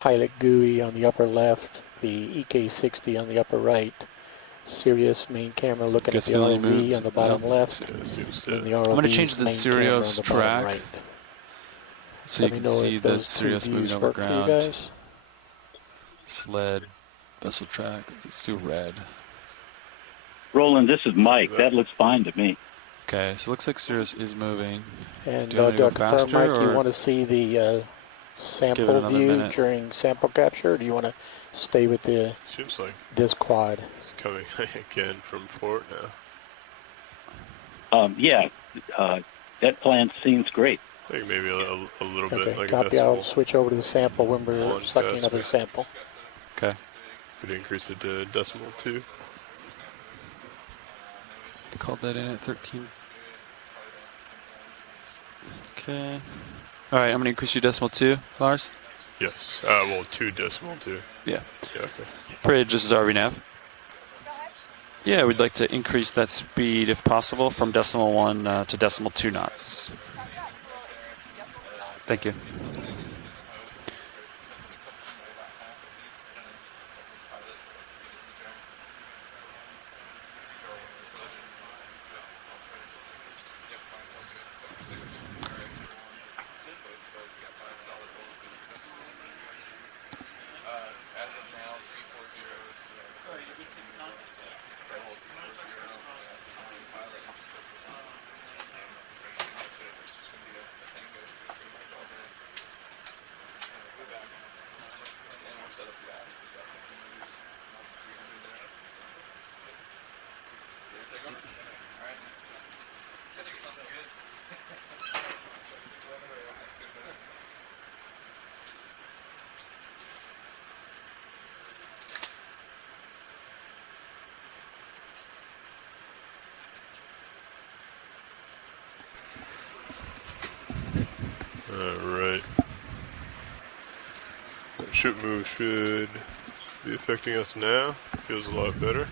pilot GUI on the upper left, the EK60 on the upper right, Sirius main camera looking at the ROV on the bottom left, and the I'm going to change ROV's the main camera on Sirius the track bottom right. so Let you me can know see if the those two Sirius moving views over work for you ground. guys. Sled, vessel track, let's do red. Roland, this is Mike. That looks fine to me. Okay, so it looks like Sirius is moving. And do do I confirm, faster, Mike, you want to see the sample view minute. during sample capture, or do you want to stay with the Seems like this quad? it's coming again from port now. Yeah, that plan seems great. I think maybe a little bit Okay, like copy. a decimal. I'll switch over to the sample when we're One sucking up decimal. a sample. Okay. Could increase it to decimal 2. Called that in at 13. Okay. All right, I'm going to increase your decimal 2, Lars. Yes. Well, 2 decimal 2. Yeah. Yeah, okay. Bridge, this is RV Nav. Yeah, we'd like to increase that speed, if possible, from decimal 1 to decimal 2 knots. Thank you. Alright. That ship move should be affecting us now. Feels a lot better.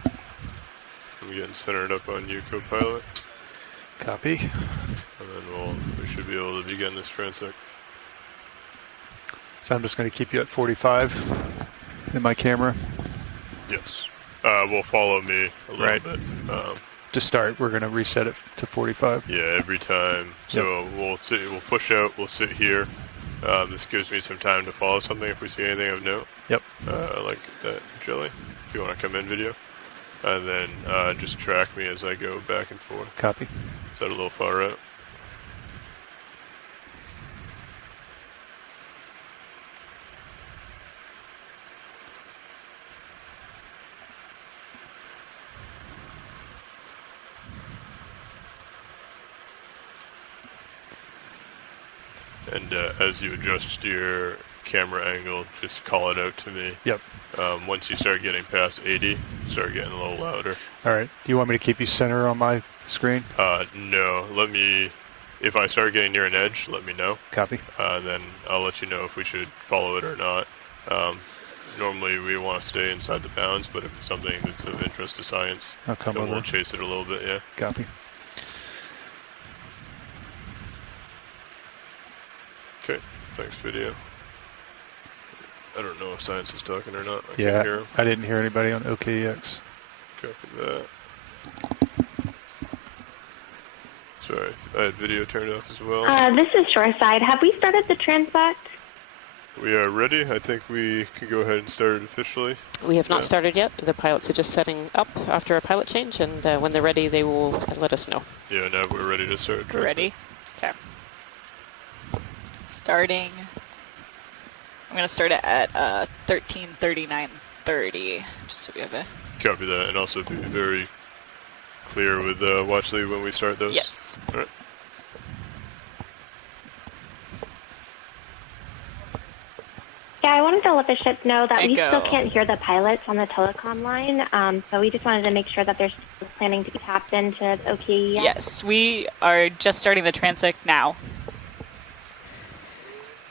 I'm getting centered up on you, co-pilot. Copy. And then we should be able to begin this transect. So I'm just going to keep you at 45 in my camera. Yes. Will follow me a little bit. To start, we're going to reset it to 45. Yeah, every time. So we'll push out, we'll sit here. This gives me some time to follow something if we see anything of note. Yep. Like that jelly, if you want to come in video. And then just track me as I go back and forth. Copy. Is that a little far out? And as you adjust your camera angle, just call it out to me. Yep. Once you start getting past 80, start getting a little louder. All right. Do you want me to keep you center on my screen? No. If I start getting near an edge, let me know. Copy. Then I'll let you know if we should follow it or not. Normally we want to stay inside the bounds, but if it's something that's of interest to science, I'll come then over. we'll chase it a little bit, yeah. Copy. Okay, thanks video. I don't know if science is talking or not. I Yeah, can't hear him. I didn't hear anybody on OKEX. Copy that. Sorry, I had video turned off as well. This is Shoreside. Have we started the transect? We are ready. I think we can go ahead and start it officially. We have not started yet. The pilots are just setting up after a pilot change, and when they're ready, they will let us know. Yeah, now we're ready to start. We're ready. Okay. Starting. I'm going to start it at 13:39:30, just so we have a... Copy that, and also be very clear with watch lead when we start those. Yes. All right. Yeah, I wanted to let the ship know that we Echo. still can't hear the pilots on the telecom line, so we just wanted to make sure that they're still planning to be tapped into the OKE. Yes, we are just starting the transect now.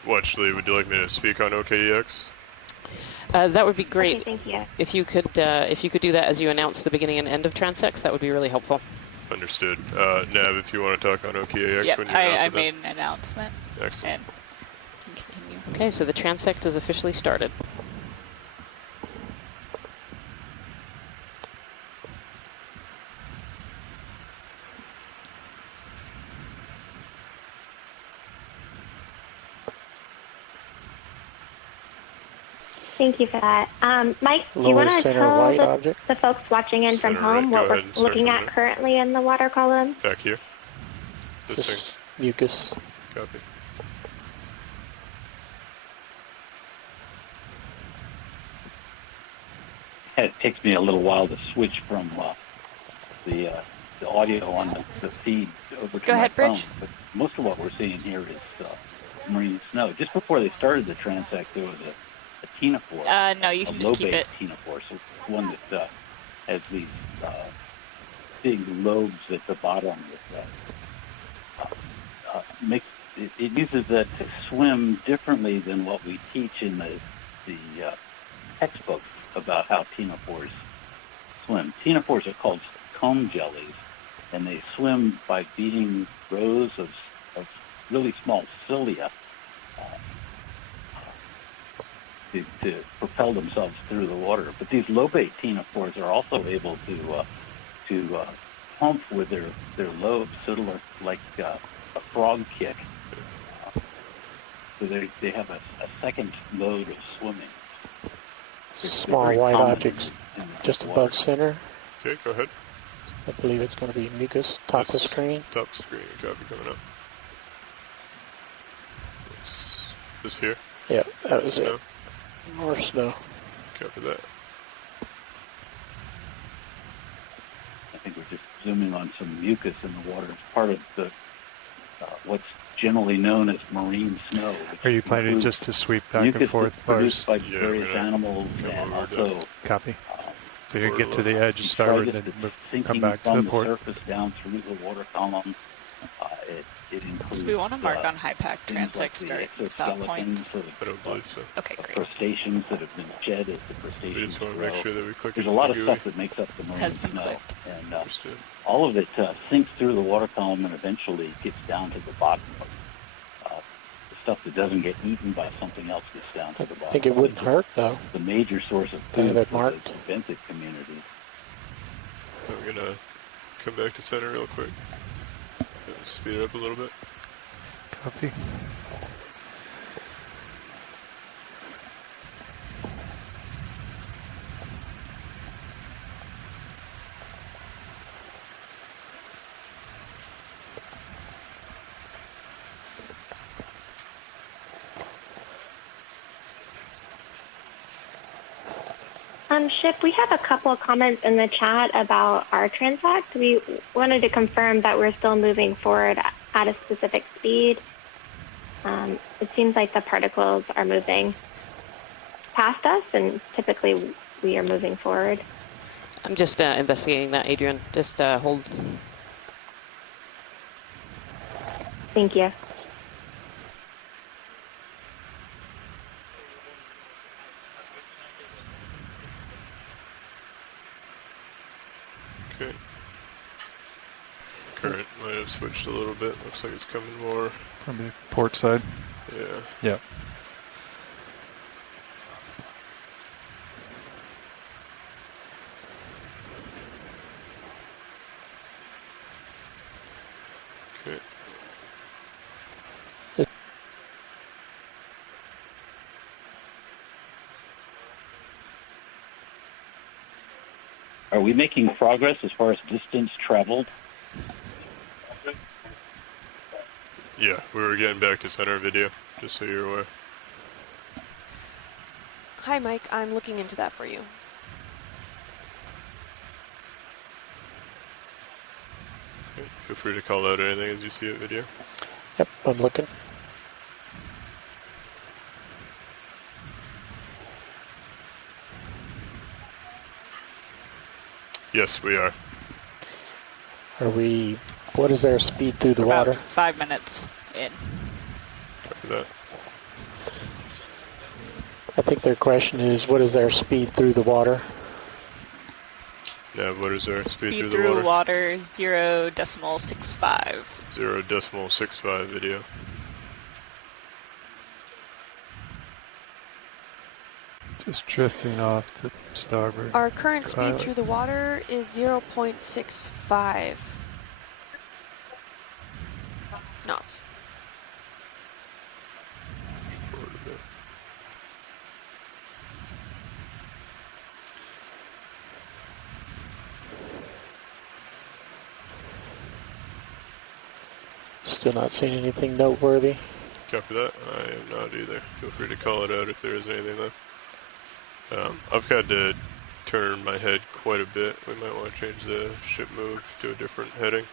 Watch lead, would you like me to speak on OKEX? That would be great. Okay, thank you. If you could do that as you announce the beginning and end of transects, that would be really helpful. Understood. Nav, if you want to talk on OKEX Yep, when you I announce it. made an announcement. Excellent. And can continue. Okay, so the transect has officially started. Thank you for that. Mike, do you Lower want to center tell white object. the folks watching in from Center home right. Go what we're ahead and start looking from at there. currently in the water column? Back here. This thing. Just mucus. Copy. It takes me a little while to switch from the audio on the feed over to Go my ahead, phone. Bridge. But most of what we're seeing here is marine snow. Just before they started the transect, there was a ctenophore. No, you a can just keep low-base it. ctenophore, so one that has these big lobes at the bottom that makes it uses that to swim differently than what we teach in the textbooks about how ctenophores swim. Ctenophores are called comb jellies, and they swim by beating rows of really small cilia to propel themselves through the water. But these lobate ctenophores are also able to pump with their lobes, sort of like a frog kick. So they have a second mode of swimming. They're Small very white common objects in the just deep above water. center. Okay, go ahead. I believe it's going to be mucus, top of the This- screen. Top screen. Copy coming up. This here. Yeah, that was Snow. it. More snow. Copy that. I think we're just zooming on some mucus in the water. It's part of the what's generally known as marine snow. which Are you planning includes just to sweep back mucus and forth, that's produced by Yeah, various we're gonna animals come and over also Copy. um, So you get to the edge, starboard, and detritus then that's come sinking back to from the port. surface down through the water column. It includes. Do we want to mark on high pack things like transect the start and stop points? exoskeletons, sort I of, don't believe so. Okay, great. crustaceans that have been shed as the We crustaceans just want to grow. make sure that we click There's it a lot of GUI. stuff that makes up the marine Has been snow, clicked. and Understood. all of it sinks through the water column and eventually gets down to the bottom. The stuff that doesn't get eaten by something else gets down to I the bottom. think it wouldn't hurt though. The major source of To have food it for marked. the benthic community. I'm gonna come back to center real quick. Speed it up a little bit. Copy. Ship, we have a couple of comments in the chat about our transect. We wanted to confirm that we're still moving forward at a specific speed. It seems like the particles are moving past us, and typically we are moving forward. I'm just investigating that, Adrian. Just hold. Thank you. Okay. Current might have switched a little bit. Looks like it's coming more. From the port side. Yeah. Yeah. Okay. Are we making progress as far as distance traveled? Yeah, we were getting back to center video, just so you're aware. Hi, Mike. I'm looking into that for you. Okay. Feel free to call out anything as you see it video. Yep, I'm looking. Yes, we are. Are we? What is their speed through the We're about water? 5 minutes in. Copy that. I think their question is, what is their speed through the water? Now, what is our speed, Speed through the water? 0.65. 0.65 video. Just drifting off to starboard. Our current speed Pilot. through the water is 0.65 knots. Forward a bit. Still not seeing anything noteworthy. Copy that. I am not either. Feel free to call it out if there is anything though. I've had to turn my head quite a bit. We might want to change the ship move to a different heading.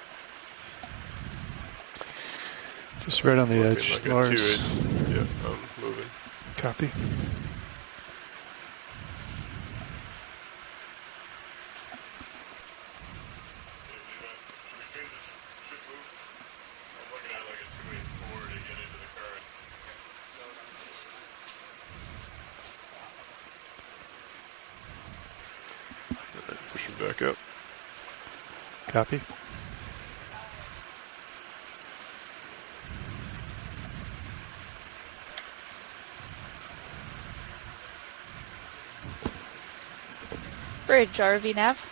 Just right on the Looking edge, like a Lars. 2/8. Yeah, I'm moving. Copy. Pushing back up. Copy. Bridge, RV nav.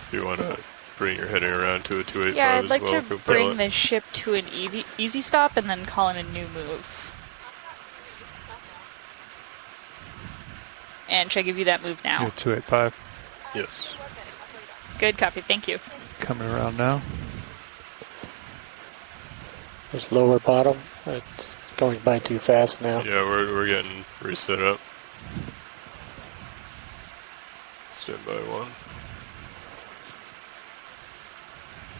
If you want to bring your heading around to a 285 Yeah, I'd as like well, to compel bring it. the ship to an easy stop and then call in a new move. And should I give you that move now? You're 285. Yes. Good copy, thank you. Coming around now. There's lower bottom. It's going by too fast now. Yeah, we're getting reset up. Stand by 1.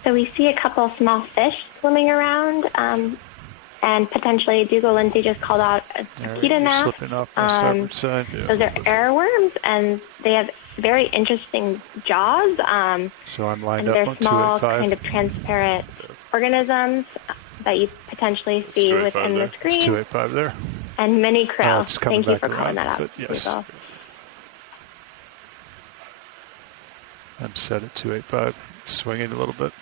So we see a couple small fish swimming around, and potentially Dougal Lindsay just called out a All right, PETA you're nap. slipping off my starboard side. Those are airworms, and they have very interesting jaws. So I'm lined And up they're on small, 285. kind of transparent organisms that you potentially see 285 within the there. It's screen. 285 there. And mini Oh, krill. it's coming Thank you back for calling around that out. with it, yes. Dougal. I'm set at 285. Swinging a little bit.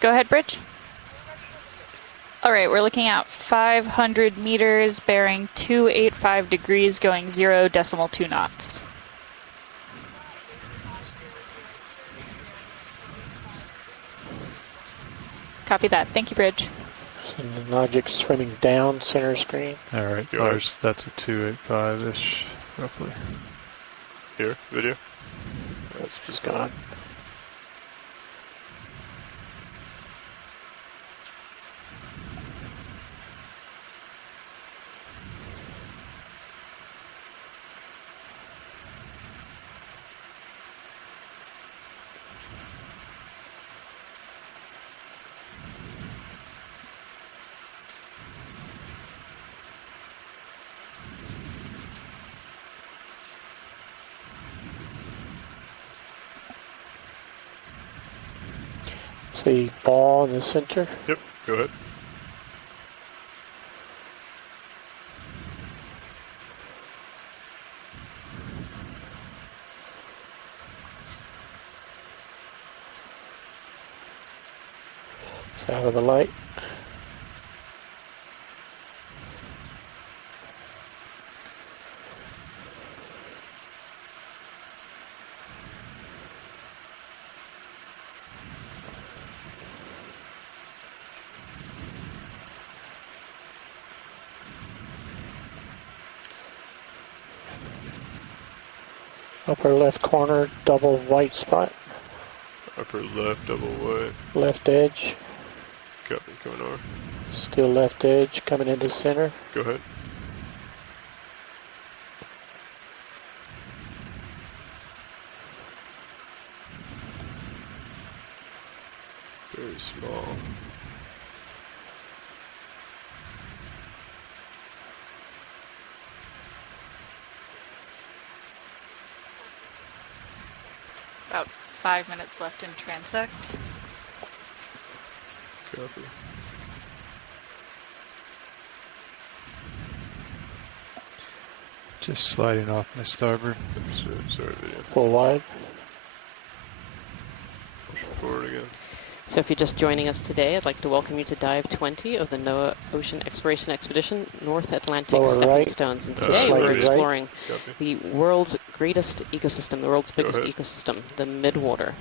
Go ahead, Bridge. All right, we're looking at 500 meters, bearing 285 degrees, going 0.2 knots. Copy that. Thank you, Bridge. And the object swimming down center screen. All right, Go Lars, that's a 285-ish, roughly. Here, video. It's just gone. See ball in the center. Yep, go ahead. It's out of the light. Upper left corner, double white spot. Upper left, double white. Left edge, Copy, coming over. still left edge, coming into center. Go ahead. Very small. About 5 minutes left in transect. Copy. Just sliding off my starboard. Sorry, video. Full wide. Push forward again. So if you're just joining us today, I'd like to welcome you to Dive 20 of the NOAA Ocean Exploration Expedition, North Atlantic Lower Stepping right. Stones. And today Slightly we're right. exploring Copy. the world's greatest ecosystem, the world's biggest ahead. ecosystem, the Midwater.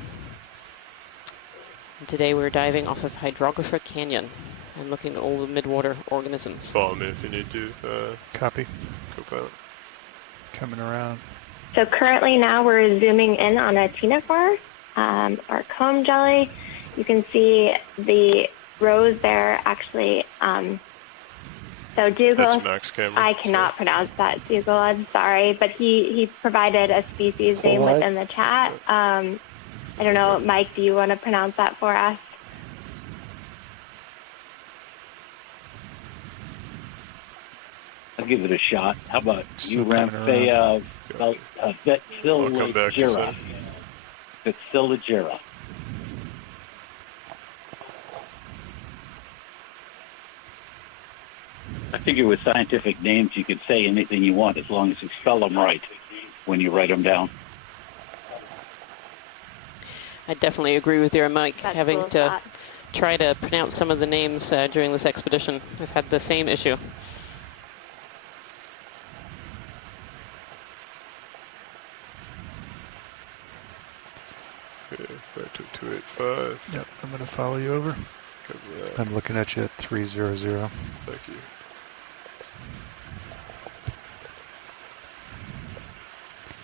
And today we're diving off of Hydrographer Canyon and looking at all the midwater organisms. Follow me if you need to, Copy. co-pilot. Coming around. So currently now we're zooming in on a ctenophore, or comb jelly. You can see the rows there actually. So That's Dougal, Max camera. I cannot pronounce that, Dougal, I'm sorry, but he provided a species name what? within the chat. I don't know, Mike, do you want to pronounce that for us? I'll give it a shot. How about Still you, coming Ramphea I'll come back to Vetsilagera? Vetsilagera. I figure with scientific names, you could say anything you want as long as you spell them right when you write them down. I definitely agree with you, Mike, That's having cool to thought. try to pronounce some of the names during this expedition. I've had the same issue. Okay, back to 285. Yep, I'm going to follow you over. Cover that. I'm looking at you at 300. Thank you.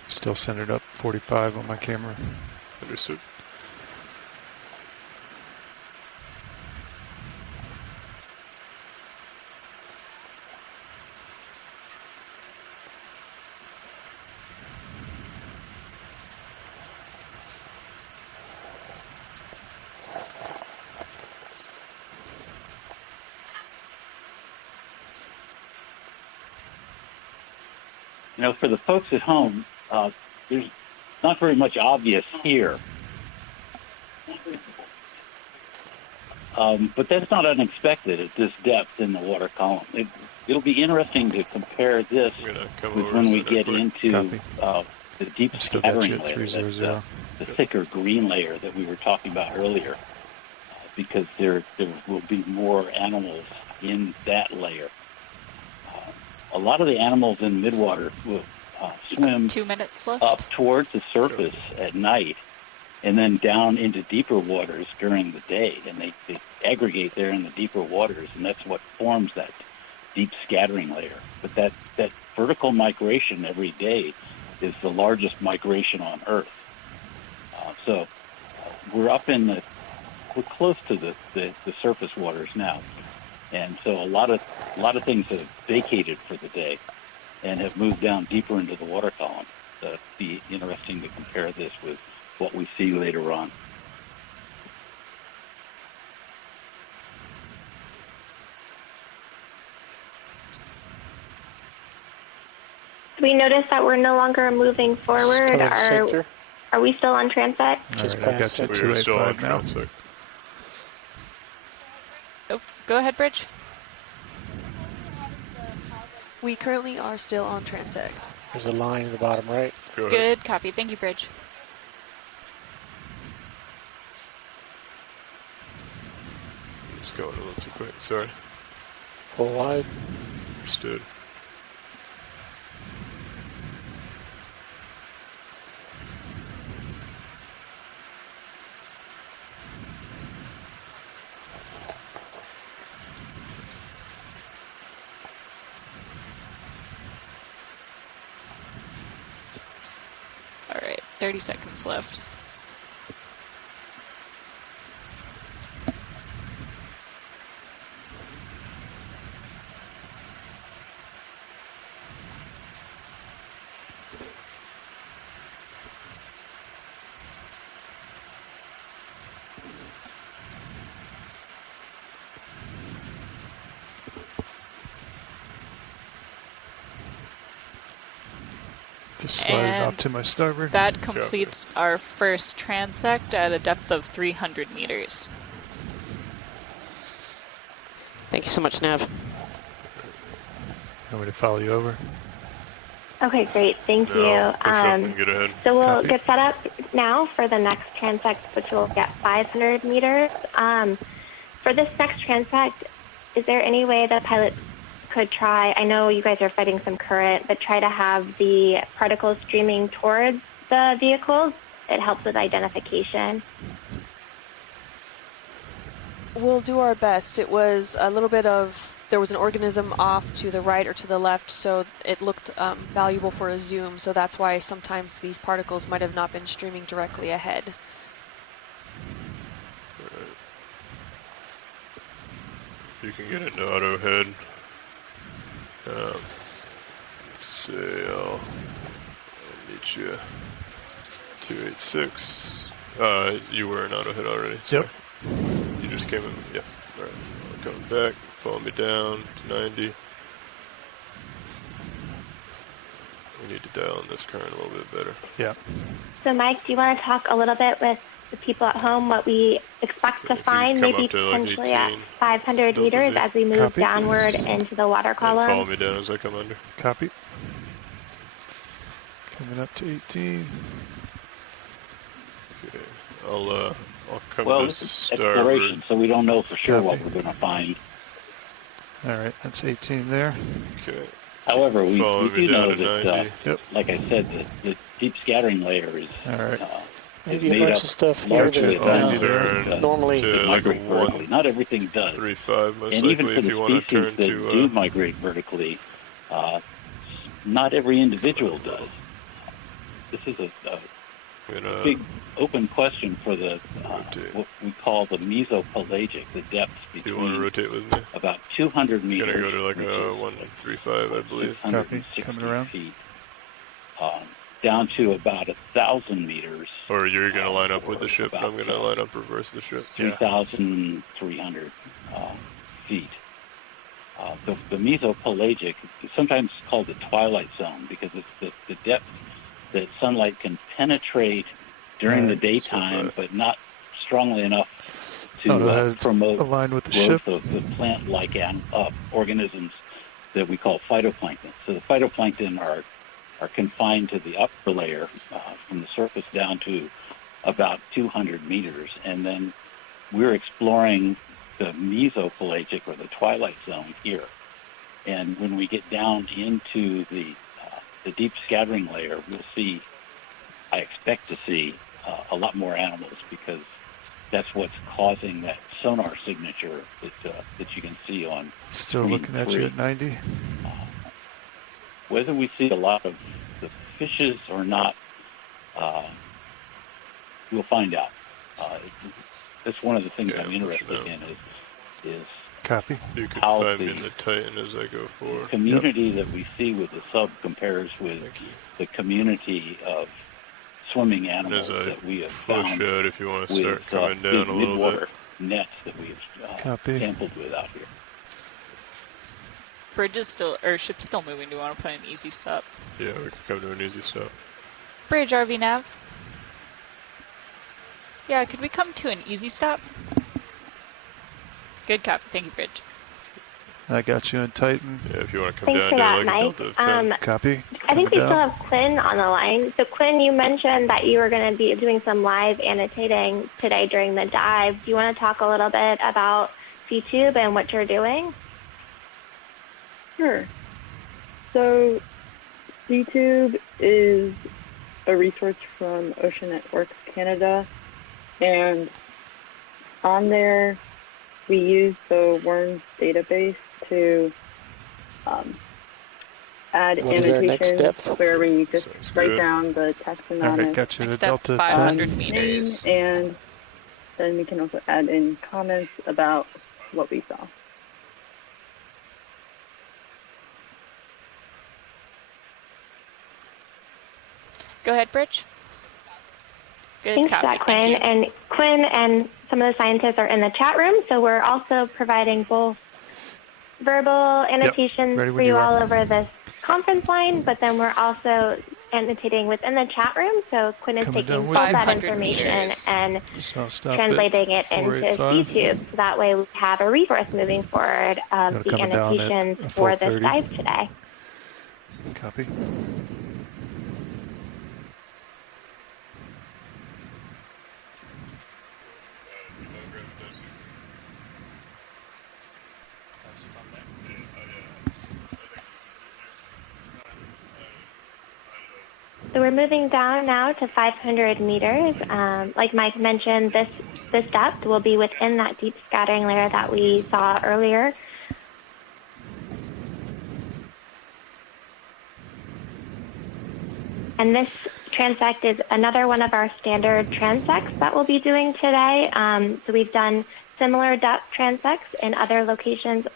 Still centered up 45 on my camera. Understood. You know, for the folks at home, there's not very much obvious here. But that's not unexpected at this depth in the water column. It'll be interesting to compare this I'm gonna come with over when we center get quick. into the deep I've still got you scattering at layer, 300. the thicker green layer that we were talking about earlier, because there will be more animals in that layer. A lot of the animals in midwater will swim 2 minutes left. up towards the surface at night and then down into deeper waters during the day. And they aggregate there in the deeper waters, and that's what forms that deep scattering layer. But that vertical migration every day is the largest migration on Earth. So we're up we're close to the surface waters now. And so a lot of things have vacated for the day and have moved down deeper into the water column. So it'd be interesting to compare this with what we see later on. We notice that we're no longer moving forward. Still in center. Are we still on transect? Just All right, I past got you it. at We are still on 285 now. transect. Oh, go ahead, Bridge. We currently are still on transect. There's a line in the bottom right. Go ahead. Good copy. Thank you, Bridge. Just going a little too quick. Sorry. Full wide. Understood. All right, 30 seconds left. Just slide it And off to my starboard. That completes our first transect at a depth of 300 meters. Thank you so much, Nav. Want me to follow you over? Okay, great. Thank you. Now push up and get ahead. So we'll Copy. get set up now for the next transect, which will get 500 meters. For this next transect, is there any way the pilot could try, I know you guys are fighting some current, but try to have the particles streaming towards the vehicles? It helps with identification. We'll do our best. It was a little bit of, there was an organism off to the right or to the left, so it looked valuable for a zoom, so that's why sometimes these particles might have not been streaming directly ahead. You can get into auto head. Let's say I'll meet you 286. You were in auto head already. Sorry. Yep. You just came in. Yeah. All right. Coming back. Follow me down to 90. We need to dial in this current a little bit better. Yeah. So Mike, do you want to talk a little bit with the people at home what we expect to find, maybe potentially at 500 meters as we move downward into the water column? Follow me down as I come under. Copy. Coming up to 18. Okay. I'll come Well, to this is starboard. exploration, so we don't know for sure what Copy. we're going to find. All right, that's 18 there. Okay. However, we Follow me do down know to that, 90. Yep. like I said, the deep scattering layer is All right. Maybe made a bunch up of stuff here largely that of turn that normally to like a migrate vertically. Not everything does. 135 most And likely even for if you the want to species turn that to do migrate vertically, not every individual does. This is a big open question for the what we call the mesopelagic, the depths do you want to between rotate with me? about 200 meters. Gonna go to like which a is 135, I believe. 660 Coming around. feet, down to about 1,000 meters. Or you're gonna line up with the ship, and I'm about, gonna line up reverse the ship. 3,300 feet. The mesopelagic is sometimes called the twilight zone because it's the depth that sunlight can penetrate during the daytime, but not strongly enough to promote align with the growth ship. of the plant-like organisms that we call phytoplankton. So the phytoplankton are confined to the upper layer from the surface down to about 200 meters, and then we're exploring the mesopelagic or the twilight zone here. And when we get down into the deep scattering layer, we'll see, I expect to see, a lot more animals because that's what's causing that sonar signature that you can see on Still screen looking at 3. you at 90. Whether we see a lot of the fishes or not, we'll find out. That's one of the things I'm interested in is Copy. You could how find me the in the Titan as I go forward. community that we see with the sub compares with the community of swimming And animals as I that we have push found out, if you want to with start coming big down a little midwater bit. nets that we have Copy. sampled with out here. Bridge is still, or ship's still moving. Do you want to put an easy stop? Yeah, we can come to an easy stop. Bridge, RV nav. Yeah, could we come to an easy stop? Good copy. Thank you, Bridge. I got you in Titan. Yeah, if you want to come Thanks down for to that, like a Mike. delta of 10. Copy. I think we Coming still down. have Quinn on the line. So Quinn, you mentioned that you were going to be doing some live annotating today during the dive. Do you want to talk a little bit about CTube and what you're doing? Sure. So, CTube is a resource from Ocean Networks Canada, and on there we use the WORMS database to add What is our next annotations depth? where we just Sounds write good. down the All right, taxonomic got you Next to step, Delta 500 10. name, meters. and then we can also add in comments about what we saw. Go ahead, Bridge. Good Thanks for copy. that, Quinn. Thank you. And Quinn and some of the scientists are in the chat room, so we're also providing both verbal annotations Ready for when you you all are. over this conference line, but then we're also annotating within the chat room, so Quinn is Coming taking down with all you. that 500 information meters. and So I'll stop translating it at into 485. CTube, so that way we have a resource moving forward of Gotta the coming down at annotations a for this 430. dive today. Copy. So we're moving down now to 500 meters. Like Mike mentioned, this depth will be within that deep scattering layer that we saw earlier. And this transect is another one of our standard transects that we'll be doing today. So we've done similar depth transects in other locations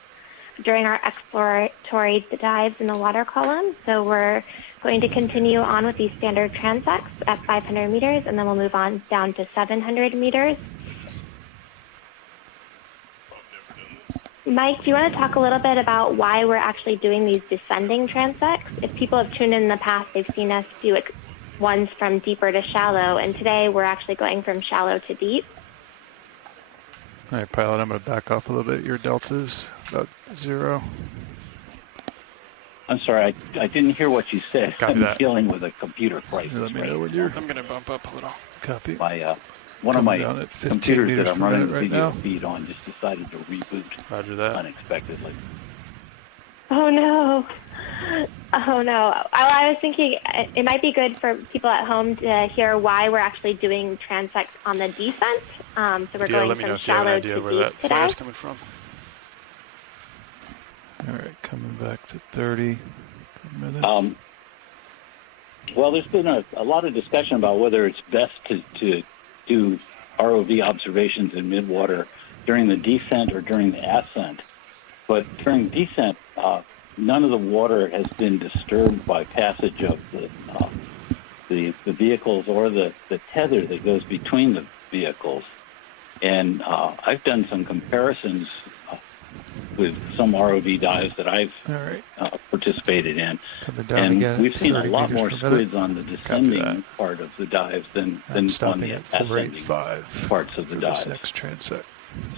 during our exploratory dives in the water column. So we're going to continue on with these standard transects at 500 meters, and then we'll move on down to 700 meters. Mike, do you want to talk a little bit about why we're actually doing these descending transects? If people have tuned in the past, they've seen us do ones from deeper to shallow, and today we're actually going from shallow to deep. All right, pilot, I'm going to back off a little bit. Your delta is about 0. I'm sorry, I didn't hear what you said. Copy I'm that. dealing with a computer crisis. Let me right know when now. you're I'm going to bump up a little. copy. My one of Coming my down at 15 computers meters that I'm per running minute the right video now. feed on just decided to reboot Roger that. unexpectedly. Oh no. Oh no. I was thinking it might be good for people at home to hear why we're actually doing transects on the descent. So we're Yeah, going let me know from if you have an shallow idea to where deep that today. flare is coming from. All right, coming back to 30 minutes. Well, there's been a lot of discussion about whether it's best to do ROV observations in midwater during the descent or during the ascent. But during descent, none of the water has been disturbed by passage of the vehicles or the tether that goes between the vehicles. And I've done some comparisons with some ROV dives that I've All right, participated in. coming down And again. we've at seen a 30 lot meters more per minute. squids on the descending part of the dives than I'm on stopping the at ascending 485 parts of the for this dives. next transect.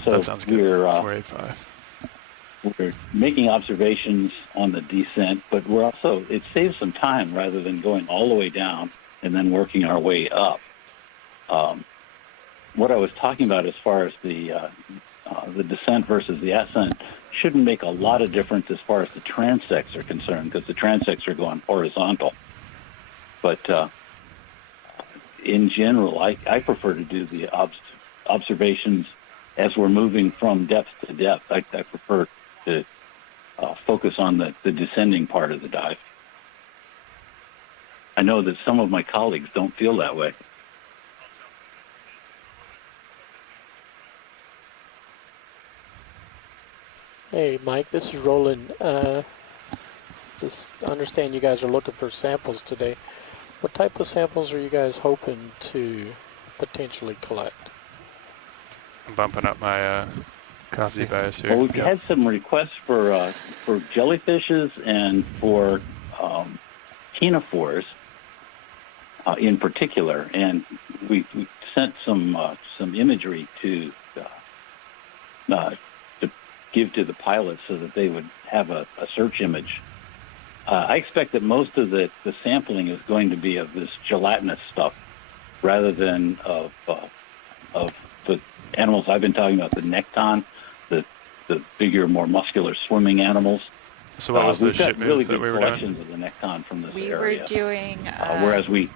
So That sounds good. we're 485. we're making observations on the descent, but we're also, it saves some time rather than going all the way down and then working our way up. What I was talking about as far as the descent versus the ascent shouldn't make a lot of difference as far as the transects are concerned, because the transects are going horizontal. But in general, I prefer to do the observations as we're moving from depth to depth. I prefer to focus on the descending part of the dive. I know that some of my colleagues don't feel that way. Hey, Mike, this is Roland. I understand you guys are looking for samples today. What type of samples are you guys hoping to potentially collect? I'm bumping up my Z bias here. Well, we've had some requests for jellyfishes and for ctenophores in particular, and we sent some imagery to give to the pilots so that they would have a search image. I expect that most of the sampling is going to be of this gelatinous stuff rather than of the animals I've been talking about, the nekton, the bigger, more muscular swimming animals. So what was the we've got ship really move that good we were collections doing? of the nekton from this We area. were doing... whereas we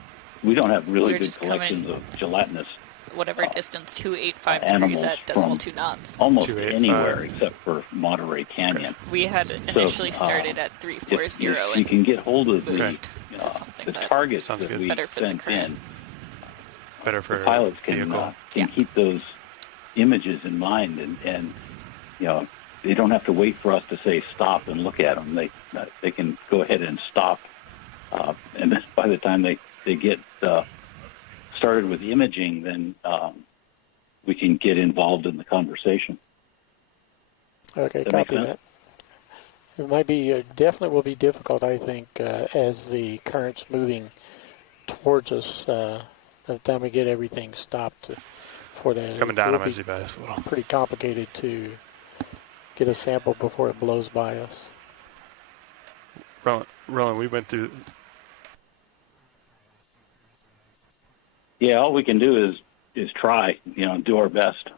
don't have really we're good just collections coming- of gelatinous whatever distance, 285 degrees animals at decimal from 2 knots. almost 285. anywhere except for Monterey Canyon. We had initially started at 340 If you can get hold of the something that targets sounds that good. we better fit the sent current. in, Better for the pilots can vehicle. keep those images in mind, and they don't have to wait for us to say stop and look at them. They can go ahead and stop, and then by the time they get started with imaging, then we can get involved in the conversation. Okay, That make copy sense? that. It might be, definitely will be difficult, I think, as the current's moving towards us, by the time we get everything stopped for that. Coming down It on will my be Z bias a little. pretty complicated to get a sample before it blows by us. Roland, we went through. Yeah, all we can do is try, do our best,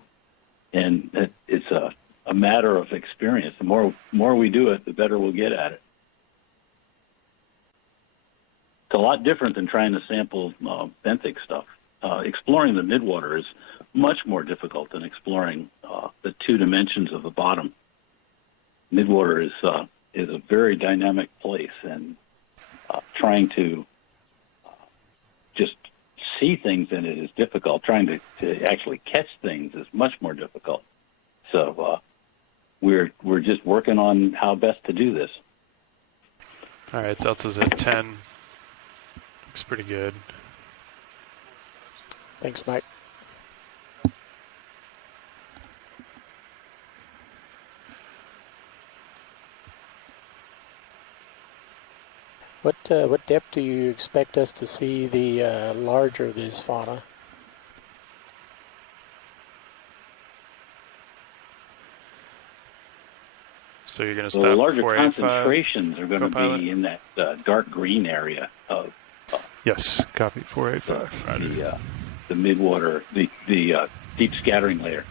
and it's a matter of experience. The more we do it, the better we'll get at it. It's a lot different than trying to sample benthic stuff. Exploring the midwater is much more difficult than exploring the 2 dimensions of the bottom. Midwater is a very dynamic place, and trying to just see things in it is difficult. Trying to actually catch things is much more difficult. So we're just working on how best to do this. All right, delta's at 10. Looks pretty good. Thanks, Mike. What depth do you expect us to see the larger of this fauna? So you're going to The stop larger 485. concentrations are going to Co-pilot? be in that dark green area of Yes, copy 485. the midwater, the deep scattering layer.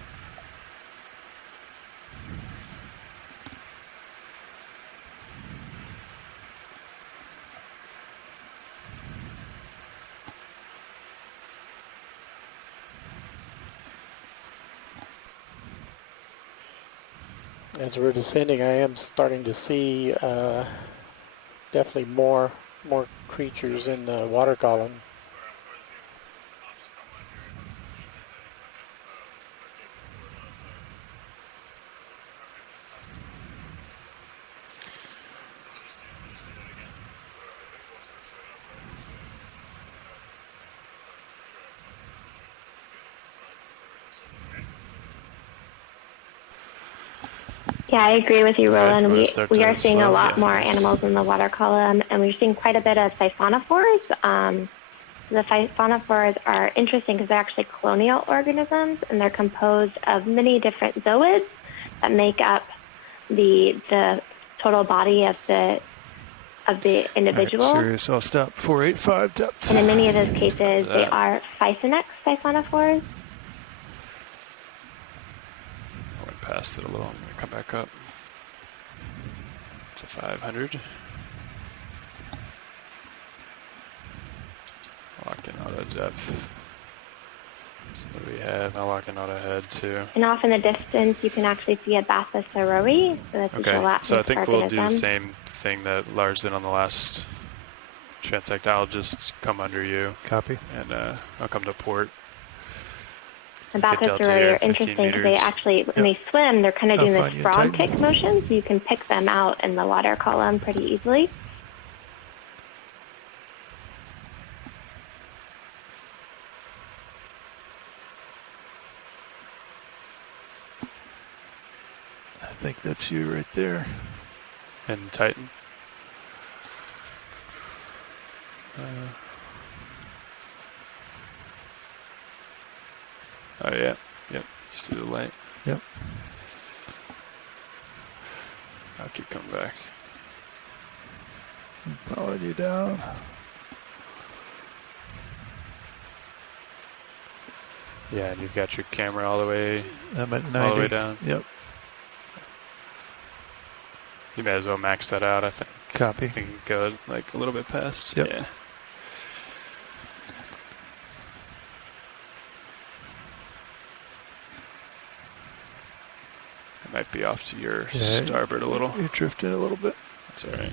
As we're descending, I am starting to see definitely more creatures in the water column. Yeah, I agree with you, All right, Roland. we're gonna start We to are seeing a slow. lot Yeah, more nice. animals in the water column, and we're seeing quite a bit of siphonophores. The siphonophores are interesting because they're actually colonial organisms, and they're composed of many different zooids that make up the total body of the individual. All right, serious, I'll stop 485 depth. And in many of those cases, they are Physonex siphonophores. I went past it a little. I'm going to come back up to 500. Locking auto depth. So what do we have? Now locking auto head too. And off in the distance, you can actually see a Bathysauroi. So that's a Okay, gelatinous so I think we'll do the organism. same thing that Lars did on the last transect. I'll just come under you. Copy. And I'll come to port. The Get Delta Bathysauroi here, are 15 interesting because they meters. actually, when they swim, they're kind of I'll doing find this you, frog Titan. kick motion, so you can pick them out in the water column pretty easily. I think that's you right there. And Titan. Oh yeah, yep. You see the light. Yep. I'll keep coming back. Followed you down. Yeah, and you've got your camera all the way I'm at 90. all the way down. Yep. You may as well max that out. I think. Copy. I think you can go like a little bit past. Yep. Yeah. I might be off to your Yeah, starboard a little. You drifted a little bit. That's all right.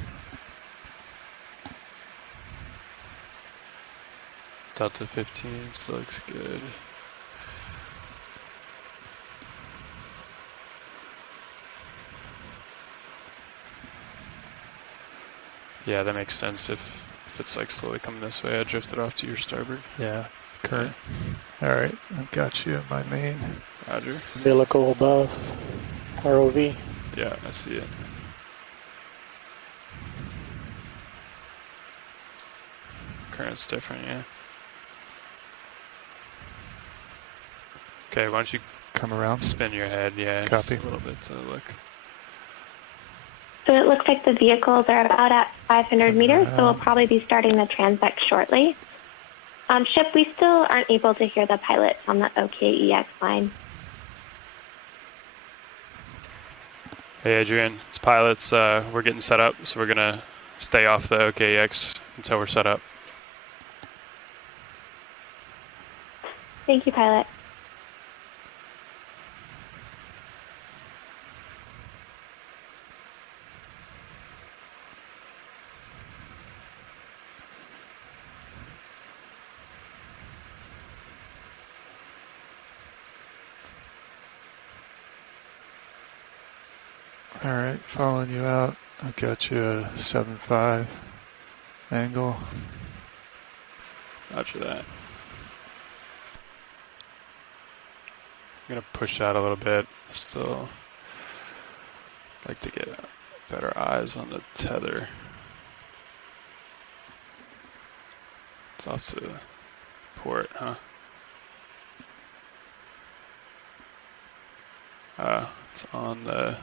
Delta 15 still looks good. Yeah, that makes sense. If it's like slowly coming this way, I drifted off to your starboard. Yeah. Current. All right. I've got you at my main. Roger. Umbilical above. ROV. Yeah, I see it. Current's different, yeah. Okay, why don't you Come around. spin your head? Yeah, Copy. just a little bit to look. So it looks like the vehicles are about at 500 meters, so we'll probably be starting the transect shortly. Ship, we still aren't able to hear the pilots on the OKEX line. Hey, Adrian, it's pilots. We're getting set up, so we're going to stay off the OKEX until we're set up. Thank you, pilot. All right, following you out. I'll get you a 7.5 angle. Roger that. I'm going to push out a little bit. Still like to get better eyes on the tether. It's off to port, huh? It's on the...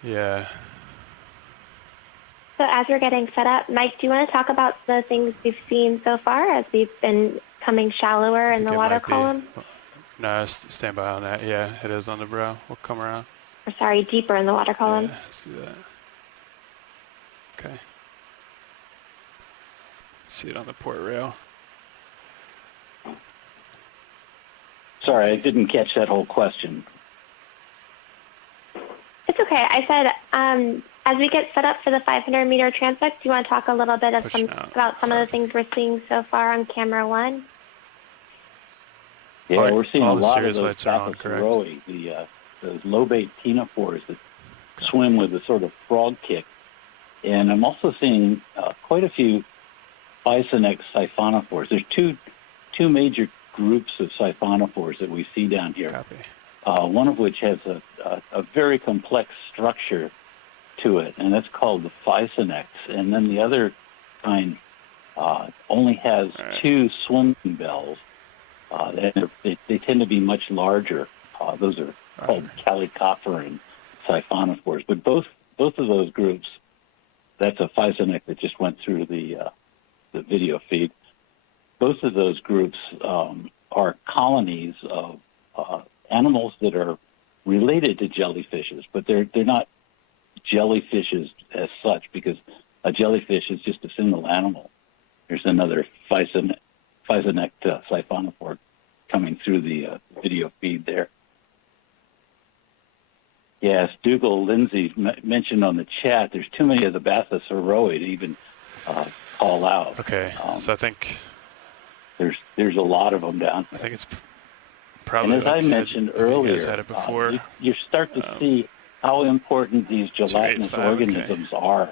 Yeah. So as we're getting set up, Mike, do you want to talk about the things we've seen so far as we've been coming shallower in the water column? No, stand by on that. Yeah, it is on the brow. We'll come around. Or sorry, deeper in the water column. Yeah, see that. Okay. See it on the port rail. Sorry, I didn't catch that whole question. It's okay. I said, as we get set up for the 500-meter transect, do you want to talk a little bit about some of the things we're seeing so far on camera one? Yeah, we're seeing a lot of those lights are on, correct? Those low-bait ctenophores that swim with a sort of frog kick. And I'm also seeing quite a few Bisonex siphonophores. There's two major groups of siphonophores that we see down here. Copy. One of which has a very complex structure to it, and that's called the Bisonex. And then the other kind only has two swimming bells. They tend to be much larger. Those are called calicophorine siphonophores. But both of those groups, that's a Bisonex that just went through the video feed. Both of those groups are colonies of animals that are related to jellyfishes, but they're not jellyfishes as such, because a jellyfish is just a single animal. There's another Bisonex siphonophore coming through the video feed there. Yes, Dougal Lindsay mentioned on the chat, there's too many of the Bathysauroi to even call out. Okay, so I think there's a lot of them down here. I think it's probably. And as I mentioned earlier, you had it before. You start to see how important these gelatinous organisms are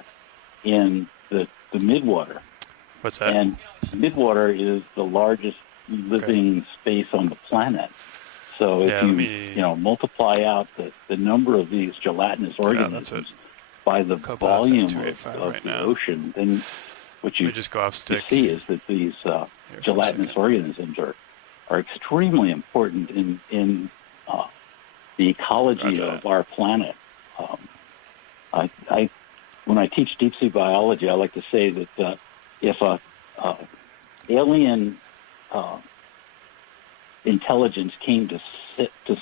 in the midwater. What's that? And midwater is the largest living space on the planet. So if you multiply out the number of these gelatinous organisms by the volume of the ocean, then what you see is that these gelatinous organisms are extremely important in the ecology of our planet. When I teach deep sea biology, I like to say that if a alien intelligence came to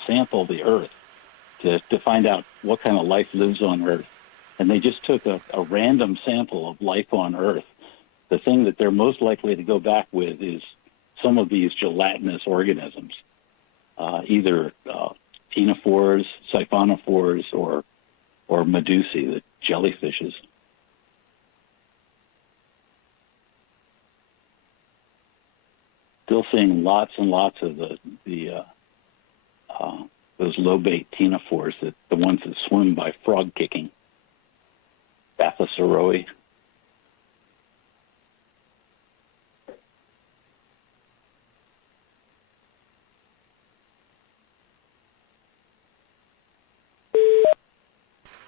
sample the Earth to find out what kind of life lives on Earth, and they just took a random sample of life on Earth, the thing that they're most likely to go back with is some of these gelatinous organisms, either ctenophores, siphonophores, or medusae, the jellyfishes. Still seeing lots and lots of those low-bait ctenophores, the ones that swim by frog kicking, Bathysauroi.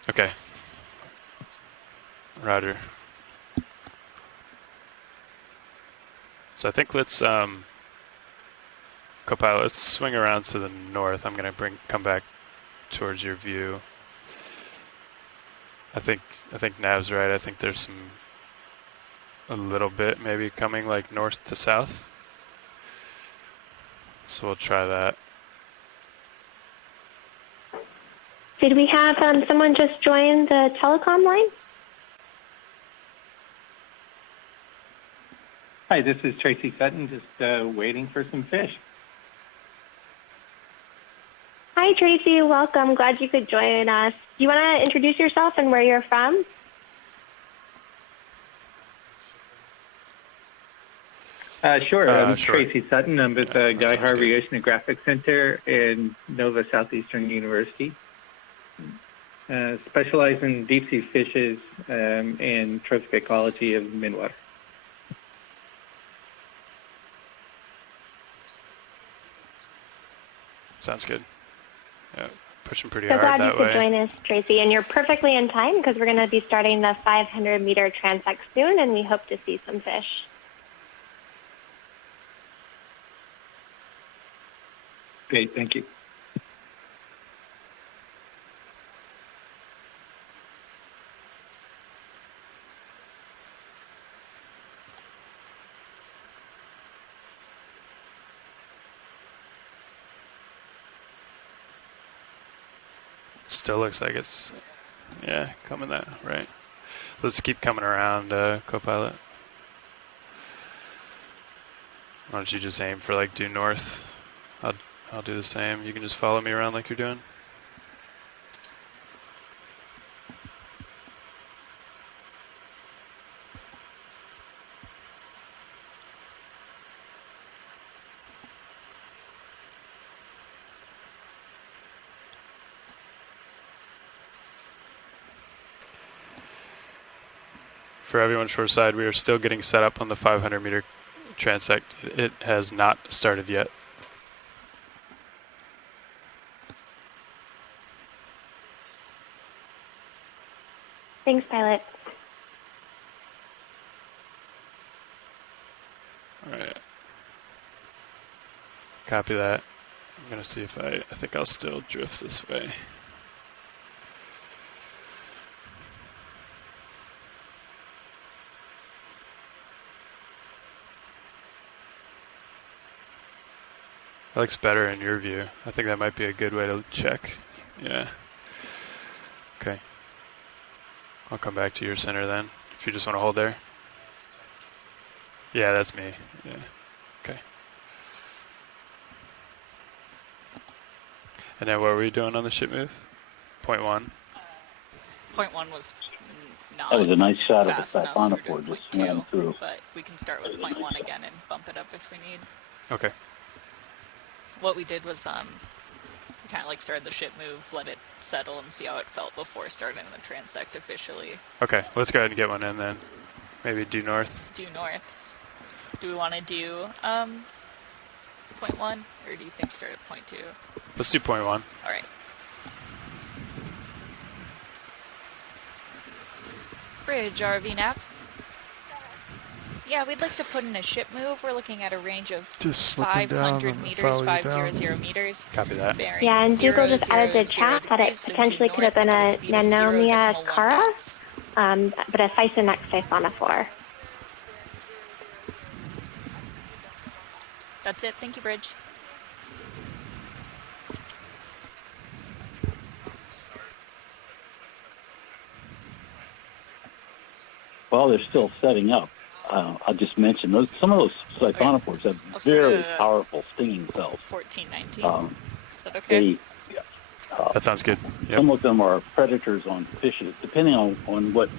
Okay. Roger. So I think let's co-pilot, let's swing around to the north. I'm going to come back towards your view. I think Nav's right. I think there's a little bit maybe coming like north to south. So we'll try that. Did we have someone just join the telecom line? Hi, this is Tracy Sutton, just waiting for some fish. Hi, Tracy. Welcome. Glad you could join us. Do you want to introduce yourself and where you're from? Sure. I'm Sure. Tracy Sutton. I'm with the that Guy sounds Harvey good. Oceanographic Center in Nova Southeastern University. Specialize in deep sea fishes and trophic ecology of Midwater. Sounds good. Yeah, pushing pretty So hard glad you that could way. join us, Tracy. And you're perfectly in time because we're going to be starting the 500-meter transect soon, and we hope to see some fish. Great, thank you. Still looks like it's, yeah, coming that right. Let's keep coming around, co-pilot. Why don't you just aim for like due north? I'll do the same. You can just follow me around like you're doing. For everyone shoreside, we are still getting set up on the 500-meter transect. It has not started yet. Thanks, pilot. All right. Copy that. I'm going to see if I think I'll still drift this way. That looks better in your view. I think that might be a good way to check. Yeah. Okay. I'll come back to your center then, if you just want to hold there. Yeah, that's me. Yeah. Okay. And then what were we doing on the ship move? Point one. Point one was not That was a nice shot of the fast enough, so we're doing siphonophore point just swam two, through. but we can start with point one again and bump it up if we need. Okay. What we did was we kind of like started the ship move, let it settle and see how it felt before starting the transect officially. Okay, let's go ahead and get one in then. Maybe due north. Due north. Do we want to do point one, or do you think start at point two? Let's do point one. All right. Bridge, RV nav. Yeah, we'd like to put in a ship move. We're looking at a range of Just slipping down 500 and meters, follow you 500 down. meters. Copy that. Bearing Yeah, and Dougal just added the 0, chat that it 0 so potentially due could have been north a at speed of 0 Nanomia decimal 1 Cara, knots. but a Sisonex siphonophore. That's it. Thank you, Bridge. While they're still setting up, I'll just mention some of those siphonophores have I'll say, very powerful stinging cells. 1419. Is that okay? They, That sounds good. Yep. some of them are predators on fishes, depending on what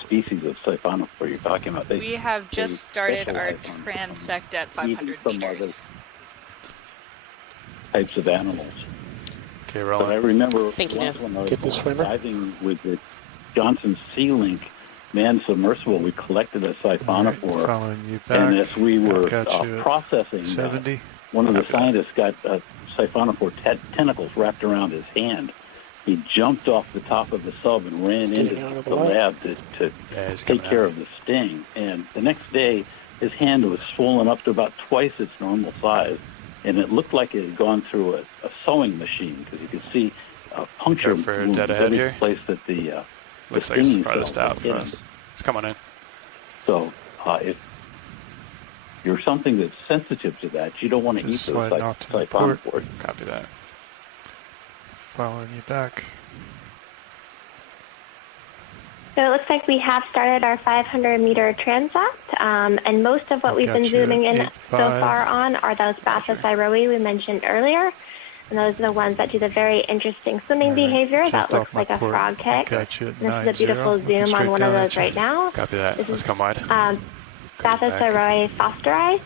species of siphonophore you're talking about. We have just started our specialize on transect at 500 some meters. types of animals. Okay, But I rolling. remember Thank you, once Nev. when I Get the was swimmer. diving with the Johnson Sea Link manned submersible, we collected a siphonophore. Following you back. And as we were Got you at processing, 70. one of the scientists got siphonophore tentacles wrapped around his hand. He jumped off the top of the sub and ran Getting into out of the the way. lab to Yeah, he's take coming care out. of the sting. And the next day, his hand was swollen up to about twice its normal size. and it looked like it had gone through a sewing machine because you could see a puncture Go for wound dead ahead every here. place that the Looks like it's stinging farthest cells out hit for him. us. It's coming in. So if you're something that's sensitive to that, you don't want to eat Just those sliding off to the port. siphonophores. Copy that. Following you back. So it looks like we have started our 500-meter transect, and most of what we've been Got you zooming in at so 8.5. far on are those Bathythyroe we mentioned earlier, and those are the ones that do the very interesting swimming All right, behavior shift that off looks my like a port. frog kick. Got you at This is a 9.0. beautiful Looking zoom on straight one of down those at you. right now. Copy that. This Let's is come wide. Bathythyroe fosteri.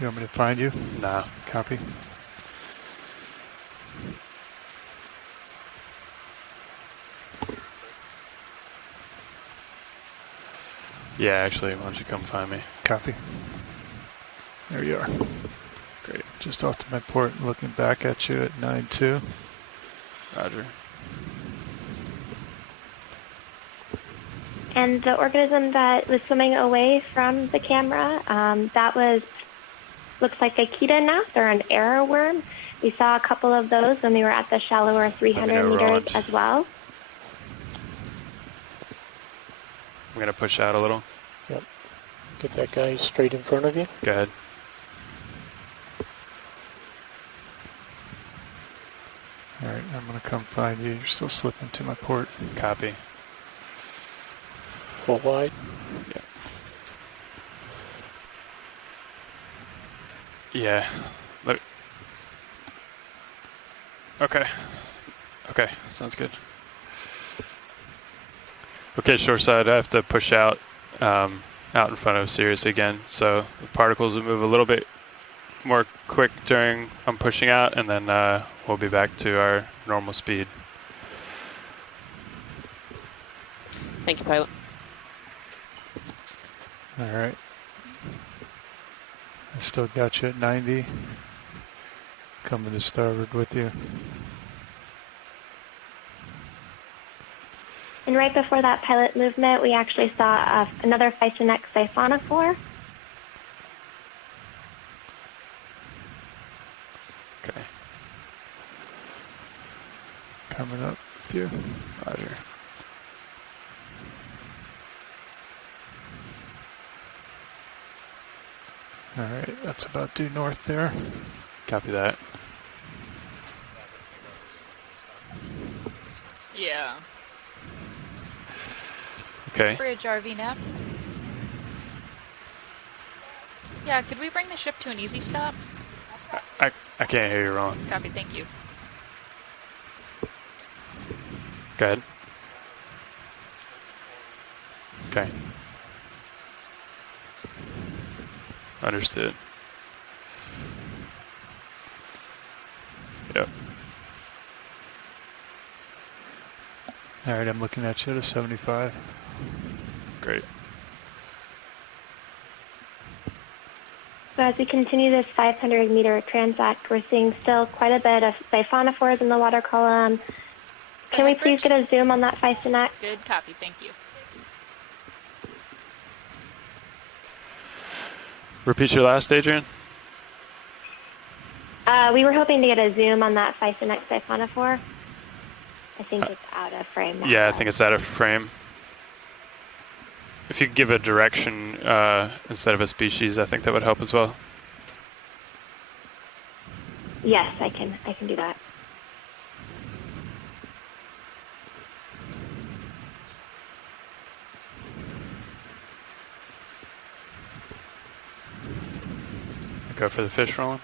You want me to find you? Nah. Copy. Yeah, actually, why don't you come find me? Copy. There you are. Great. Just off to my port, looking back at you at 9.2. Roger. And the organism that was swimming away from the camera, looks like a Ketonus or an arrow worm. We saw a couple of those when we were at the shallower 300 meters Roland. as well. I'm going to push out a little. Yep. Get that guy straight in front of you. Go ahead. All right, I'm going to come find you. You're still slipping to my port. Copy. Full wide. Yeah. Okay. Okay, sounds good. Okay, short side, I have to push out in front of Sirius again. So the particles will move a little bit more quick during I'm pushing out, and then we'll be back to our normal speed. Thank you, pilot. All right. I still got you at 90. Coming to starboard with you. And right before that pilot movement, we actually saw another Physonex siphonophore. Okay. Coming up with you. Roger. All right, that's about due north there. Copy that. Yeah. Okay. Bridge RV nav. Yeah, could we bring the ship to an easy stop? I can't hear you, Roland. Copy, thank you. Go ahead. Okay. Understood. Yep. All right, I'm looking at you at a 75. Great. So as we continue this 500-meter transect, we're seeing still quite a bit of siphonophores in the water column. Can we please get a zoom on that Physonex? Good copy, thank you. Repeat your last, Adrian. We were hoping to get a zoom on that Physonex siphonophore. I think it's out of frame now. Yeah, I think it's out of frame. If you could give a direction instead of a species, I think that would help as well. Yes, I can do that. Go for the fish, Roland.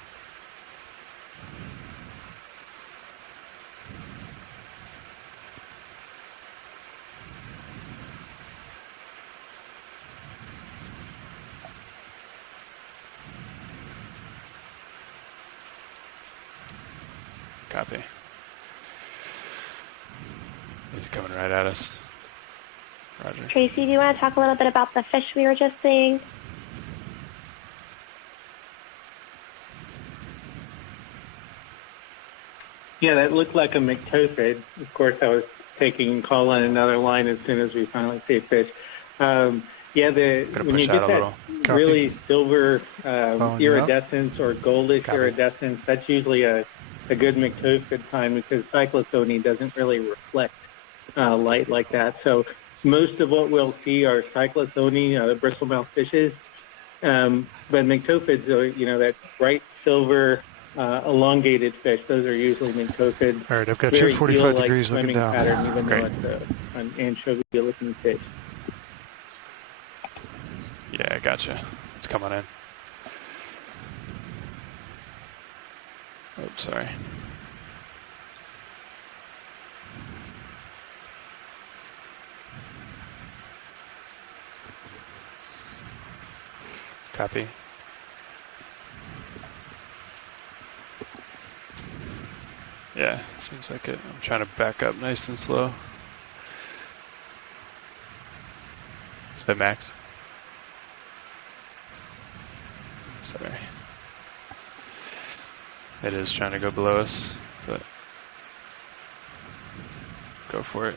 Copy. He's coming right at us. Roger. Tracy, do you want to talk a little bit about the fish we were just seeing? Yeah, that looked like a McTosid. Of course, I was taking call on another line as soon as we finally see a fish. Yeah, Gonna when push you out get a that little. Copy. really silver Following you up. iridescence or goldish Copy. iridescence, that's usually a good McTophid time because cyclosony doesn't really reflect light like that. So most of what we'll see are cyclosony, bristlemouth fishes. But McTophids, that bright silver elongated fish, those are usually McTophids. All right, I've got you Very 45 eel-like degrees looking swimming down. pattern, even Great. though it's an anchovy-looking fish. Yeah, I gotcha. It's coming in. Oops, sorry. Copy. Yeah, seems like it. I'm trying to back up nice and slow. Is that max? Sorry. It is trying to go below us, but go for it.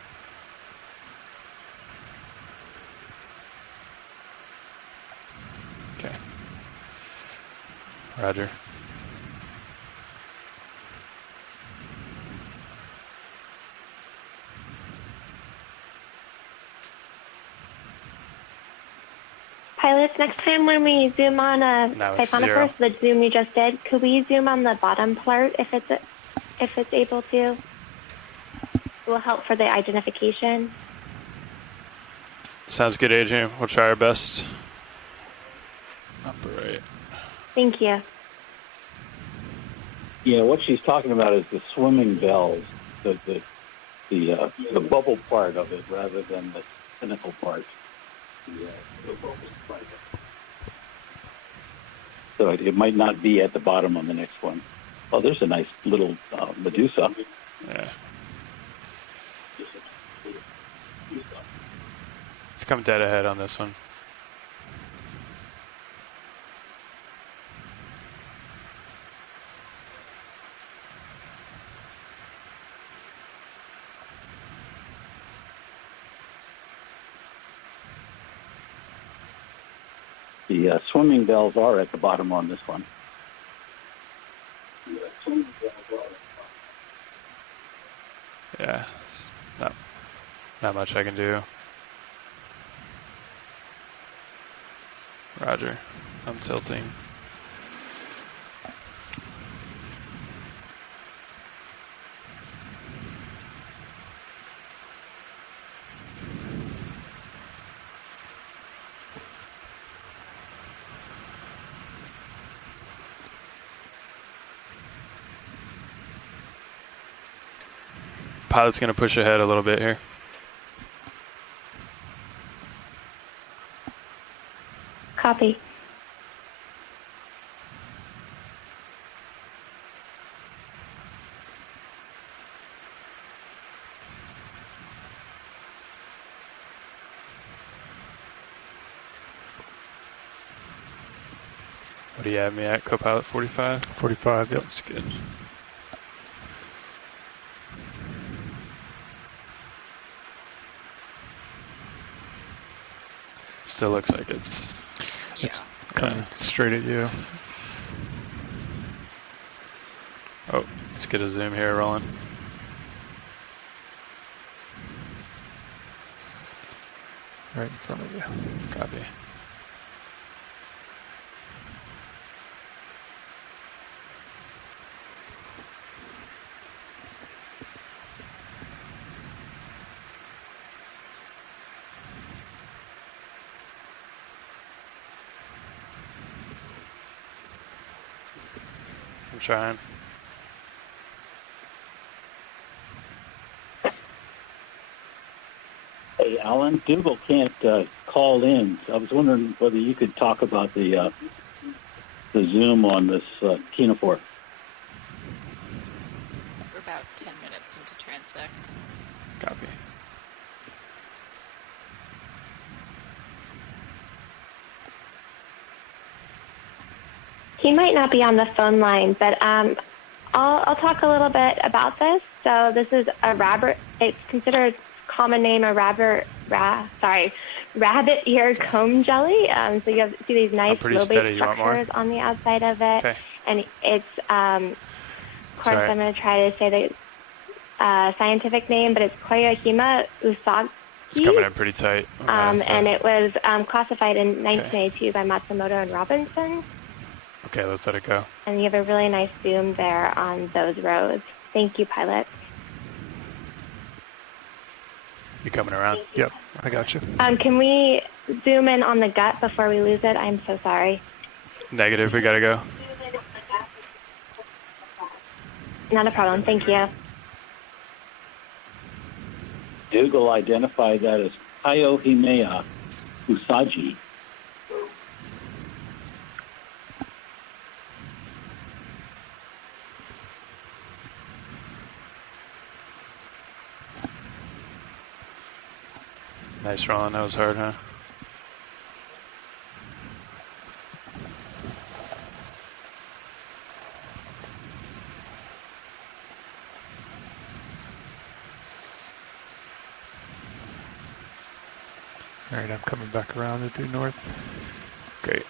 Okay. Roger. Pilots, next time when we zoom on a Now it's siphonophore, so the zoom you just did, could we zoom on the bottom part if it's able to? It will help for the identification. Sounds good, Adrian. We'll try our best. Upper right. Thank you. Yeah, what she's talking about is the swimming bells, the bubble part of it, rather than the pinnacle part. The bubble part. So it might not be at the bottom on the next one. Oh, there's a nice little Medusa. Yeah. It's come dead ahead on this one. The swimming bells are at the bottom on this one. Yeah. Not much I can do. Roger. I'm tilting. Pilot's going to push ahead a little bit here. Copy. What do you have me at, Copilot 45? 45, yep. That's good. Still looks like it's Coming straight at you. Oh, let's get a zoom here rolling. Right in front of you. Copy. I'm trying. Hey, Alan, Dougal can't call in. I was wondering whether you could talk about the zoom on this Kina 4. We're about 10 minutes into transect. Copy. He might not be on the phone line, but I'll talk a little bit about this. So this is a rabbit. It's considered common name a rabbit ear comb jelly. So you see these nice lobate structures on the outside of it. Okay. And it's, of course, I'm going to try to say the scientific name, but it's Koyohima usagi. It's coming in pretty tight. And it was classified in 1992 by Matsumoto and Robinson. Okay, let's let it go. And you have a really nice zoom there on those roads. Thank you, pilot. You coming around? Yep, I got you. Can we zoom in on the gut before we lose it? I'm so sorry. Negative, we gotta go. Not a problem, thank you. Google identified that as Koyohima usagi. Nice rolling, that was hard, huh? All right, I'm coming back around to due north. Great.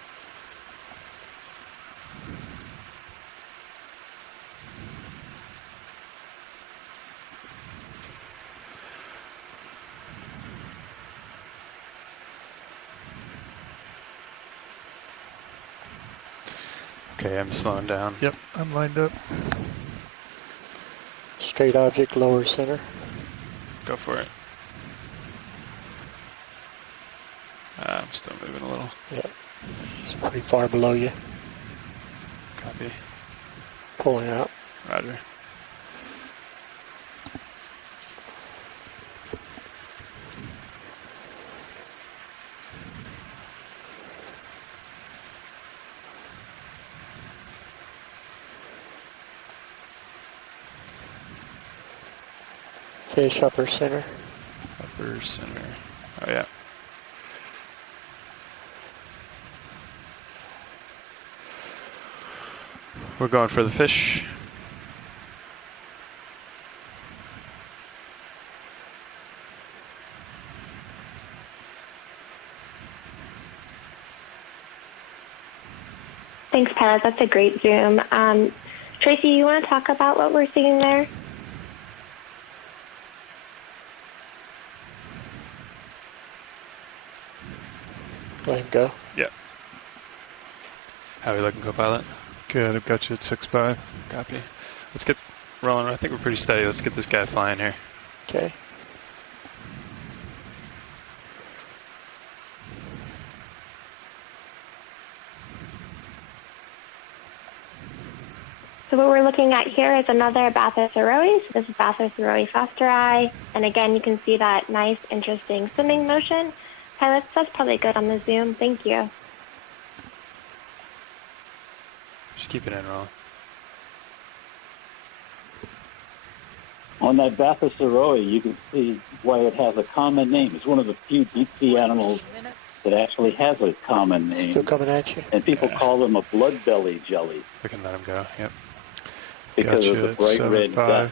Okay, I'm slowing down. Yep, I'm lined up. Straight object, lower center. Go for it. I'm still moving a little. Yep. It's pretty far below you. Copy. Pulling out. Roger. Fish upper center. Upper center. Oh, yeah. We're going for the fish. Thanks, pilot. That's a great zoom. Tracy, you want to talk about what we're seeing there? Let him go. Yep. How are we looking, co-pilot? Good, I've got you at 6'5". Copy. Let's get rolling. I think we're pretty steady. Let's get this guy flying here. Okay. So what we're looking at here is another Bathurst Aroe. So this is Bathurst Aroe Foster Eye. And again, you can see that nice, interesting swimming motion. Pilots, that's probably good on the zoom. Thank you. Just keep it in roll. On that Bathurst Aroe, you can see why it has a common name. It's one of the few deep sea animals that actually has a common name. Still coming at you. And people call them a blood belly jelly. We can let him go. Yep. Because of the bright red gut.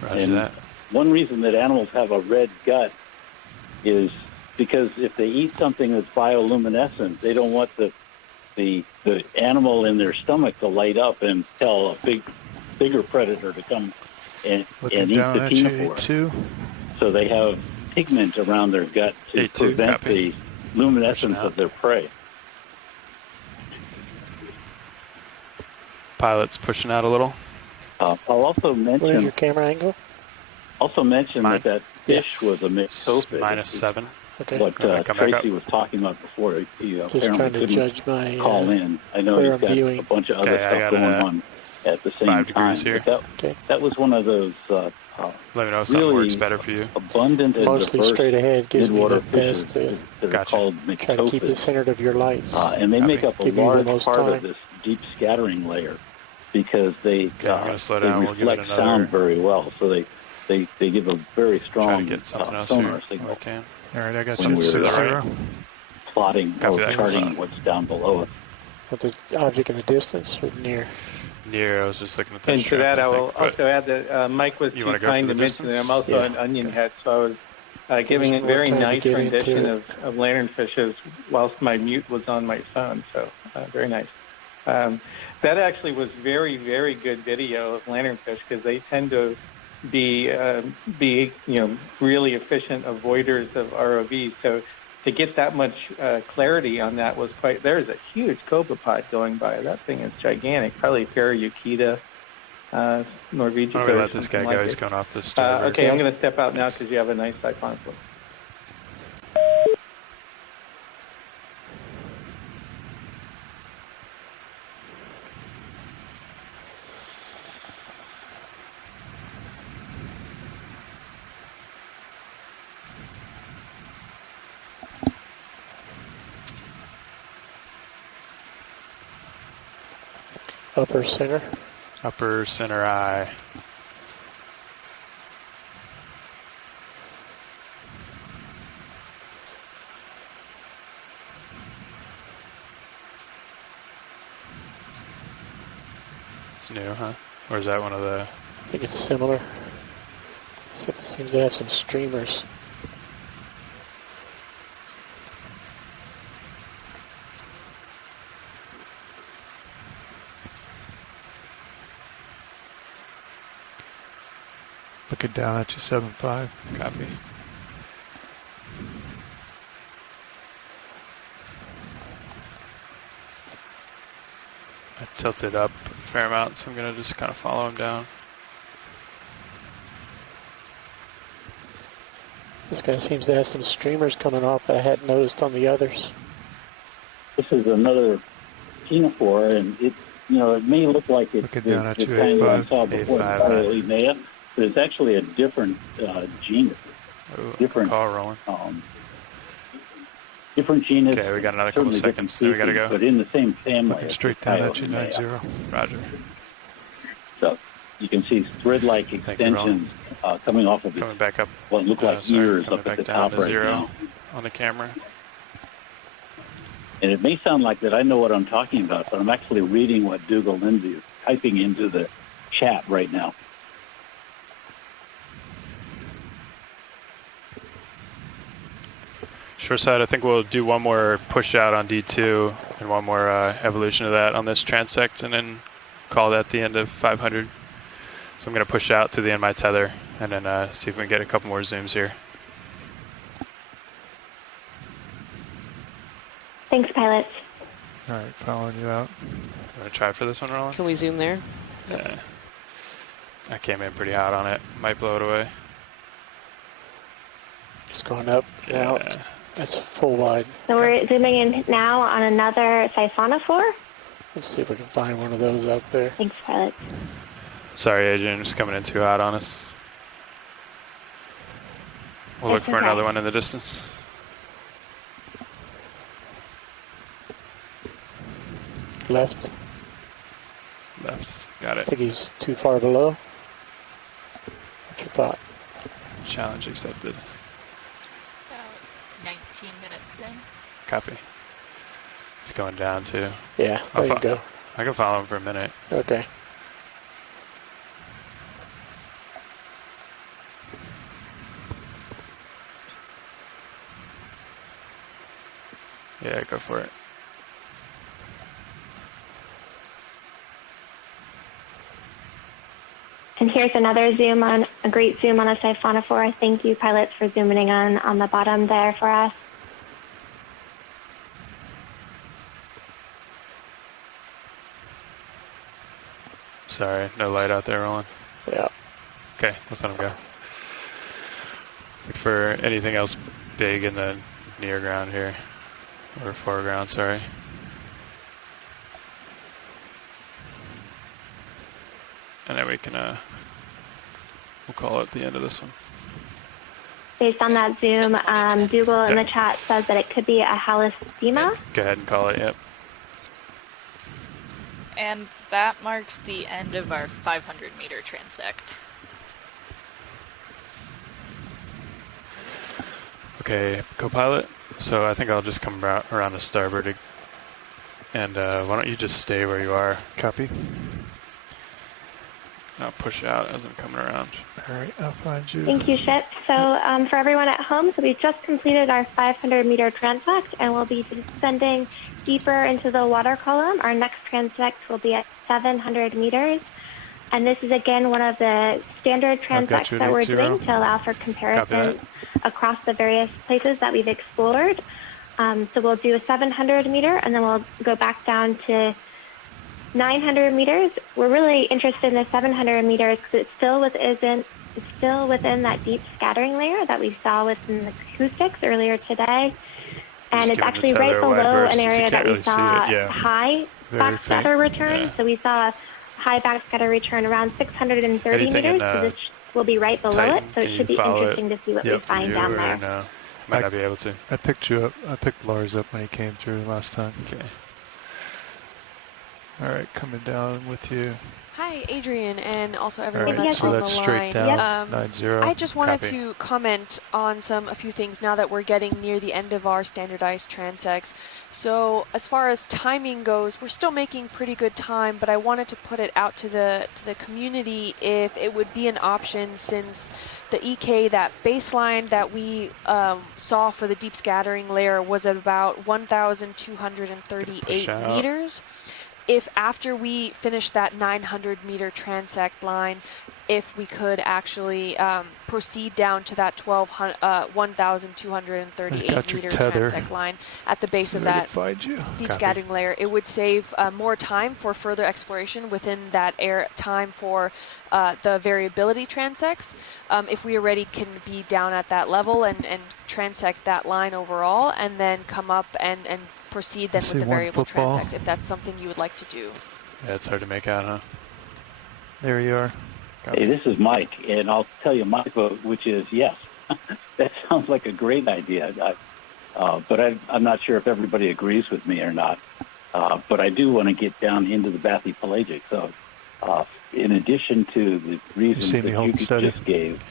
Roger and that. one reason that animals have a red gut is because if they eat something that's bioluminescent, they don't want the animal in their stomach to light up and tell a bigger predator to come and eat the ctenophore. So they have pigment around their gut to prevent the luminescence of their prey. Pilot's pushing out a little. I'll also mention. Where's your camera angle? Also mention that fish was a myxophid. -7. Okay. What Tracy was talking about before. He apparently couldn't judge my, call in. I know he's got a bunch of other stuff going on at the same 5 time. degrees here. That was one of those let me know if something really works better for you. abundant and mostly diverse straight ahead gives me the midwater best. fishes that are called Try to keep it myxophids. centered of your lights. And they make up a Give you the large most part time. of this deep scattering layer because they I'm gonna slow down. We'll give it reflect another. sound very well. So they give a very strong Try to get something else sonar here. signal. Okay. All right, I got When you we're at 6'0". plotting Copy or that. charting what's down below us. With the object in the distance or near? Near, I was just looking at that. And to that, I will also add that Mike was You too wanna go kind for to the mention that distance? I'm also an onion head, so I was giving us a more very time to nice get into rendition it. of lanternfishes whilst my mute was on my phone. So very nice. That actually was very, very good video of lanternfish because they tend to be really efficient avoiders of ROV. So to get that much clarity on that was quite. There's a huge copepod going by. That thing is gigantic. Probably Parayukita Norwegian. Why don't we let this guy go? He's going off the starboard. Okay, I'm going to step out now because you have a nice siphon. Upper center. Upper center eye. It's new, huh? Or is that one of the... I think it's similar. So it seems to have some streamers. Looking down at you, 7.5. Copy. I tilted up a fair amount, so I'm going to just kind of follow him down. This guy seems to have some streamers coming off that I hadn't noticed on the others. This is another ctenophore, and it may look like it's the down at you, kind that I saw 8.5. before, Spirulina, but it's actually a different genus. Ooh, Different call rolling. Different genus. Okay, we got another couple certainly seconds, different then we gotta species, go. But in the same family. Looking as straight the down at you, Coyote 9.0. Roger. So you can see thread-like extensions coming off of it. Coming back up. What look like ears coming up at back the down top to right 0 now. on the camera. And it may sound like that I know what I'm talking about, but I'm actually reading what Dougal Lindsay is typing into the chat right now. Short side, I think we'll do one more push out on D2 and one more evolution of that on this transect and then call that the end of 500. So I'm going to push out to the end of my tether and then see if we can get a couple more zooms here. Thanks, pilots. All right, following you out. I'm going to try for this one, Roland. Can we zoom there? Yeah. I came in pretty hot on it. Might blow it away. Just going up and out. Yeah. That's full wide. So we're zooming in now on another siphonophore. Let's see if we can find one of those out there. Thanks, pilots. Sorry, Adrian, just coming in too hot on us. We'll look That's for okay. another one in the distance. Left. Left. Got I it. think he's too far below. What's your thought? Challenge accepted. About 19 minutes in. Copy. He's going down too. Yeah, I'll there you go. I can follow him for a minute. Okay. Yeah, go for it. And here's another zoom on a great zoom on a siphonophore. Thank you, pilots, for zooming in on the bottom there for us. Sorry, no light out there, Roland. Yeah. Okay, let's let him go. Look for anything else big in the near ground here. Or foreground, sorry. And then we can, we'll call it the end of this one. Based on that zoom, Dougal in the chat says that it could be a halostema. Go ahead and call it, yep. And that marks the end of our 500-meter transect. Okay, co-pilot. So I think I'll just come around to starboard. And why don't you just stay where you are? Copy. I'll push out as I'm coming around. All right, I'll find you. Thank you, Ship. So for everyone at home, so we've just completed our 500-meter transect, and we'll be descending deeper into the water column. Our next transect will be at 700 meters. And this is, again, one of the standard transects that we're doing to allow for comparison across the various places that we've explored. So we'll do a 700 meter, and then we'll go back down to 900 meters. We're really interested in the 700 meters because it's still within that deep scattering layer that we saw within the acoustics earlier today. And it's actually right below an area that we saw high backscatter return. So we saw high backscatter return around 630 meters. So this will be right below it. So it should be interesting to see what we find down there. No, might not be able to. I picked you up. I picked Lars up when he came through last time. Okay. All right, coming down with you. Hi, Adrian, and also everyone that's so on that's the straight line. down, 90. I just wanted Copy. to comment on a few things now that we're getting near the end of our standardized transects. So as far as timing goes, we're still making pretty good time, but I wanted to put it out to the community if it would be an option, since the EK, that baseline that we saw for the deep scattering layer, was about 1,238 meters. If after we finish that 900 meter transect line, if we could actually proceed down to that 1,238 meter transect line at the base of that deep scattering layer, it would save more time for further exploration within that time for the variability transects. If we already can be down at that level and transect that line overall, and then come up and proceed then with the variable transects, if that's something you would like to do. Yeah, it's hard to make out, huh? There you are. Hey, this is Mike, and I'll tell you my vote, which is yes. That sounds like a great idea, but I'm not sure if everybody agrees with me or not. But I do want to get down into the bathypelagic. So in addition to the reasons that you just gave,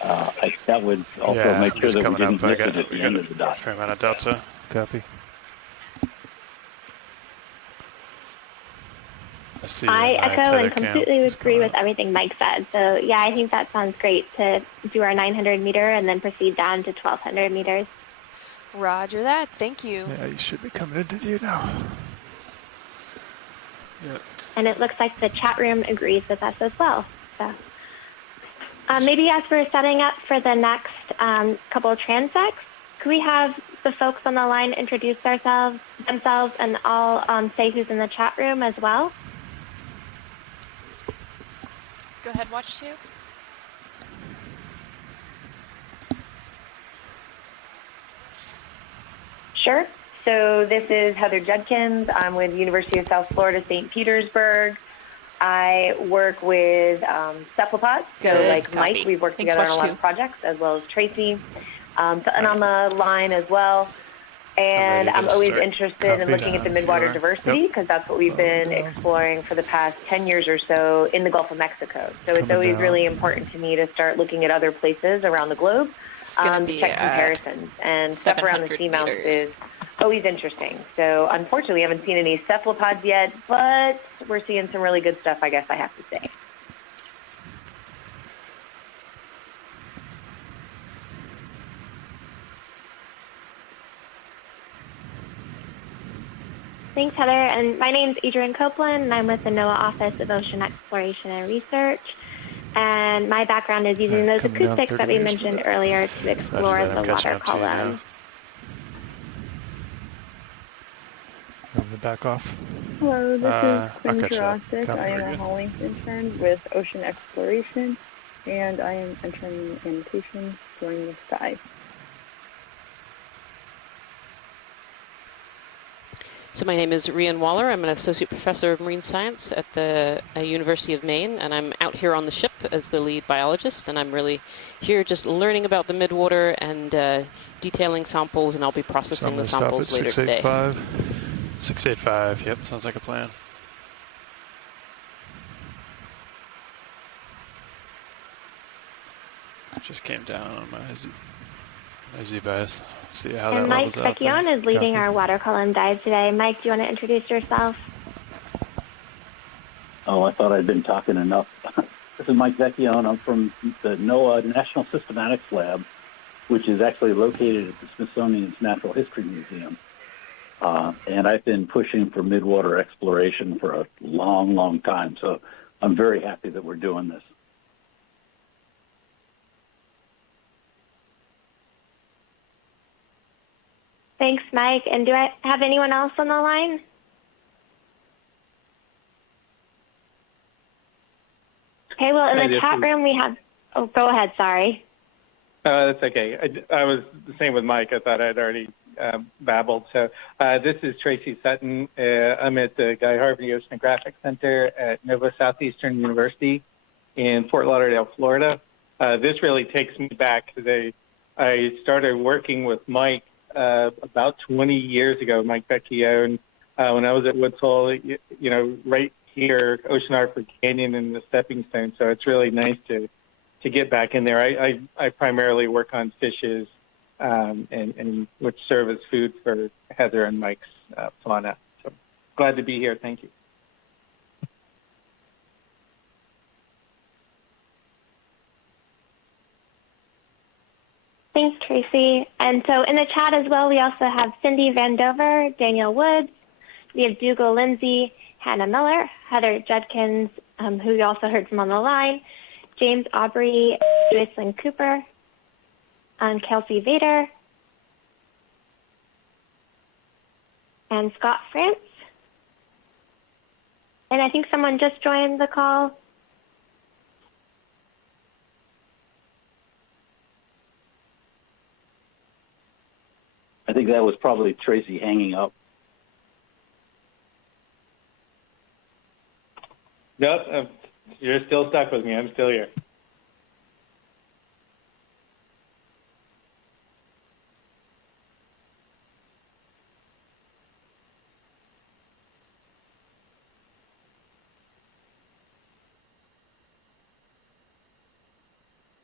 that would also make sure that we didn't miss it at the end of the dot. Fair amount of delta. Copy. I echo and completely agree with everything Mike said. So yeah, I think that sounds great to do our 900 meter and then proceed down to 1,200 meters. Roger that. Thank you. Yeah, you should be coming into view now. Yeah. And it looks like the chat room agrees with us as well. So maybe as we're setting up for the next couple of transects, could we have the folks on the line introduce themselves, and I'll say who's in the chat room as well. Go ahead, watch two. Sure. So this is Heather Judkins. I'm with University of South Florida, St. Petersburg. I work with cephalopods. So like Mike, we've worked together on a lot of projects, as well as Tracy. And on the line as well. And I'm always interested in looking at the midwater diversity, because that's what we've been exploring for the past 10 years or so in the Gulf of Mexico. So it's always really important to me to start looking at other places around the globe to check comparisons. And stuff around the seamounts is always interesting. So unfortunately, we haven't seen any cephalopods yet, but we're seeing some really good stuff, I guess I have to say. Thanks, Heather. And my name's Adrian Copeland, and I'm with the NOAA Office of Ocean Exploration and Research. And my background is using those acoustics that we mentioned earlier to explore the water column. I'm going to back off. Hello, this is Quinn Jurassic. I am a hauling intern with Ocean Exploration, and I am entering annotations during the sky. So my name is Rian Waller. I'm an associate professor of marine science at the University of Maine, and I'm out here on the ship as the lead biologist, and I'm really here just learning about the midwater and detailing samples, and I'll be processing the samples later today. 685, yep, sounds like a plan. Just came down on my Z-bias. See how and that Mike levels up. Vecchione is leading our water column dive today. Mike, do you want to introduce yourself? Oh, I thought I'd been talking enough. This is Mike Vecchione. I'm from the NOAA National Systematics Lab, which is actually located at the Smithsonian's Natural History Museum. And I've been pushing for midwater exploration for a long, long time. So I'm very happy that we're doing this. Thanks, Mike. And do I have anyone else on the line? Okay, well, in the chat room we have... Oh, go ahead, sorry. That's okay. I was the same with Mike. I thought I'd already babbled. So this is Tracy Sutton. I'm at the Guy Harvey Oceanographic Center at Nova Southeastern University in Fort Lauderdale, Florida. This really takes me back because I started working with Mike about 20 years ago, Mike Vecchione, when I was at Woods Hole, right here, Oceanographer Canyon and the Stepping Stone. So it's really nice to get back in there. I primarily work on fishes and which serve as food for Heather and Mike's fauna. So glad to be here. Thank you. Thanks, Tracy. And so in the chat as well, we also have Cindy Vandover, Daniel Woods, we have Dougal Lindsay, Hannah Miller, Heather Judkins, who you also heard from on the line, James Aubrey, Joycelyn Cooper, and Kelsey Vader, and Scott France. And I think someone just joined the call. I think that was probably Tracy hanging up. Nope, you're still stuck with me. I'm still here.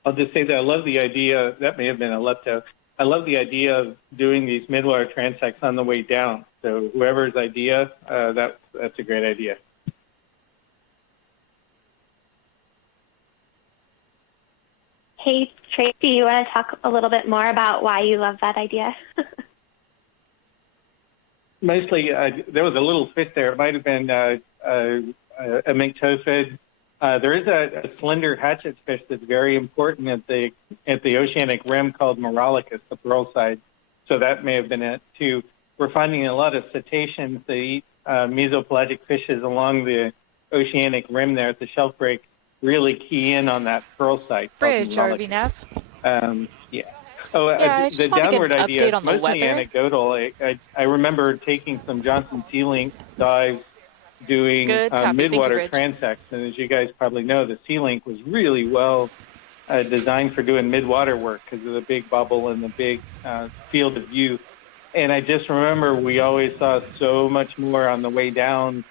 I'll just say that I love the idea, that may have been a lepto, I love the idea of doing these midwater transects on the way down. So whoever's idea, that's a great idea. Hey, Tracy, you want to talk a little bit more about why you love that idea? Mostly, there was a little fit there. It might have been a myctophid. There is a slender hatchet fish that's very important at the oceanic rim called Morollicus, the pearl side. So that may have been it too. We're finding a lot of cetaceans that eat mesopelagic fishes along the oceanic rim there at the shelf break. Really key in on that pearl site. Bridge, RVNF. Yeah. Oh, I the just want to downward get an idea update is on the mostly weather. anecdotal. I remember taking some Johnson Sea Link dives doing Good copy. midwater transects, and as you guys probably know, the Sea Link was really well designed for doing midwater work because of the big bubble and the big field of view. And I just remember we always saw so much more on the way down,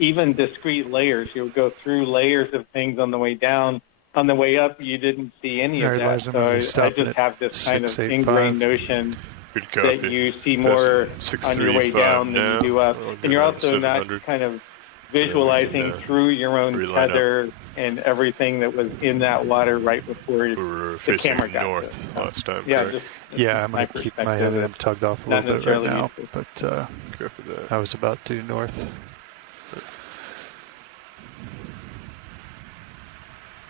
even discrete layers. You would go through layers of things on the way down. On the way up, you didn't see any of that. So I just have this kind of ingrained notion that you see more on your way down than you do up. And you're also not kind of visualizing through your own tether and everything that was in that water right before the camera got north last time. Yeah, I'm going to keep my head tugged off a little bit right now, but I was about due north.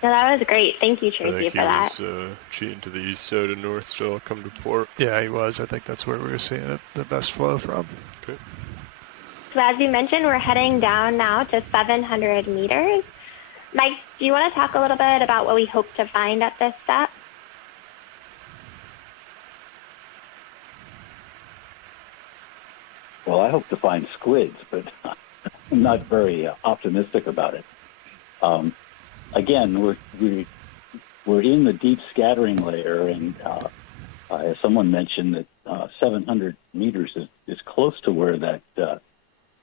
No, that was great. Thank you, Tracy, for that. He was cheating to the east side of north, so I'll come to port. Yeah, he was. I think that's where we were seeing it, the best flow from. Okay. So as you mentioned, we're heading down now to 700 meters. Mike, do you want to talk a little bit about what we hope to find at this step? Well, I hope to find squids, but I'm not very optimistic about it. Again, we're in the deep scattering layer, and as someone mentioned, that 700 meters is close to where that the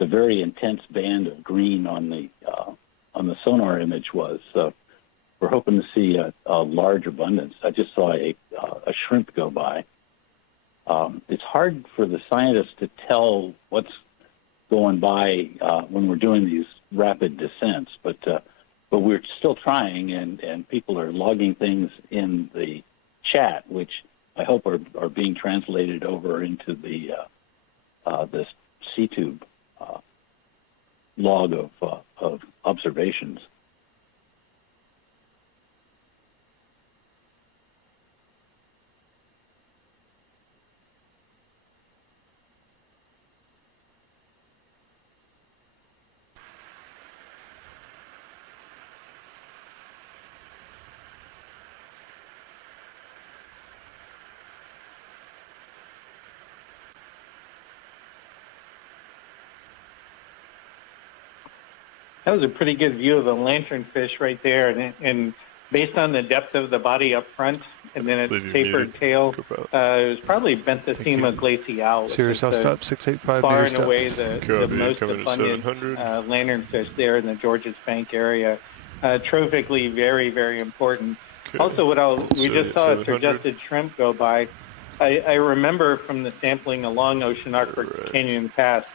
very intense band of green on the sonar image was. So we're hoping to see a large abundance. I just saw a shrimp go by. It's hard for the scientists to tell what's going by when we're doing these rapid descents, but but we're still trying, and people are logging things in the chat, which I hope are being translated over into the this CTube log of observations. That was a pretty good view of a lanternfish right there, and based on the depth of the body up front and then its tapered tail, it was probably Benthesema glacial. Sirius, I'll stop 685 far meters and away depth. the most abundant lanternfish there in the Georges Bank area. Trophically very, very important. Okay. Also, we just saw a suggested shrimp go by. I remember from the sampling along Oceanographer Canyon Pass,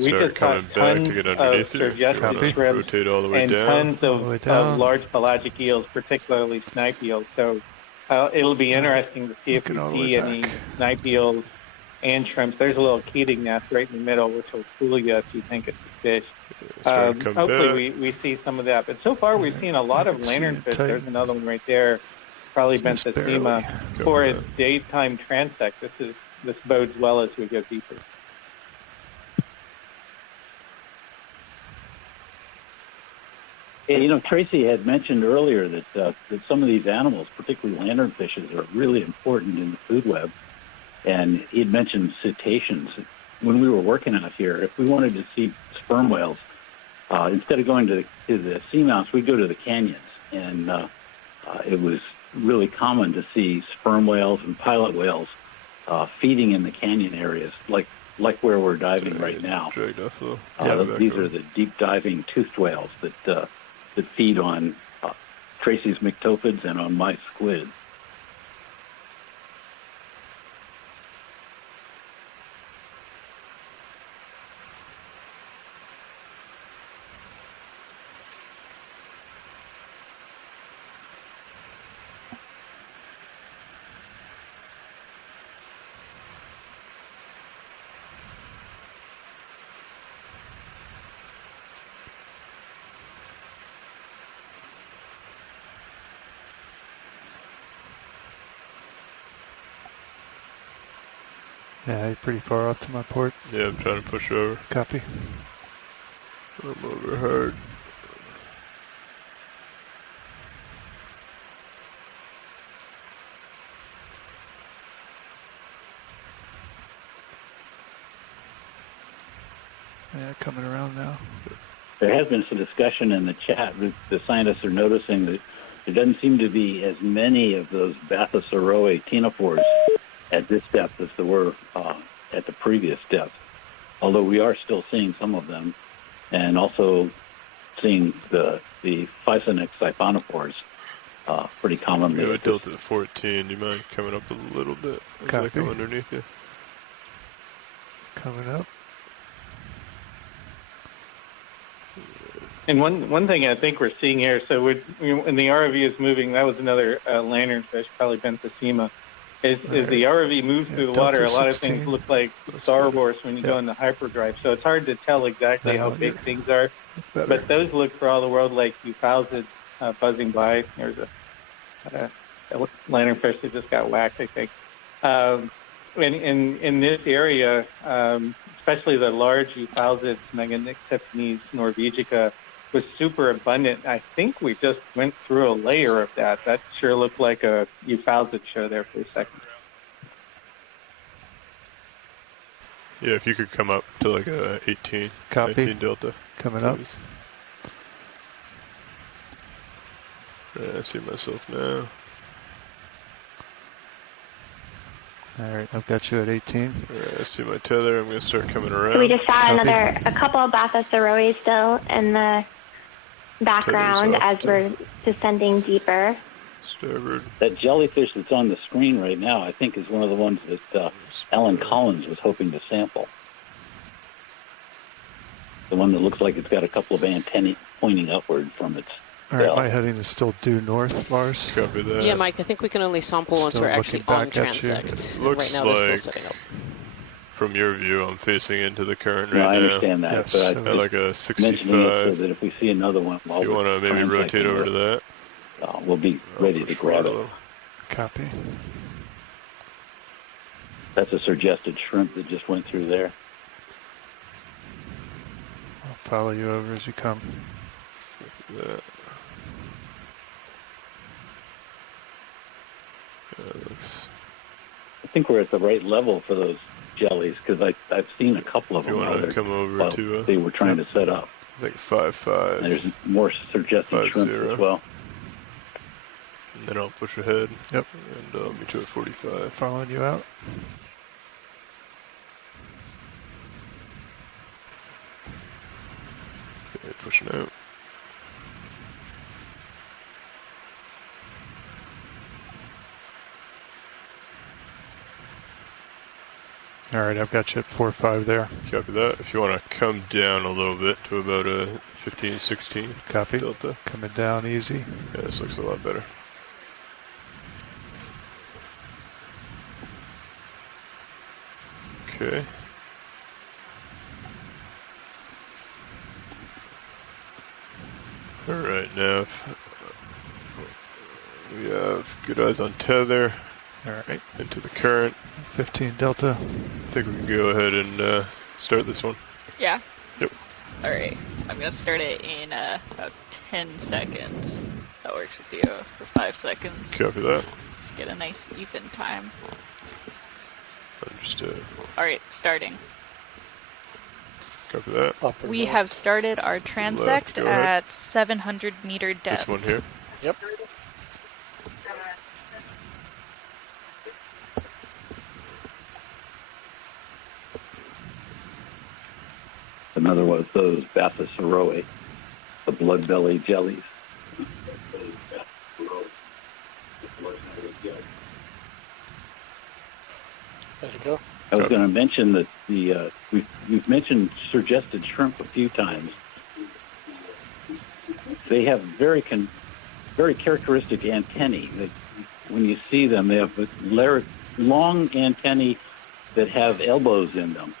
we just caught tons of suggested shrimps and tons of large pelagic eels, particularly snipe eels. So it'll be interesting to see if we see any snipe eels and shrimps. There's a little keating nest right in the middle, which will fool you if you think it's a fish. Hopefully we see some of that. But so far we've seen a lot of lanternfish. There's another one right there, probably Benthesema, for its daytime transect. This bodes well as we go deeper. Yeah, Tracy had mentioned earlier that some of these animals, particularly lanternfishes, are really important in the food web. And he had mentioned cetaceans. When we were working out here, if we wanted to see sperm whales, instead of going to the seamounts, we'd go to the canyons. And it was really common to see sperm whales and pilot whales feeding in the canyon areas, like where we're diving right now. These are the deep diving toothed whales that feed on Tracy's myctophids and on my squid. Yeah, you're pretty far off to my port. Yeah, I'm trying to push over. Copy. I'm over hard. Yeah, coming around now. There has been some discussion in the chat. The scientists are noticing that there doesn't seem to be as many of those Bathysaroe ctenophores at this depth as there were at the previous depth, although we are still seeing some of them, and also seeing the Physonex siphonophores pretty commonly. Yeah, I built at 14. Do you mind coming up a little bit? Copy. I come underneath you. Coming up. And one thing I think we're seeing here, so when the ROV is moving, that was another lanternfish, probably Benthesema. As the ROV moves through the water, a lot of things look like starburst when you go into hyperdrive. So it's hard to tell exactly how big things are. But those look for all the world like euphausids buzzing by. There's a lanternfish that just got whacked, I think. In this area, especially the large euphausids, Meganixiphanes norvegica, was super abundant. I think we just went through a layer of that. That sure looked like a euphausid show there for a second. Yeah, if you could come up to like a 18, Copy. 19 delta. Coming up. Yeah, I see myself now. All right, I've got you at 18. All right, I see my tether. I'm going to start coming around. So we just saw a couple of Bathysaroe still in the background as we're descending deeper. Starboard. That jellyfish that's on the screen right now, I think, is one of the ones that Alan Collins was hoping to sample. The one that looks like it's got a couple of antennae pointing upward from its All right, bell. my heading is still due north, Lars. Copy that. Yeah, Mike, I think we can only sample once Still we're actually looking on back at you. transect. Looks Right now they're still like- setting up. From your view, I'm facing into the current No, right I now. understand that, Yes. but At I At like a mentioning it 65. so that if we see another one, while If you we're want to maybe rotate transecting over it, to that. we'll be ready to push grab forward a it. little. Copy. That's a suggested shrimp that just went through there. I'll follow you over as you come. That. Looks, I think we're at the right level for those jellies because I've seen a couple of if you them. want while to come over while to, they were trying to set up. I think 5.5. And there's more suggested 5-0. shrimps as well. And then I'll push ahead. Yep. And I'll meet you at 45. Following you out. Okay, pushing out. All right, I've got you at 4-5 there. Copy that. If you want to come down a little bit to about a 15, 16 Copy. delta. Coming down easy. Yeah, this looks a lot better. Okay. All right, now we have good eyes on tether. All right. Into the current. 15 delta. I think we can go ahead and start this one. Yeah? Yep. All right. I'm going to start it in about 10 seconds. That works with you for 5 seconds. Copy that. Just get a nice even time. Understood. All right, starting. Copy that. We have started our transect go ahead. at 700 meter depth. This one here. Yep. Another one of those Bathysaroe, the blood belly jellies. There you go. I was going to mention that we've mentioned suggested shrimp a few times. They have very characteristic antennae. That when you see them, they have long antennae that have elbows in them.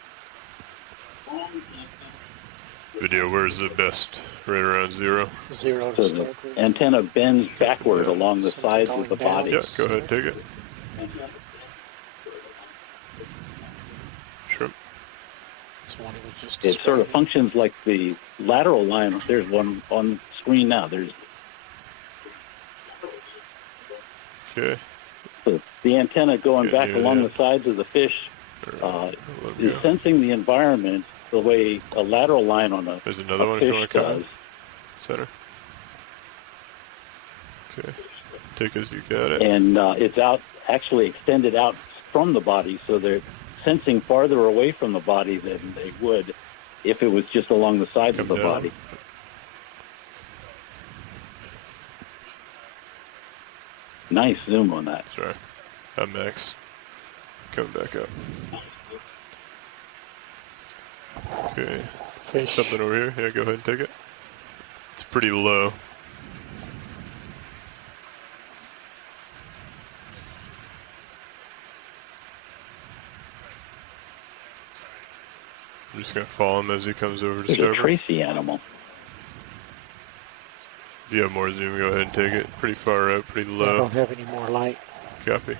Video, where's the best? Right around 0? 0 So to the start with. antenna bends backward along the So sides going of the down. body. Yeah, go ahead, take it. Shrimp. That's one he was just It sort of describing. functions like the lateral line. There's one on screen now. There's Okay. the antenna going Yeah, back yeah, along yeah. the sides of the fish Let me is go. sensing the environment the way a lateral line on There's another one if you fish want to come. does. Center. Okay. Take as you got it. And it's actually extended out from the body, so they're sensing farther away from the body than they would if it was just along the sides of Come the down. body. Nice zoom on that. Sorry. I'm max. Coming back up. Okay. Fish. Something over here. Yeah, go ahead and take it. It's pretty low. I'm just going to follow him as he comes over to It's a starboard. Tracy animal. If you have more zoom, go ahead and take it. Pretty far out, pretty I low. don't have any more light. Copy.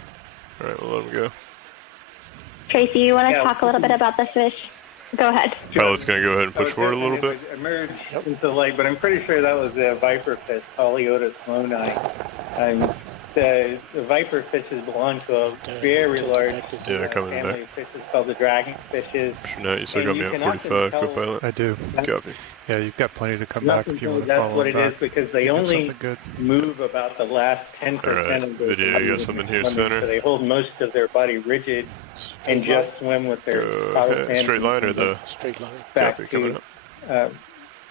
All right, we'll let him go. Tracy, you want to Yeah. talk a little bit about the fish? Go ahead. Pilot's going to go ahead and push forward a little bit. Emerged into the light, but I'm pretty sure that was a viper fish, Poliotis loni. The viper fishes belong to a very large Yeah, coming family back. of fishes called the dragon fishes. Sure, now you still And got me you at can often 45, tell- co-pilot. I do. Copy. Yeah, you've got plenty to come back if you want to That's follow what it it is back. because they You got only something good. move about the last 10% All right, of their video, body you got when something they're here, swimming. center? So they hold most of their body rigid and just swim with their Go caudal ahead. fins Straight line or the Straight line. back copy coming up?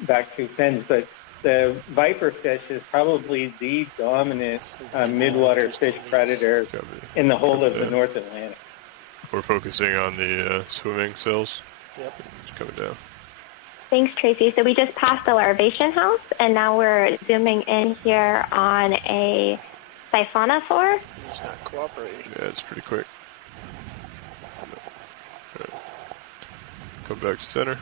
back to fins. But the viper fish is probably the dominant midwater fish predator Copy. in the whole of the Yeah. North Atlantic. We're focusing on the swimming cells. Yep. It's coming down. Thanks, Tracy. So we just passed the larvation house, and now we're zooming in here on a siphonophore. It's not cooperating. Yeah, it's pretty quick. Right. Come back to center.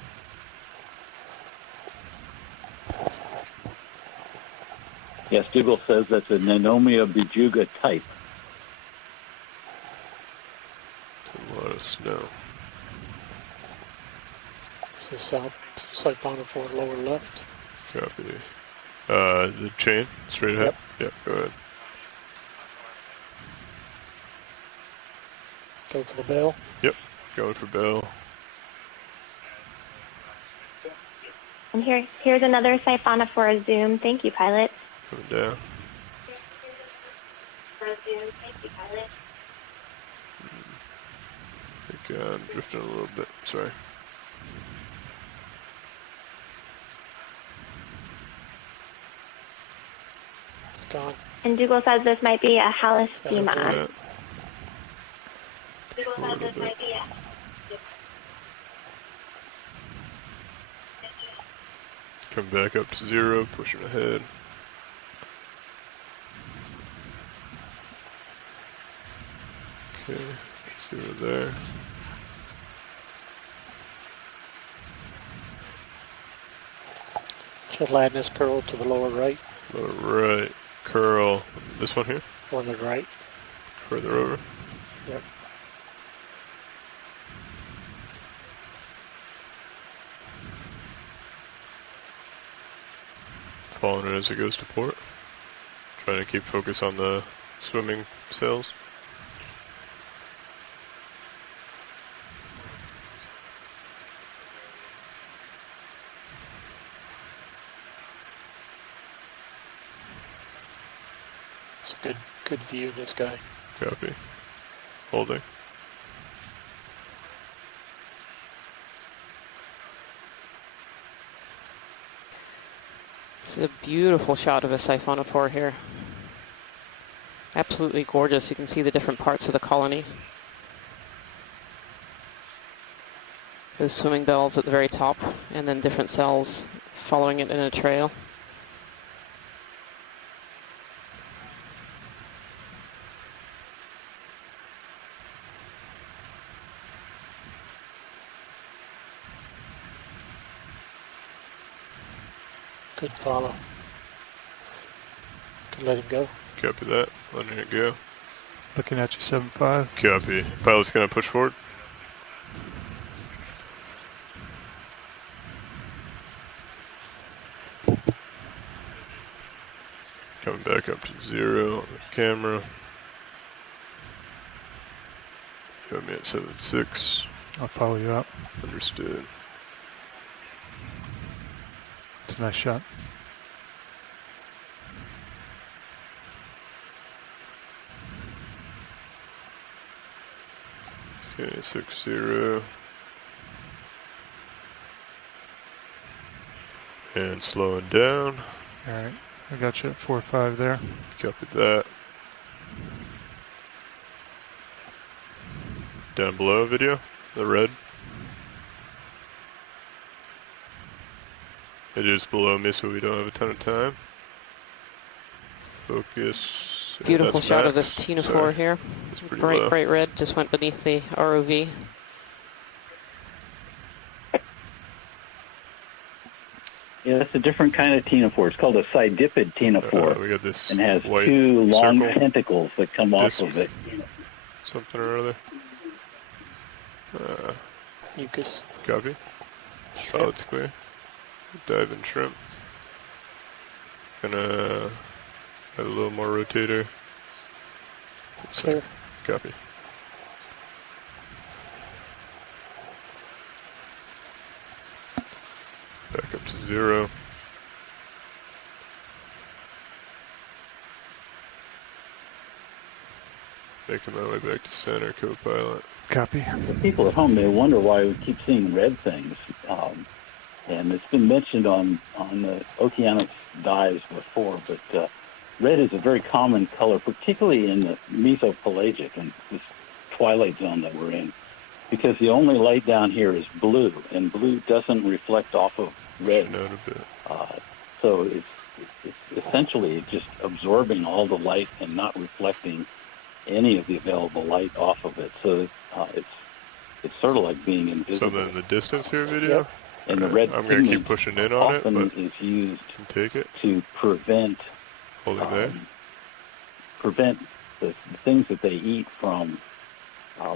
Yes, Dougal says that's a Nanomia bijuga type. It's a lot of snow. It's the south siphonophore lower left. Copy. The chain, straight ahead? Yep, go ahead. Go for the bell. Yep, going for bell. And here's another siphonophore zoom. Thank you, pilot. Coming down. For a zoom. Thank you, pilot. I think I'm drifting a little bit. Sorry. It's gone. And Dougal says this might be a halostima. Yeah. Dougal says this might be a... Come back up to 0, pushing ahead. Okay, 0 there. Gelatinous curl to the lower right. Lower right, curl. This one here? On the right. Further over. Yep. Following it as it goes to port. Trying to keep focus on the swimming sails. It's a good view of this guy. Copy. Holding. This is a beautiful shot of a siphonophore here. Absolutely gorgeous. You can see the different parts of the colony. Those swimming bells at the very top, and then different cells following it in a trail. Good follow. Could let him go. Copy that. Letting it go. Looking at you, 7-5. Copy. Pilot's gonna push forward. Coming back up to 0 on the camera. Got me at 7.6. I'll follow you up. Understood. It's a nice shot. Okay, 6-0. And slowing down. All right, I got you at 4-5 there. Copy that. Down below video, the red. It is below me, so we don't have a ton of time. Focus. Beautiful shot max. of this ctenophore here. Bright red, just went beneath the ROV. Yeah, that's a different kind of ctenophore. It's called a sidipid ctenophore. We got this and has white 2 long circle. tentacles that come off of it. Something or other. Mucus. Copy. Oh, it's clear. Dive and shrimp. Gonna have a little more rotator. Clear. Copy. Back up to 0. Making my way back to center, co-pilot. Copy. The people at home, they wonder why we keep seeing red things. And it's been mentioned on the Okeanos dives before, but red is a very common color, particularly in the mesopelagic and this twilight zone that we're in. because the only light down here is blue, and blue doesn't reflect off of red. So it's essentially just absorbing all the light and not reflecting any of the available light off of it. So it's sort of like being invisible. Something in the distance here video? Yep. And the red I'm going to keep pushing in on it, but is used take it. to prevent prevent the things that they eat from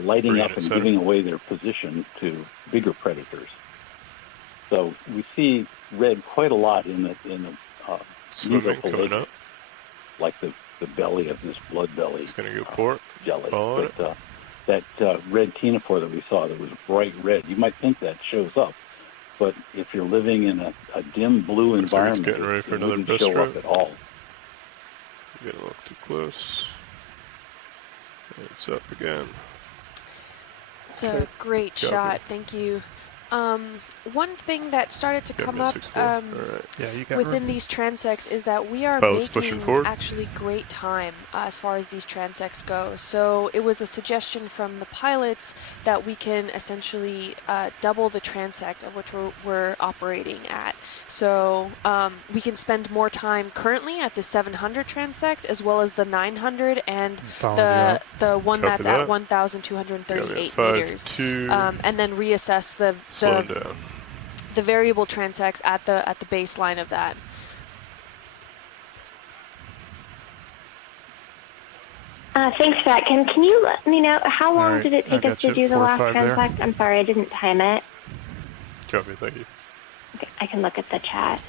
lighting up and giving away their position to bigger predators. So we see red quite a lot in the swimming coming up, like the belly of this blood belly. It's going to go port jelly. But, that red ctenophore that we saw that was bright red, you might think that shows up, but if you're living in a dim blue environment, getting ready for another wouldn't show up at all. Getting a little too close. It's up again. It's a great shot. Thank you. One thing that started to come up within these transects is that we are making actually great time as far as these transects go. So it was a suggestion from the pilots that we can essentially double the transect of which we're operating at. So we can spend more time currently at the 700 transect as well as the 900 and the one that's at 1,238 meters, and then reassess the variable transects at the baseline of that. Thanks for that. Can you let me know how long did it take us to do the last transect? I'm sorry, I didn't time it. Copy, thank you. Okay, I can look at the chat.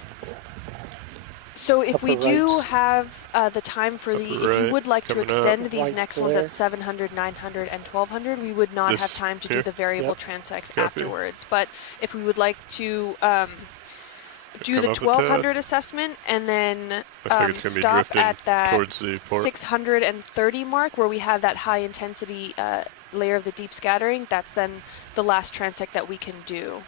So if we do have the time for if you would like to extend these next ones at 700, 900, and 1200, we would not have time to do the variable transects afterwards. But if we would like to do the 1200 assessment and then stop at that 630 mark where we have that high intensity layer of the deep scattering, that's then the last transect that we can do.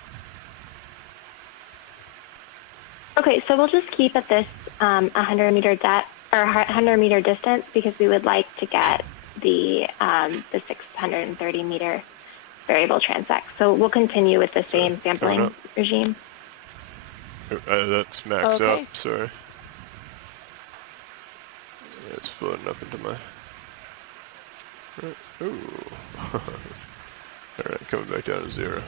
Okay, so we'll just keep at this 100 meter depth or 100 meter distance because we would like to get the 630 meter variable transect. So we'll continue with the same sampling regime. That's maxed up. Sorry. Yeah, it's floating up into my. Ooh. All right, coming back down to 0.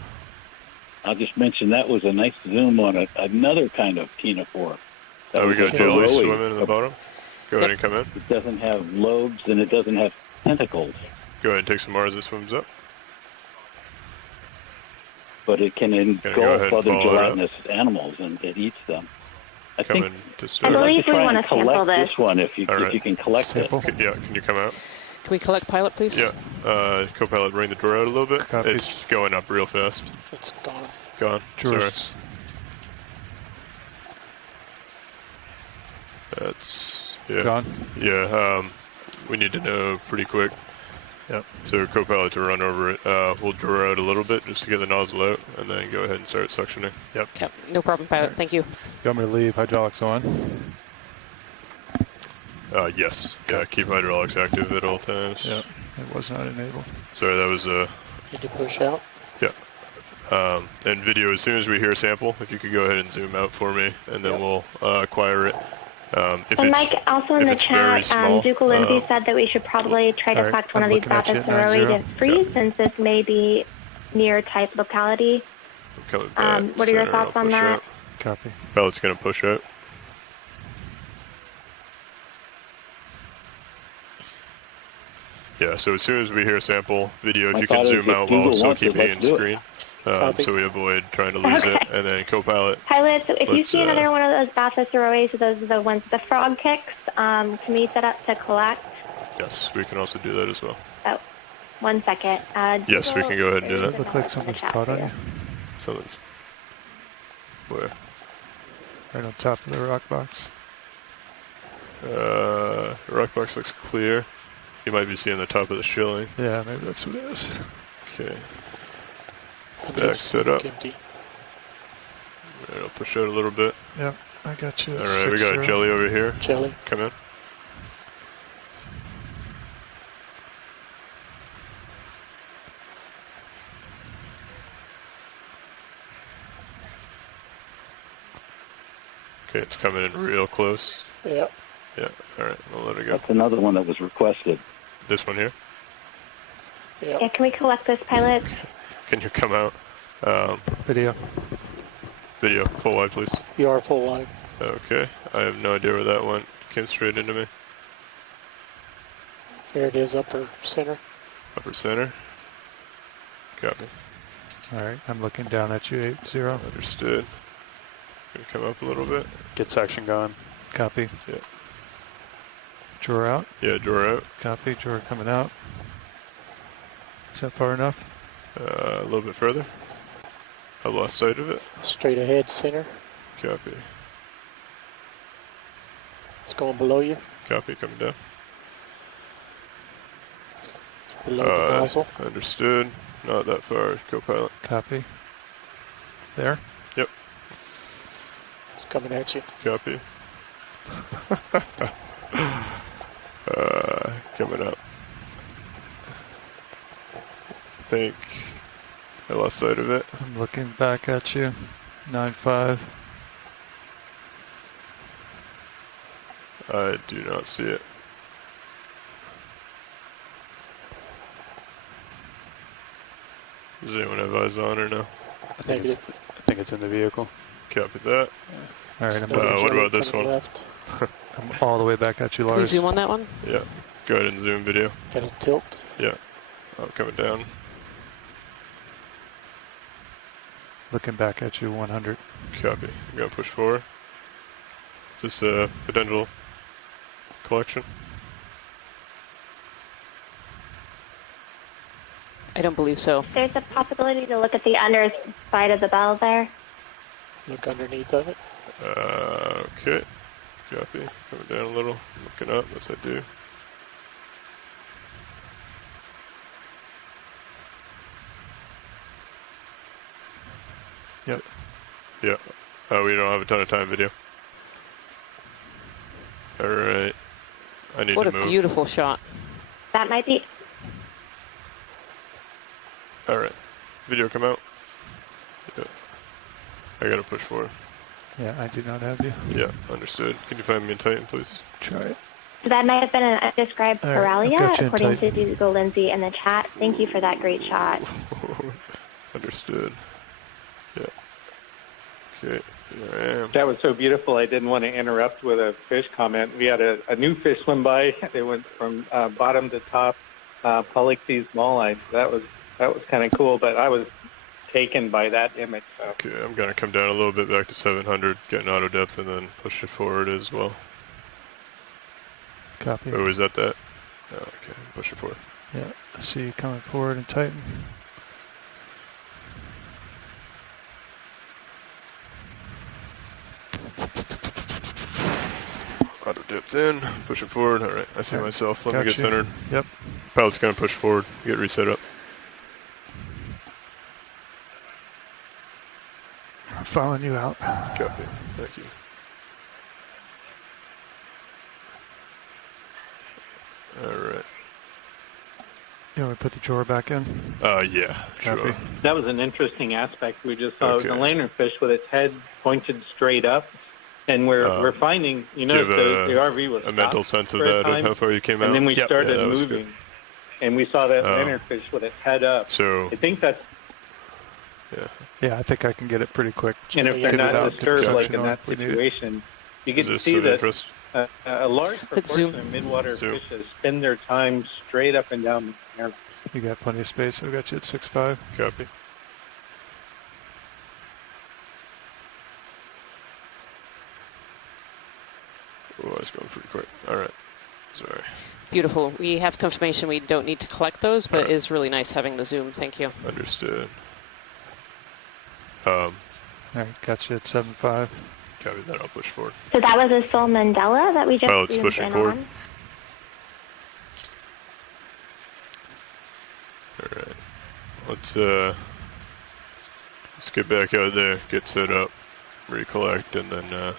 I'll just mention that was a nice zoom on another kind of ctenophore. We got jelly swimming in the bottom. Go ahead and come in. It doesn't have lobes and it doesn't have tentacles. Go ahead and take some more as it swims up. But it can engulf other gelatinous animals and it eats them. I believe we want to sample this one if you can collect it. Yeah, can you come out? Can we collect pilot, please? Yeah. Co-pilot, bring the door out a little bit. Copies. It's going up real fast. It's gone. Gone. Sorry. That's gone. Yeah. We need to know pretty quick. Yep. So co-pilot to run over it. We'll draw out a little bit just to get the nozzle out, and then go ahead and start suctioning. Yep. Yep. No problem, pilot. Thank you. You want me to leave hydraulics on? Yes. Yeah. Keep hydraulics active at all times. Yep. It was not enabled. Sorry, that was Need to push out. Yeah. And video, as soon as we hear a sample, if you could go ahead and zoom out for me, and then we'll acquire it. And Mike, also in the chat, Duke Lindsay said that we should probably try to collect one of these Bathurst to freeze since this may be near type locality. What are your thoughts on that? Copy. Pilot's going to push out. Yeah, so as soon as we hear a sample video, if you can zoom out while still keeping in screen, so we avoid trying to lose it, and then co-pilot. Pilot, so if you see another one of those Bathurst so those are the ones with the frog kicks, can we set up to collect? Yes, we can also do that as well. Oh, 1 second. Yes, we can go ahead and do that. It look like something's caught on you. Something's where? Right on top of the rock box. The rock box looks clear. You might be seeing the top of the shilling. Yeah, maybe that's what it is. Okay. Back set up. It'll push out a little bit. Yep, I got you. All right, we got a jelly over here. Jelly. Come in. Okay, it's coming in real close. Yep. Yeah, alright, I'll let it go. That's another one that was requested. This one here? Yep. Yeah, can we collect this, pilot? Can you come out? Video. Video, full wide, please. You are full line. Okay, I have no idea where that went. Came straight into me. There it is, upper center. Upper center. Copy. All right, I'm looking down at you, 8-0. Understood. Gonna come up a little bit. Get section going. Copy. Yeah. Drawer out. Yeah, drawer out. Copy. Drawer coming out. Is that far enough? A little bit further. I lost sight of it. Straight ahead, center. Copy. It's going below you. Copy, coming down. Below the nozzle. Understood. Not that far, co-pilot. Copy. There? Yep. It's coming at you. Copy. Coming up. I think I lost sight of it. I'm looking back at you. 9-5. I do not see it. Does anyone have eyes on or no? I think it's in the vehicle. Copy that. All right, I'm what about this one? Left. I'm all the way back at you, Can we Lars. zoom on that one? Yeah. Go ahead and zoom video. Got a tilt. Yeah. Coming down. Looking back at you, 100. Copy. I'm going to push forward. Is this a potential collection? I don't believe so. There's a possibility to look at the underside of the bell there. Look underneath of it. Okay. Copy. Coming down a little. Looking up. Yes, I do. Yep. Yeah. We don't have a ton of time video. Alright. I need What to a move. beautiful shot. That might be. Alright. Video come out. Yeah. I gotta push forward. Yeah, I do not have you. Yeah, understood. Can you find me in Titan, please? Try it. That might have been an undescribed All right, I've Paralia, got you in according to tight. Google Lindsay in the chat. Thank you for that great shot. Understood. Yeah. Okay, here I am. That was so beautiful. I didn't want to interrupt with a fish comment. We had a new fish swim by. They went from bottom to top, Polyxes walleye. That was kind of cool. But I was taken by that image. So. Okay, I'm gonna come down a little bit back to 700, get an auto depth, and then push it forward as well. Copy. Oh, is that that? Oh, okay, push it forward. Yeah, I see you coming forward and tighten. Auto depth in, push it forward. All right, I see myself. Let me get you. centered. Yep. Pilot's gonna push forward, get reset up. I'm following you out. Copy. Thank you. All right. You want me to put the drawer back in? Yeah, sure. Copy. That was an interesting aspect. We just saw Okay. the lanternfish with its head pointed straight up, and we're finding, Do you have the RV was a mental stopped sense of for a that, of time, how far you came out? and then we Yep. started Yeah, that was moving, and we saw that Oh. lanternfish with its head up. So, I think that's, yeah. Yeah, I think I can get it pretty quick. and if Get they're it not out, get the disturbed like suction in on that if we need it. situation, you Is get to this see of that interest? a large Let's zoom. proportion of midwater Zoom. fishes spend their time straight up and down the air. You got plenty of space. I've got you at 6.5. Copy. Oh, I was going pretty quick. All right. Sorry. Beautiful. We have confirmation we don't need to collect those, but Alright. it is really nice having the zoom. Thank you. Understood. All right, got you at 7.5. Copy that. I'll push forward. So that was a Sol Mandela that we just Pilot's zoomed pushing in forward. on. All right. Let's get back out there, get set up, recollect, and then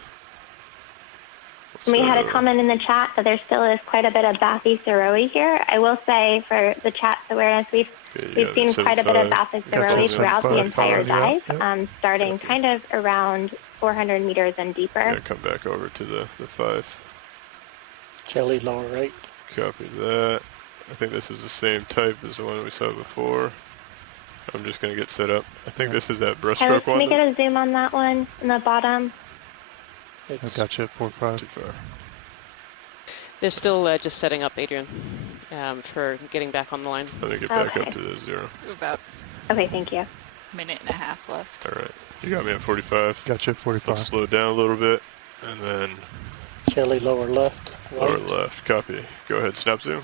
We had a comment in the chat that there still is quite a bit of Bathy Saroe here. I will say, for the chat's awareness, we've seen quite a bit of Bathy Gotcha. Saroe throughout the 7.5, entire following you dive, up. Yep. starting kind of around 400 meters and deeper. Yeah, come back over to the 5. Jelly lower right. Copy that. I think this is the same type as the one we saw before. I'm just going to get set up. I think this is that breaststroke Can one. we get a zoom on that one in the bottom? I got you at 4.5. Too far. They're still just setting up, Adrian, for getting back on the line. Let me get back up to the 0. About Okay, thank you. a minute and a half left. All right. You got me at 45. Got you at 45. Let's slow down a little bit. And then Jelly lower left. lower Right. left. Copy. Go ahead. Snap zoom.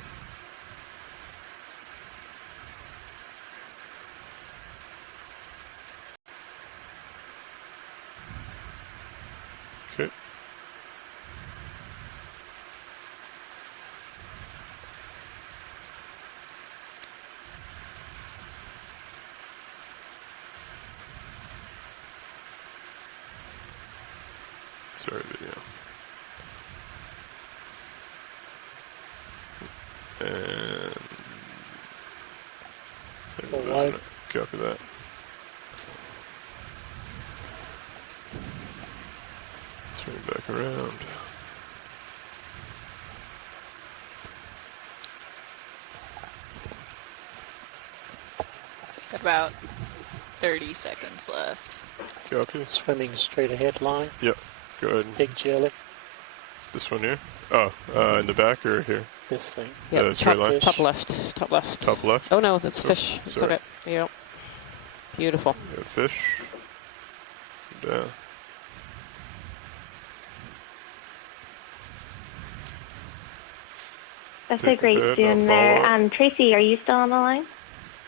Okay. Sorry, video. And Full wide. copy that. Turn back around. Got about 30 seconds left. Copy. Swimming straight ahead line. Yep. Go ahead. Big jelly. This one here? Oh, in the back or here? This thing. Yeah, straight line? top left. Top left. Top left? Oh no, that's Oh, fish. It's sorry. okay. Yep. Beautiful. Got fish. Down. That's Take a great a bit, zoom I'll there. follow. Tracy, are you still on the line?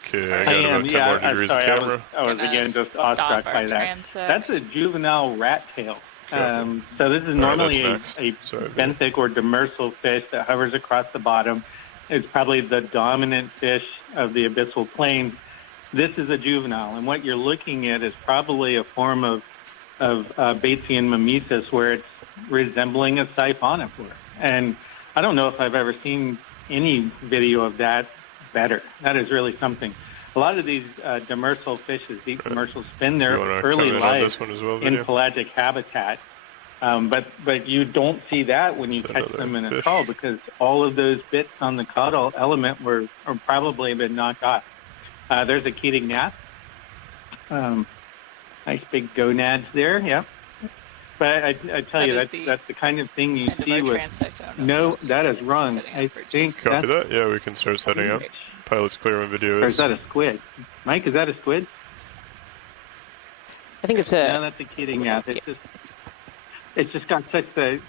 Okay, I got about 10 more degrees of camera. I was again just awestruck by that. That's a juvenile rat tail. So this is normally a benthic or demersal fish that hovers across the bottom. It's probably the dominant fish of the abyssal plain. This is a juvenile, and what you're looking at is probably a form of Batesian mimesis where it's resembling a siphonophore. And I don't know if I've ever seen any video of that better. That is really something. A lot of these demersal fishes, deep demersals, spend their early life in pelagic habitat. But you don't see that when you catch them in a trawl because all of those bits on the caudal element were probably been knocked off. There's a keating gnat. Nice big gonads there, yeah. But I tell you, that's the kind of thing you see with... No, that is wrong. I think Copy that? Yeah, we can start setting up. Pilot's clear when video is. Or is that a squid? Mike, is that a squid? I think it's a... No, that's a keating gnat. It's just got such a...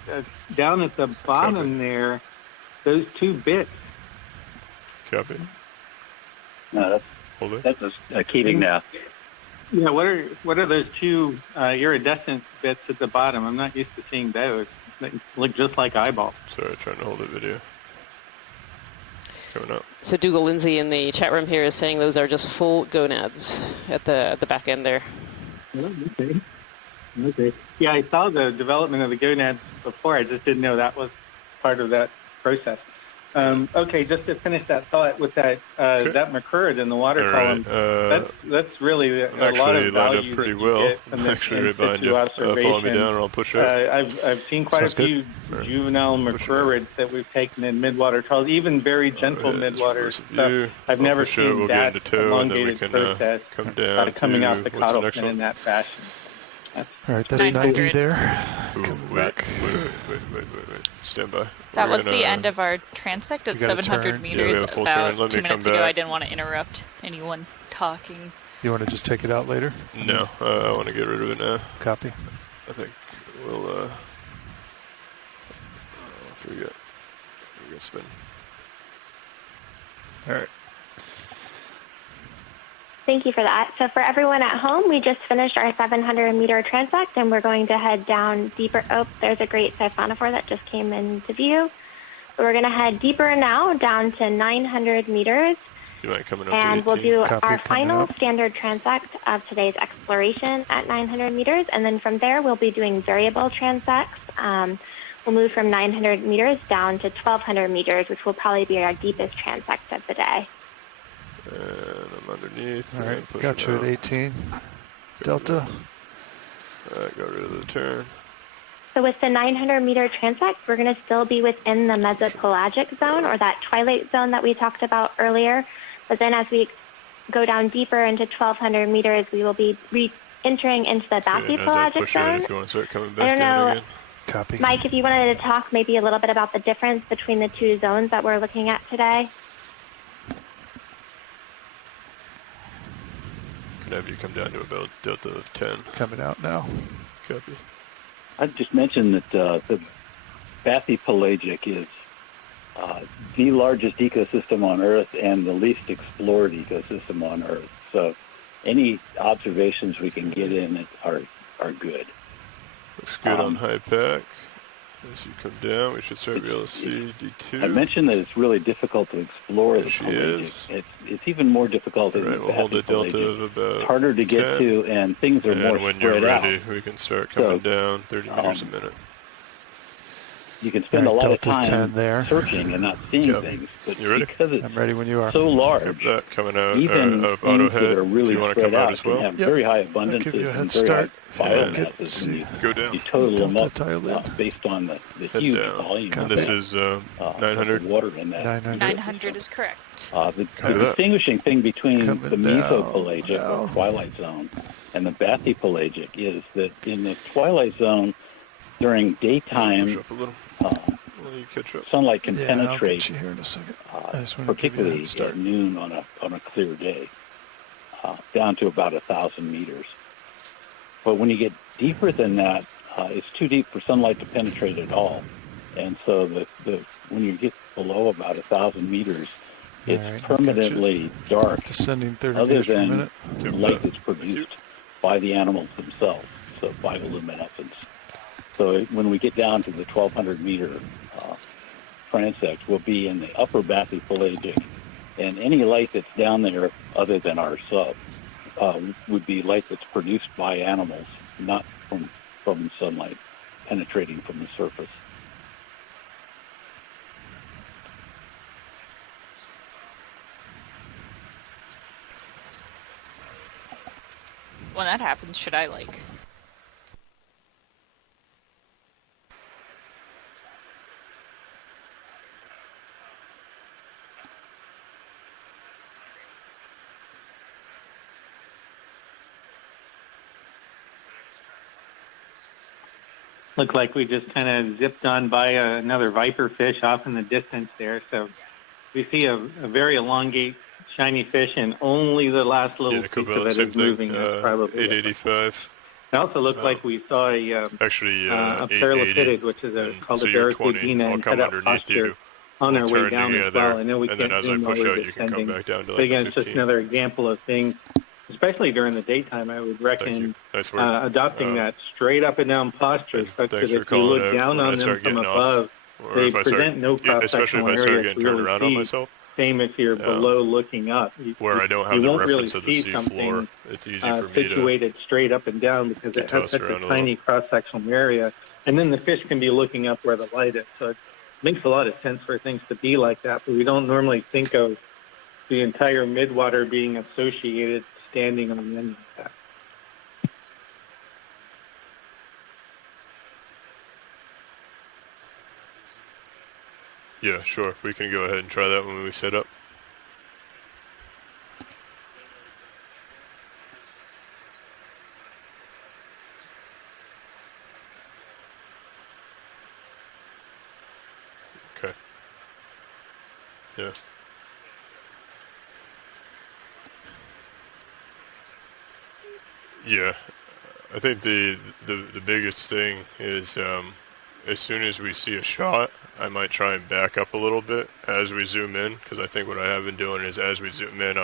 down at the bottom there, those two bits. Copy. No, that's a keating gnat. Yeah, what are those two iridescent bits at the bottom? I'm not used to seeing those. They look just like eyeballs. Sorry, trying to hold the video. Coming up. So Dougal Lindsay in the chat room here is saying those are just full gonads at the back end there. Okay. Yeah, I saw the development of the gonads before. I just didn't know that was part of that process. Okay, just to finish that thought with that that macrurid in the water column, that's really a lot of value pretty that well. you get from this Actually, right behind you. observation. Follow me down, and I'll push up. I've seen quite a few juvenile macrurids that we've taken in midwater trawls, even very gentle midwater stuff. I've never seen that elongated process coming off the caudal fin in that fashion. All right, that's 90 there. Wait. Stand by. That was the end of our transect at 700 meters. About 2 minutes ago, I didn't want to interrupt anyone talking. You want to just take it out later? No, I want to get rid of it now. Copy. I think we'll forget. We're going to spin. All right. Thank you for that. So for everyone at home, we just finished our 700-meter transect, and we're going to head down deeper. Oh, there's a great siphonophore that just came into view. So we're going to head deeper now, down to 900 meters. You might come in and we'll do our final up. standard transect of today's exploration at 900 meters. And then from there, we'll be doing variable transects. We'll move from 900 meters down to 1,200 meters, which will probably be our deepest transect of the day. And I'm underneath. All right, got you at 18. Delta. Alright, got rid of the turn. So with the 900-meter transect, we're going to still be within the mesopelagic zone, or that twilight zone that we talked about earlier. But then as we go down deeper into 1,200 meters, we will be re-entering into the bathypelagic zone. If you want to start coming back I don't down know, again. Copy. Mike, if you wanted to talk maybe a little bit about the difference between the two zones that we're looking at today. Can have you come down to about delta of 10. Coming out now. Copy. I'd just mention that the bathypelagic is the largest ecosystem on Earth and the least explored ecosystem on Earth. So any observations we can get in it are good. Looks good on high pack. As you come down, we should start to be able to see D2. I mentioned that it's really difficult to explore the She pelagic. is. It's even more difficult in the We'll hold a delta bathypelagic. of about It's harder to get 10. to, and things are And more when you're spread ready, out. we can start coming down 30 meters a minute. You can spend All a right, lot of delta 10 time there. searching and not seeing things, but You ready? because it's I'm ready when you are. so large, Got that coming out even of things auto that head. are really If you want to spread come out out as can well, have very high I'll abundances give you a head and very start. high biomasses See. when you go down. total them Delta up tile in. based on the Head huge down. volume Copy. of This that, is of 900. the water in that. 900. 900 is correct. The Copy that. distinguishing thing between Coming the down mesopelagic now. or twilight zone and the bathypelagic is that in the twilight zone, during Push daytime, up a little. Well, you catch up. sunlight can Yeah, I'll penetrate, get you here in a second. I just want to give you a particularly head start. at noon on a clear day, down to about 1,000 meters. But when you get deeper than that, it's too deep for sunlight to penetrate at all. And so when you get below about 1,000 meters, it's All right, permanently dark, Descending 30 other meters per than minute. light that's produced by the animals themselves, so bioluminescence. So when we get down to the 1,200 meter transect, we'll be in the upper bathypelagic, and any light that's down there other than our sub would be light that's produced by animals, not from sunlight penetrating from the surface. When that happens, should I Looked like we just kind of zipped on by another viper fish off in the distance there. So we see a very elongate, shiny fish, and only the last little piece of it is moving. That's probably 885. it also looked like we saw a paralipidid, which is called a barracuda, and cut up posture on our way down as well. I know we can't zoom while we're descending. But again, it's just another example of things, especially during the daytime. I would recommend adopting that straight up and down posture, such that if you look down on them from above, they present no cross-sectional area to really see. Same if you're below looking up. Where I don't have the reference of the sea floor, it's easy for me situated straight up and down because it has such a tiny cross-sectional area. And then the fish can be looking up where the light is. So it makes a lot of sense for things to be like that, but we don't normally think of the entire midwater being associated standing on the end of that. Yeah, sure. We can go ahead and try that when we set up. Okay. Yeah. Yeah. I think the biggest thing is as soon as we see a shot, I might try and back up a little bit as we zoom in, because I think what I have been doing is as we zoom in,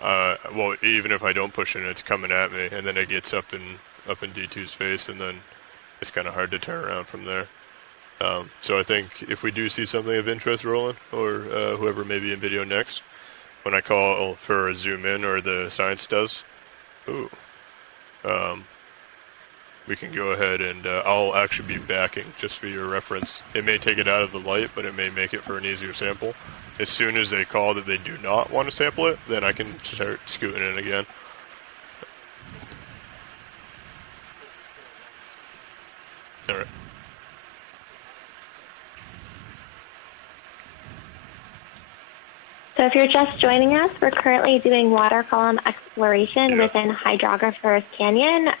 well, even if I don't push it, it's coming at me, and then it gets up in D2's face, and then it's kind of hard to turn around from there. So I think if we do see something of interest, Roland, or whoever may be in video next, when I call for a zoom in, or the science does, we can go ahead and I'll actually be backing just for your reference. It may take it out of the light, but it may make it for an easier sample. As soon as they call that they do not want to sample it, then I can start scooting in again. So if you're just joining us, we're currently doing water column exploration within Hydrographer's Canyon.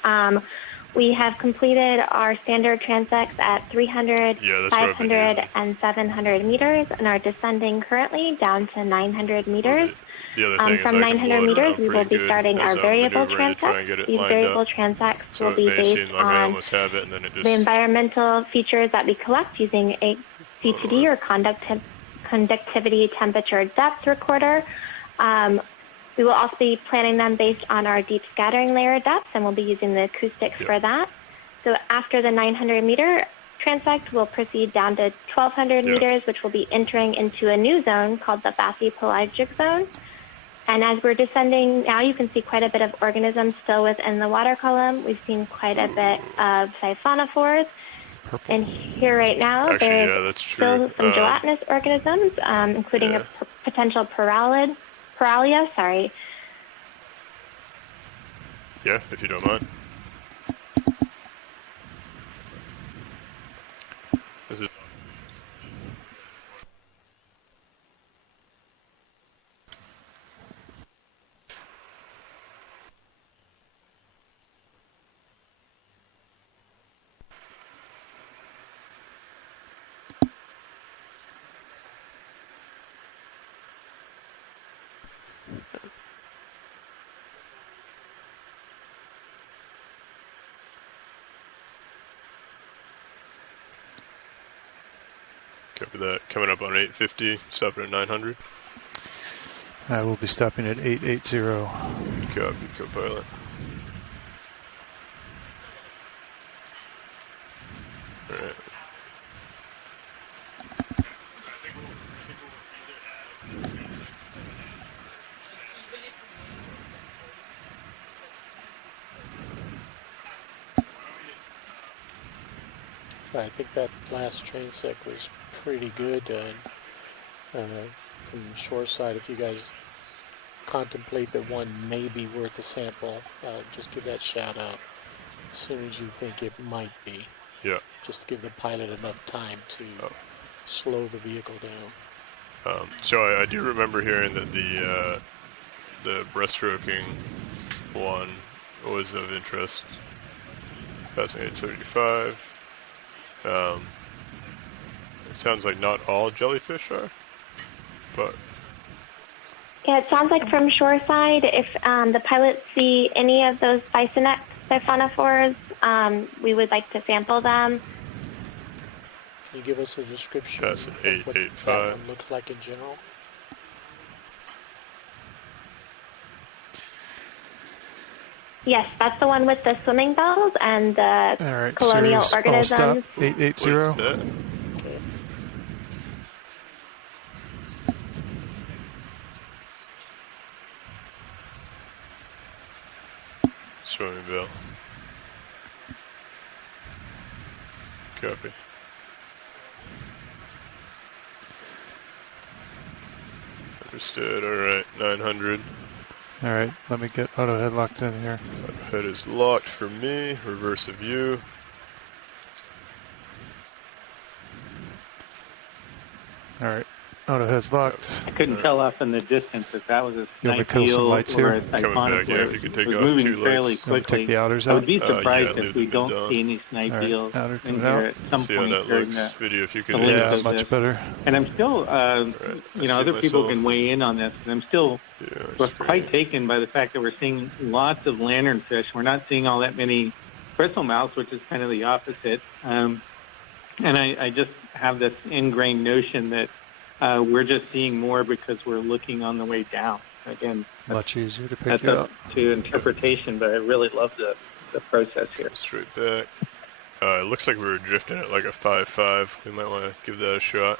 We have completed our standard transects at 300, 500, and 700 meters and are descending currently down to 900 meters. From 900 meters, we will be starting our variable transects. These variable transects will be based on the environmental features that we collect using a CTD or conductivity temperature depth recorder. We will also be planning them based on our deep scattering layer depth, and we'll be using the acoustics for that. So after the 900 meter transect, we'll proceed down to 1200 meters, which will be entering into a new zone called the bathypelagic zone. And as we're descending now, you can see quite a bit of organisms still within the water column. We've seen quite a bit of siphonophores. And here right now, there's still some gelatinous organisms, including a potential Paralia. Yeah, if you don't mind. This is copy that. Coming up on 850, stopping at 900. I will be stopping at 880. Copy, co-pilot. All right. I think that last train sec was pretty good. From the shore side, if you guys contemplate that one may be worth a sample, just give that shout out as soon as you think it might be. Yeah. Just to give the pilot enough time to slow the vehicle down. So I do remember hearing that the breaststroking one was of interest. Passing 875. It sounds like not all jellyfish are, but Yeah, it sounds like from shoreside, if the pilots see any of those siphonophores, we would like to sample them. Can you give us a description That's an of what that one looks like in general? Yes, that's the one with the swimming bells and the colonial organisms. All stop, 880. Okay. swimming bell. Copy. Understood. All right, 900. All right, let me get auto head locked in here. Head is locked for me. Reverse of you. All right, auto head's locked. I couldn't tell off in the distance if that was a You want me snipe to kill some deal lights or here? a Coming siphonic back, yeah, if you could take it was off moving 2 fairly lights. You want me to quickly. take the outers I out? would be surprised yeah, if we leave don't them see any snipe All right, deals outer in coming here out. at some See how point that during looks. the Video, if you could. the length Yeah, of much this. better. And I'm still, I see other people myself. can weigh in on this, and I'm still quite taken by the fact that we're seeing lots of lanternfish. We're not seeing all that many bristlemouths, which is kind of the opposite. And I just have this ingrained notion that we're just seeing more because we're looking on the way down. Again, much easier to pick that's you up up. to interpretation, but I really love the process here. Straight back. It looks like we were drifting at like a 5.5. We might want to give that a shot.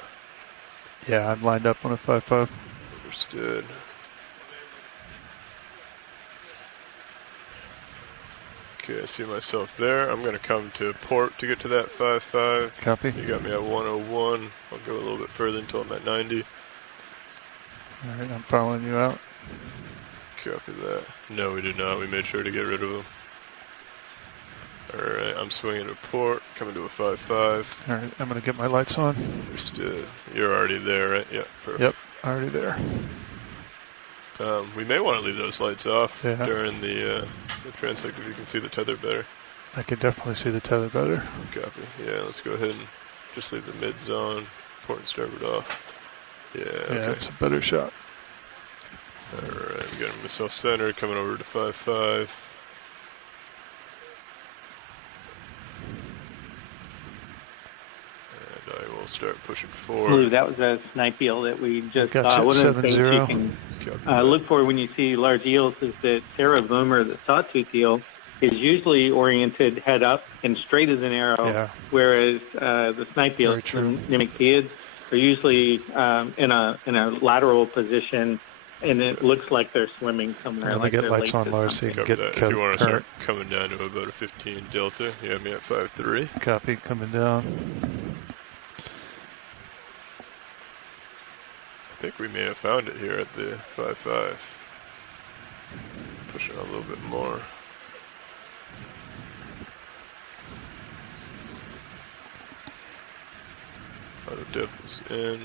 Yeah, I'm lined up on a 5.5. Understood. Okay, I see myself there. I'm going to come to port to get to that 5.5. Copy. You got me at 101. I'll go a little bit further until I'm at 90. All right, I'm following you out. Copy that. No, we did not. We made sure to get rid of them. Alright, I'm swinging to port, coming to a 5.5. All right, I'm going to get my lights on. Understood. You're already there, right? Yeah, perfect. Yep, already there. We may want to leave those lights off during the transect if you can see the tether better. I can definitely see the tether better. Copy. Yeah, let's go ahead and just leave the mid zone, port and starboard off. Yeah, okay. Yeah, it's a better shot. Alright, we got him self-centered coming over to 5-5. And I will start pushing forward. Blue, that was a snipe eel that we just Gotcha, saw. One of the things 7-0. you can look for when you see large eels is that Sarah Boomer, the sawtooth eel, is usually oriented head up and straight as an arrow, whereas the snipe eels, Nimikids, are usually in a lateral position, and it looks like they're swimming somewhere. Let me get lights on low so you can get that. If you want to start coming down to about a 15 delta, you have me at 5-3. Copy, coming down. I think we may have found it here at the 5-5. Pushing a little bit more. Auto depth is in.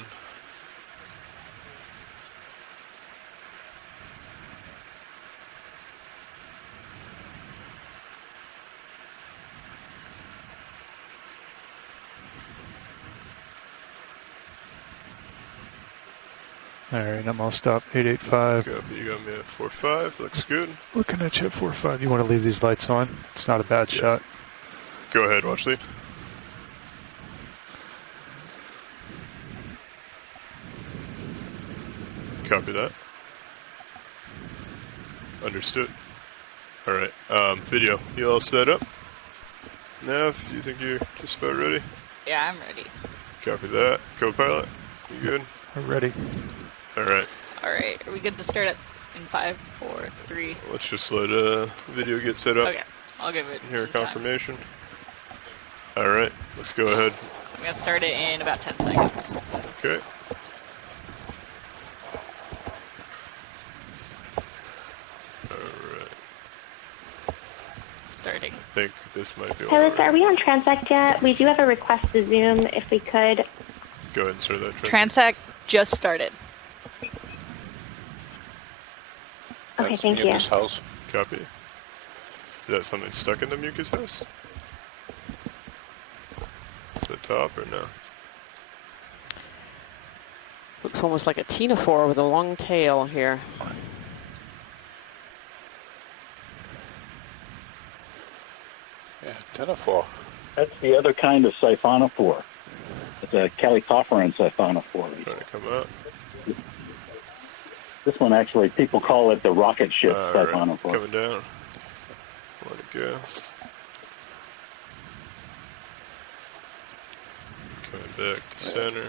Alright, I'm all stop 885. Copy, you got me at 4-5, looks good. Looking at you at 4-5. You want to leave these lights on? It's not a bad shot. Go ahead, watch lead. Copy that. Understood. Alright, video. You all set up? Nav, you think you're just about ready? Yeah, I'm ready. Copy that. Co-pilot, you good? We're ready. Alright. Alright, are we good to start it in 5, 4, 3? Let's just let video get set up. Okay, I'll give it Here, some confirmation. Alright, let's go ahead. I'm going to start it in about 10 seconds. Okay. Alright. Starting. I think this might be Hey, Lisa, are we on transect yet? We do have a request to Zoom if we could. Go ahead and start that transect just started. Okay, thank you. Mucus house. Copy. Is that something stuck in the mucus house? The top or no? Looks almost like a ctenophore with a long tail here. Yeah, ctenophore. That's the other kind of siphonophore. It's a calicophoran siphonophore. Trying to come out. This one actually, people call it the rocket ship siphonophore. Coming down. Let it go. Coming back to center.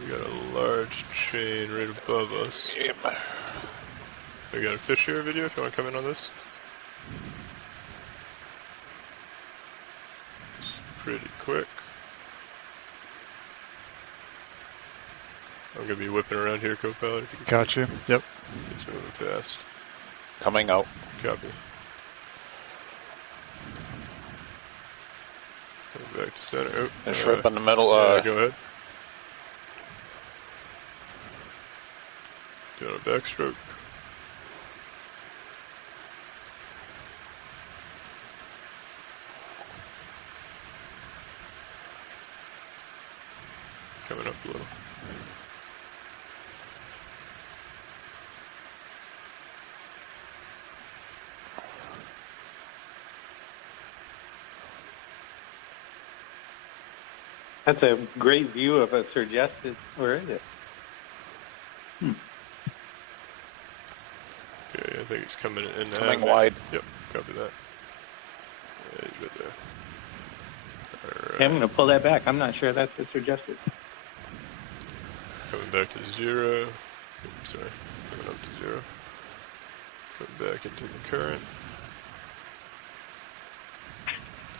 We got a large chain right above us. We got a fish here video if you want to come in on this. It's pretty quick. I'm going to be whipping around here, co-pilot. If you can Got you. Yep. He's moving fast. Coming out. Copy. Coming back to center. Oh, The shrimp in the middle. Yeah, go ahead. Doing a backstroke. Coming up a little. That's a great view of a Surgested. Where is it? Okay, I think it's coming in. Coming wide. Yep, copy that. Yeah, he's right there. All right. Yeah, I'm going to pull that back. I'm not sure that's a Surgested. Coming back to 0. Oops, sorry, coming up to 0. Coming back into the current.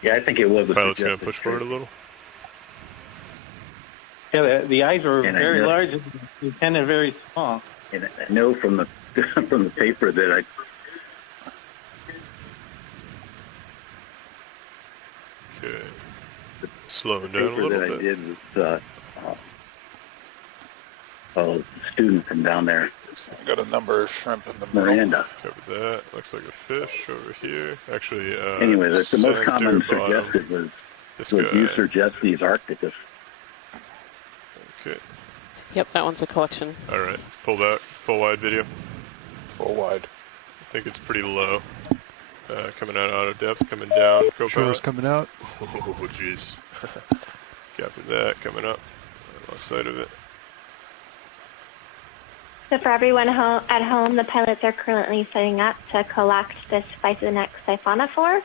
Yeah, I think it was a Pilot's going to push forward a little. Yeah, the eyes were very large and the antenna very small. And I know from the from the paper that I Okay. Slowing down a little bit. I did was fellow student from down there. Got a number of shrimp in the Miranda. Covered that. Looks like a fish over here. Actually, anyway, the most common bottom. suggested was This would guy. you suggest these Arcticus? Okay. Yep, that one's a collection. All right. Pull that full wide video. Full wide. I think it's pretty low. Coming out of depth, coming down. Shore's coming out. Oh, jeez. Copy that. Coming up. I lost sight of it. So for everyone at home, the pilots are currently setting up to collect this Physonex siphonophore.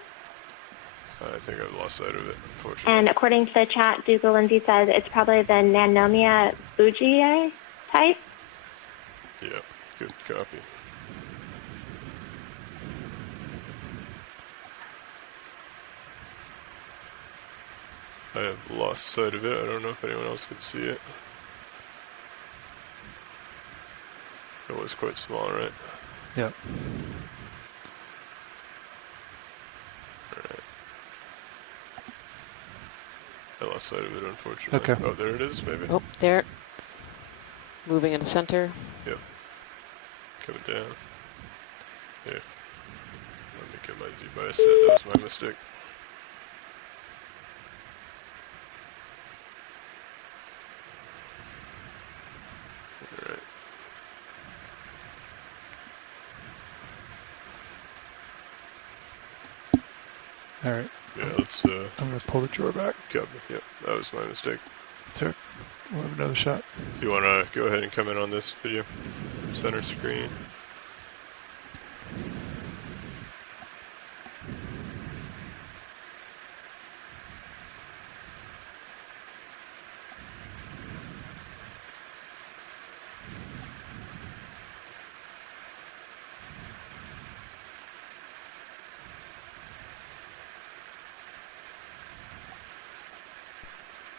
I think I've lost sight of it, unfortunately. And according to the chat, Dougal Lindsay says it's probably the Nanomia bugiae type. Yeah, good copy. I have lost sight of it. I don't know if anyone else can see it. It was quite small, right? Yep. Alright. I lost sight of it, unfortunately. Okay. Oh, there it is, maybe? Oh, there. Moving into center. Yep. Coming down. Here. Let me get my Z-bias set. That was my mistake. Alright. All right. Yeah, let's, I'm going to pull the drawer back. Copy. Yep, that was my mistake. Sure. We'll have another shot. You want to go ahead and come in on this video? Center screen.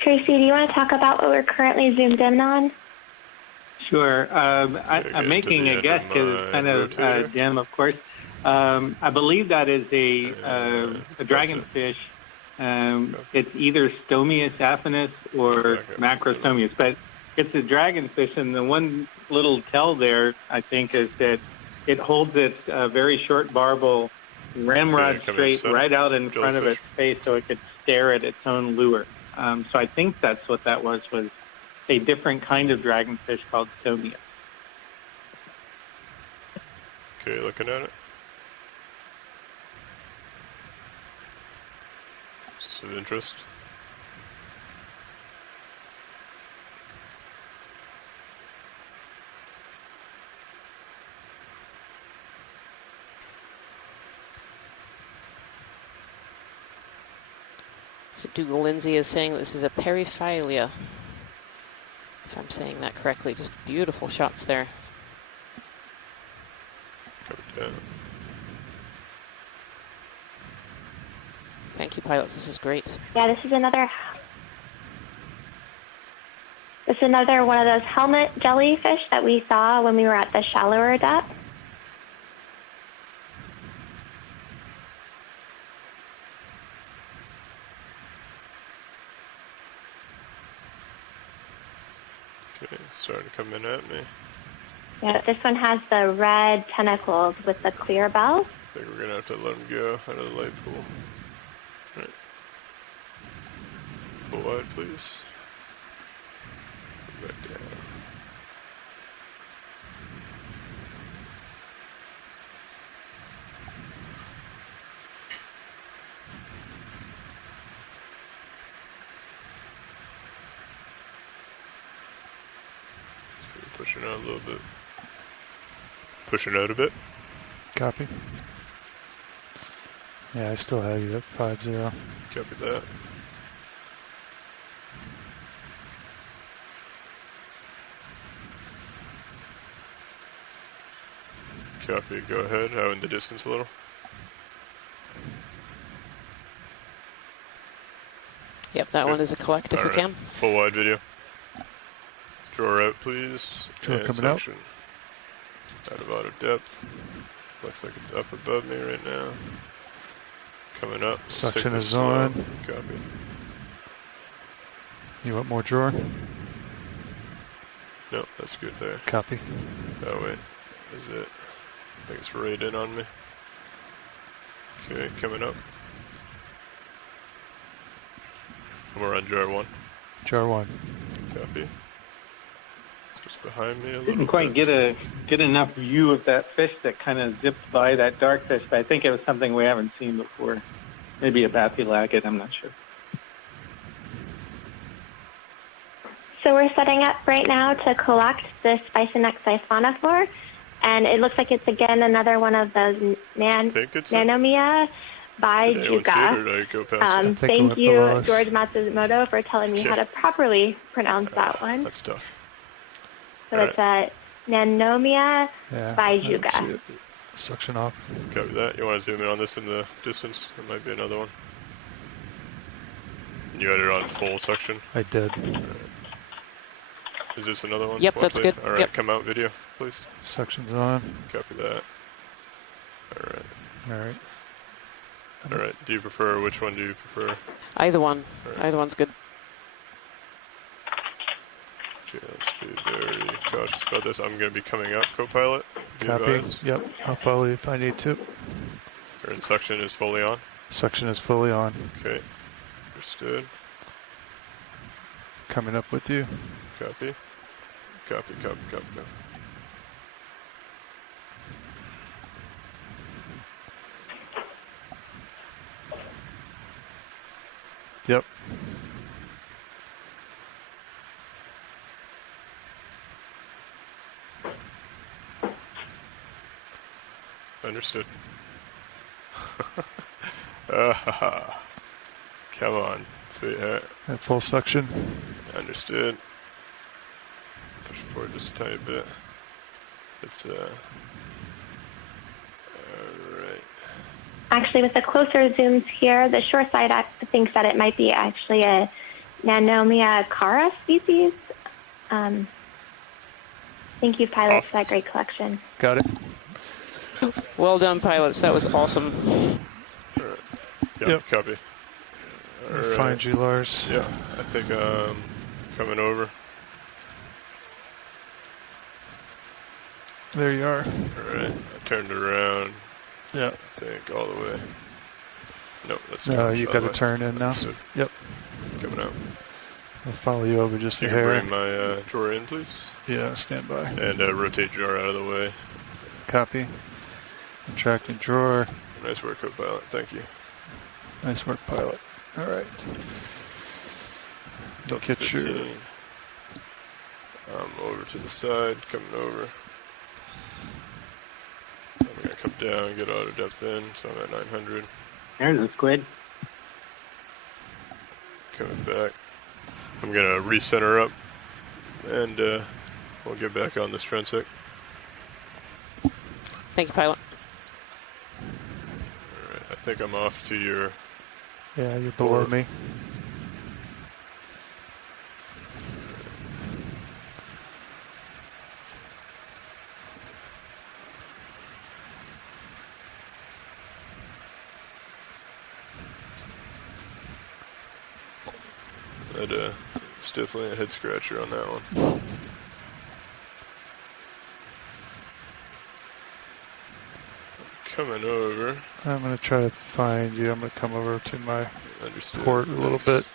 Tracy, do you want to talk about what we're currently zoomed in on? Sure. I'm making a guess because it's kind of dim, of course. I believe that is a dragonfish. It's either Stomius affinis or Macrostomius, but it's a dragonfish, and the one little tell there, I think, is that it holds its very short barbel ramrod straight right out in front of its face so it could stare at its own lure. So I think that's what that was a different kind of dragonfish called Stomius. Okay, looking at it. Is this of interest? So Dougal Lindsay is saying that this is a periphilia. If I'm saying that correctly, just beautiful shots there. Thank you, pilots. This is great. Yeah, this is another one of those helmet jellyfish that we saw when we were at the shallower depth. Okay, starting to come in at me. Yeah, this one has the red tentacles with the clear bell. I think we're going to have to let him go out of the light pool. Right. Full wide, please. Back down. Pushing out a little bit. Pushing out a bit. Copy. Yeah, I still have you at 5-0. Copy that. Copy, go ahead. Out in the distance a little. Yep, that one is a collect if you can. Full wide video. Drawer out, please. Drawer and coming out. suction. Out of auto depth. Looks like it's up above me right now. Coming up. Suction Stick is slow. on. Copy. You want more drawer? No. That's good there. Copy. Oh, wait. Is it? I think it's right in on me. Okay, coming up. And we're on jar 1. Jar 1. Copy. Just behind me a little Didn't quite bit. get enough view of that fish that kind of zipped by, that dark fish, but I think it was something we haven't seen before. Maybe a bathylaggett, I'm not sure. So we're setting up right now to collect this Bison xiphonophore, and it looks like it's again another one of those Nanomia by Did anyone see it, or did I go past it? Thank you, George Matsumoto, for telling me how to properly pronounce that one. That's tough. So it's a Nanomia by Juga. Suction off. Copy that. You want to zoom in on this in the distance? There might be another one. And you had it on full suction? I did. Is this another one? Yep, that's good. All right, yep. Come out video, please. Suction's on. Copy that. All right. All right. All right. Do you prefer? Which one do you prefer? Either one. Right. Either one's good. Okay, let's be very cautious about this. I'm going to be coming up, co-pilot. Copy. Yep. I'll follow you if I need to. And suction is fully on? Suction is fully on. Okay. Understood. Coming up with you. Copy. Copy, copy, copy, copy. Yep. Understood. Come on, sweetheart. At full suction. Understood. Push forward just a tiny bit. It's alright. Actually, with the closer zooms here, the shore side thinks that it might be actually a Nanomia cara species. Thank you, pilots, for that great collection. Got it. Well done, pilots. That was awesome. All right. Yep. Copy. All right. Find you, Lars. Yeah, I think I'm coming over. There you are. All right. I turned around. Yeah. I think all the way. No, that's no. You got to turn in now. Yep. Coming out. I'll follow you over just a hair. You can bring my drawer in, please. Yeah, stand by. And rotate drawer out of the way. Copy. Contracting drawer. Nice work, co-pilot. Thank you. Nice work, pilot. All right. Get your... I'm over to the side, coming over. I'm going to come down, get auto depth in, so I'm at 900. There's a squid. Coming back. I'm going to recenter up, and we'll get back on this transect. Thank you, pilot. All right, I think I'm off to your... Yeah, you're below me. It's definitely a head scratcher on that one. Coming over. I'm going to try to find you. I'm going to come over to my port a little bit.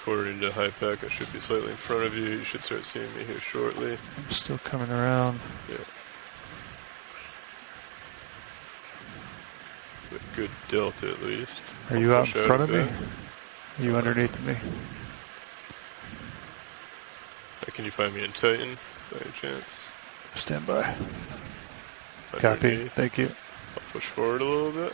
According to high pack, I should be slightly in front of you. You should start seeing me here shortly. I'm still coming around. Yeah. Good delta at least. Are you out in front of me? Are you underneath me? Can you find me in Titan by any chance? Stand by. Copy. Thank you. I'll push forward a little bit.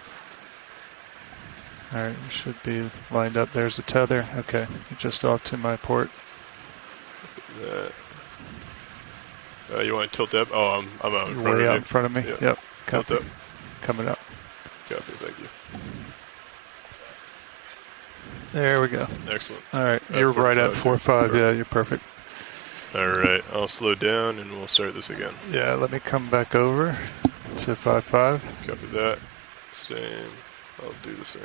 Alright, you should be lined up. There's a tether. Okay, you're just off to my port. That. You want to tilt up? Oh, I'm out in front of you. Way out in front of me? Yeah. Yep. Tilt up. Coming up. Copy, thank you. There we go. Excellent. Alright, you're right at 4.5. Yeah, you're perfect. Alright, I'll slow down and we'll start this again. Yeah, let me come back over to 5.5. Copy that. Same. I'll do the same.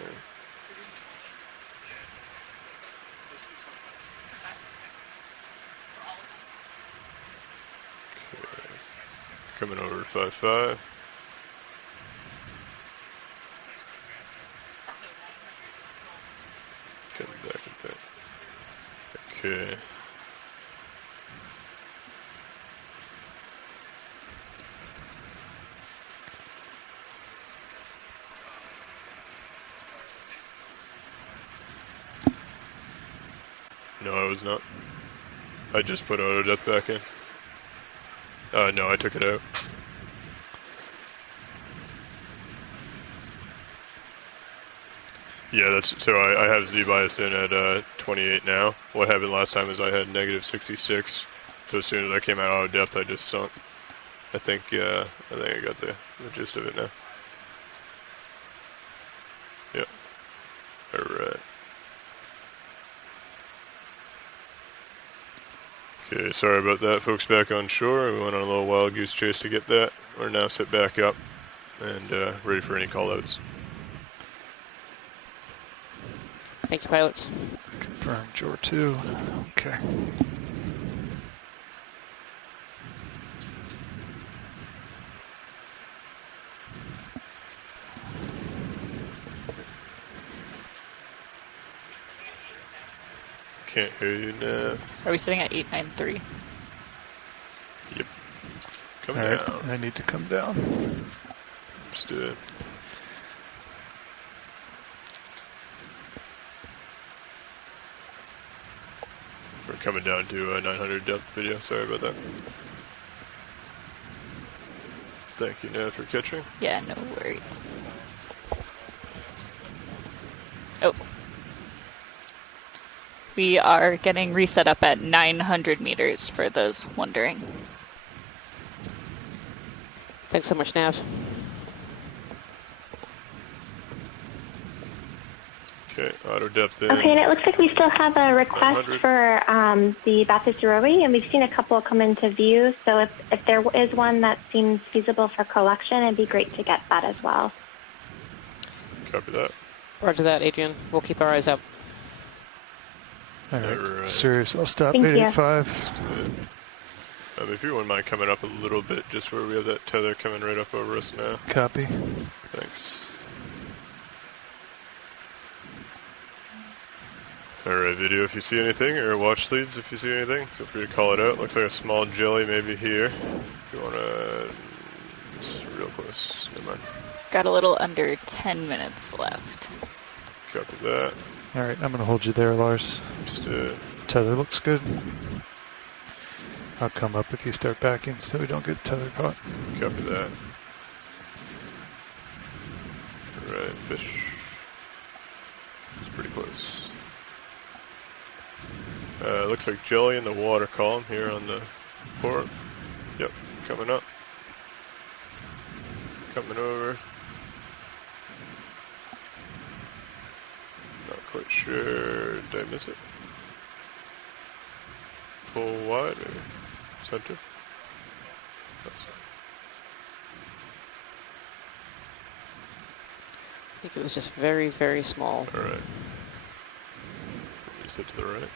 Okay. Coming over to 5.5. Coming back a bit. Okay. No, I was not. I just put auto depth back in. No, I took it out. Yeah, that's so. I have Z bias in at 28 now. What happened last time is I had negative 66. So as soon as I came out auto depth, I just sunk. I think I got the gist of it now. Yep. All right. Okay, sorry about that, folks back on shore. We went on a little wild goose chase to get that. We're now set back up and ready for any call-outs. Thank you, pilots. Confirm Jor 2. Okay. Can't hear you now. Are we sitting at 893? Yep. Come All down. right, I need to come down. Let's do it. We're coming down to a 900 depth video. Sorry about that. Thank you, Nav, for catching. Yeah, no worries. Oh. We are getting reset up at 900 meters for those wondering. Thanks so much, Nav. Okay, auto depth in. Okay, and it looks like we still have a request 100. for the Bathurst-Roe, and we've seen a couple come into view. So if there is one that seems feasible for collection, it'd be great to get that as well. Copy that. Roger that, Adrian. We'll keep our eyes out. All right, All right. Sirius, I'll stop Thank you. 885. If you wouldn't mind coming up a little bit, just where we have that tether coming right up over us now. Copy. Thanks. Alright, video if you see anything, or watch leads if you see anything, feel free to call it out. Looks like a small jelly maybe here. If you want to... It's real close. Never mind. Got a little under 10 minutes left. Copy that. All right, I'm going to hold you there, Lars. Just do it. Tether looks good. I'll come up if you start backing so we don't get tether caught. Copy that. Alright, fish. It's pretty close. Looks like jelly in the water column here on the port. Yep, coming up. Coming over. Not quite sure. Did I miss it? Full wide or center? That's I think it was just very, very small. alright. You sit to the right.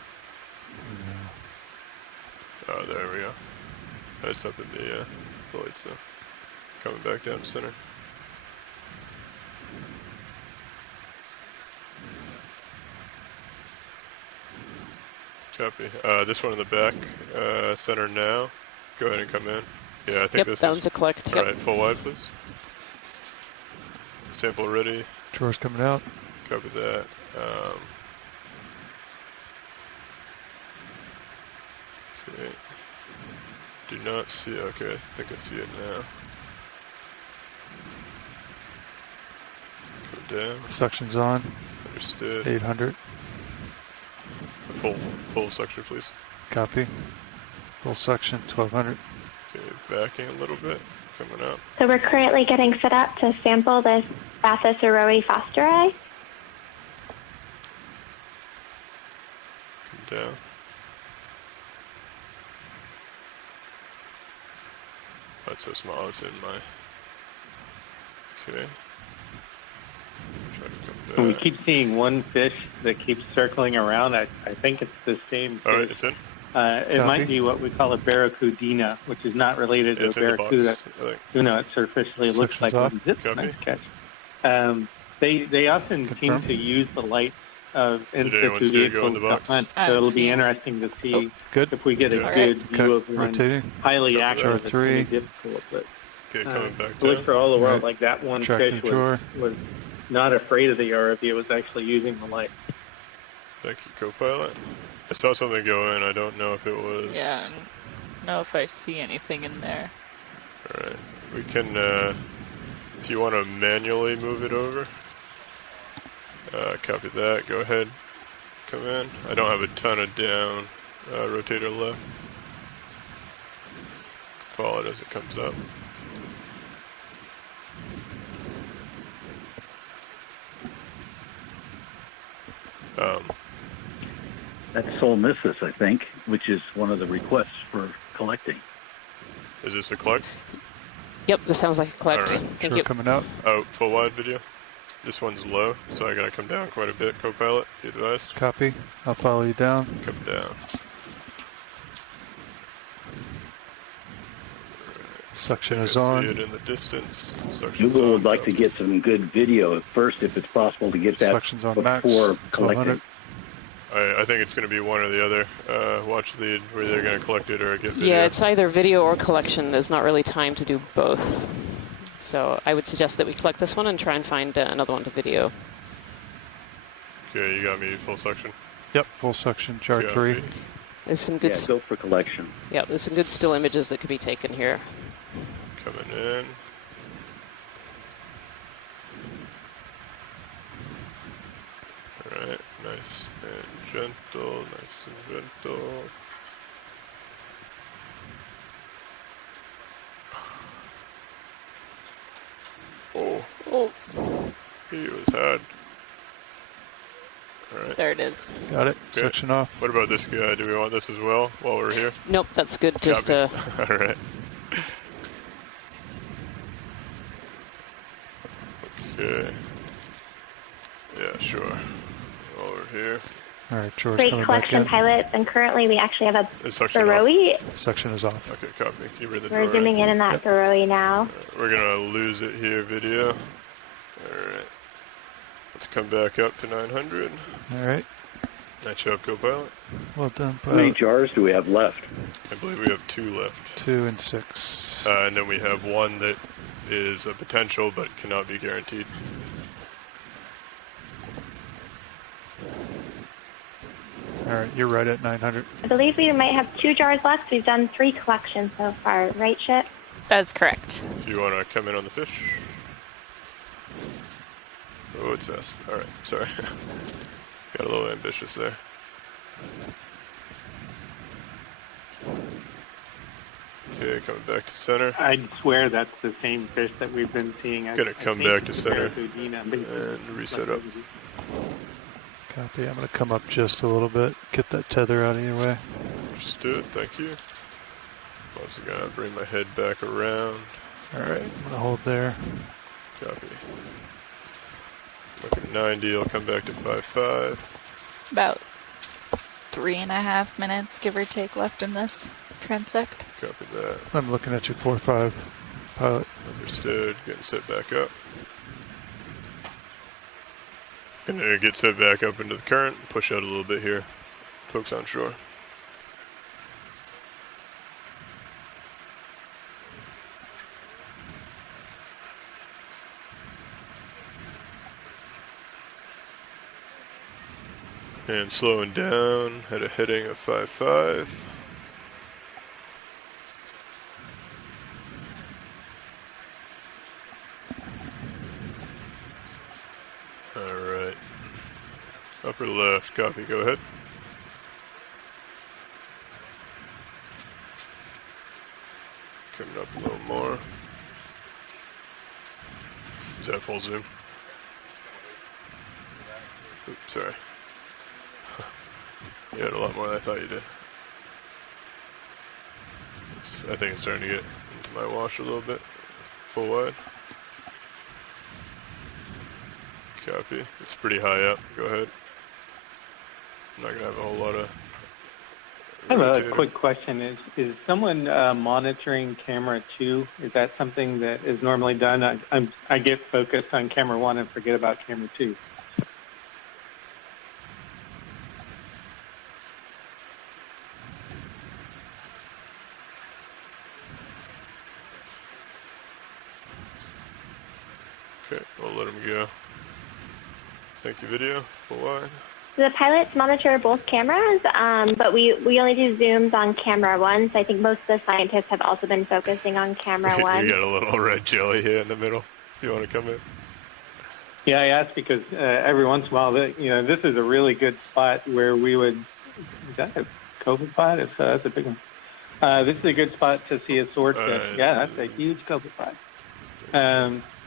Oh, there we go. That's up in the lights though. Coming back down to center. Copy. This one in the back, center now. Go ahead and come in. Yeah, I think Yep, this that is... one's a collect. Yep. Alright, full wide, please. Sample ready. Jor's coming out. Copy that. Okay. Do not see... Okay, I think I see it now. Go down. Suction's on. Understood. 800. Full suction, please. Copy. Full suction, 1200. Okay, backing a little bit. Coming up. So we're currently getting set up to sample this Bathurst-Roe foster eye. Come down. That's so small, it's in my... Okay. Try We keep seeing one fish that keeps circling around. I think it's the same fish. All right, it's in. It might be what we call a barracuda, which is not related to It's a in the barracuda, box, I think. even though it superficially looks like one. Zip, nice catch. They often seem to use the light of in-situ vehicles to hunt, so it'll be interesting to see if we get a good view of one highly active. It's really difficult, but coming back it looks for all the world like that one Tracking fish was not afraid of the ROV. It was actually using the light. Thank you, co-pilot. I saw something go in. I don't know if it was... Yeah, I don't know if I see anything in there. Alright. We can, if you want to manually move it over, copy that. Go ahead. Come in. I don't have a ton of down. Rotator left. Follow it as it comes up. That's Sol Missus, I think, which is one of the requests for collecting. Is this a collect? Yep, this sounds like a collect. All right. Thank you. Coming out. Oh, full wide video. This one's low, so I gotta come down quite a bit. Co-pilot, be advised. Copy. I'll follow you down. Come down. Suction is See on. it in the distance. Google would like to get some good video at first, if it's possible to get that Suction's on max. before collecting. I think it's going to be one or the other. Watch lead, where they're going to collect it or get video. Yeah, it's either video or collection. There's not really time to do both. So I would suggest that we collect this one and try and find another one to video. Okay, you got me full suction. Yep, full suction, chart 3. There's some good. Yeah, go for collection. Yeah, there's some good still images that could be taken here. Coming in. Alright, nice and gentle, nice and gentle. Oh, he was hard. Alright. There it is. Got it. Okay. Suction off. What about this guy? Do we want this as well while we're here? Nope, that's good. Just Alright. Okay. Yeah, sure. While we're here. All right, George Great coming back collection in. pilots, and currently we actually have a Suction Baroe. Suction is off. Okay, copy. You read the We're zooming in that Baroe now. We're gonna lose it here, video. Alright. Let's come back up to 900. All right. Nice job, co-pilot. Well done, How many pilot. jars do we have left? I believe we have 2 left. 2 and 6. And then we have 1 that is a potential but cannot be guaranteed. All right, you're right at 900. I believe we might have 2 jars left. We've done 3 collections so far, right, Ship? That's correct. If you want to come in on the fish. Oh, it's fast. Alright, sorry. Got a little ambitious there. Okay, coming back to center. I'd swear that's the same fish that we've been seeing. Gonna come back to center and reset up. Copy. I'm going to come up just a little bit. Get that tether out of your way. Understood, thank you. Also gonna bring my head back around. All right, I'm going to hold there. Copy. Look at 90, I'll come back to 5.5. About 3.5 minutes, give or take, left in this transect. Copy that. I'm looking at you 4-5, pilot. Understood, getting set back up. Gonna get set back up into the current, push out a little bit here. Folks on shore. And slowing down at a heading of 5.5. Alright. Upper left, copy, go ahead. Coming up a little more. Is that full zoom? Oops, sorry. You had a lot more than I thought you did. I think it's starting to get into my wash a little bit. Full wide. Copy. It's pretty high up. Go ahead. I'm not going to have a whole lot of... I have a quick question. Is someone monitoring camera 2? Is that something that is normally done? I get focused on camera 1 and forget about camera 2. Okay, we'll let him go. Thank you, video. Full wide. The pilots monitor both cameras, but we only do zooms on camera 1, so I think most of the scientists have also been focusing on camera 1. You got a little red jelly here in the middle. If you want to come in. Yeah, I asked because every once in a while, this is a really good spot where we would. Is that a COVID spot? That's a big one. This is a good spot to see a swordfish. Yeah, that's a huge COVID spot.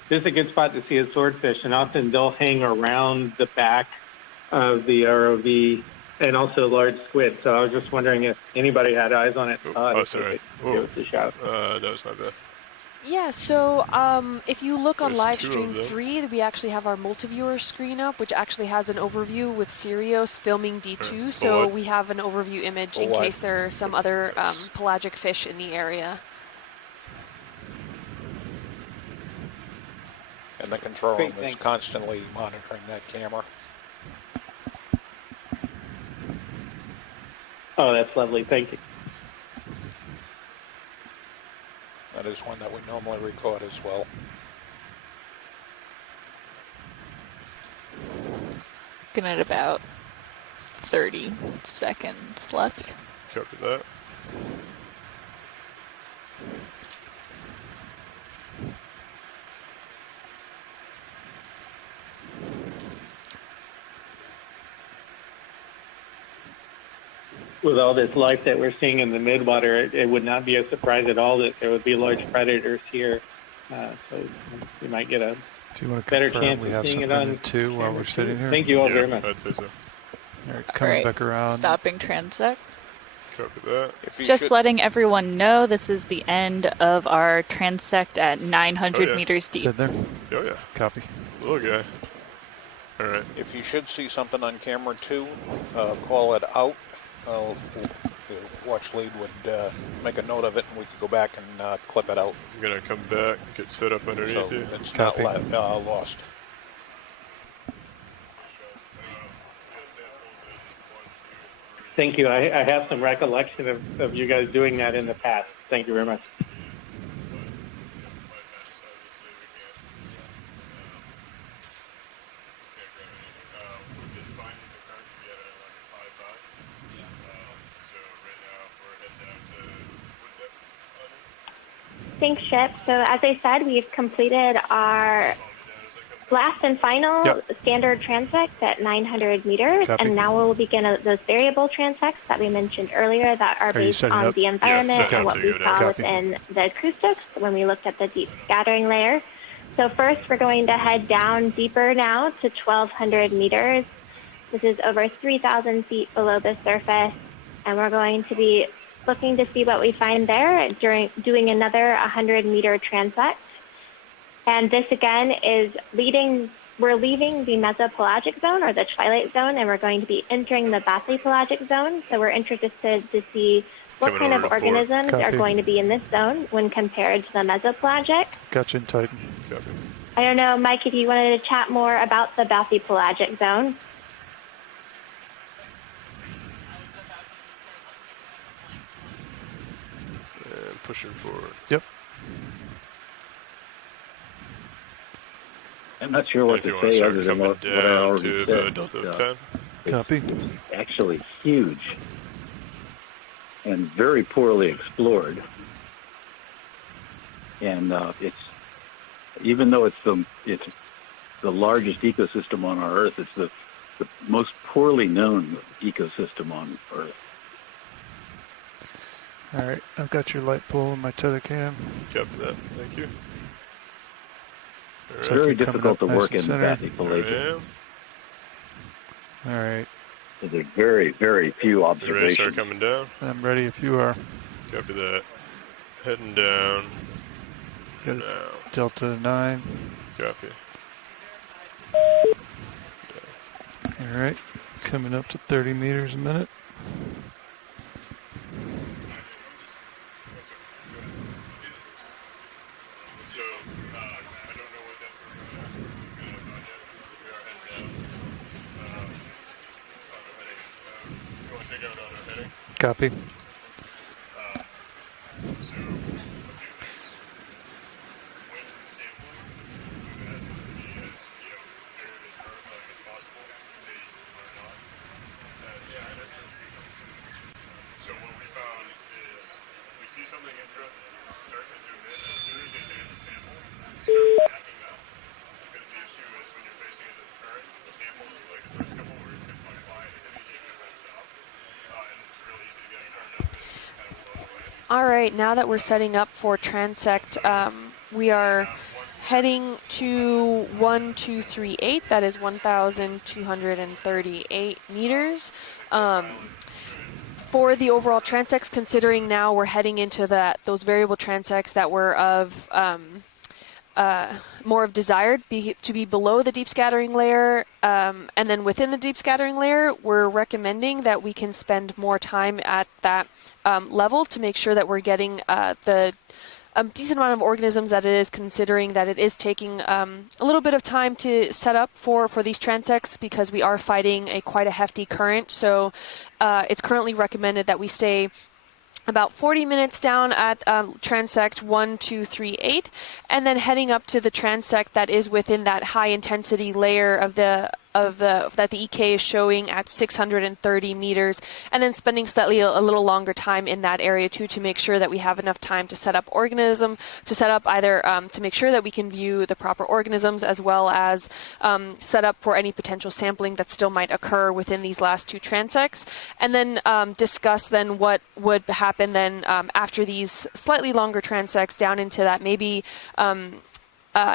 This is a good spot to see a swordfish, and often they'll hang around the back of the ROV and also large squid. So I was just wondering if anybody had eyes on it. Sorry. Give us a shout. That was my bad. Yeah, so if you look on There's live two stream of them. 3, we actually have our multi-viewer screen up, which actually has an overview with Sirius filming D2. So Forward. we have an overview image in Forward. case there are some other pelagic fish in the area. And the control Great, room is thanks. constantly monitoring that camera. Oh, that's lovely. Thank you. That is one that we normally record as well. Looking at about 30 seconds left. Copy that. With all this life that we're seeing in the midwater, it would not be a surprise at all that there would be large predators here. So we might get a Do you want to better confirm chance we of have seeing it something on at 2 while camera we're too? sitting here? Thank you all very much. I'd say so. All right, coming Alright, back around. Stopping transect. Copy that. If you Just should, letting everyone know this is the end of our transect at 900 Oh, yeah. meters deep. Sit there. Oh, yeah. Copy. Little guy. All right. if you should see something on camera 2, call it out. The watch lead would make a note of it, and we could go back and clip it out, I'm going to come back, get set up underneath so you. it's Copy. not lost. Thank you. I have some recollection of you guys doing that in the past. Thank you very much. Thanks, Ship. So as I said, we've completed our last and final standard transects at 900 meters, Copy. and now we'll begin those variable transects that we mentioned earlier that are you based setting on up? the environment setting and up what to we go saw down. Copy. within the acoustics when we looked at the deep scattering layer. So first, we're going to head down deeper now to 1,200 meters. This is over 3,000 feet below the surface, and we're going to be looking to see what we find there during doing another 100-meter transect. And this again is we're leaving the mesopelagic zone or the twilight zone, and we're going to be entering the bathypelagic zone. So we're interested to see what Coming kind of over to port. organisms are Copy. going to be in this zone when compared to the mesopelagic. Gotcha in Titan. Copy. I don't know, Mike, if you wanted to chat more about the bathypelagic zone. And pushing forward. Yep. I'm not sure what If you to want to say start other than coming what I down already to said. Delta It's, 10. Copy. actually huge and very poorly explored. And it's even though it's the largest ecosystem on our Earth, it's the most poorly known ecosystem on Earth. All right, I've got your light pole and my Tetacam. Copy that. Thank you. All It's right. very Coming difficult up to nice work and in the center. bathypelagic. I am. All right, So there's very, very few Ready to observations. start coming down? I'm ready if you are. Copy that. Heading down. Good. Now. Delta 9. Copy. All right, coming up to 30 meters a minute. Copy. All right, now that we're setting up for transect, we are heading to 1238. That is 1,238 meters. For the overall transects, considering now we're heading into those variable transects that were of more of desired to be below the deep scattering layer, and then within the deep scattering layer, we're recommending that we can spend more time at that level to make sure that we're getting the decent amount of organisms that it is, considering that it is taking a little bit of time to set up for these transects because we are fighting quite a hefty current. So it's currently recommended that we stay about 40 minutes down at transect 1238, and then heading up to the transect that is within that high intensity layer of that the EK is showing at 630 meters, and then spending slightly a little longer time in that area too to make sure that we have enough time to set up either to make sure that we can view the proper organisms, as well as set up for any potential sampling that still might occur within these last two transects, and then discuss then what would happen then after these slightly longer transects down into that maybe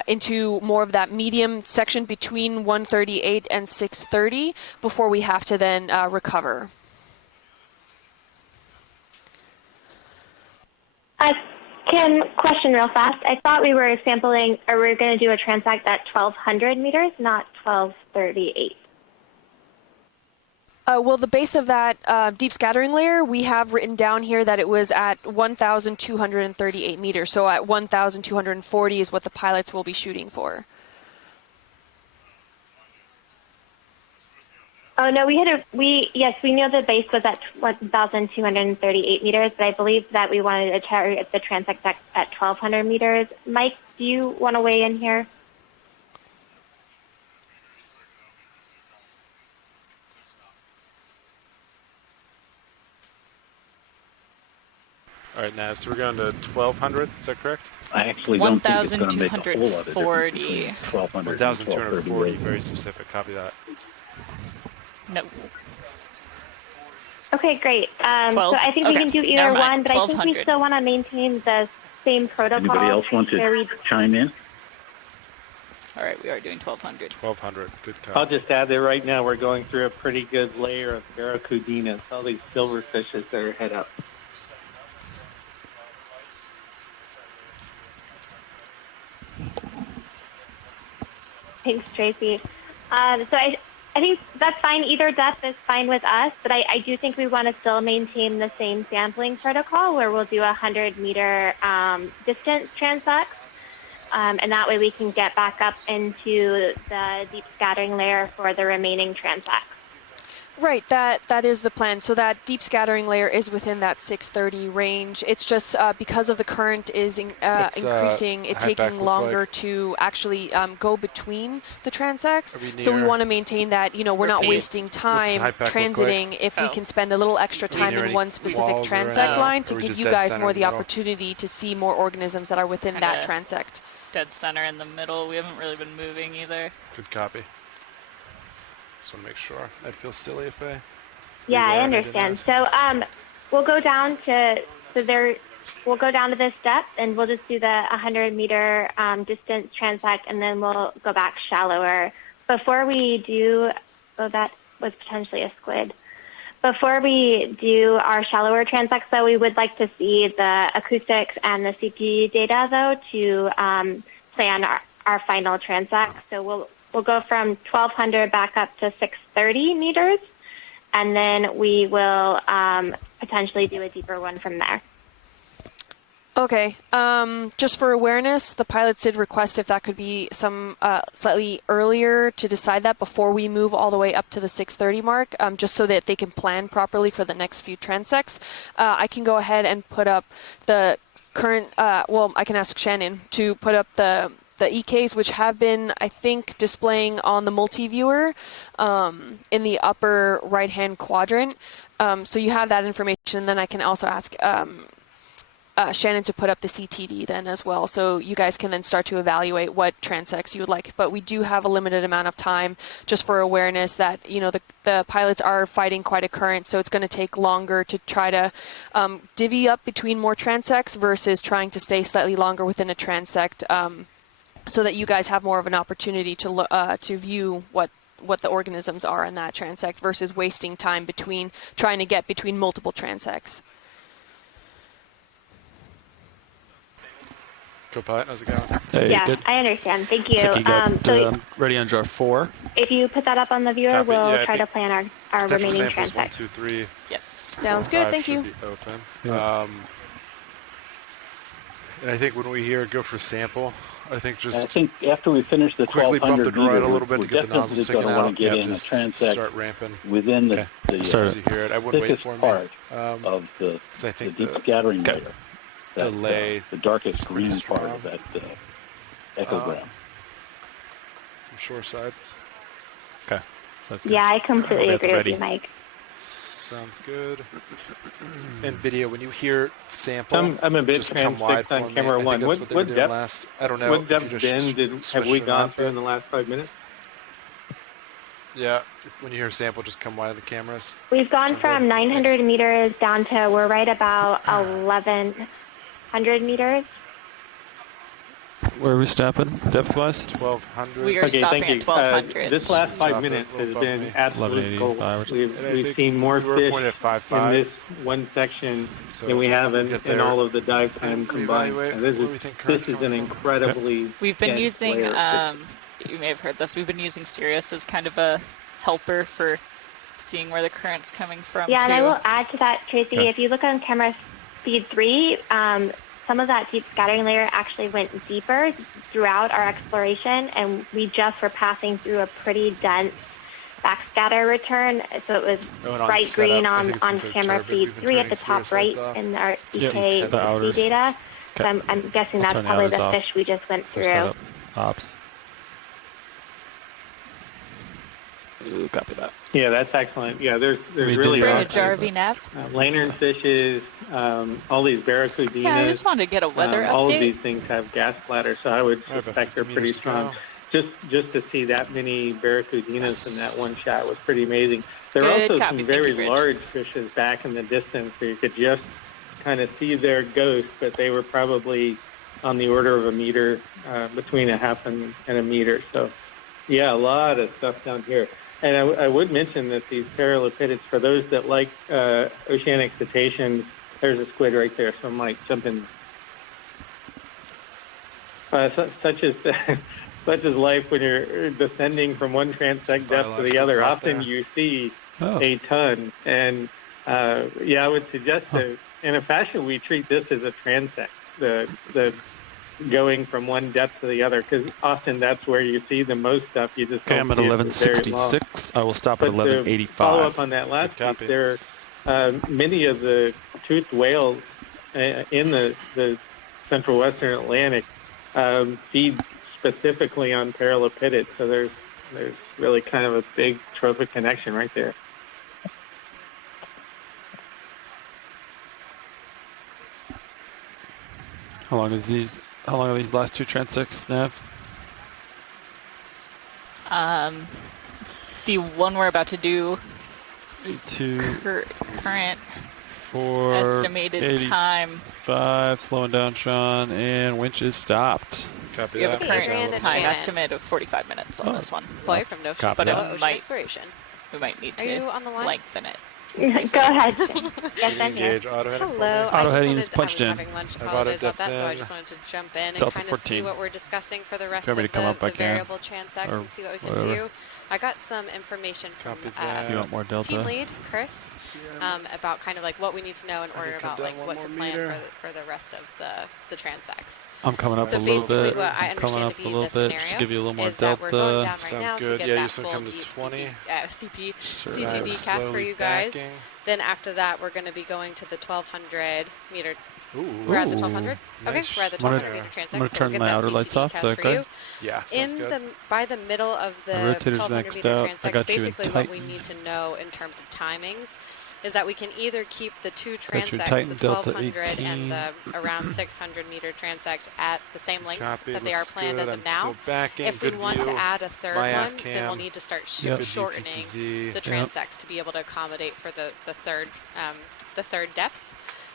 into more of that medium section between 138 and 630 before we have to then recover. Question real fast. I thought we were sampling, or we were going to do a transect at 1,200 meters, not 1,238. Well, the base of that deep scattering layer, we have written down here that it was at 1,238 meters. So at 1,240 is what the pilots will be shooting for. Oh no, we know the base was at 1,238 meters, but I believe that we wanted to target the transect at 1,200 meters. Mike, do you want to weigh in here? All right, now, so we're going to 1,200, is that correct? I actually don't think it's going to make a whole lot of difference 1,240. 1,240, very specific. Copy that. No. Okay, great. So I think we can do either one, but I think we still want to maintain the same protocol. Anybody else want to chime in? All right, we are doing 1,200. 1,200, good call. I'll just add that right now we're going through a pretty good layer of barracudinas, all these silverfishes that are head up. Thanks, Tracy. So I think that's fine. Either depth is fine with us, but I do think we want to still maintain the same sampling protocol where we'll do 100-meter distance transects, and that way we can get back up into the deep scattering layer for the remaining transects. Right, that is the plan. So that deep scattering layer is within that 630 range. It's just because of the current is increasing, it's taking longer to actually go between the transects. So we want to maintain that, we're not wasting time transiting if we can spend a little extra time in one specific transect line to give you guys more the opportunity to see more organisms that are within that transect. Dead center in the middle. We haven't really been moving either. Good copy. Just want to make sure. I'd feel silly if I... Yeah, I understand. So we'll go down to this depth, and we'll just do the 100-meter distance transect, and then we'll go back shallower. Before we do, that was potentially a squid. Before we do our shallower transects, though, we would like to see the acoustics and the CP data, though, to plan our final transect. So we'll go from 1,200 back up to 630 meters, and then we will potentially do a deeper one from there. Okay. Just for awareness, the pilots did request if that could be some slightly earlier to decide that before we move all the way up to the 630 mark, just so that they can plan properly for the next few transects. I can go ahead and put up the current, well, I can ask Shannon to put up the EKs, which have been, I think, displaying on the multi-viewer in the upper right-hand quadrant. So you have that information. Then I can also ask Shannon to put up the CTD then as well, so you guys can then start to evaluate what transects you would like. But we do have a limited amount of time, just for awareness that, you know, the pilots are fighting quite a current, so it's going to take longer to try to divvy up between more transects versus trying to stay slightly longer within a transect, so that you guys have more of an opportunity to view what the organisms are in that transect versus wasting time trying to get between multiple transects. Co-pilot, how's it going? Hey, Yeah, good. I understand. Thank you. Looks like you got, So ready on draw 4. if you put that up on the viewer, Copy. we'll Yeah, I try to think plan our potential remaining samples 1, transects. 2, 3. Yes. Sounds good. Thank you. Be open. Yeah. And I think when we hear go for sample, I think I just think after we finish the quickly bump 1,200 the droid meter, a little bit we're to get the nozzle definitely sticking going to want out. to get Yeah, in a just transect start ramping. within the As you hear it, I wouldn't wait thickest for me. part 'Cause of the I think deep the scattering layer. That, delay the darkest is pretty green part strong. of that echogram. From shore side. Okay. That's good. Yeah, I completely We'll get agree with ready. you, Mike. Sounds good. And video, when you hear sample, I'm a bit just come wide transfixed on for me. camera I think one. that's What, what they what were doing depth? last. I don't know. What if depth you bend have we switch gone around, through in but the last 5 minutes? yeah, when you hear sample, just come wide of the cameras. We've gone Sounds from good. 900 Thanks. meters down to we're right about 1,100 meters. Where are we stopping, depth-wise? 1,200. We are Okay, stopping thank at you. 1,200. This last Stop 5 it, minutes a little has above been me. absolute gold. 1185. And I We've think seen more we were fish pointing at in 5.5. this one section So than we have we'll in, get in there. all of the dive time combined. Reevaluate And where we think current's this is an coming from. incredibly We've been dense using, layer of you may have heard this, we've been using Sirius as kind of a helper for seeing where the current's coming from, Yeah, too. and I will add to that, Tracy, Okay. if you look on camera speed 3, some of that deep scattering layer actually went deeper throughout our exploration, and we just were passing through a pretty dense backscatter return, so it was Oh, and on bright setup, green I on think it's considered camera turbid. feed We've been 3 at turning the top Sirius right lights off. in our Yep. EK The outers. data. So Okay. I'm guessing I'll that's turn the probably outers the off. fish we just went For through. setup. Ops. Ooh, copy that. Yeah, that's excellent. Yeah, there's We did really your Bridge, RV nav. lantern fishes, all these barracudinas. Yeah, I just wanted to get a weather all of update. these things have gas splatters, so I would I have suspect they're 50 pretty meters to strong. go. Just to see that many barracudinas in that one shot was pretty amazing. There were Good also copy. some Thank you, very Bridge. large fishes back in the distance, so you could just kind of see their ghost, but they were probably on the order of a meter, between a half and a meter. So, yeah, a lot of stuff down here. And I would mention that these parallelepipeds, for those that like oceanic cetaceans, there's a squid right there, so I might jump in. Such as such is life when you're descending from one transect depth to the other. Biological Often depth you see Oh. a ton, and yeah, I would suggest that in a fashion we treat this as a transect, the going from one depth to the other, because often that's where you see the most stuff. You just Okay, don't I'm at see it for very long. 1166. I will stop at But to 1185. follow up on that last Good piece, copy. there many of the toothed whales in the central western Atlantic feed specifically on parallelepipeds, so there's really kind of a big trophic connection right there. How long are these last two transects, Nav? The one we're about to do, 82, current 4, estimated time. 5, slowing down, Sean, and winch is stopped. Copy We have a that. current Adrian and time Shannon. estimate of 45 minutes on Oh. this one. Boy from No Copy But that. it Ocean might- Exploration. We might need Are to you on the line? lengthen it. Go ahead. Yes, I'm here. Engage auto heading. Hello. Auto heading is I was punched in. having lunch. I've Apologize auto about that. So I depth just in. wanted to jump in and Delta kind of see 14. what we're discussing for the rest If you want me of to come up, the I can. variable transects Or and see what we can whatever. do. I got some information from Copy that. You want more delta? team lead Chris about kind of like what we need to know in order come about down like one what more to plan meter. for the rest of the transects. I'm coming up So a little basically bit. what I I'm coming understand up to a be little the bit. Just scenario to give you a little more is that we're going delta. down right Sounds now to good. get Yeah, you that just wanna full come to deep 20. CP, Sure. CCD cast for Slowly you guys. backing. Then after that, we're going to be going to the 1200 meter. Ooh. We're at the 1200. Okay, Nice. we're at the I'm gonna- 1200 meter transect. I'm gonna so turn we'll get my that outer CTD lights off, cast is that for okay? you. Yeah, sounds In good. the by the middle of the rotator's 1200 maxed meter out. I transect, got you in basically what we Titan. need to know in terms of timings is that we can either keep the two Got your transects, Titan the Delta 1200 and 18. the around 600 meter transect at the same length Copy, that they are looks planned good. as of I'm now. still backing. If we Good want view. to add a third My one, aft then we'll cam. need to start Yep. shortening PTZ. the transects to be able to accommodate for the third depth.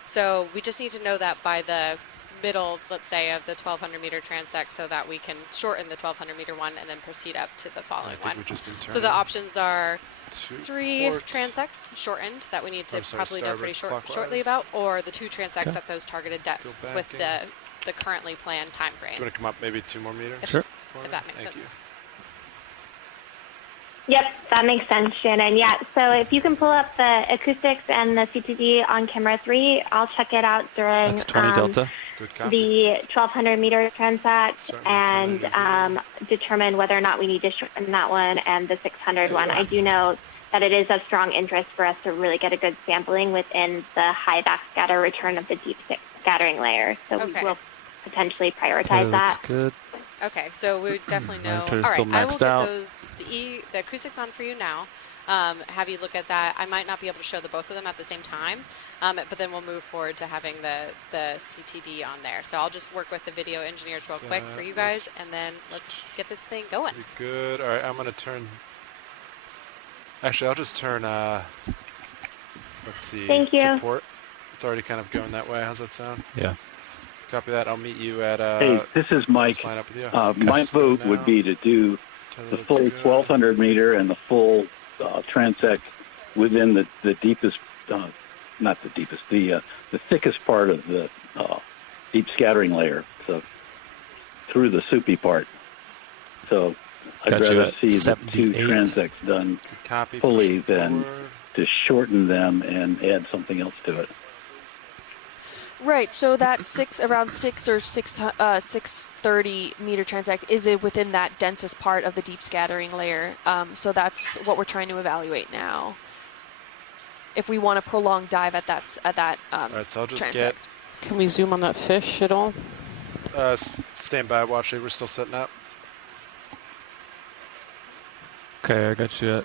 So we just need to know that by the middle, let's say, of the 1200 meter transect so that we can shorten the 1200 meter one and then proceed up to the I following think one. we've just been So turning the options are to 3 port. transects shortened that we need to Or sorry, probably know pretty starboard shortly clockwise. about, or the 2 transects Okay. at those targeted depth Still with backing. the currently planned time Do frame, you want to come up maybe 2 more meters? If- Sure. if that makes Thank sense. Yep, that makes sense, Shannon. Yeah, so if you can pull up the acoustics and the CTD on camera 3, I'll check it out during That's 20 delta. Good copy. the 1200 meter transect Starting to and come in determine whether or not we need to shorten that one and the 600 one. I do know that it is of strong interest for us to really get a good sampling within the high backscatter return of the deep scattering layer. So Okay. we will potentially Okay, prioritize that. looks good. Okay, so we definitely know. Monitor's All right, still I will maxed get out. those the acoustics on for you now. Have you look at that. I might not be able to show the both of them at the same time, but then we'll move forward to having the CTD on there. So I'll just work with the video engineers real quick for you guys, and then let's get this thing going. Pretty good. All right, I'm going to turn. Actually, I'll just turn. Let's see. Thank you. To port. It's already kind of going that way. How's that sound? Yeah. Copy that. I'll meet you at. Hey, this is Mike. Line up with you. My vote would be to do the full 1200 meter and the full transect within the deepest, not the deepest, the thickest part of the deep scattering layer. So through the soupy part. So I'd Got you rather at see the 2 78. transects done Copy. fully push it than forward. to shorten them and add something else to it. Right, so that around 6 or 630 meter transect is it within that densest part of the deep scattering layer. So that's what we're trying to evaluate now. If we want a prolonged dive at that All right, so I'll just transect. Can we zoom on that fish at all? get. Stand by. Watch it. We're still setting up. Okay, I got you at.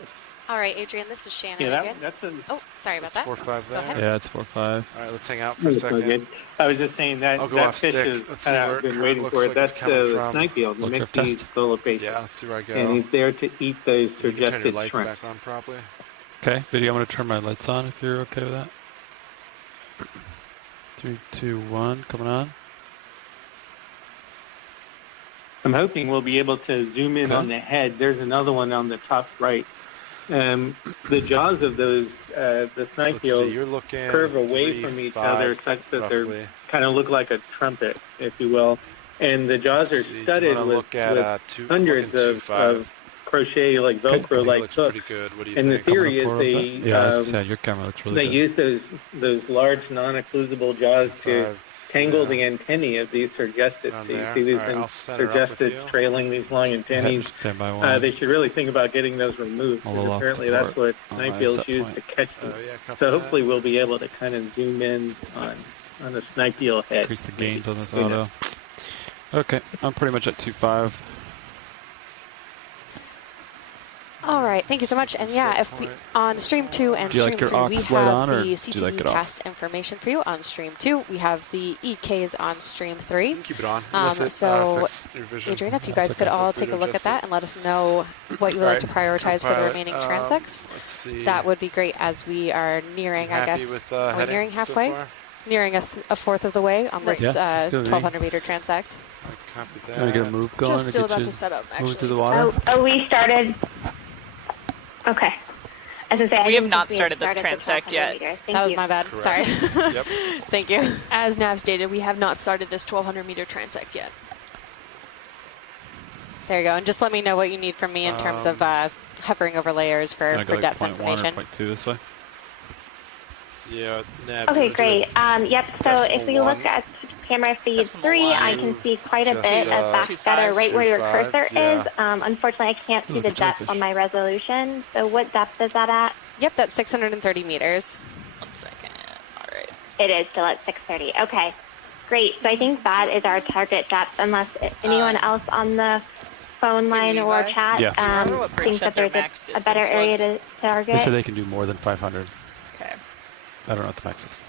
All right, Adrian, this is Shannon Yeah, again. that's a. Oh, sorry about That's that. 4-5 Go there. ahead. Yeah, it's 4.5. All right, let's hang out for a That's so second. good. I was just saying that I'll go that off fish stick. is Let's see where I've been it waiting looks for it. like That's it's coming the from. snipe eel, the Look, mixed drift test. solopace. Yeah, let's see where I go. And he's there to eat those You can turn your suggested lights shrimp. back on properly. Okay, video, I'm going to turn my lights on if you're okay with that. 3, 2, 1, coming on. I'm hoping we'll be able to zoom in Okay. on the head. There's another one on the top right. The jaws of those the snipe Let's see, eels you're looking curve away 3, from each 5, other such that roughly. they're kind of look like a trumpet, if you will. And the jaws are Let's see, do you studded wanna with, look at, with hundreds of crochet, like Velcro, like looks hooks. pretty good. What do you And the think? theory is Coming up a little bit? Yeah, as I said, your camera looks really they good. use those large non-occlusable jaws to 5, tangle yeah. the antennae of these suggested. Around So you there. see these All right, I'll center up with suggested you. trailing these long antennae. Stand by one. They should really think about getting those removed. A Because little off apparently the that's port what on snipe my eels set use point. to catch them. Oh, yeah, copy So that. hopefully we'll be able to kind of zoom in on the snipe eel head. Increase the gains on this Who knows? auto. Okay, I'm pretty much at 2.5. All right, thank you so much. And yeah, if we on stream 2 and Do you stream like your 3, we aux light have on, or the do you CTD like it off? cast information for you on stream 2. We have the EKs on stream 3. You can keep it on. Unless it So, affects your vision. Adrian, if you That's guys could okay. all Feel free take a to look at adjust that it. and let us know what you would like to prioritize for the Pilot, remaining transects. Let's see. That would be great as we are nearing, You I happy guess, with, are we heading nearing so halfway? far? Nearing a fourth of the way on this Yeah, good with me. 1,200 meter transect. I copy that. You want to get a move going? Just to still get about you to set up, moving through the actually. water? Oh, we started. Okay. As I say, I We have didn't not think we had started this started the transect yet. 1200 meters. Thank That was you. my bad. Correct. Sorry. Yep. Thank you. As Nav stated, we have not started this 1,200 meter transect yet. There you go. And just let me know what you need from me in terms of hovering over layers for Gonna go like depth 0.1 information. or 0.2 this way. Yeah, Nav, Okay, you wanna do great. Yep, so if we decimal look one? at camera feed Decimal 3, one. I can see quite a Just, bit of backscatter right where your 2.5, cursor yeah. is. Unfortunately, I can't see Look the at depth jellyfish. on my resolution. So what depth is that at? Yep, that's 630 meters. 1 second. All right. It is still at 630. Okay, great. So I think that is our target depth, unless anyone else on the phone line or Levi? chat Yeah. Do you remember what bridge thinks set that their there's max a better distance area was? to They target. said they can do more than 500. Okay. I don't know what the max is.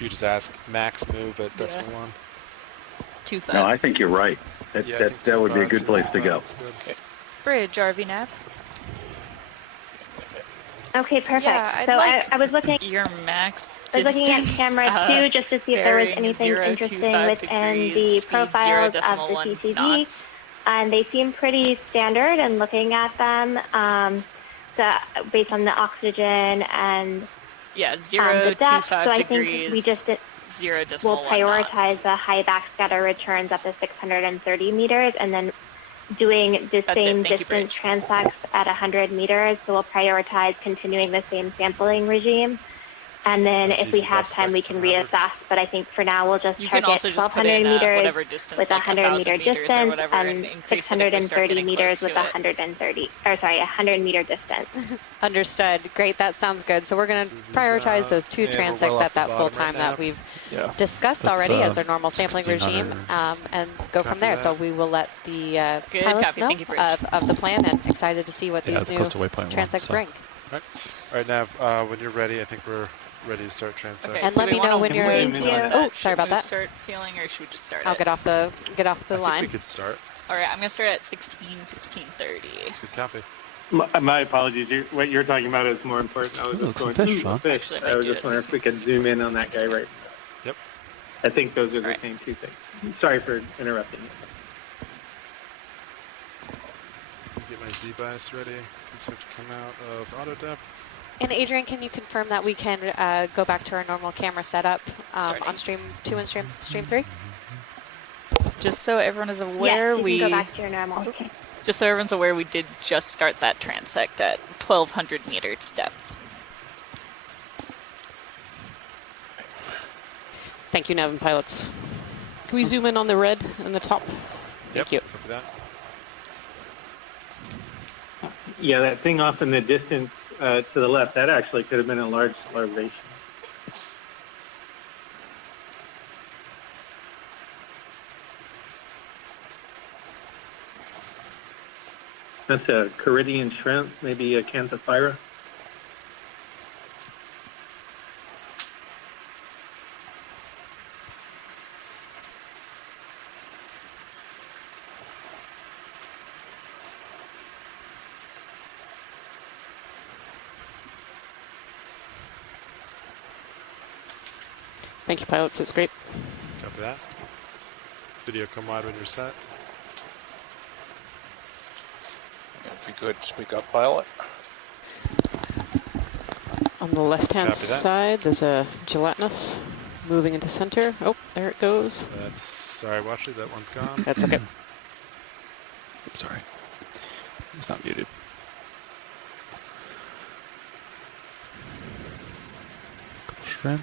You just ask max move at decimal one. 2.5. No, I think you're right. That, Yeah, I that, think that would be a 2.5 good place to go. is good. Bridge, RV Nav. Okay, perfect. Yeah, I'd so like I was looking. Your max I was looking at distance, camera 2 just to see if there was bearing anything 0 to interesting 5 within degrees, the speed profiles of the 0.1 CCD. knots. And they seem pretty standard and looking at them based on the oxygen and Yeah, the 0 to depth. 5 So I degrees. think we just 0 will decimal 1 prioritize knots. the high backscatter returns up to 630 meters and then doing the That's same it. Thank you, distance Bridge. transects at 100 meters. So we'll prioritize continuing the same sampling regime. And then if we DC have bus time, we specs can 100. reassess. But I think for now, we'll just You can target also just put 1,200 in meters whatever distance, with a like 100 1,000 meter meters or distance whatever, and and increase it if we start 630 getting meters close with to it. 130, or sorry, 100 meter distance. Understood. Great. That sounds good. So we're going to prioritize those 2 and we're transects well off at the that full bottom right time now. that we've Yeah. discussed That's, already as our normal sampling 1600. regime and go from Copy there. that. So we will let the Good pilots copy. know Thank you, Bridge. of the plan and excited to see what Yeah, these it's new close to waypoint 1, transects so. bring. Right. All right, Nav, when you're ready, I think we're ready to start transect. Okay, And do let we me know wanna when you're. wait till Oh, sorry about move that. Start feeling, or should we just start I'll it? get off the I line. think we could start. All right, I'm gonna start at 16:30. Good copy. My apologies. What you're talking about is more important. I was Ooh, just some going, fish, huh? fish. Actually, I might I was do just it wondering if we could 16:64. zoom in on that guy right. Yep. I think those are the Right. same two things. Sorry for interrupting. Get my Z-bias ready. Just have to come out of auto depth. And Adrian, can you confirm that we can go back to our normal camera setup Starting. on stream 2 and stream 3? Just so everyone is aware, Yes, you can go back to your normal. Okay. just so everyone's aware, we did just start that transect at 1,200 meters depth. Thank you, Nav and pilots. Can we zoom in on the red in the top? Yep. Thank you. Copy that. Yeah, that thing off in the distance to the left, that actually could have been a large larvation. That's a Caridian shrimp, maybe a Canthophira. Thank you, pilots. That's great. Copy that. Video come wide when you're set. If you could speak up, pilot. On the left-hand Copy that. side, there's a gelatinous moving into center. Oh, there it goes. That's sorry, watch it. That one's gone. That's okay. Oops, sorry. It's not muted. Couple shrimp.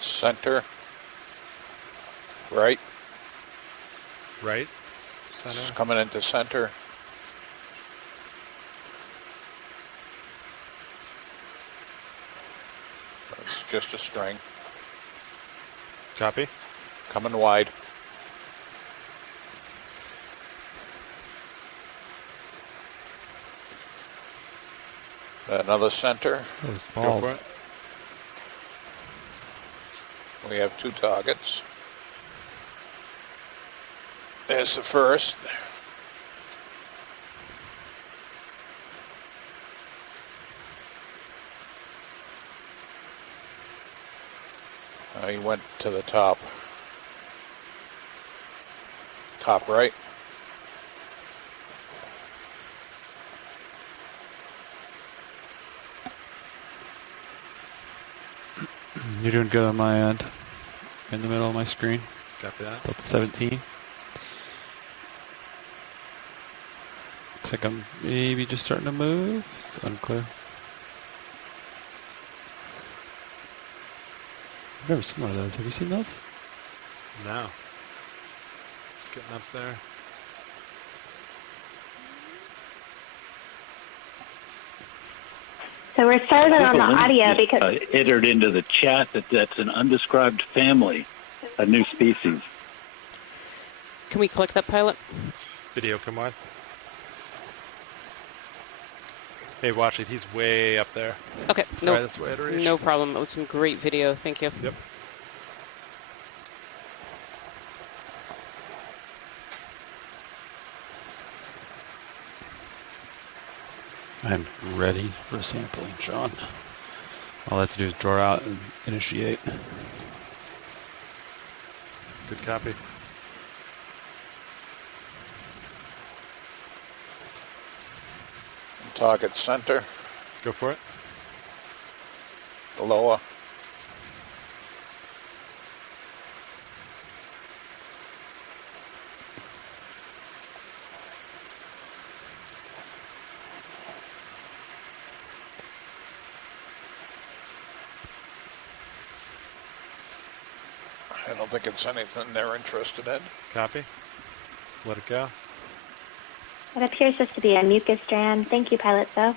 Center. Right. Right. Center. It's coming into center. It's just a string. Copy. Coming wide. Another center. Go for it. We have 2 targets. There's the first. He went to the top. Top right. You're doing good on my end. In the middle of my screen. Copy that. About the 17. Looks like I'm maybe just starting to move. It's unclear. I've never seen one of those. Have you seen those? No. It's getting up there. So we're starting on the audio Just, because entered into the chat that that's an undescribed family, a new species. Can we collect that pilot? Video, come on. Hey, watch it. He's way up there. Okay. Sorry, that's way out of reach. No problem. It was some great video. Thank you. Yep. I'm ready for sampling, Sean. All I have to do is draw out and initiate. Good copy. Target center. Go for it. Lower. I don't think it's anything they're interested in. Copy. Let it go. it appears just to be a mucus strand. Thank you, Pilot Zoe.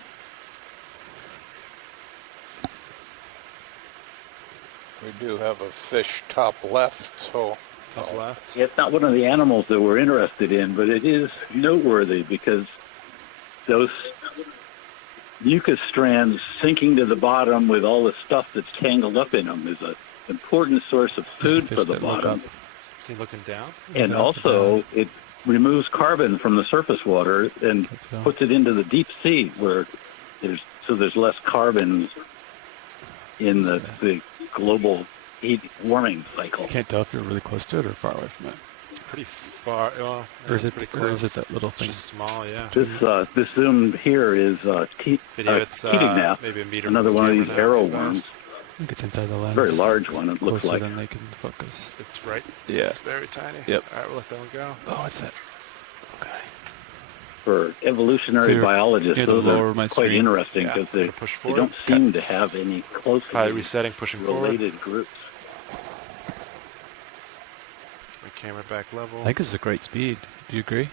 We do have a fish top left, so... Top left. It's not one of the animals that we're interested in, but it is noteworthy because those mucus strands sinking to the bottom with all the stuff that's tangled up in them is an important source of food for the bottom. Is he looking down? And also, it removes carbon from the surface water and puts it into the deep sea where there's less carbon in the global heat warming cycle. You can't tell if you're really close to it or far away from it. It's pretty far. Well, Or is it's it- pretty or close. is it that little It's thing? just small, yeah. This zoom here is Video, it's Teetignap, maybe a meter another from the one of camera these now, arrow at worms. most. I think it's inside the lens. Very large one, it looks Closer like. than they can focus. It's right. Yeah. It's very tiny. Yep. All right, we'll let that one go. Oh, what's that? For evolutionary So you're biologists, near the those lower are of my quite screen. interesting Yeah, because I'm gonna push they forward. don't seem to have any closely Pilot resetting, pushing forward. related groups. My camera back level. I think this is a great speed. Do you agree?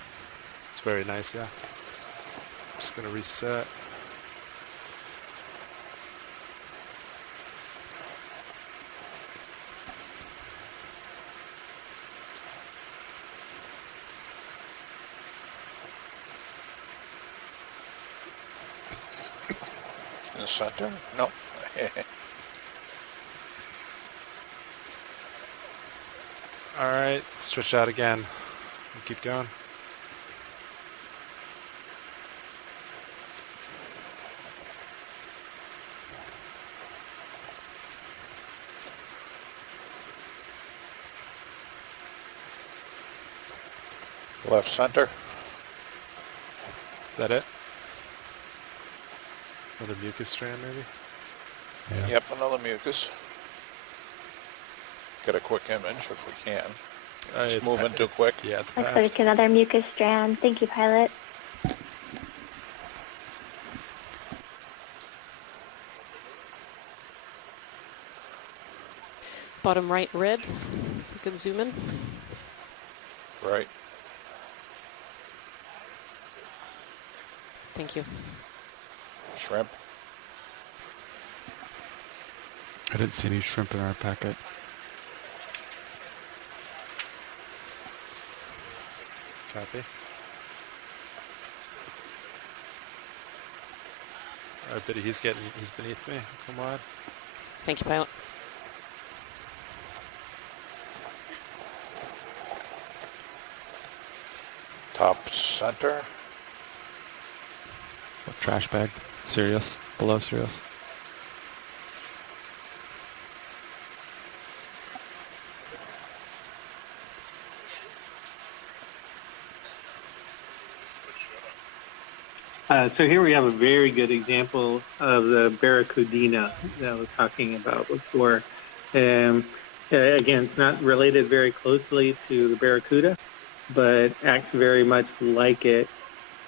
It's very nice, yeah. Just gonna reset. In the center? No. All right, stretch out again. And keep going. Left center. Is that it? Another mucus strand, maybe? Yeah. Yep, another mucus. Get a quick image if we can. It's It's moving too quick. Yeah, it's Looks past. like another mucus strand. Thank you, Pilot. Bottom right red. You can zoom in. Right. Thank you. Shrimp. I didn't see any shrimp in our packet. Copy. All right, Biddy, he's beneath me. Come on. Thank you, pilot. Top center. Trash bag. Sirius. Below Sirius. So here we have a very good example of the barracuda that I was talking about before. Again, it's not related very closely to the barracuda, but acts very much like it.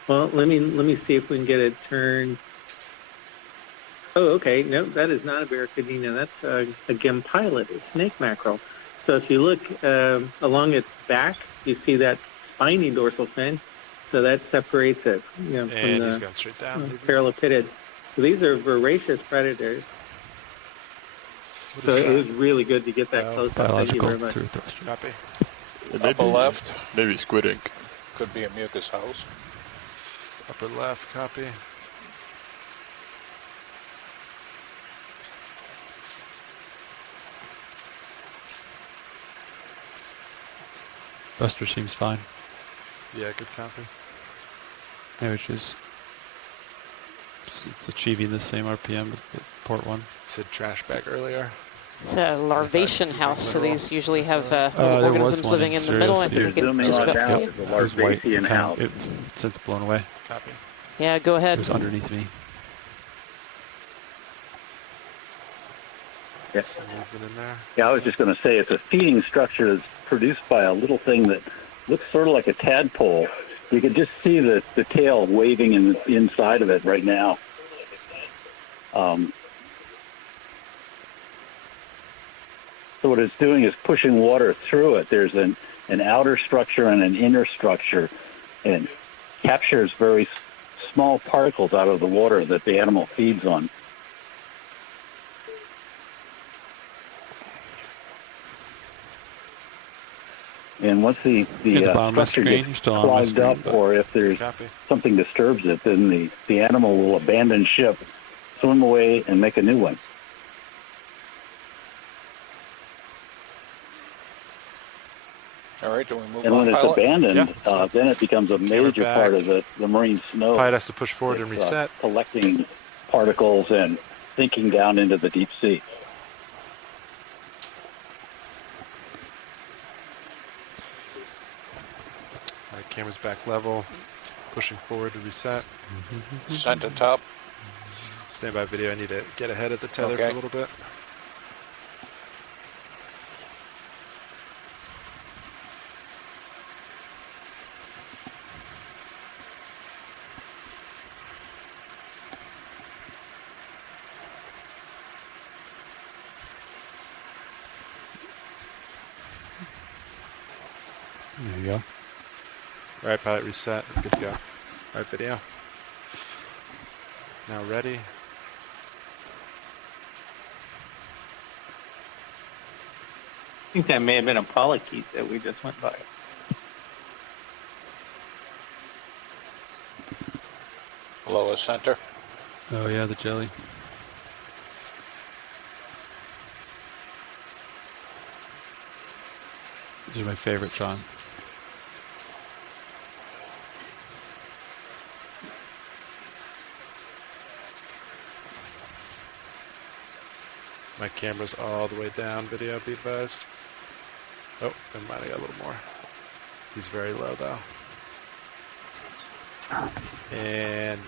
Well, let me see if we can get it turned. Oh, okay. No, that is not a barracuda. That's a gimpilot, a snake mackerel. So if you look along its back, you see that spiny dorsal fin. So that separates it, from And he's the going straight down. parallelopitid. So these are voracious predators. So it was really good to get that close up. Thank you very much. Copy. Upper left. Maybe squid ink. Could be a mucus house. Upper left, copy. Buster seems fine. Yeah, good copy. Yeah, which is it's achieving the same RPM as the port one. Said trash bag earlier. It's a larvation house, so these usually have there organisms was living one in the middle. I Sirius. think we Zooming can just on about down see to it. the It was white. larvacean house. It's since blown away. Copy. Yeah, go It ahead. was underneath me. Yeah. Some movement in there. Yeah, I was just going to say it's a feeding structure that's produced by a little thing that looks sort of like a tadpole. You can just see the tail waving in the inside of it right now. So what it's doing is pushing water through it. There's an outer structure and an inner structure, and captures very small particles out of the water that the animal feeds on. And once the structure gets clogged up, or if there's something disturbs it, then the animal will abandon ship, swim away, and make a new one. All right, do we move And on, when it's pilot? abandoned, then it becomes a major part of the marine snow. Pilot has to push forward and reset. Collecting particles and sinking down into the deep sea. All right, camera's back level. Pushing forward to reset. Center top. Stand by video. I need to get ahead of the tether for a little bit. There you go. All right, pilot reset. Good to go. All right, video. Now ready. I think that may have been a polychaete that we just went by. Lower center. Oh yeah, the jelly. These are my favorite, Sean. My camera's all the way down. Video, be advised. Oh, never mind. I got a little more. He's very low though. And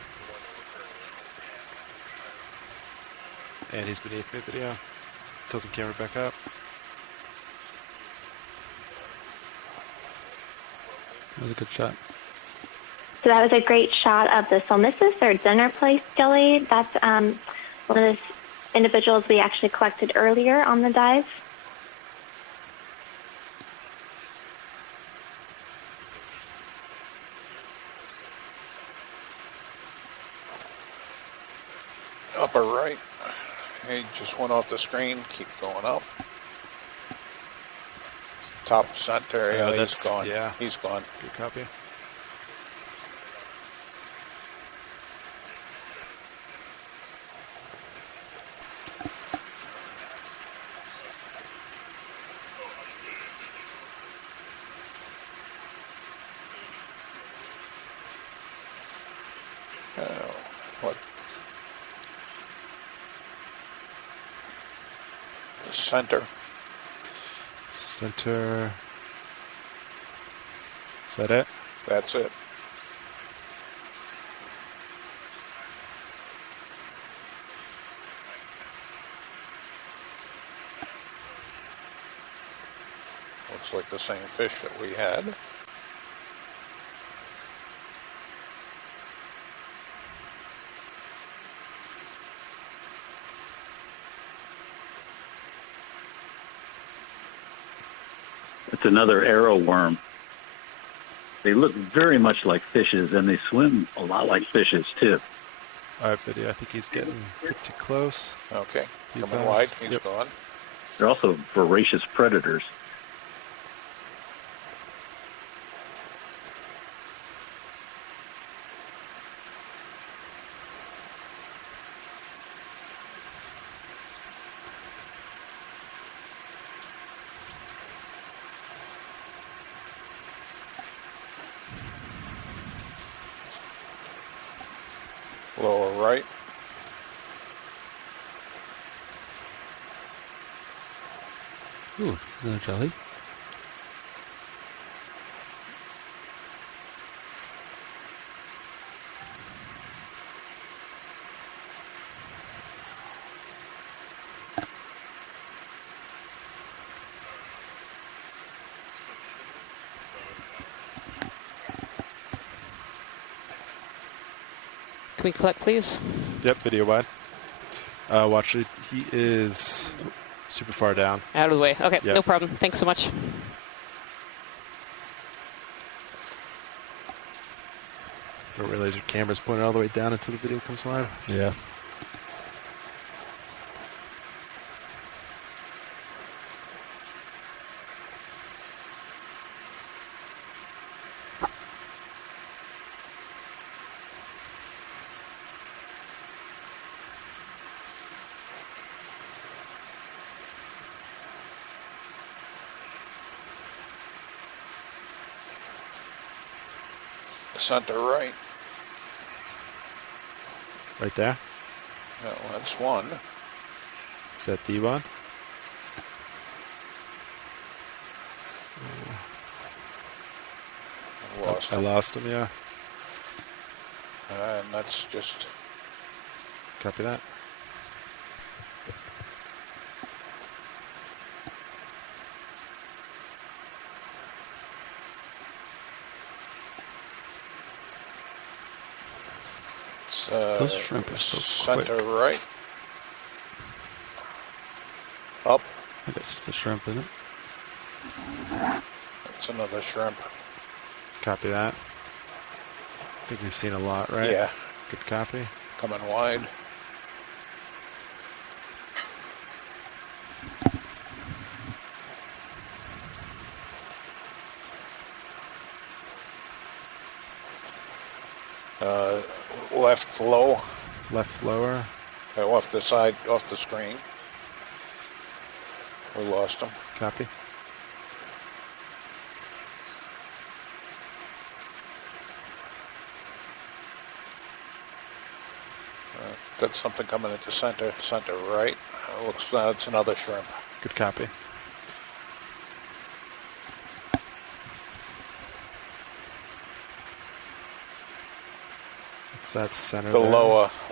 he's beneath me. Video. Tilting camera back up. That was a good shot. So that was a great shot of the Solmissus or dinner place jelly. That's one of the individuals we actually collected earlier on the dive. Upper right. He just went off the screen. Keep going up. Top center. Yeah, he's gone. Yeah. He's gone. Good copy. center. Center. Is that it? That's it. Looks like the same fish that we had. It's another arrow worm. They look very much like fishes, and they swim a lot like fishes, too. All right, Biddy, I think he's getting pretty close. Okay, He coming passed. wide. He's gone. They're also voracious predators. Lower right. Ooh, another jelly. Can we collect, please? Yep, video wide. Watch it. He is super far down. Out of the way. Okay, Yep. no problem. Thanks so much. Don't realize your camera's pointed all the way down until the video comes live. Yeah. Center right. Right there? No, that's one. Is that the one? Lost I him. lost him, yeah. And that's just Copy that. Those shrimp are so center quick. right. Up. I guess it's a shrimp, isn't it? That's another shrimp. Copy that. I think we've seen a lot, right? Yeah. Good copy. Coming wide. Left low. Left lower. Off the side, off the screen. We lost him. Copy. Got something coming at the center right. Looks it's another shrimp. Good copy. It's that center The there.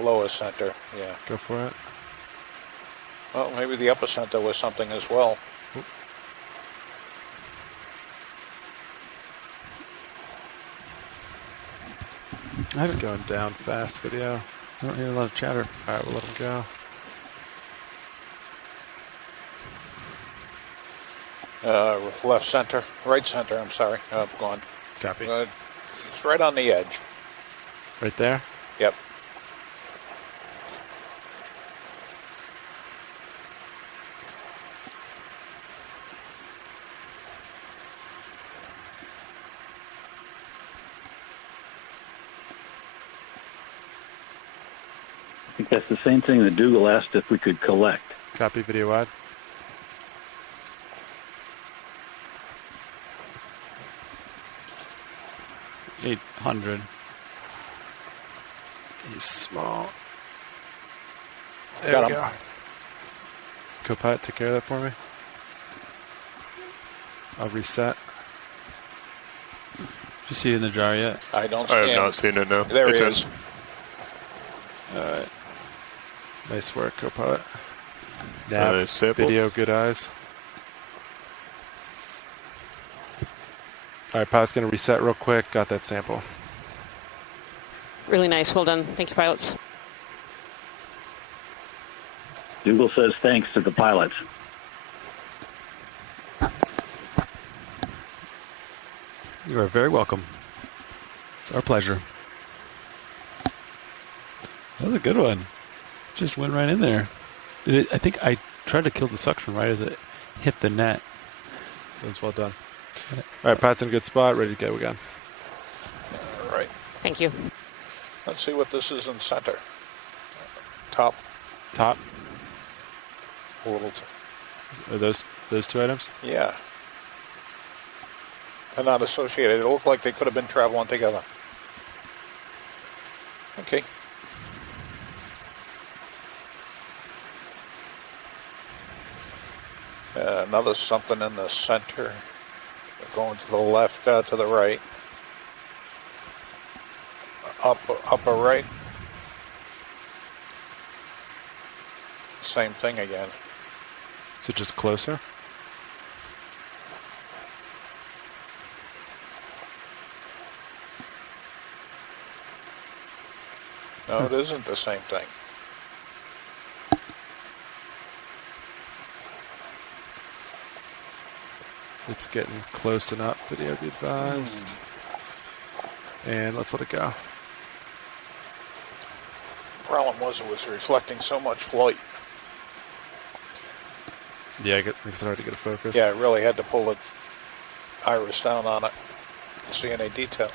lower center, yeah. Go for it. Well, maybe the upper center was something as well. Oop. It's going down fast, video. I don't hear a lot of chatter. All right, we'll let him go. Left center, right center, I'm sorry. Gone. Copy. It's right on the edge. Right there? Yep. I think that's the same thing that Dougal asked if we could collect. Copy, video wide. $800. He's small. There Got we him. go. Copilot take care of that for me? I'll reset. Did you see it in the jar yet? I don't I see have him. not seen it, no. There It's he in. is. Alright. Nice work, Copilot. Nav, sample? video, good eyes. Alright, pilot's going to reset real quick. Got that sample. Really nice. Well done. Thank you, pilots. Google says thanks to the pilots. You are very welcome. It's our pleasure. That was a good one. Just went right in there. I think I tried to kill the suction right as it hit the net. That was well done. All right, pilot's in a good spot. Ready to go again. All right. Thank you. Let's see what this is in center. Top. Top. A little. Are those two items? Yeah. They're not associated. They look like they could have been traveling together. Okay. Another something in the center. Going to the left, to the right. Upper right. Same thing again. Is it just closer? No, it isn't the same thing. It's getting close enough. Video be advised. And let's let it go. Problem was it was reflecting so much light. Yeah, it's hard to get a focus. Yeah, I really had to pull the iris down on it to see any detail.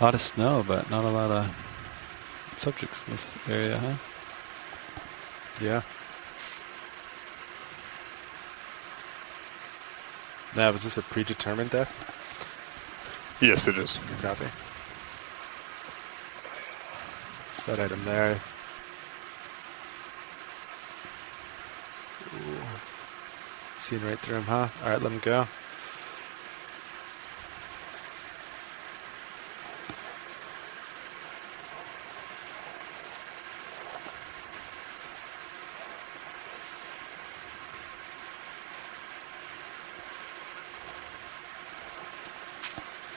A lot of snow, but not a lot of subjects in this area, huh? Yeah. Now, was this a predetermined depth? Yes, it is. Good copy. It's that item there. Ooh. Seeing right through him, huh? All right, let him go.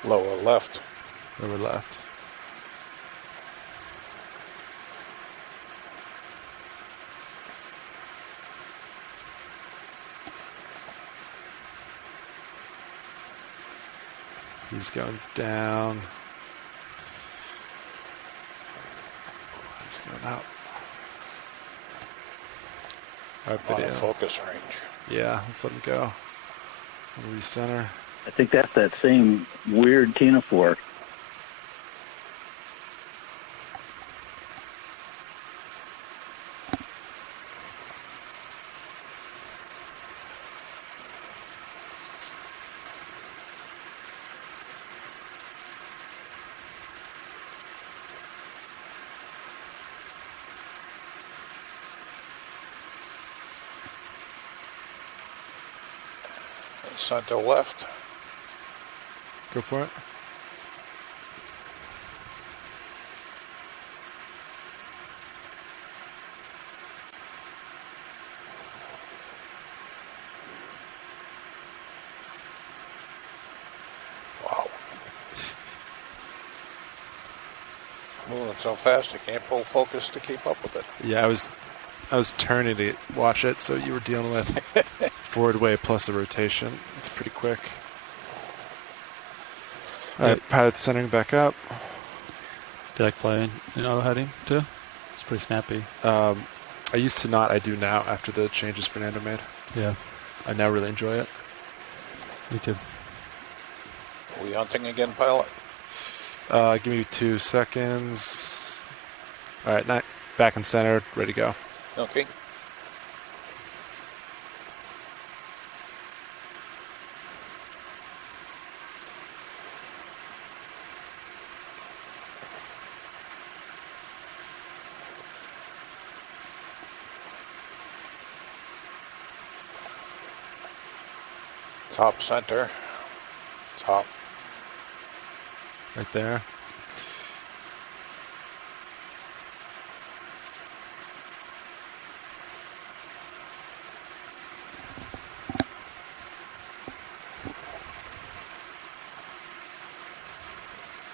Lower left. Lower left. He's going down. He's going out. Our video. Focus range. Yeah, let's let him go. Recenter. I think that's that same weird ctenophore. Center left. Go for it. Wow. Moving so fast, you can't pull focus to keep up with it. Yeah, I was turning to watch it, so you were dealing with forward way plus a rotation. It's pretty quick. All right, pilot centering back up. Do you like flying in auto heading too? It's pretty snappy. I used to not. I do now after the changes Fernando made. Yeah. I now really enjoy it. Me too. Are we hunting again, pilot? Give me 2 seconds. All right, back and center, ready to go. Okay. Top center. Top. Right there.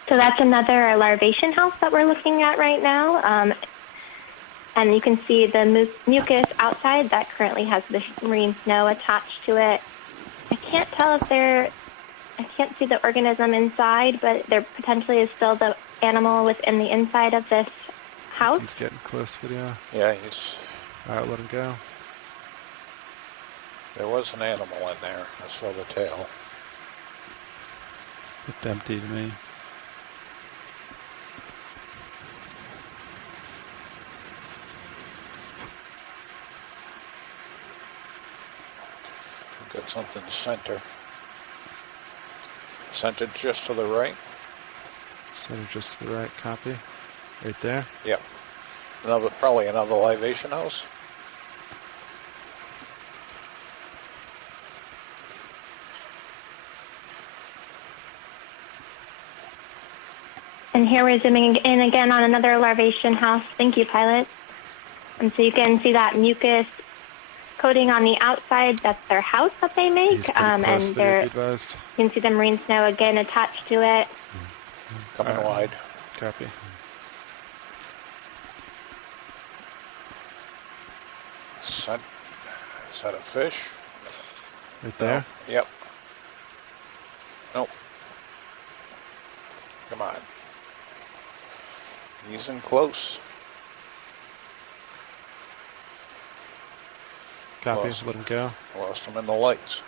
So that's another larvation house that we're looking at right now. And you can see the mucus outside that currently has the marine snow attached to it. I can't tell if I can't see the organism inside, but there potentially is still the animal within the inside of this house. He's getting close, video. Yeah, he's... All right, let him go. There was an animal in there. I saw the tail. Looked empty to me. Got something center. Centered just to the right. Center just to the right, copy. Right there. Yep. Probably another livation house. And here we're zooming in again on another larvation house. Thank you, pilot. And so you can see that mucus coating on the outside. That's their house that they make. He's pretty close, and video, be advised. you can see the marine snow again attached to it. Coming wide. Copy. Is that a fish? Right there? No. Yep. Nope. Come on. He's in close. Copy, let him go. Lost him in the lights.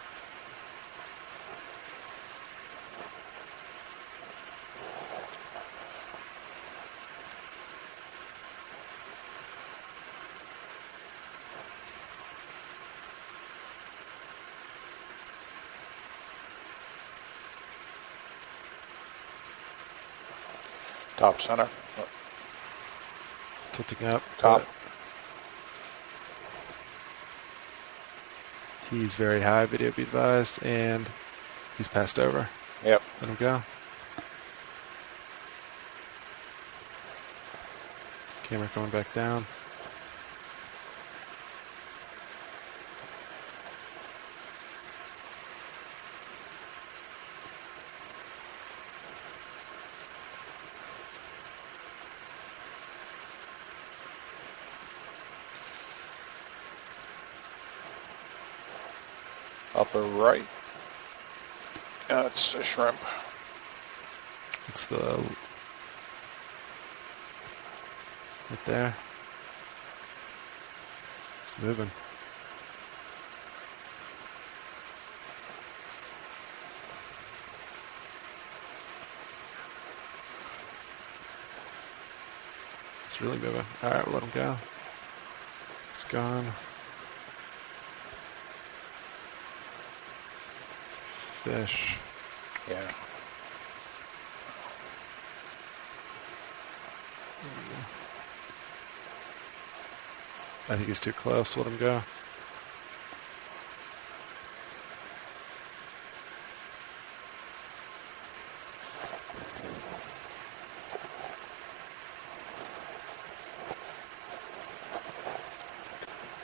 Top center. Tilting up. Top. He's very high, video be advised, and he's passed over. Yep. Let him go. Camera going back down. Upper right. That's a shrimp. It's the... right there. It's moving. It's really moving. Alright, we'll let him go. It's gone. Fish. Yeah. I think he's too close. Let him go.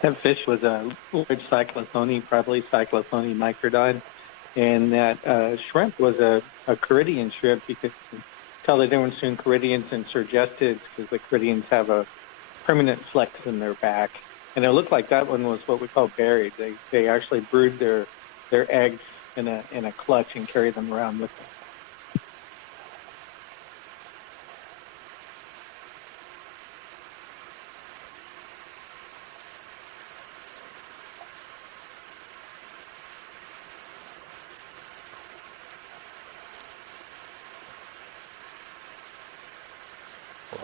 That fish was a large cyclothone, probably cyclothone microdon, and that shrimp was a Caridian shrimp. You could tell the difference between Caridians and Sergestids because the Caridians have a permanent flex in their back, and it looked like that one was what we call buried. They actually brood their eggs in a clutch and carry them around with them.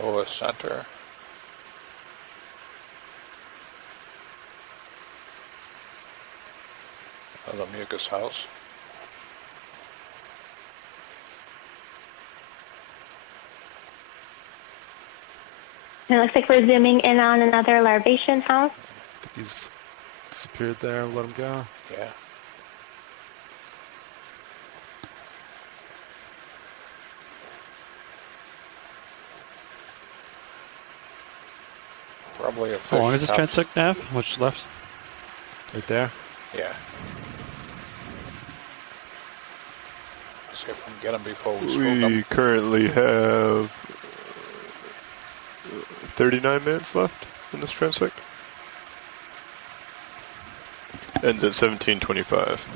Lowest center. Of the mucus house. It looks like we're zooming in on another larvation house. I think he's disappeared there. Let him go. Yeah. Probably a fish. How long is this top- transect nav? Which left? Right there. Yeah. See if we can get them before we smoke We them. currently have 39 minutes left in this transect. Ends at 17:25.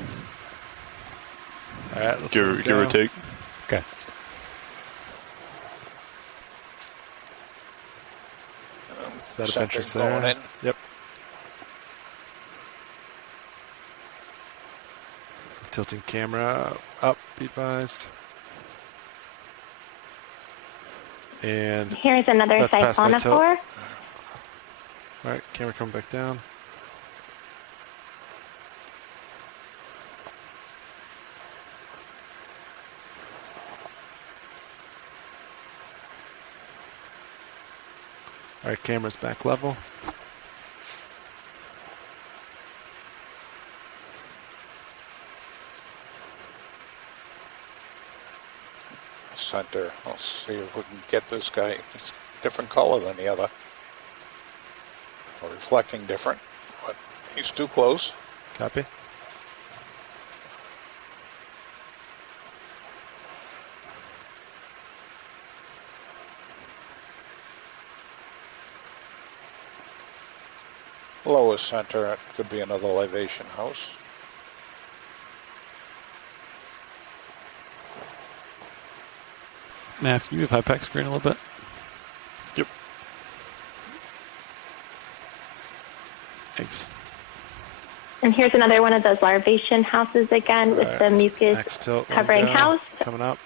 All right, let's Give or take. Okay. Is that Center adventures going there? in. Yep. Tilting camera up, be advised. And Here's another that's past my tilt. siphonophore. All right, camera coming back down. All right, camera's back level. Center. Let's see if we can get this guy. It's a different color than the other. Or reflecting different, but he's too close. Copy. Lowest center, it could be another elevation house. Nav, can you move HiPAC screen a little bit? Yep. Thanks. And here's another one of those larvation houses again with the mucus Max tilt, let him covering go. house. Coming up.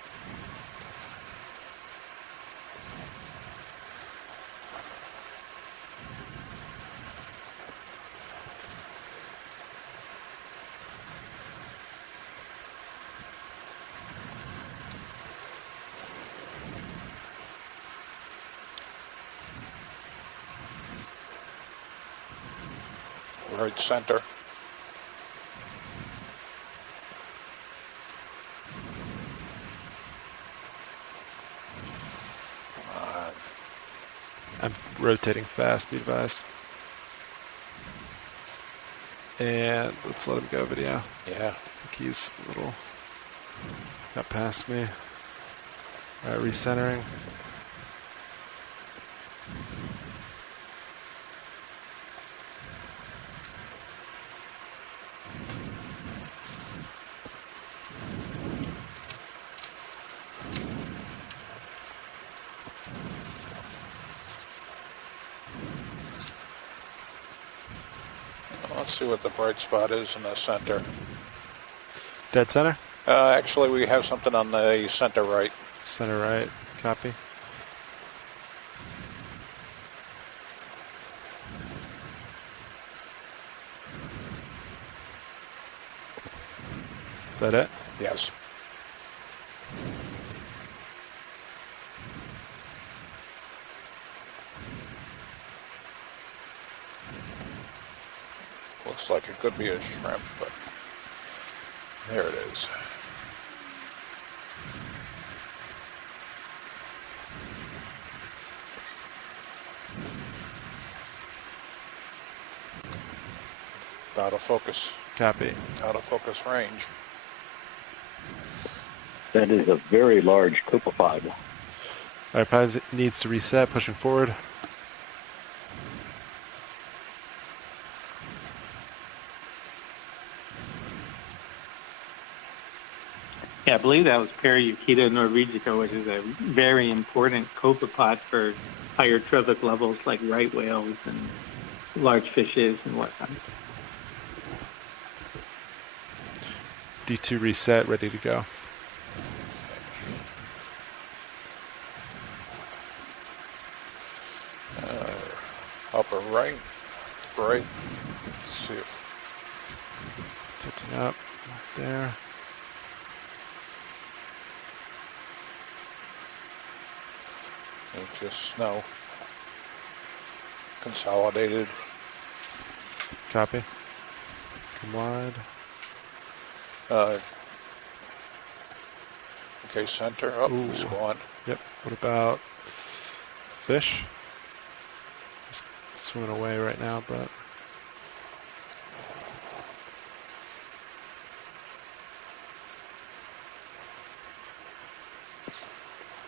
Right center. I'm rotating fast, be advised. And let's let him go, video. Yeah. I think he's a little got past me. All right, recentering. Let's see what the bright spot is in the center. Dead center? Actually, we have something on the center right. Center right, copy. Is that it? Yes. Looks like it could be a shrimp, but there it is. Out of focus. Copy. Out of focus range. That is a very large copepod. All right, pilot needs to reset, pushing forward. Yeah, I believe that was Periukita norvegica, which is a very important copepod for higher trophic levels like right whales and large fishes and whatnot. D2 reset, ready to go. Upper right. Right. Let's see. Tilting up. Right there. It's just snow. Consolidated. Copy. Come wide. Okay, center. Up. Ooh. It's gone. Yep. What about fish? It's swimming away right now, but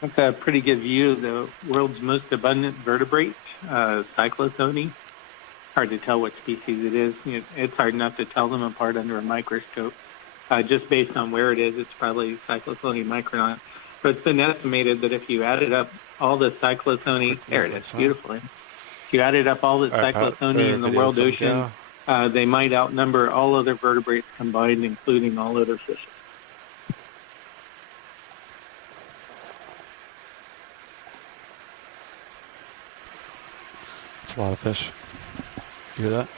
That's a pretty good view of the world's most abundant vertebrate, cyclothony. Hard to tell what species it is. It's hard enough to tell them apart under a microscope. Just based on where it is, it's probably Cyclothony micronaut. But it's been estimated that if you added up all the cyclothony, there it is, beautifully. If you added up all the cyclothony in the world ocean, they might outnumber all other vertebrates combined, including all other fishes. it's a lot of fish. You hear that?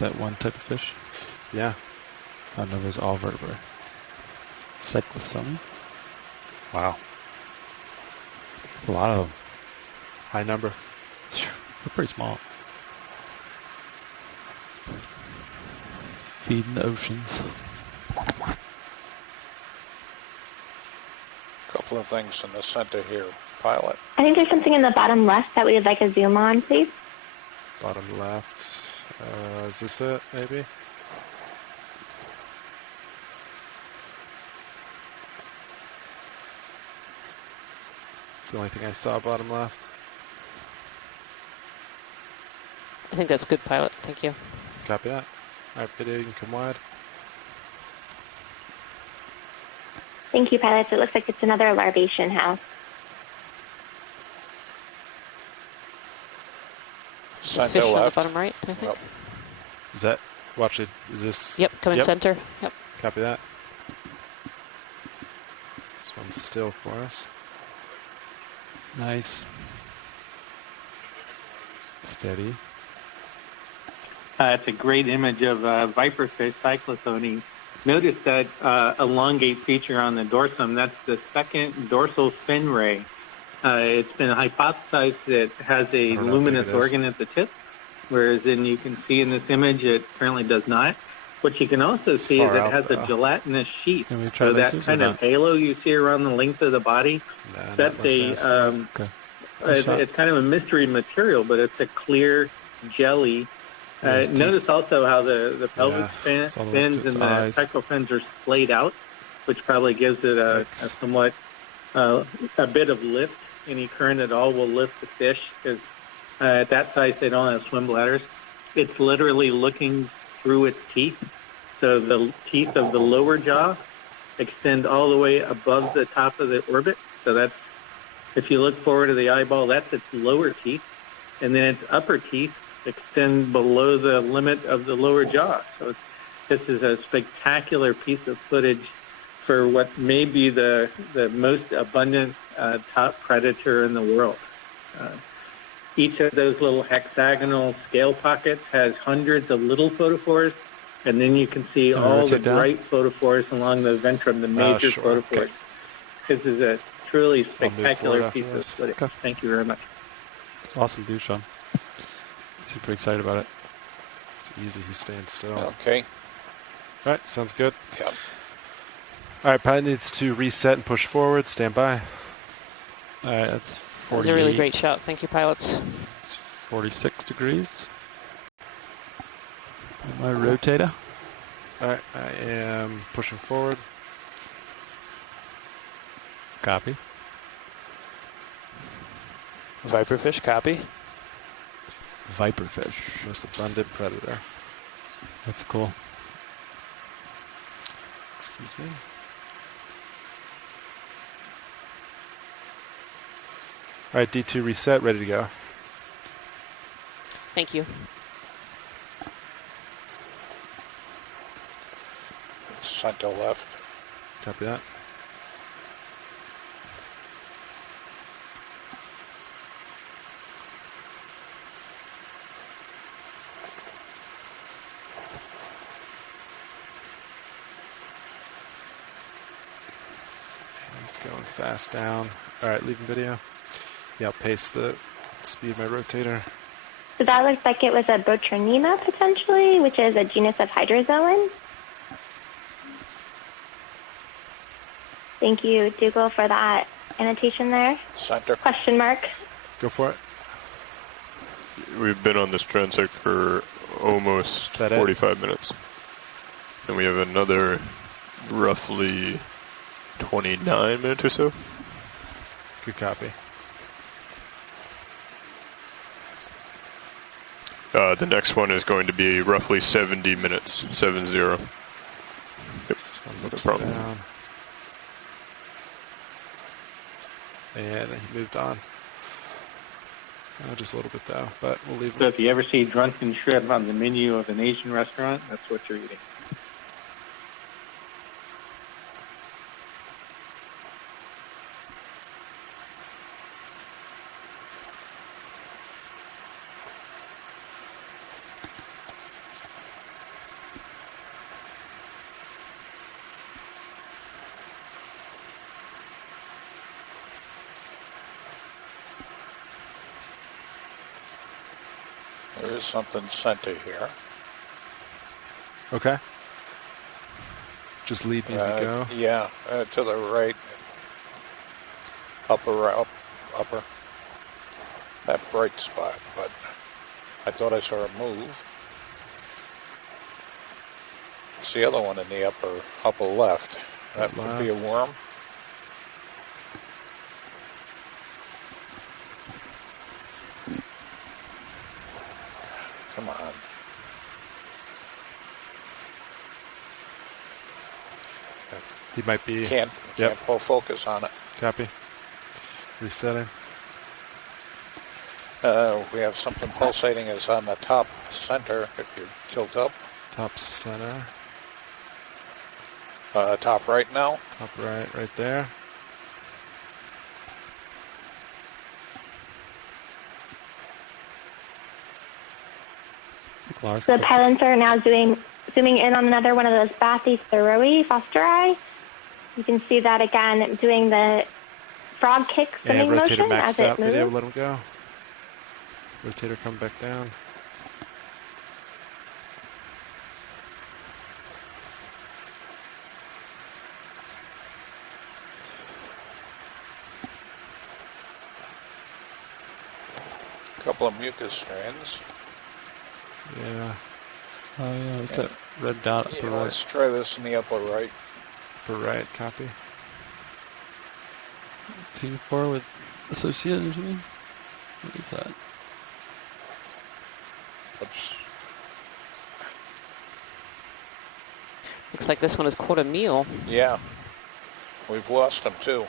That one type of fish? Yeah. Outnumbers all vertebrae. Cyclothony? Wow. That's a lot of them. High number. They're pretty small. Feeding the oceans. Couple of things in the center here. Pilot. I think there's something in the bottom left that we would like a zoom on, please. Bottom left. Is this it, maybe? It's the only thing I saw, bottom left. I think that's good, pilot. Thank you. Copy that. All right, video, you can come wide. Thank you, pilots. It looks like it's another larvation house. Center Fish on the left. bottom right, I think. Yep. Is that, watch it, is this? Yep, coming center. Yep. Copy that. This one's still for us. Nice. Steady. It's a great image of viperfish cyclothony. Notice that elongate feature on the dorsum. That's the second dorsal fin ray. It's been hypothesized that it has a luminous organ at the tip, whereas then you can see in this image it currently does not. What you can also see is it has a gelatinous sheath. So that kind of halo you see around the length of the body, that's it's kind of a mystery material, but it's a clear jelly. Notice also how the pelvic fins and the pectoral fins are splayed out, which probably gives it a somewhat a bit of lift. Any current at all will lift the fish because at that size they don't have swim bladders. It's literally looking through its teeth. So the teeth of the lower jaw extend all the way above the top of the orbit. So that's, if you look forward to the eyeball, that's its lower teeth. And then its upper teeth extend below the limit of the lower jaw. So this is a spectacular piece of footage for what may be the most abundant top predator in the world. Each of those little hexagonal scale pockets has hundreds of little photophores, and then you can see all the bright photophores along the ventrum, the major photophores. Okay. This is a truly spectacular piece of footage. Okay. Thank you very much. It's awesome, dude, Sean. Super excited about it. It's easy. He's staying still. Okay. All right. Sounds good. Yep. All right. Pilot needs to reset and push forward. Stand by. All right. That's 48. That was a really great shot. Thank you, pilots. It's 46 degrees. My rotator. All right, I am pushing forward. Copy. Viperfish, copy. Viperfish. Most abundant predator. That's cool. Excuse me. All right, D2 reset, ready to go. Thank you. Center left. Copy that. He's going fast down. All right, leaving video. Yeah, I'll pace the speed of my rotator. So that looks like it was a Botryonema potentially, which is a genus of hydrozoan. Thank you, Dougal, for that annotation there. Center. Question mark. Go for it. We've been on this transect for almost 45 minutes. And we have another roughly 29 minutes or so. Good copy. The next one is going to be roughly 70 minutes. 70. Yep. One's No upside problem. down. And he moved on. Just a little bit though, but we'll leave So him. if you ever see drunken shrimp on the menu of an Asian restaurant, that's what you're eating. There is something center here. Okay. Just lead me as you go. Yeah, to the right. Upper. That bright spot, but I thought I saw a move. It's the other one in the upper left. That could be a worm. Come on. He might be. Can't pull focus on it. Copy. Resetting. We have something pulsating is on the top center if you tilt up. Top center. Top right now. Top right there. The pilots are now zooming in on another one of those Bathy thoroi fosteri. You can see that again, doing the frog kick swimming motion as it moves. Video, let him go. Rotator come back down. Couple of mucus strands. Yeah. Oh yeah, what's that red dot upper right? Let's try this in the upper right. Upper right, copy. Team 4 with associate or something? What is that? Oops. Looks like this one has caught a meal. Yeah. We've lost him too.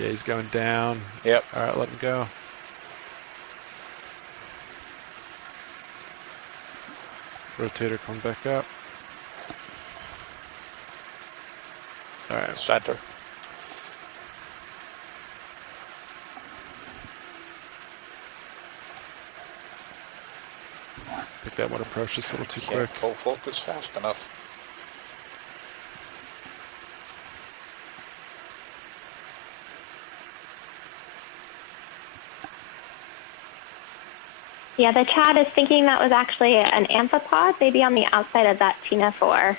Yeah, he's going down. Yep. All right, let him go. Rotator come back up. All right. Center. I think that one approached just a little too Can't quick. pull focus fast enough. Yeah, the chat is thinking that was actually an amphipod, maybe on the outside of that Tina 4.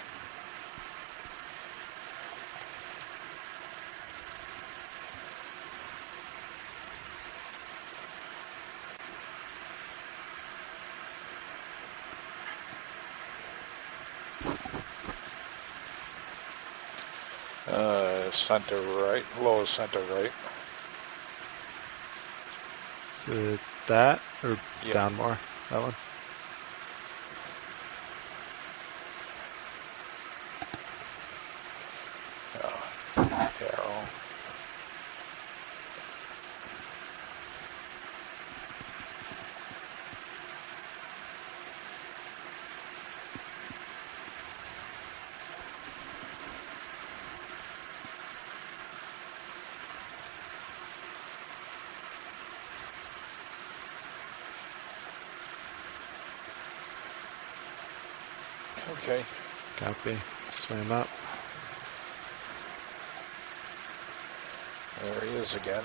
center right, lowest center right. Is it that or Yep. down more? That one. Arrow. Okay. Copy. Swim up. There he is again.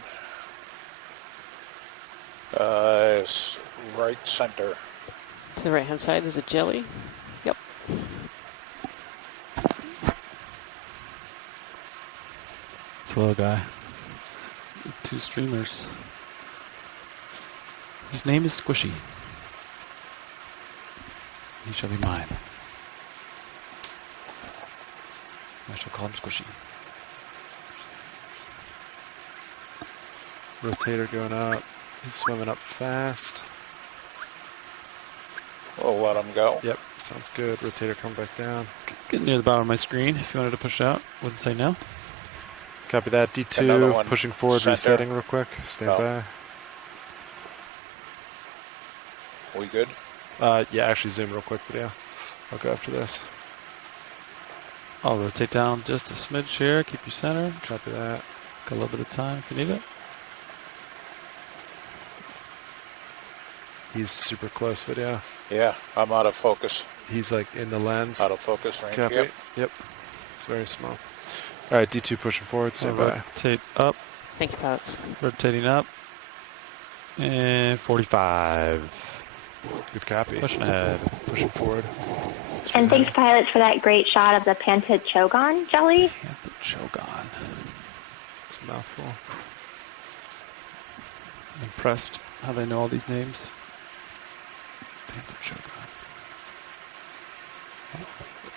It's right center. To the right-hand side is a jelly. Yep. It's a little guy. 2 streamers. His name is Squishy. He shall be mine. I shall call him Squishy. Rotator going up. He's swimming up fast. We'll let him go. Yep, sounds good. Rotator coming back down. Getting near the bottom of my screen. If you wanted to push out, wouldn't say no. Copy that. Another D2 one pushing forward, center. resetting real quick. Stand Oh. by. We good? Yeah, actually zoom real quick, but yeah. I'll go after this. I'll rotate down just a smidge here. Keep your center. Copy that. Got a little bit of time if you need it. He's super close video. Yeah, I'm out of focus. He's like in the lens. Out of focus range. Copy. Yep. It's very small. All right, D2 pushing forward. Stand by. Rotate up. Thank you, pilots. Rotating up. And 45. Good copy. Pushing ahead. Pushing forward. And thanks, pilots, for that great shot of the Pantid Chogon jelly. Pantid Chogon. It's a mouthful. Impressed how they know all these names. Pantid Chogon.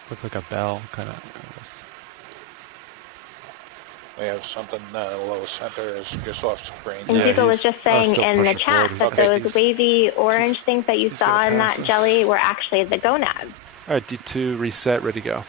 Looked like a bell, kind of. We have something low center is just off screen. And Google was just saying in the chat that those wavy orange things that you saw in that jelly were actually the gonads. All right, D2 reset, ready to go.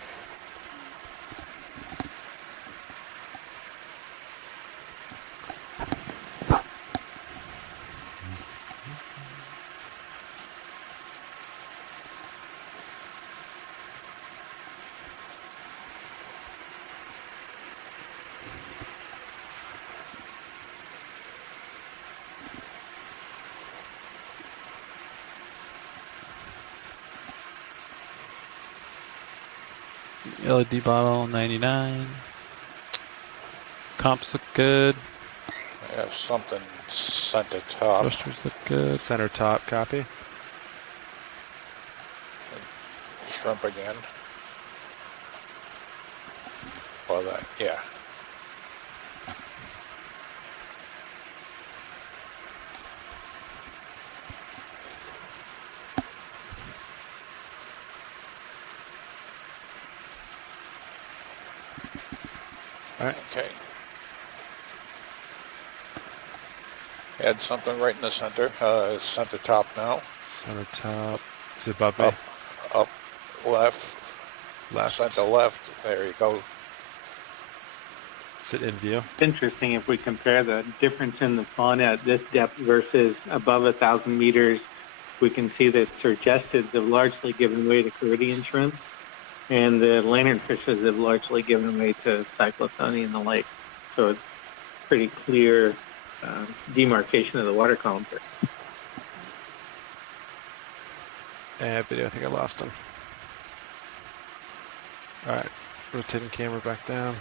LED bottle 99. Comps look good. We have something center top. Thrusters look good. Center top, copy. Shrimp again. Well, that, yeah. All right. Okay. Add something right in the center. Center top now. Center top. Is it above me? Up, left. Left. Center left. There you go. Is it in view? It's interesting if we compare the difference in the fauna at this depth versus above 1,000 meters. We can see that Sergestids have largely given way to Caribbean shrimp, and the lanternfishes have largely given way to cyclothony in the lake. So it's pretty clear demarcation of the water column here. Video, I think I lost him. All right, rotating camera back down.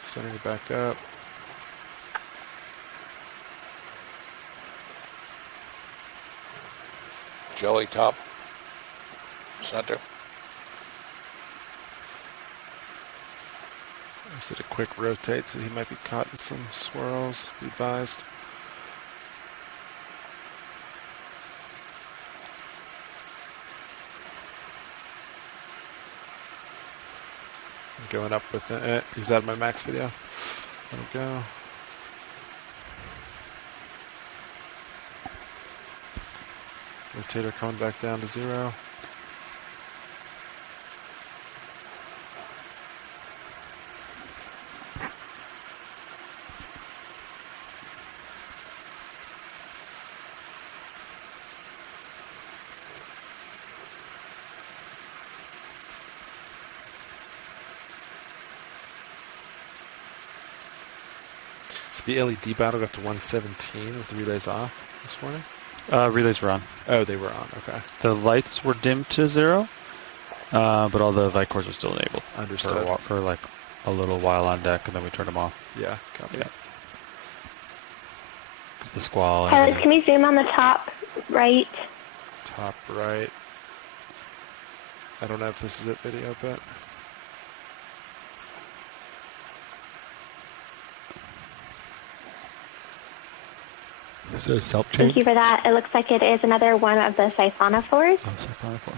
Setting it back up. Jelly top. Center. I just did a quick rotate, so he might be caught in some swirls. Be advised. going up with it. Is that my max video? There we go. Rotator coming back down to 0. So the LED battle got to 117 with the relays off this morning? Relays were on. Oh, they were on. Okay. The lights were dimmed to 0, but all the light cores are still enabled. Understood. For like a little while on deck, and then we turned them off. Yeah, copy. Yeah. 'Cause the squall. And Tyler, can we zoom on the top right? Top right. I don't know if this is it video, but... Is it a self Thank change? you for that. It looks like it is another one of the siphonophores. Oh, siphonophore.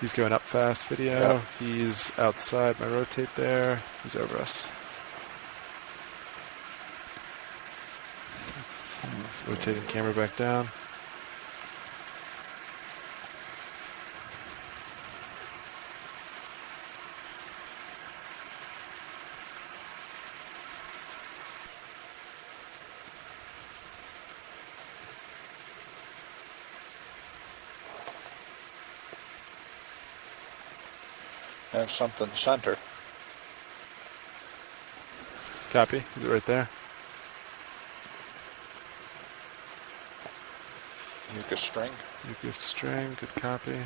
He's going up fast video. Yep. He's outside my rotate there. He's over us. Rotating camera back down. Have something center. Copy. Is it right there? Mucus string. Mucus string. Good copy.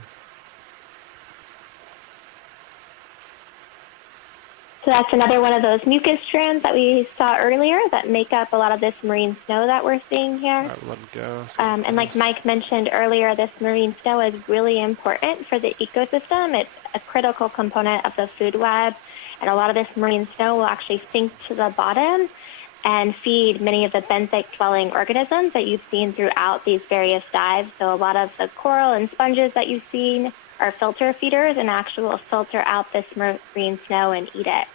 So that's another one of those mucus strands that we saw earlier that make up a lot of this marine snow that we're seeing here. All right, we'll let him go. And like Mike mentioned earlier, this marine snow is really important for the ecosystem. It's a critical component of the food web, and a lot of this marine snow will actually sink to the bottom and feed many of the benthic-dwelling organisms that you've seen throughout these various dives. So a lot of the coral and sponges that you've seen are filter feeders and actually will filter out this marine snow and eat it.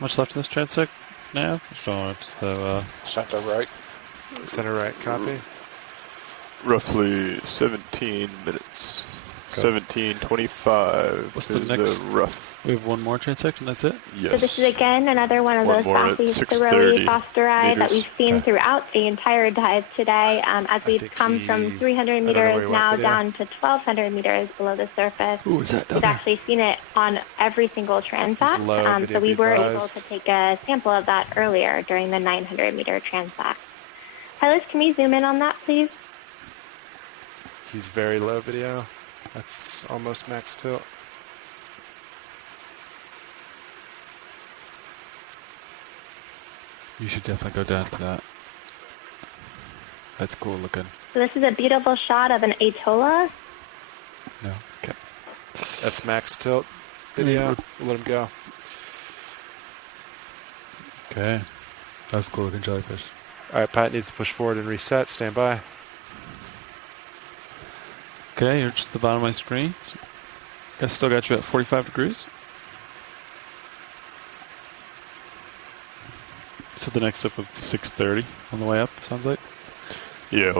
Much left in this transect now? So, Center right. Center right. Copy. Roughly 17 minutes. Okay. 17:25 What's is the next? rough. We have one more transect, and that's it? Yes. So this is again another one of One those more at Southeast 630 Phosteri that we've seen meters. throughout the entire dive today. As we've think come from 300 I don't know where meters he went, now but yeah. down to 1,200 meters below the surface. Ooh, is that down We've there? actually seen it on every single transect. low, So video we were able advised. to take a sample of that earlier during the 900-meter transect. Tyler, can we zoom in on that, please? He's very low video. That's almost max tilt. You should definitely go down to that. That's cool looking. So this is a beautiful shot of an atolla. No? Okay. That's max tilt video. We'll let him go. Okay. That's cool looking jellyfish. All right, Pat needs to push forward and reset. Stand by. Okay, you're just at the bottom of my screen. I still got you at 45 degrees. So the next step of 6:30 on the way up, sounds like. Yeah,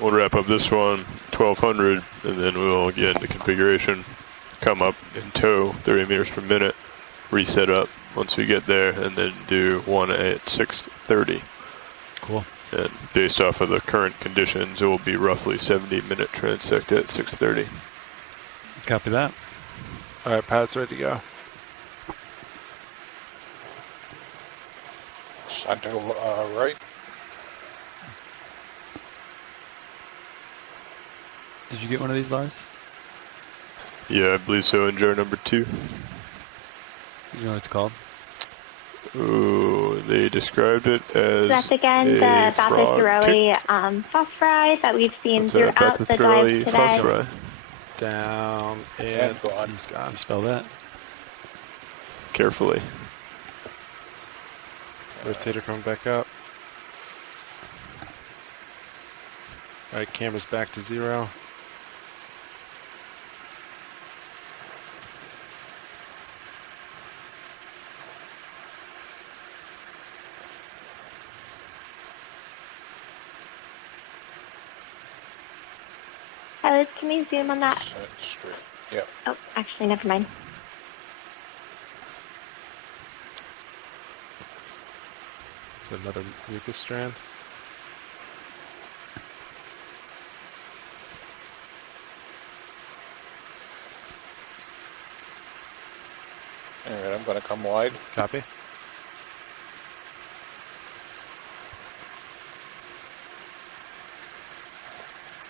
we'll wrap up this one, 1200, and then we'll get into configuration, come up in tow, 30 meters per minute, reset up once we get there, and then do one at 630. Cool. And based off of the current conditions, it will be roughly 70-minute transect at 630. Copy that. All right, Pat's ready to go. Center right. Did you get one of these, Lars? Yeah, I believe so, in jar number 2. You know what it's called? Ooh, they described it as That's again the Bathythroei phosphori that we've seen throughout the dives today. Phosphori. Down and gone. He's gone. You spell that? Carefully. Rotator coming back up. All right, camera's back to 0. Liz, can we zoom on that? Straight. Yep. Oh, actually, never mind. So another mucus strand. All right, I'm going to come wide. Copy.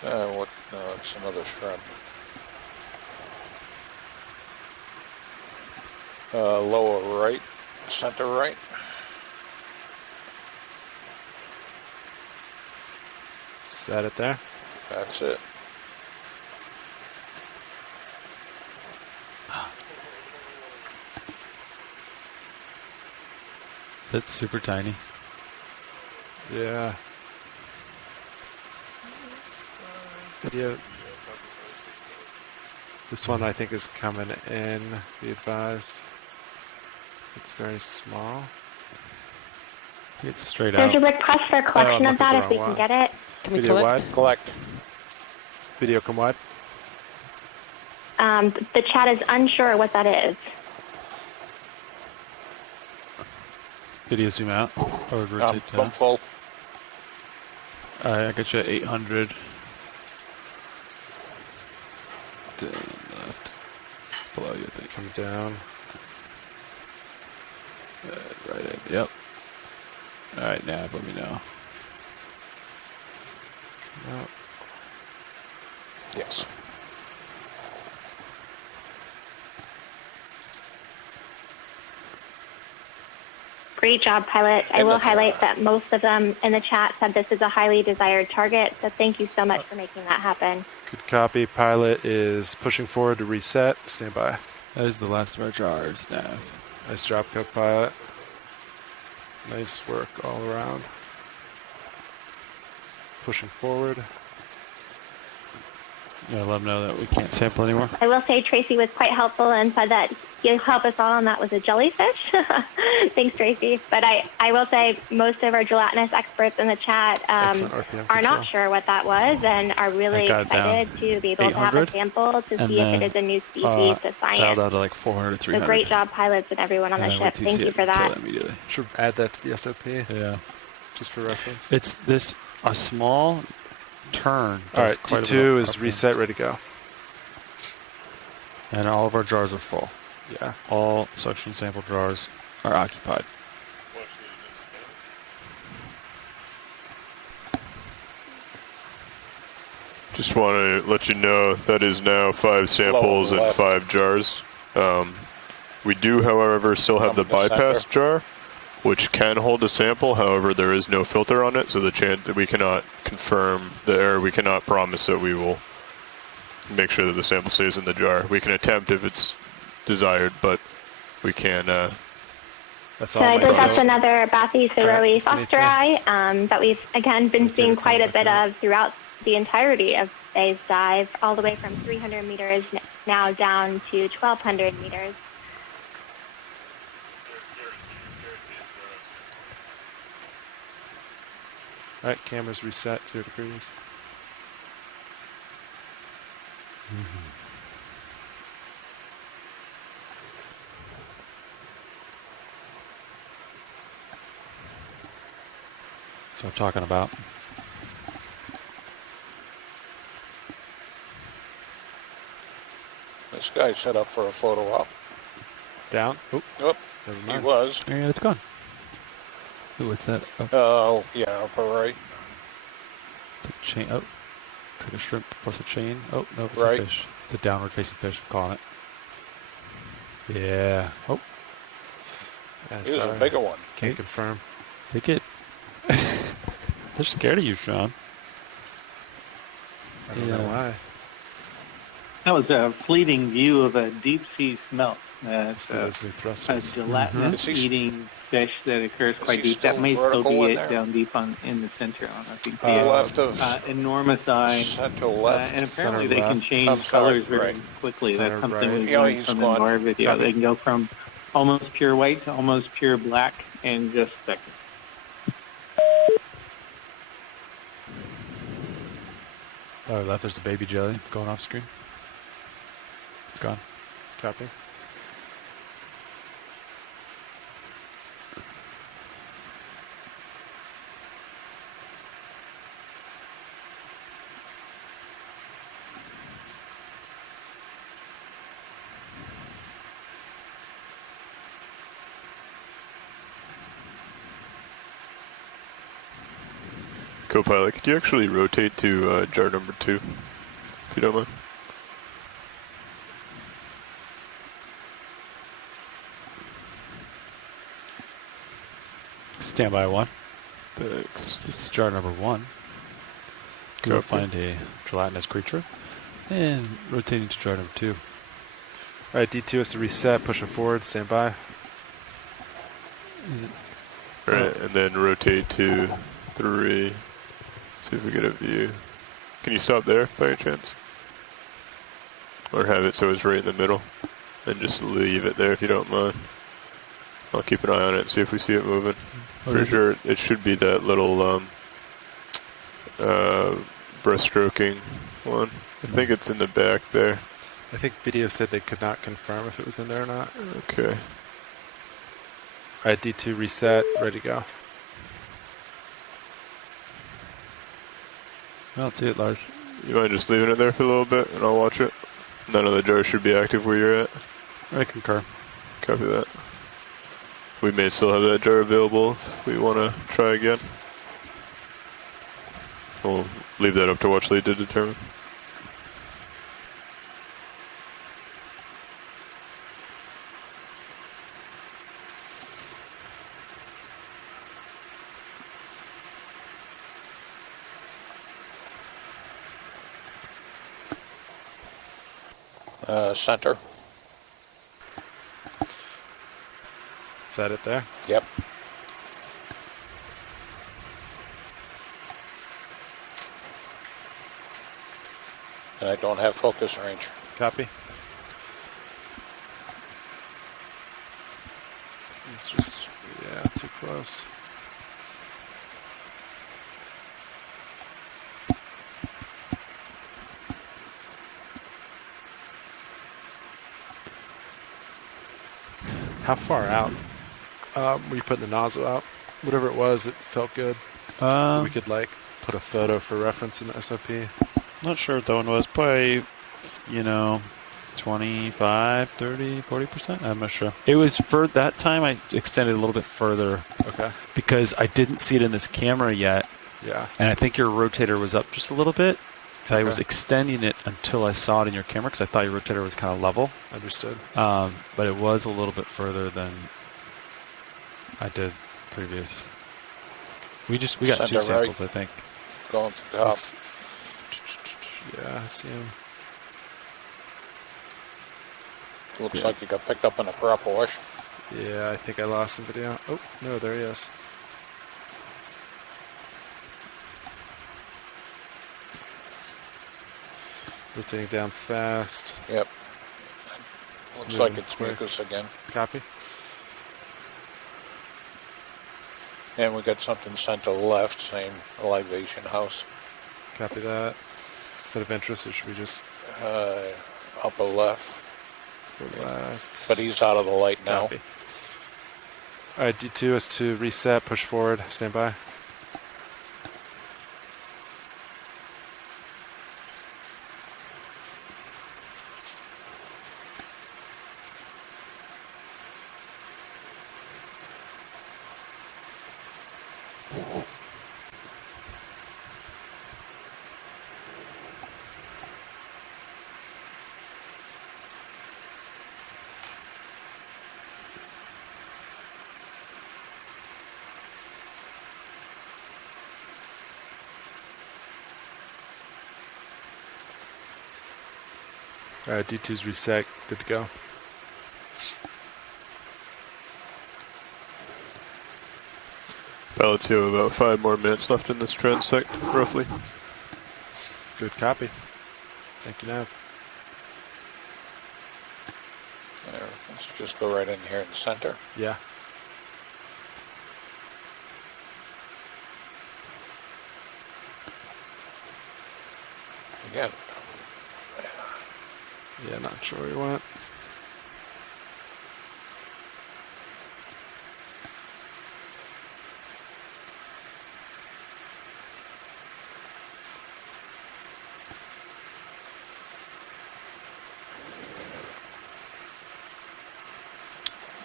What? No, it's another shrimp. Lower right, center right. Is that it there? That's it. That's super tiny. Yeah. Video. This one I think is coming in, be advised. It's very small. It's straight There's out. a request for a collection of that if we can get it. Can we Video collect? wide? Collect. Video come wide? The chat is unsure what that is. Video zoom out or rotate down. Bump full. I got you at 800. Down left. It's below you, I think. Come down. Right in. Yep. All right, Nav, let me know. No. Yes. Great job, pilot. I will highlight that most of them in the chat said this is a highly desired target, so thank you so much for making that happen. Good copy. Pilot is pushing forward to reset. Stand by. That is the last of our jars, Nav. Nice job, co-pilot. Nice work all around. Pushing forward. Yeah, let them know that we can't sample anymore. I will say Tracy was quite helpful and said that he'll help us all, and that was a jellyfish. Thanks, Tracy. But I will say most of our gelatinous experts in the chat are not sure what that was and are really excited to be able to have a sample to see if it is a new species to science. Dialed out to like 400 to 300. So great job, pilots and everyone on the ship. Thank you for that. Should add that to the SOP. Yeah. Just for reference. It's a small turn. All right, T2 is reset, ready to go. And all of our jars are full. Yeah. All suction sample jars are occupied. Just want to let you know that is now 5 samples and 5 jars. We do, however, still have the bypass jar, which can hold a sample. However, there is no filter on it, so the chance that we cannot confirm we cannot promise that we will make sure that the sample stays in the jar. We can attempt if it's desired, but we can. So I believe that's another Bathythroei phosphori that we've again been seeing quite a bit of throughout the entirety of today's dive, all the way from 300 meters now down to 1,200 meters. All right, cameras reset 0 degrees. That's what I'm talking about. This guy set up for a photo op. Down? Oh, he was. Yeah, it's gone. Ooh, what's that? Oh, yeah, upper right. It's a chain. Oh, it's like a shrimp plus a chain. Oh, no, it's right. a fish. It's a downward facing fish, I'm calling it. Yeah. Oh. Yeah, He was a bigger one. Can't confirm. Take it. They're scared of you, Sean. I don't know why. That was a fleeting view of a deep sea smelt. Must be those new A thrusters. gelatinous eating fish that occurs quite deep. That may still be it down deep in the center. I don't know if you can see it. Left of enormous eye. center left. And apparently Center they can left. change colors very quickly. Center That's something right. we Yeah, learned he's from the gone. NOAA video. Copy. They can go from almost pure white to almost pure black in just seconds. Oh, left. There's a baby jelly going off screen. It's gone. Copy. Co-pilot, could you actually rotate to jar number 2, if you don't mind? Standby 1. Thanks. This is jar number 1. We'll find a gelatinous creature. And rotating to jar number 2. All right, D2 is to reset, push it forward, stand by. Alright, and then rotate to 3. See if we get a view. Can you stop there by any chance? Or have it so it's right in the middle. And just leave it there if you don't mind. I'll keep an eye on it and see if we see it moving. Pretty sure it should be that little breaststroking one. I think it's in the back there. I think video said they could not confirm if it was in there or not. Okay. All right, D2 reset, ready to go. I don't see it, Lars. You mind just leaving it there for a little bit and I'll watch it? None of the jars should be active where you're at. I concur. Copy that. We may still have that jar available if we want to try again. We'll leave that up to watch lead to determine. Center. Is that it there? Yep. And I don't have focus range. Copy. It's just, yeah, too close. How far out were you putting the nozzle out? Whatever it was, it felt good. We could like put a photo for reference in the SOP. Not sure what that one was. Probably, 25, 30, 40%. I'm not sure. It was for that time I extended a little bit further. Okay. Because I didn't see it in this camera yet. Yeah. And I think your rotator was up just a little bit. So I was extending it until I saw it in your camera because I thought your rotator was kind of level. Understood. But it was a little bit further than I did previous. We got Center 2 samples, right. I think. Going to the top. Yeah, I see him. Looks like you got picked up in a crop wash. Yeah, I think I lost him video. Oh, no, there he is. Rotating down fast. Yep. Looks like it's mucus again. Copy. And we got something center left, same elevation house. Copy that. Is that of interest, or should we just... upper left. Left. But he's out of the light now. Copy. All right, D2 is to reset, push forward, stand by. All right, D2's reset. Good to go. Pilots, you have about 5 more minutes left in this transect, roughly. Good copy. Thank you, Nav. There, let's just go right in here in the center. Yeah. Again. Yeah, not sure where you went.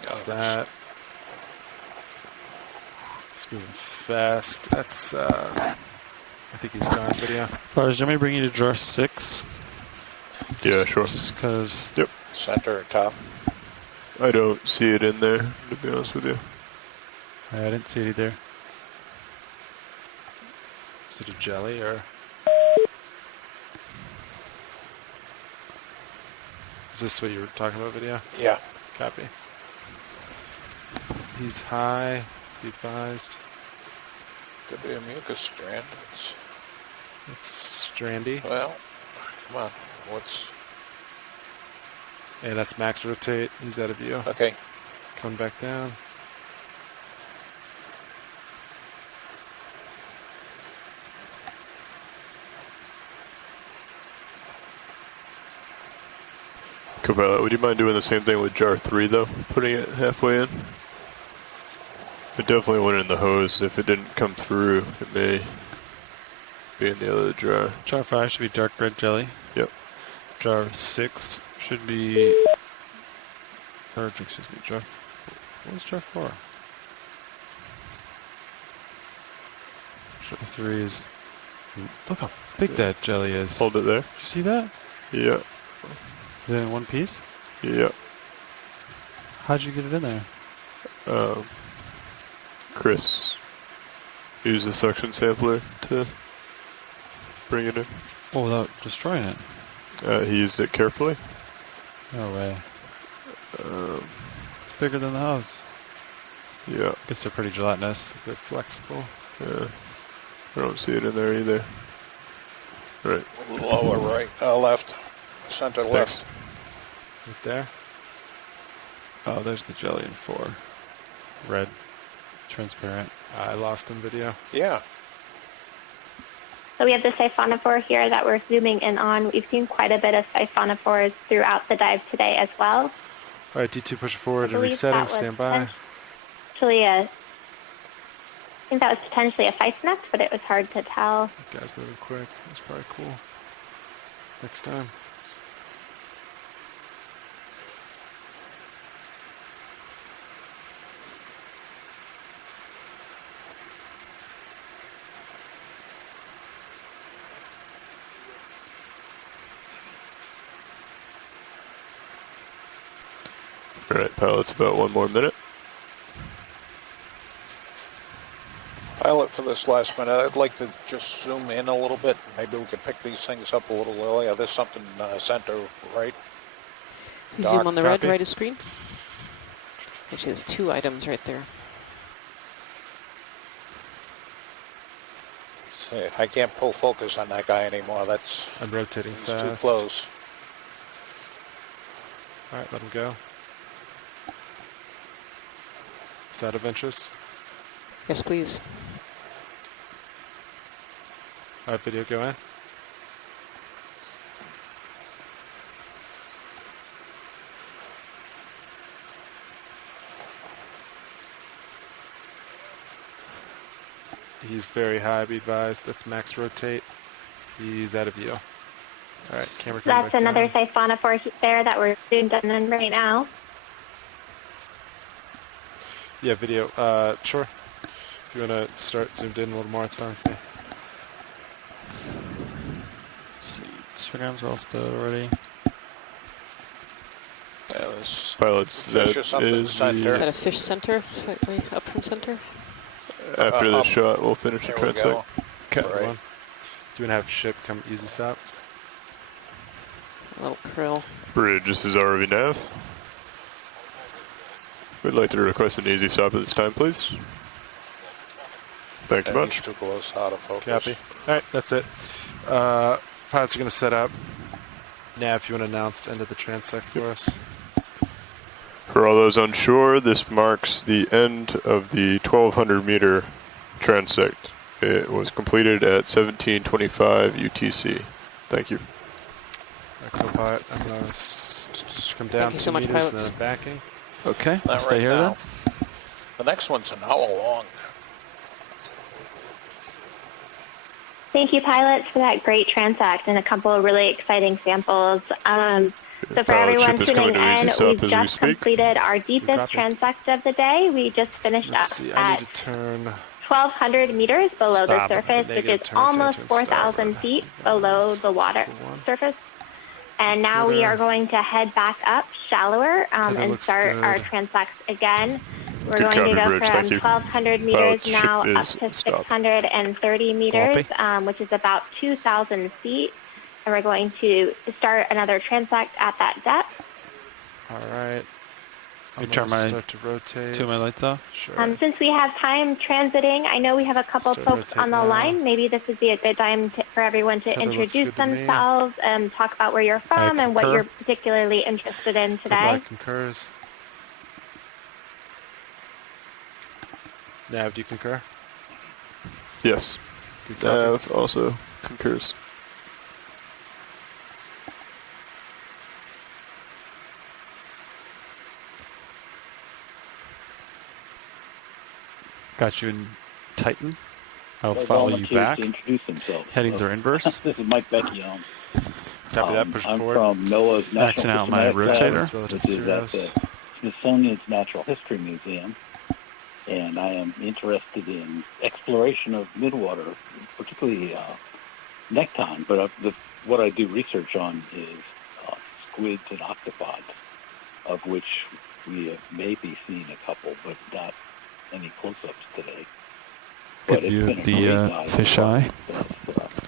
What's that? It's moving fast. That's, I think he's gone video. Lars, do you want me to bring you to jar 6? Yeah, sure. Just because. Yep. Center or top? I don't see it in there, to be honest with you. I didn't see it either. Is it a jelly or? Is this what you were talking about, video? Yeah. Copy. He's high, be advised. Could be a mucus strand. It's strandy. Well, come on. What's... Hey, that's max rotate. He's out of view. Okay. Coming back down. Copilot, would you mind doing the same thing with jar 3, though? Putting it halfway in? It definitely went in the hose. If it didn't come through, it may be in the other jar. Jar 5 should be dark red jelly. Yep. Jar 6 should be... Or, excuse me, jar... What was jar 4? Jar 3 is... Look how big that jelly is. Hold it there. Did you see that? Yeah. Is it in one piece? Yeah. How'd you get it in there? Chris used the suction sampler to bring it in. Oh, without destroying it? He used it carefully. No way. It's bigger than the house. Yeah. I guess they're pretty gelatinous. They're flexible. Yeah. I don't see it in there either. Right. Lower right, left. Center left. Right there. Oh, there's the jelly in 4. Red. Transparent. I lost him video. Yeah. So we have the siphonophore here that we're zooming in on. We've seen quite a bit of siphonophores throughout the dive today as well. All right, D2 push forward and believe resetting. that was Stand by. Actually, I think that was potentially a fight nest, but it was hard to tell. That guy's moving quick. That's probably cool. Next time. All right, pilots, about 1 more minute. Pilot, for this last minute, I'd like to just zoom in a little bit. Maybe we could pick these things up a little earlier. There's something center right. You zoom on the red right of screen. Actually, there's 2 items right there. See, I can't pull focus on that guy anymore. That's... I'm rotating he's fast. too close. All right, let him go. Is that of interest? Yes, please. All right, video go in. He's very high, be advised. That's max rotate. He's out of view. All right, camera coming That's back another down. siphonophore there that we're zoomed in right now. Yeah, video. Sure. If you want to start zoomed in a little more, it's fine with me. Let's see, Instagram's all still already. Yeah, this Pilots, that fish or something is center. Is that the... a fish center? Slightly up from center? After the up. shot, we'll finish the There we transect. go. Cut Right. one. Do you want to have ship come easy stop? little krill. Bridge, this is RV Nav. We'd like to request an easy stop at this time, please. Thank you much. He's too close, out of focus. Copy. All right, that's it. Pilots are going to set up. Nav, if you want to announce the end of the transect for us. For all those on shore, this marks the end of the 1,200 meter transect. It was completed at 17:25 UTC. Thank you. Co-pilot, I'm going to just come down Thank you so 2 much, meters and pilots. then backing. Okay, I'll Not stay right here now. then. The next one's an hour long. Thank you, pilots, for that great transect and a couple of really exciting samples. So for Pilot everyone ship is tuning coming to easy in, stop we've as we just speak. completed our deepest Copy. transect of the day. We just finished Let's up see, I need at to turn 1,200 meters below the Stop. surface, which Negative is turn almost sentence 4,000 starboard. feet below the water surface. And now we are going to head back up shallower and looks start our good. transects again. We're Good going to copy, go Bridge, from thank you. 1,200 meters Pilot ship now up is to stopped. 630 meters, which is about 2,000 feet. And we're going to start another transect at that depth. All right. I'm turn going to my start to rotate. Two of my lights off. Sure. Since we have time transiting, I know we have a couple Start folks on the rotate now. line. Maybe this would be a good time for everyone to Tether looks introduce good to me. themselves and talk about where you're from and what concur. you're particularly interested in today. Provide concurs. Nav, do you concur? Yes. Good copy. Nav also concurs. Got you in Titan. I'll I'd follow you volunteer back. to introduce themselves. Headings are inverse. This is Mike Becchione. Copy that, push I'm forward. from NOAA's Maxing National out my Systematic rotator. Lab, which is at the Smithsonian's Natural History Museum. And I am interested in exploration of midwater, particularly necktie. But what I do research on is squids and octopods, of which we have maybe seen a couple, but not any close-ups today. Good But it's view been of a great the dive fish so far. eye.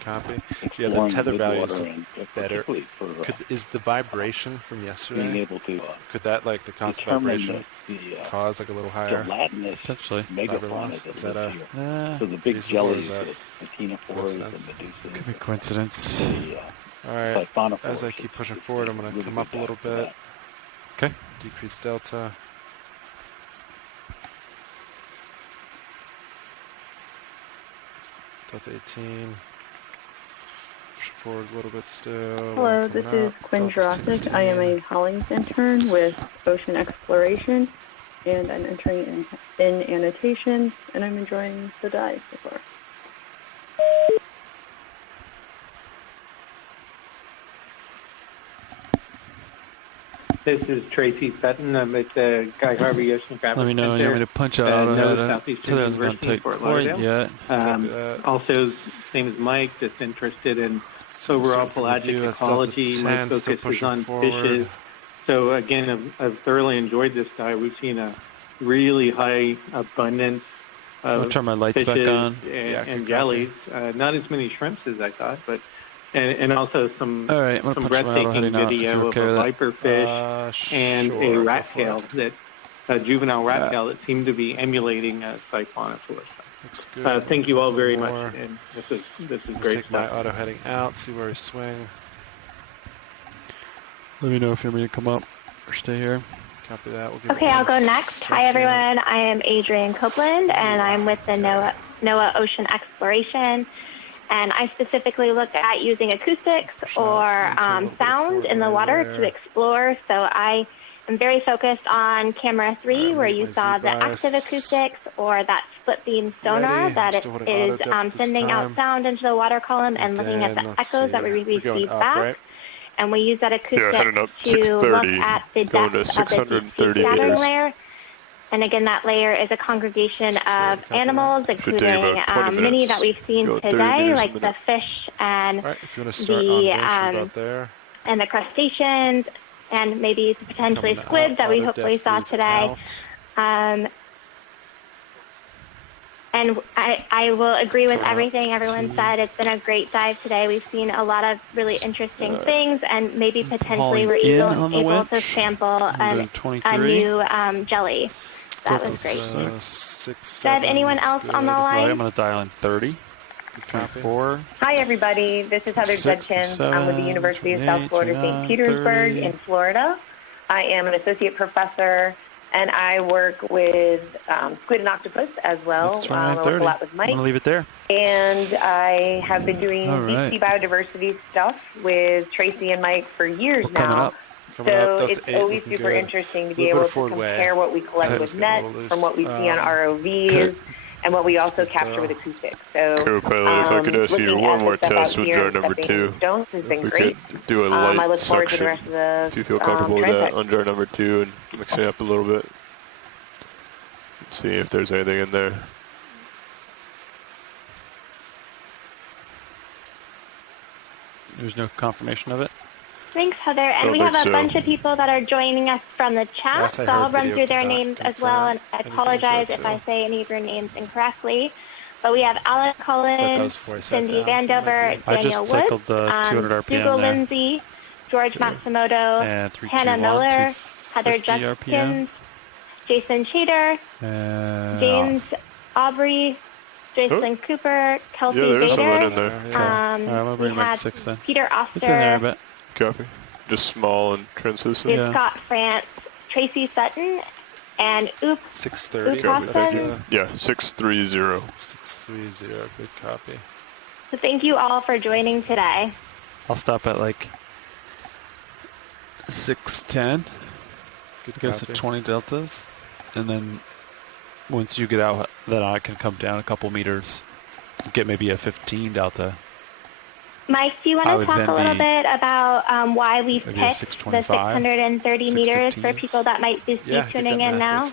Copy. Yeah, the Exploring tether value is midwater and better. particularly for Is the vibration from being yesterday? able to Could that, like the constant determine vibration, the cause like a little higher? gelatinous Potentially. megafauna Is that that lives a here. So the big reasonable, or jellies, is that the ctenophores coincidence? and medusas, Could be coincidence. the All right. siphonophores, As I keep pushing forward, I'm going to really come up a good little dive for bit. that. Okay. Decrease delta. Delta 18. Push forward a little bit still. Hello, Coming this is up. Quinn Delta Jurasic. 16. I am a Hollings intern with Ocean Exploration, and I'm entering in annotations, and I'm enjoying the dive so far. This is Tracy Sutton. I'm at the Guy Harvey Oceanographic Let me know when you Center. want me to punch out NOAA autohead. Southeastern So that hasn't gone University in tight Fort quite Lauderdale. yet. Also, same as Mike, just interested in overall pelagic review, that's ecology. Delta My 10, still focus is pushing on forward. fishes. So again, I've thoroughly enjoyed this dive. We've seen a really high abundance I'll of turn my lights back fishes on. and jellies. Not as many shrimps as I thought, but and also some All right, I'm gonna some punch my auto breathtaking heading out if video you're of okay with a that. viperfish and a Sure, rat go for tail it. a juvenile rat tail that seemed to be emulating a siphonophore. Looks good. Thank you all very much, More. and this is I'll great take my stuff. auto heading out, see where we swing. Let me know if you want me to come up or stay here. Copy that. We'll give Okay, it I'll go 1 next. Hi, second. everyone. I am Adrienne Copeland, and I'm with the NOAA Ocean Exploration. And I specifically look at using acoustics or sound in the water to explore. So I am very focused on camera 3, where you saw the active acoustics or that split beam sonar that it is sending out sound into the water column and looking at the echoes that we receive back. And we use that acoustic heading up to look 630, at the going to depth of the deep sea 630 scattering meters. layer. And again, that layer is a congregation of animals, Should take including about 20 many minutes. that we've seen Go 30 today, meters a like the minute. fish and All right, if you want to start on the version about there. and the crustaceans, and maybe potentially Coming squid up, that we auto hopefully depth saw is today. out. And I will agree with everything everyone said. It's been a great dive today. We've seen a lot of really interesting things, and maybe potentially we're able to sample a new jelly. That was great. Six, Do I have anyone else on the line? I'm going to dial in 30. 24. Hi, everybody. This is Heather Judkins. I'm with the University of South Florida, St. Petersburg in Florida. I am an associate professor, and I work with squid and octopus as well. I work a lot with Mike. I'm going to leave it there. And I have been doing deep sea biodiversity stuff with Tracy and Mike for years now. So it's always super interesting to be able to compare what we collect with nets from what we see on ROVs and what we also capture with acoustics. So, Co-pilot, if I could ask you one more test with jar number 2. If we could do a light suction, if you feel comfortable with that on jar number 2 and mix it up a little bit. See if there's anything in there. There's no confirmation of it? Thanks, Heather. And we have a bunch of people that are joining us from the chat, so I'll run through their names as well, and I apologize if I say any of your names incorrectly. But we have Alan Cullen, Cindy Vandover, Daniel Woods, 200 RPM Hugo Lindsay, George Matsumoto, Hannah Miller, Heather Judkins, Jason Cheater, James Aubrey, Jason Cooper, Kelsey Vader. I'm gonna bring back 6 then. Peter Oster. It's in there, I bet. Copy. Just small and translucent. Scott France, Tracy Sutton, and 630. Yeah, 630. 630. Good copy. So thank you all for joining today. I'll stop at like 610. Good Goes to 20 deltas, and then once you get out, then I can come down a couple meters, get maybe a 15 delta. Mike, do you want to talk a little bit about why we picked the 630 meters for people that might be tuning in now?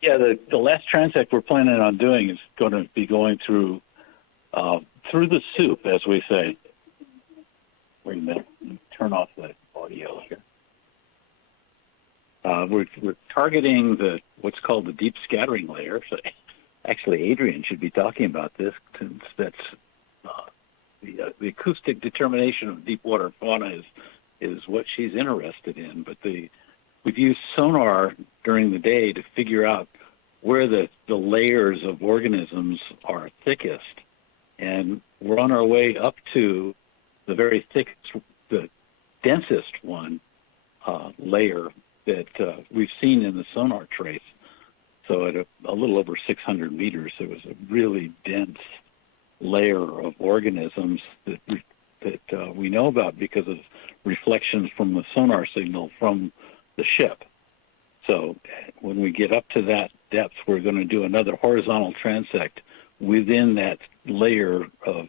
Yeah, the last transect we're planning on doing is going to be going through the soup, as we say. Wait a minute. Let me turn off the audio here. We're targeting what's called the deep scattering layer. So actually, Adrian should be talking about this, since that's the acoustic determination of deep water fauna is what she's interested in. But we've used sonar during the day to figure out where the layers of organisms are thickest, and we're on our way up to the very thickest, the densest one layer that we've seen in the sonar trace. So at a little over 600 meters, there was a really dense layer of organisms that we know about because of reflections from the sonar signal from the ship. So when we get up to that depth, we're going to do another horizontal transect within that layer of,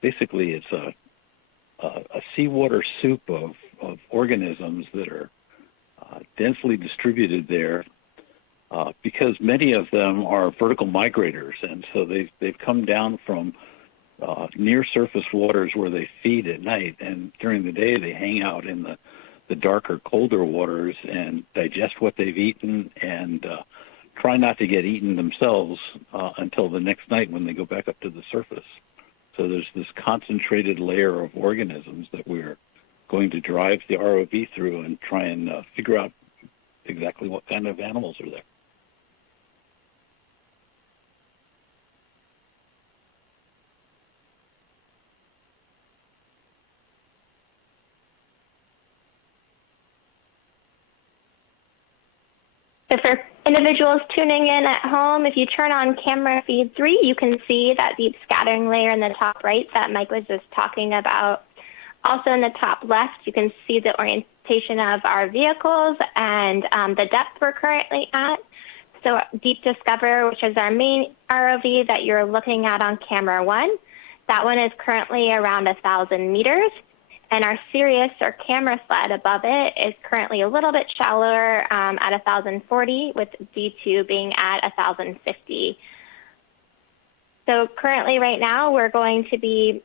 basically it's a seawater soup of organisms that are densely distributed there, because many of them are vertical migrators, and so they've come down from near surface waters where they feed at night, and during the day they hang out in the darker, colder waters and digest what they've eaten and try not to get eaten themselves until the next night when they go back up to the surface. So there's this concentrated layer of organisms that we're going to drive the ROV through and try and figure out exactly what kind of animals are there. So for individuals tuning in at home, if you turn on camera feed 3, you can see that deep scattering layer in the top right that Mike was just talking about. Also in the top left, you can see the orientation of our vehicles and the depth we're currently at. So Deep Discover, which is our main ROV that you're looking at on camera 1, that one is currently around 1,000 meters. And our Sirius, or camera sled above it, is currently a little bit shallower at 1,040, with D2 being at 1,050. So currently right now we're going to be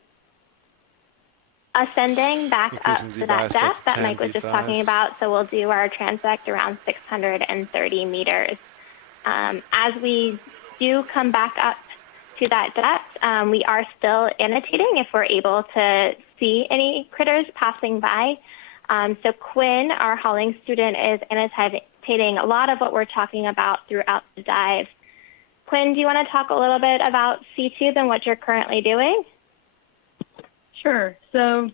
ascending back up Increasing to that Z-bias depth that 10 Mike was just talking B-bias. about. So we'll do our transect around 630 meters. As we do come back up to that depth, we are still annotating if we're able to see any critters passing by. So Quinn, our hauling student, is annotating a lot of what we're talking about throughout the dive. Quinn, do you want to talk a little bit about C-Tube and what you're currently doing? Sure. So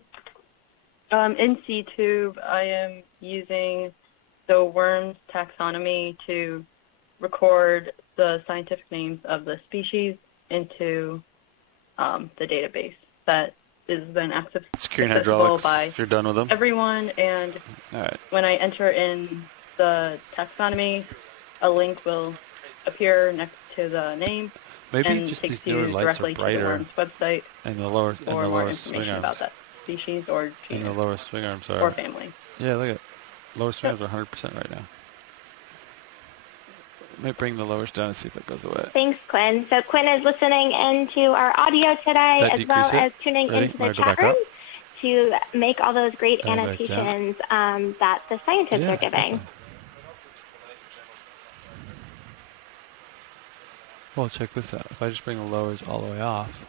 in C-Tube, I am using the worms taxonomy to record the scientific names of the species into the database that is then Secure accessible hydraulics by if you're done with them. everyone. And when I enter in the taxonomy, a link will appear next to the name. Maybe and just takes these newer you lights are directly to the brighter. worms website And the lower for more swing information about arms. that species or And genus the lower swing arms are. or family. Yeah, look at lower swing arms are 100% right now. Let me bring the lowers down and see if it goes away. Thanks, Quinn. So Quinn is listening into our audio today That as well decrease it? as tuning Ready? into Wanna the go chat back up? room to make all those great And back annotations that the scientists are giving. Well, check this out. If I just bring the lowers all the way off,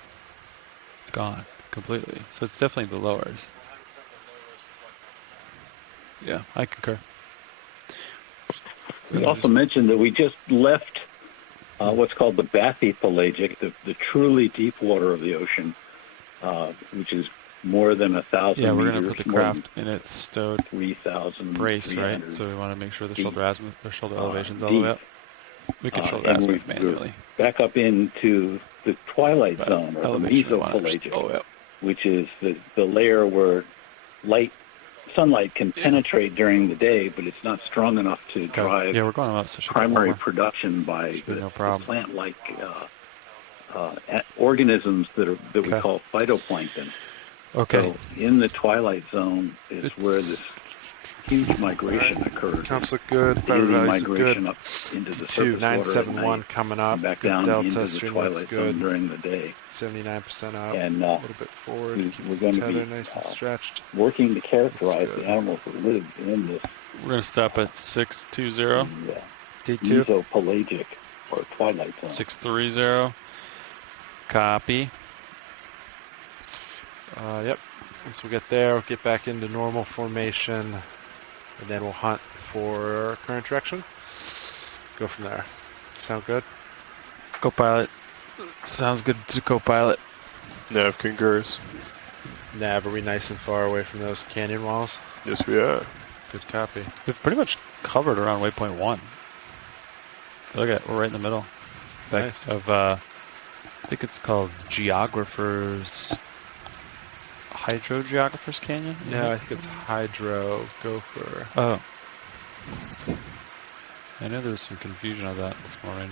it's gone completely. So it's definitely the lowers. Yeah, I concur. We also mentioned that we just left what's called the bathypelagic, the truly deep water of the ocean, which is more than 1,000 Yeah, we're meters. going to put the more than craft in its stowed 3,000 brace, right? So we want to make sure the shoulder, shoulder elevation's all the deep. way up. We could shoulder and azimuth we're manually. back up into the twilight zone, or the elevation we want mesopelagic, which is the layer where sunlight can penetrate during the day, but it's not strong enough to drive we're going up, so it should go primary warmer. production by the no problem. plant-like organisms that we call phytoplankton. Okay. So in the twilight zone is where this huge migration occurs. Comps look good. Daily Fiber values look migration good. up into the surface 2971 water at night, coming up. and back Good down delta. into the Stream looks twilight good. zone during the day. 79% up. And a little bit forward. we're going to Tether be nice and stretched. working to characterize the animals that live in this We're going to stop at 620. D2. mesopelagic or twilight zone. 630. Copy. Yep. Once we get there, we'll get back into normal formation, and then we'll hunt for current direction. Go from there. Sound good? Co-pilot. Sounds good to co-pilot. Nav concurs. Nav, are we nice and far away from those canyon walls? Yes, we are. Good copy. We've pretty much covered around waypoint 1. Look at it. We're right in the middle. Nice. Of, I think it's called Hydrographer's Canyon? No, I think it's Hydrographer. Oh. I know there was some confusion of that this morning.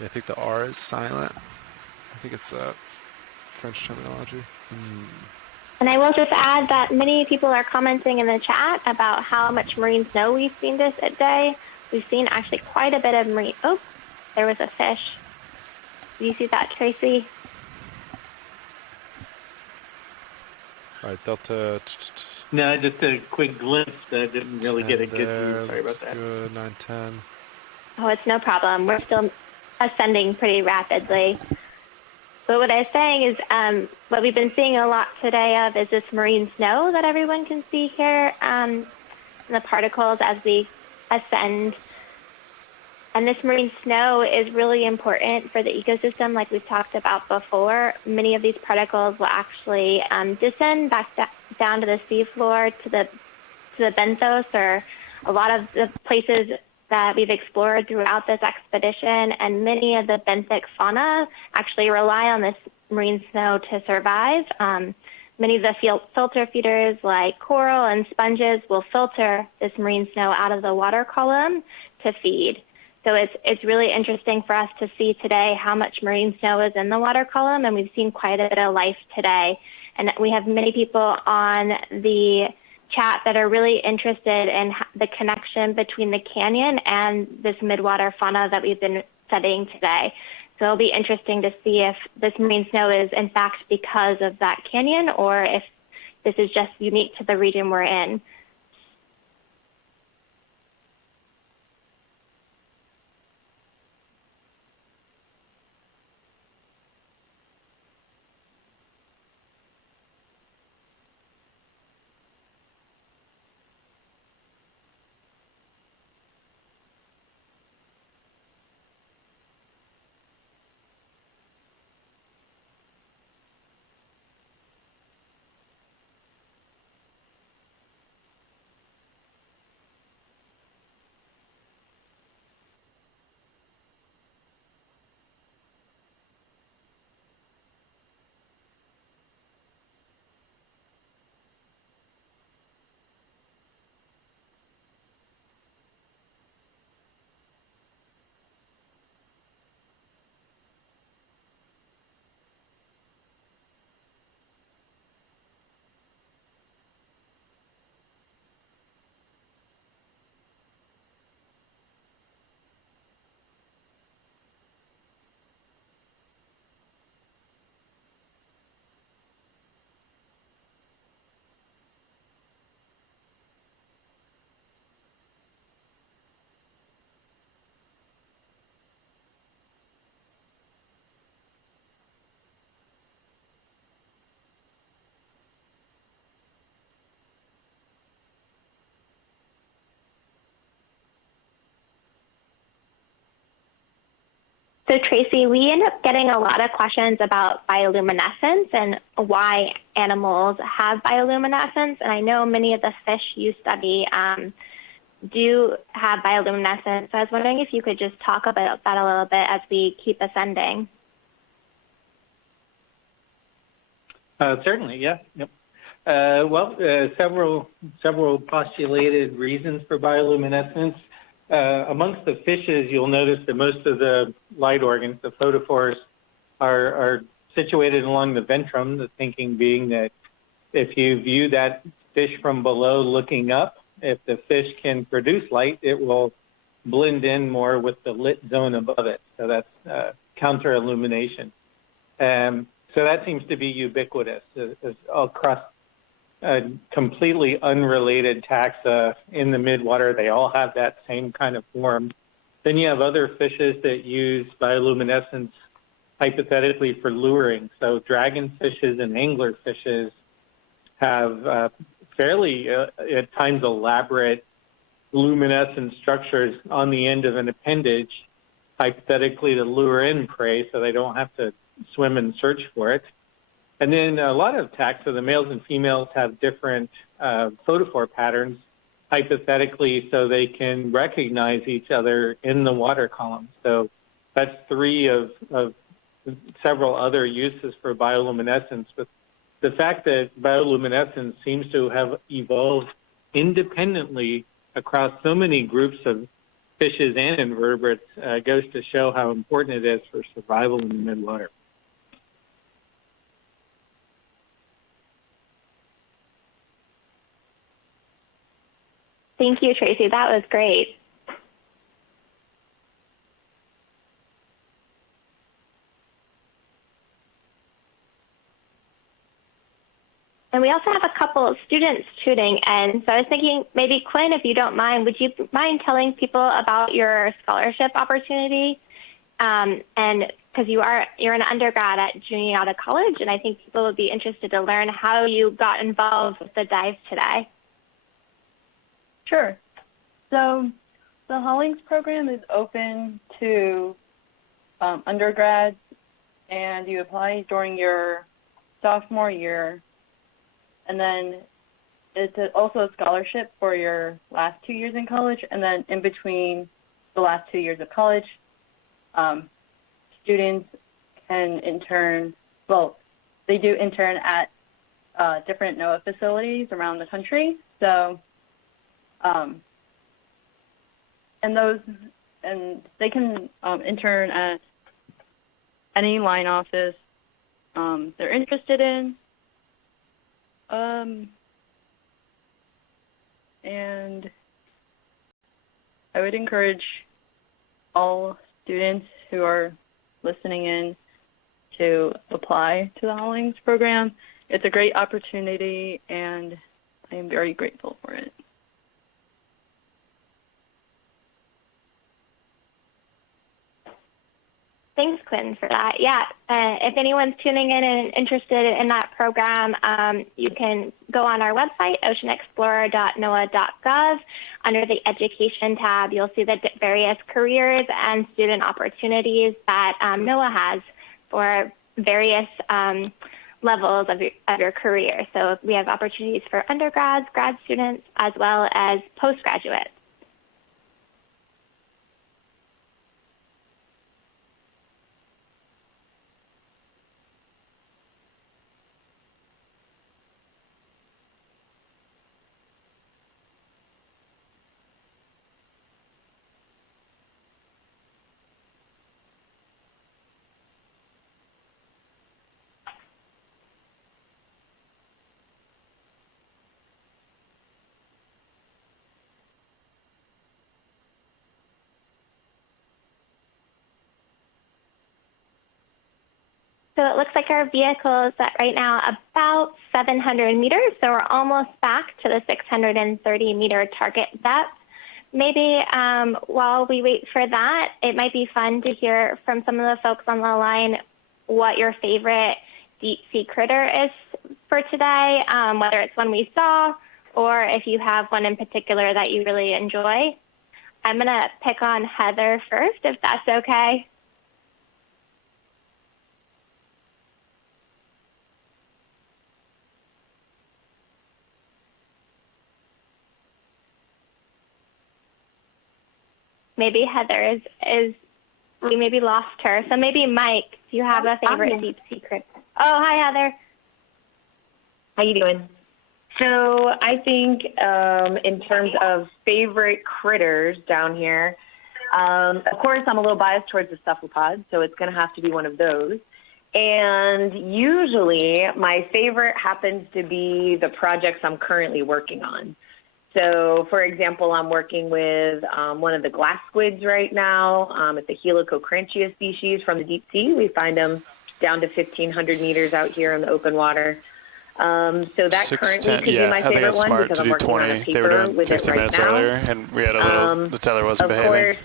Yeah, I think the R is silent. I think it's French terminology. And I will just add that many people are commenting in the chat about how much marine snow we've seen this day. We've seen actually quite a bit of marine... Oh, there was a fish. Do you see that, Tracy? All right, Delta. No, just a quick glimpse. I didn't really get a good view. Sorry about that. Good, 910. Oh, it's no problem. We're still ascending pretty rapidly. But what I was saying is what we've been seeing a lot today of is this marine snow that everyone can see here, the particles as we ascend. And this marine snow is really important for the ecosystem like we've talked about before. Many of these particles will actually descend back down to the seafloor, to the benthos, or a lot of the places that we've explored throughout this expedition, and many of the benthic fauna actually rely on this marine snow to survive. Many of the filter feeders like coral and sponges will filter this marine snow out of the water column to feed. So it's really interesting for us to see today how much marine snow is in the water column, and we've seen quite a bit of life today. And we have many people on the chat that are really interested in the connection between the canyon and this midwater fauna that we've been studying today. So it'll be interesting to see if this marine snow is in fact because of that canyon, or if this is just unique to the region we're in. So Tracy, we end up getting a lot of questions about bioluminescence and why animals have bioluminescence. And I know many of the fish you study do have bioluminescence. So I was wondering if you could just talk about that a little bit as we keep ascending. Certainly, yeah. Yep. Several postulated reasons for bioluminescence. Amongst the fishes, you'll notice that most of the light organs, the photophores, are situated along the ventrum, the thinking being that if you view that fish from below looking up, if the fish can produce light, it will blend in more with the lit zone above it. So that's counter-illumination. So that seems to be ubiquitous across completely unrelated taxa in the midwater. They all have that same kind of form. Then you have other fishes that use bioluminescence hypothetically for luring. So dragonfishes and anglerfishes have fairly, at times, elaborate luminescent structures on the end of an appendage, hypothetically to lure in prey so they don't have to swim and search for it. And then a lot of taxa, the males and females have different photophore patterns, hypothetically, so they can recognize each other in the water column. So that's three of several other uses for bioluminescence. But the fact that bioluminescence seems to have evolved independently across so many groups of fishes and invertebrates goes to show how important it is for survival in the midwater. Thank you, Tracy. That was great. And we also have a couple of students tuning in. So I was thinking maybe, Quinn, if you don't mind, would you mind telling people about your scholarship opportunity? And because you're an undergrad at Juniata College, and I think people would be interested to learn how you got involved with the dive today. Sure. So the Hollings program is open to undergrads, and you apply during your sophomore year. And then it's also a scholarship for your last 2 years in college. And then in between the last 2 years of college, students can intern. Well, they do intern at different NOAA facilities around the country. So, and they can intern at any line office they're interested in. And I would encourage all students who are listening in to apply to the Hollings program. it's a great opportunity, and I am very grateful for it. Thanks, Quinn, for that. Yeah, if anyone's tuning in and interested in that program, you can go on our website, oceanexplorer.noaa.gov. Under the Education tab, you'll see the various careers and student opportunities that NOAA has for various levels of your career. So we have opportunities for undergrads, grad students, as well as postgraduates. So it looks like our vehicle is at right now about 700 meters, so we're almost back to the 630 meter target depth. Maybe while we wait for that, it might be fun to hear from some of the folks on the line what your favorite deep sea critter is for today, whether it's one we saw or if you have one in particular that you really enjoy. I'm going to pick on Heather first, if that's okay. Maybe Heather is we maybe lost her. So maybe Mike, do you have a favorite deep sea critter? Oh, hi, Heather. How you doing? So I think in terms of favorite critters down here, of course, I'm a little biased towards the cephalopods, so it's going to have to be one of those. And usually my favorite happens to be the projects I'm currently working on. So, for example, I'm working with one of the glass squids right now. It's a Helicocrantia species from the deep sea. We find them down to 1,500 meters out here in the open water. So that currently could be my favorite one because I'm working on a paper with it right now. Earlier, and we had a little, the tether wasn't behaving.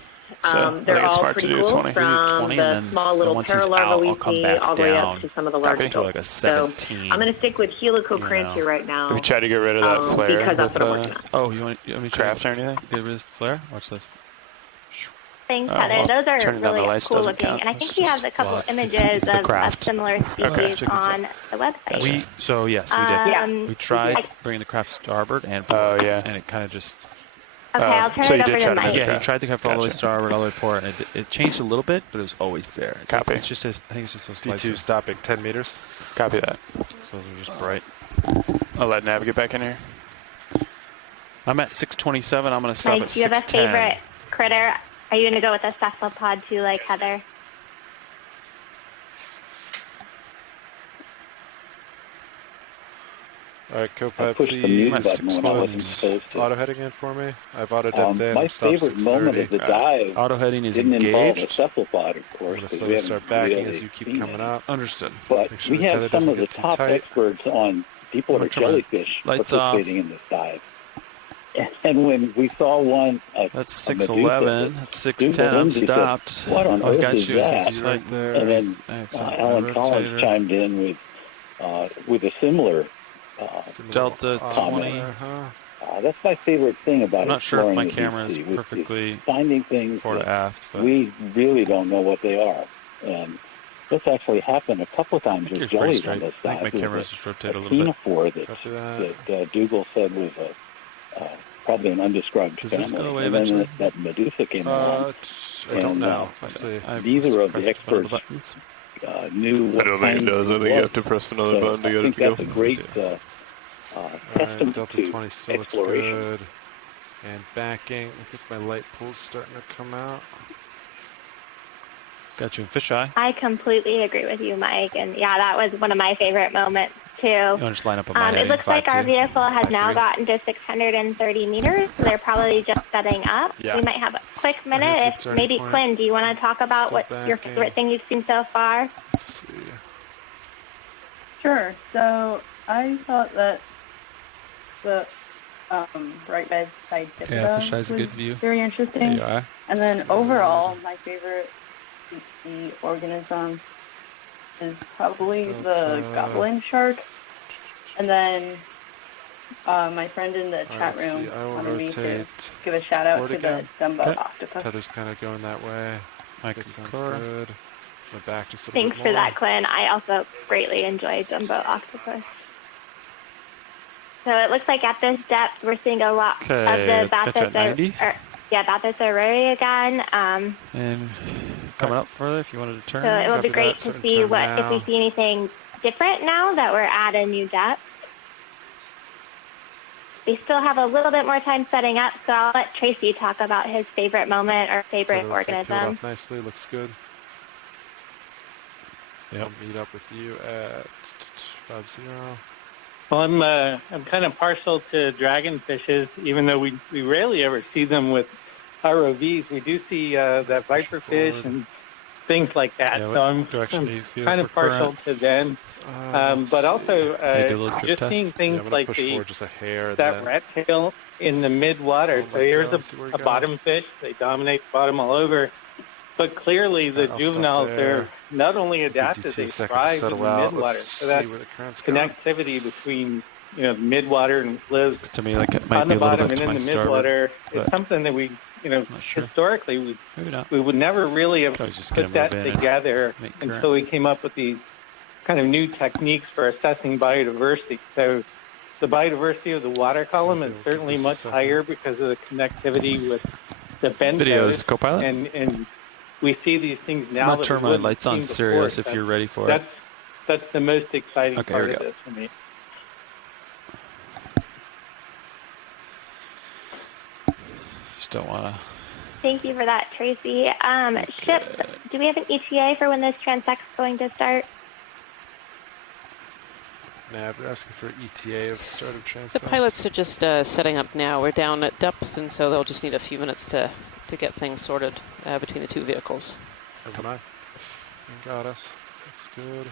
They're all pretty cool, from the small little paralarva we see all the way up to some of the larger adults. So I'm going to stick with Helicocrantia right now. Have you tried to get rid of that flare? Because that's what I'm working on. Oh, you want me to craft or anything? Get rid of this flare? Watch this. Thanks, Heather. Those are really cool looking. And I think we have a couple images of similar species on the website. Yes, we did. We tried bringing the craft starboard, and and it kind of just... Okay, I'll turn it over to Mike. Yeah, he tried to craft all the way starboard, all the way port, and it changed a little bit, but it was always there. Copy. It's just, I think it's just those slides. D2 stopping 10 meters. Copy that. So those are just bright. I'll let Nav get back in here. I'm at 627. I'm going to stop Mike, at 610. do you have a favorite critter? Are you going to go with a cephalopod too, like Heather? All right, Copilot, please auto heading in for me. I've auto depth in. My favorite moment of the dive auto heading is didn't engaged. involve a cephalopod, of course. I'm going to slowly start backing really as you keep coming up. Understood. But sure we have some of the top experts on deepwater jellyfish participating in this dive. And when we saw one, that's 611. That's 610. I'm stopped. What on earth got is you. that? Right there. And then Alan Collins chimed in with a similar Delta 20. That's my favorite thing about I'm not sure if my exploring the camera deep is sea, perfectly finding things fore to aft, but we really don't know what they are. And this actually happened a couple of times with jellies on this dive. My camera just rotated a little bit. Ctenophore that Dougal said was probably an undescribed Does family. This go away and eventually? then that Medusa came along. I don't know. Neither of the experts knew what I don't think it does. I think you have to press another button to get it to go. I think that's a great testament Delta to 20 still looks exploration. good. And backing. I think my light pool's starting to come out. Got you in fisheye. I completely agree with you, Mike. And yeah, that was one of my favorite moments too. You want to just line up a mine it looks like our vehicle has now gotten to 630 meters. So they're probably just setting up. Yeah. We might have a quick minute. If maybe Quinn, do you want to talk about what your favorite thing you've seen so far? Let's see. Sure. So I thought that the right bedside fish eyes was a good view. very interesting. There you are. And then overall, my favorite deep-sea organism is probably the goblin shark. And then my friend in the chat room wanted me to give a shout out to the Dumbo octopus. Tether's kind of going that way. That sounds good. My back just a little Thanks bit for more. that, Quinn. I also greatly enjoy Dumbo octopus. So it looks like at this depth, we're seeing a lot of the Bathos aurora again. And coming up further if you wanted to turn. So it will be great to see if we see anything different now that we're at a new depth. We still have a little bit more time setting up, so I'll let Tracy talk about his favorite moment or favorite organism. Off nicely, looks good. Yep. I'll meet up with you at 50. Well, I'm kind of partial to dragonfishes, even though we rarely ever see them with ROVs. We do see that viperfish and things like that. Yeah, so I'm kind of partial to them. But also just seeing things like that rat tail in the mid-water. So here's a bottom fish. They dominate the bottom all over. But clearly the juveniles, they're not only adapted, they thrive in the mid-water. So that connectivity between the mid-water and lives to me like it might on be the a little bottom bit and in to the my mid-water starboard, is something that we, historically we would never really have put that together until we came up with these kind of new techniques for assessing biodiversity. So the biodiversity of the water column is certainly much higher because of the connectivity with the bentose. Videos, co-pilot. And we see these things now. I'm going to turn my lights on Sirius if you're ready for it. That's the most exciting part of this for me. Just don't want to. Thank you for that, Tracy. Ship, do we have an ETA for when this transect's going to start? Nav, we're asking for ETA of start of transect. The pilots are just setting up now. We're down at depth, and so they'll just need a few minutes to get things sorted between the two vehicles. Come on. Got us. Looks good.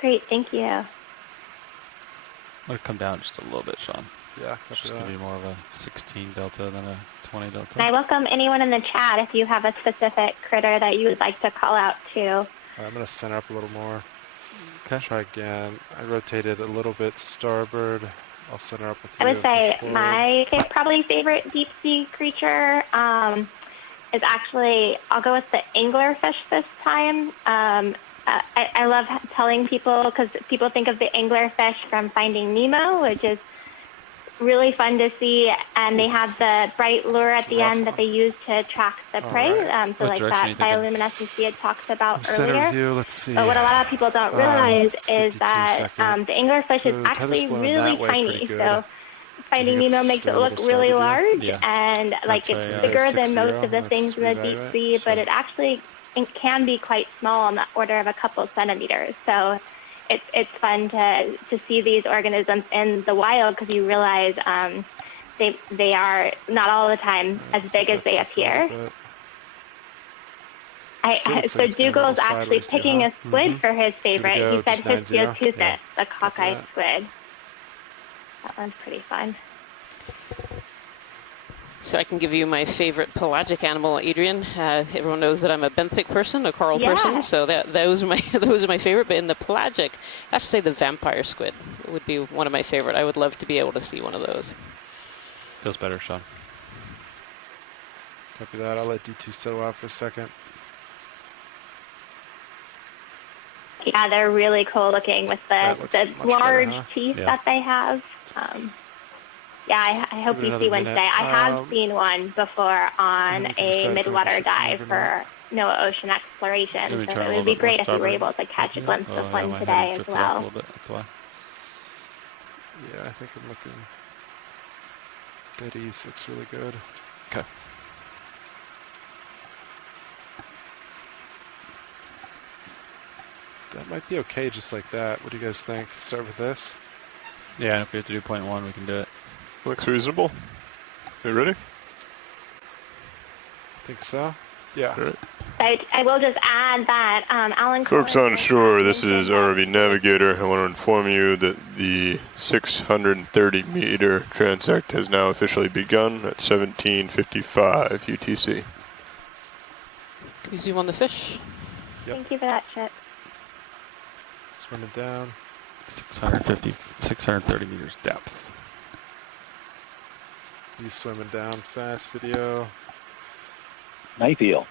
Great, thank you. I'm going to come down just a little bit, Sean. Yeah, it's just going to be more of a 16 delta than a 20 delta. And I welcome anyone in the chat if you have a specific critter that you would like to call out to. I'm going to center up a little more. Okay. Try again. I rotated a little bit starboard. I'll center up with you. I would say my probably favorite deep sea creature is actually, I'll go with the anglerfish this time. I love telling people, because people think of the anglerfish from Finding Nemo, which is really fun to see, and they have the bright lure at the end that they use to attract the prey. So like that bioluminescence we had talked about earlier. Let's see. But what a lot of people don't realize is that the anglerfish is actually really tiny. So Finding Nemo makes it look really large, and like it's bigger than most of the things in the deep sea, but it actually can be quite small, on the order of a couple centimeters. So it's fun to see these organisms in the wild, because you realize they are not all the time as big as they appear. So Dougal's actually picking a squid for his favorite. He said Histiotuthis, the cockeyed squid. That one's pretty fun. So I can give you my favorite pelagic animal, Adrian. Everyone knows that I'm a benthic person, a coral person, so those are my favorite. But in the pelagic, I have to say the vampire squid would be one of my favorite. I would love to be able to see one of those. Feels better, Sean. Copy that. I'll let D2 settle out for a second. Yeah, they're really cool looking with the large teeth that they have. I hope you see one today. I have seen one before on a midwater dive for NOAA Ocean Exploration, so it would be great if we were able to catch a glimpse of one today as well. That's why. Yeah, I think I'm looking. That east looks really good. Okay. That might be okay just like that. What do you guys think? Start with this? Yeah, and if we have to do 0.1, we can do it. Looks reasonable. You ready? I think so. Yeah. All right. I will just add that Alan Folks Collins on shore, this is ROV Navigator. I want to inform you that the 630-meter transect has now officially begun at 17:55 UTC. Can you zoom on the fish? Yep. Thank you for that, Chip. Swimming down. 630 meters depth. He's swimming down fast. Video. Night eel.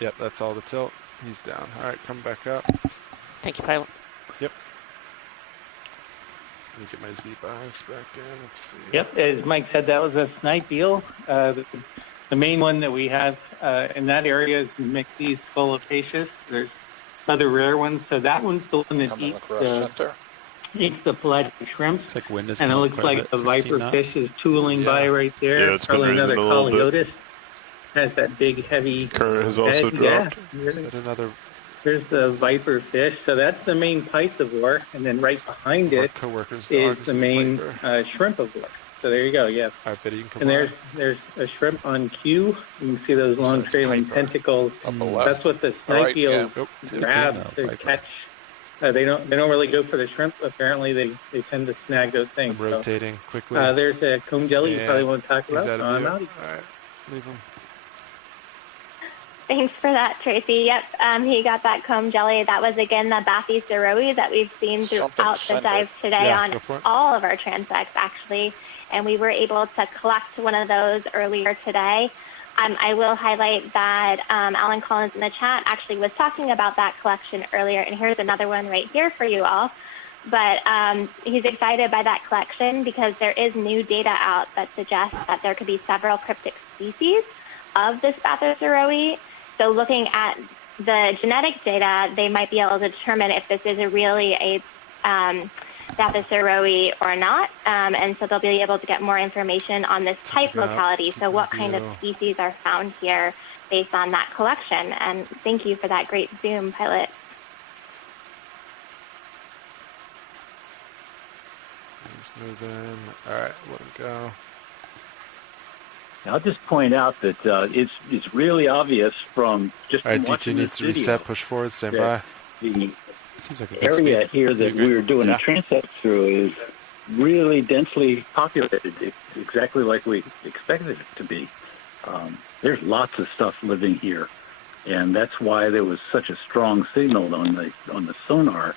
Yep, that's all the tilt. He's down. All right, come back up. Thank you, pilot. Yep. Let me get my Z-bias back in. Let's see. Yep, as Mike said, that was a snipe eel. The main one that we have in that area is Mixies foliaceus. There's other rare ones. So that one's the one that eats the pelagic shrimps. It's like wind is and it looks like a viper fish is tooling by right there. Yeah, it's been probably another raising a little bit. Coliotis. Has that big, heavy Current has also head. dropped. Yeah. Is that another? There's the viper fish. So that's the main piscivore, and then right behind it is the main shrimpivore. So there you go. Yeah. All right, Betty, you can come and there's a shrimp on cue. You can see those long trailing tentacles. That's what the snipe eel grab to catch. They don't really go for the shrimp. Apparently, they tend to snag those things. I'm rotating quickly. There's a comb jelly you probably want to talk about. Out of view. All right, leave him. Thanks for that, Tracy. Yep, he got that comb jelly. That was, again, the Bathyceroe that we've seen throughout the dive today on all of our transects, actually. And we were able to collect one of those earlier today. I will highlight that Alan Collins in the chat actually was talking about that collection earlier, and here's another one right here for you all. But he's excited by that collection because there is new data out that suggests that there could be several cryptic species of this Bathyceroe. So looking at the genetic data, they might be able to determine if this is really a Bathyceroe or not. And so they'll be able to get more information on this type locality. So what kind of species are found here based on that collection. And thank you for that great zoom, pilot. He's moving. All right, let him go. I'll just point out that it's really obvious from just all right, watching D2 needs to reset, push forward, stand by. The Seems like a area here that we're doing a transect through is really densely populated. It's exactly like we expected it to be. There's lots of stuff living here, and that's why there was such a strong signal on the sonar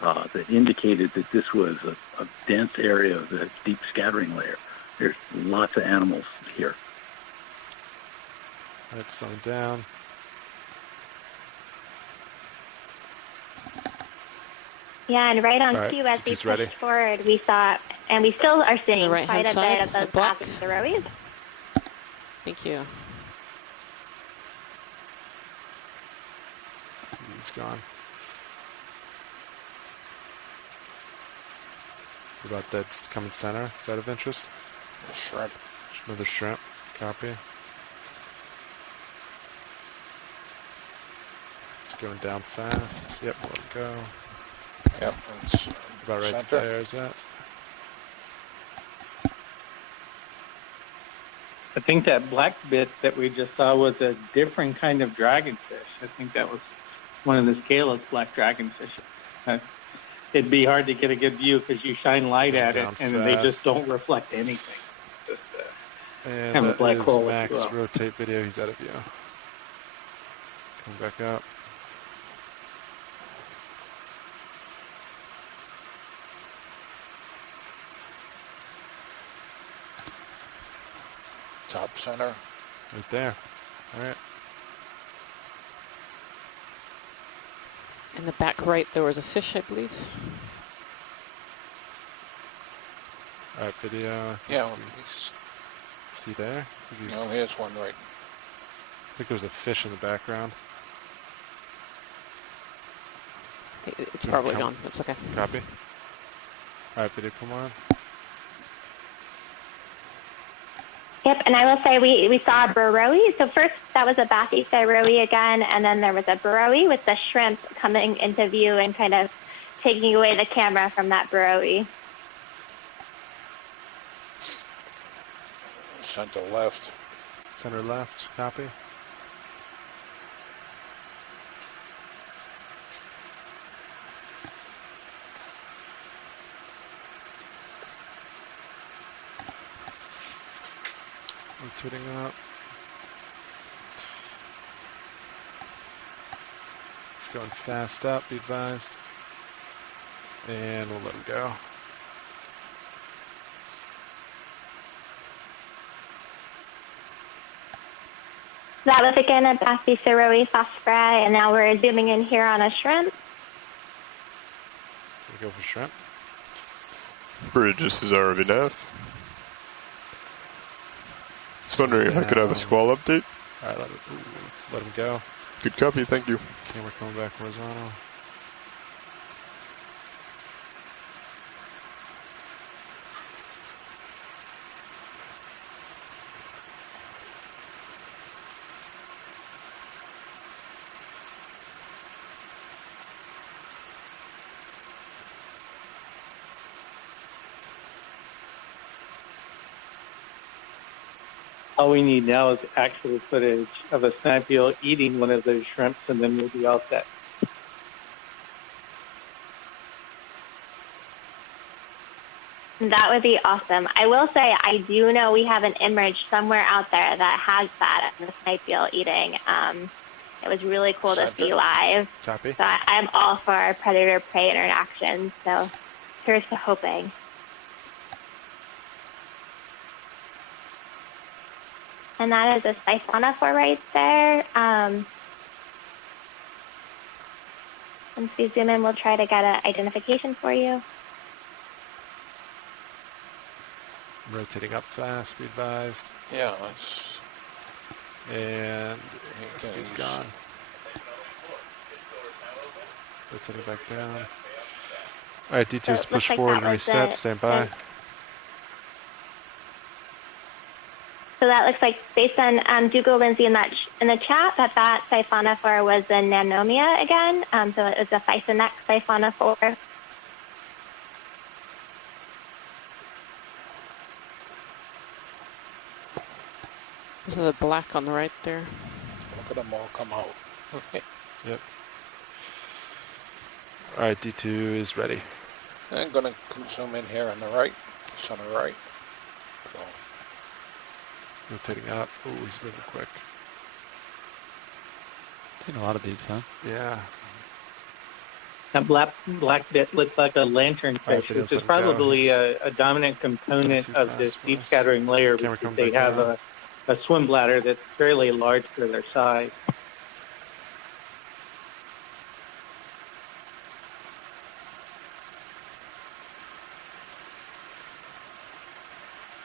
that indicated that this was a dense area of the deep scattering layer. There's lots of animals here. Let's slow down. Yeah, and right on cue as we pushed forward, we saw, and we still are seeing quite a bit of those Bathyceroes. Thank you. It's gone. What about that coming center? Is that of interest? Shrimp. Another shrimp. Copy. It's going down fast. Yep, let it go. Yep, it's about right center. there, is that? I think that black bit that we just saw was a different kind of dragonfish. I think that was one of the scaleless black dragonfish. It'd be hard to get a good view because you shine light at it and they just don't reflect anything. Just and kind of a black is hole. Max rotate video. He's out of view. Come back up. Top center. Right there. All right. In the back right, there was a fish, I believe. All right, video. Yeah. See there? No, here's one right. I think there was a fish in the background. It's probably gone. That's okay. Copy. All right, video, come on. Yep, and I will say we saw a burrowie. So first that was a Bathyceroe again, and then there was a burrowie with the shrimp coming into view and kind of taking away the camera from that burrowie. Center left. Center left, copy. Rotating up. It's going fast up, be advised. And we'll let him go. That was again a Bathyceroe phosphori, and now we're zooming in here on a shrimp. We go for shrimp. Bridge, this is RV9. Just wondering if I could have a squall update. Alright, let him go. Good copy, thank you. Camera coming back horizontal. All we need now is actual footage of a snipe eel eating one of those shrimps, and then we'll be all set. That would be awesome. I will say I do know we have an image somewhere out there that has that of the snipe eel eating. It was really cool to see live. Copy. So I'm all for predator-prey interactions, so here's to hoping. And that is a siphonophore right there. Once we zoom in, we'll try to get an identification for you. Rotating up fast, be advised. Yeah, that's... And he's gone. Rotating back down. Alright, D2 is to push forward and reset. Stand by. So that looks like, based on Dougal Lindsay in the chat, that siphonophore was the Nanomia again. So it was a Thysonex siphonophore. Is the black on the right there? Look at them all come out. Yep. Alright, D2 is ready. I'm going to zoom in here on the right, center right. So. Rotating up. Oh, he's moving quick. Seen a lot of these, huh? Yeah. That black bit looks like a lanternfish, which is probably a dominant component of this deep scattering layer because they have a swim bladder that's fairly large for their size.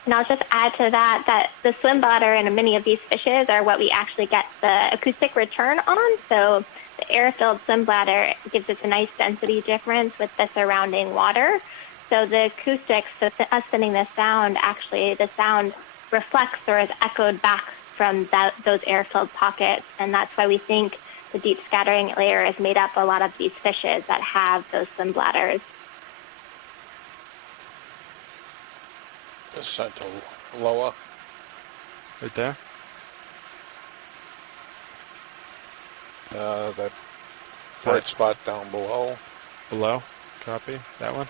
And I'll just add to that the swim bladder in many of these fishes are what we actually get the acoustic return on. So the air-filled swim bladder gives us a nice density difference with the surrounding water. So the acoustics, so us sending the sound, actually the sound reflects or is echoed back from those air-filled pockets. And that's why we think the deep scattering layer is made up of a lot of these fishes that have those swim bladders. Sent to lower. Right there? That bright spot down below. Below? Copy. That one?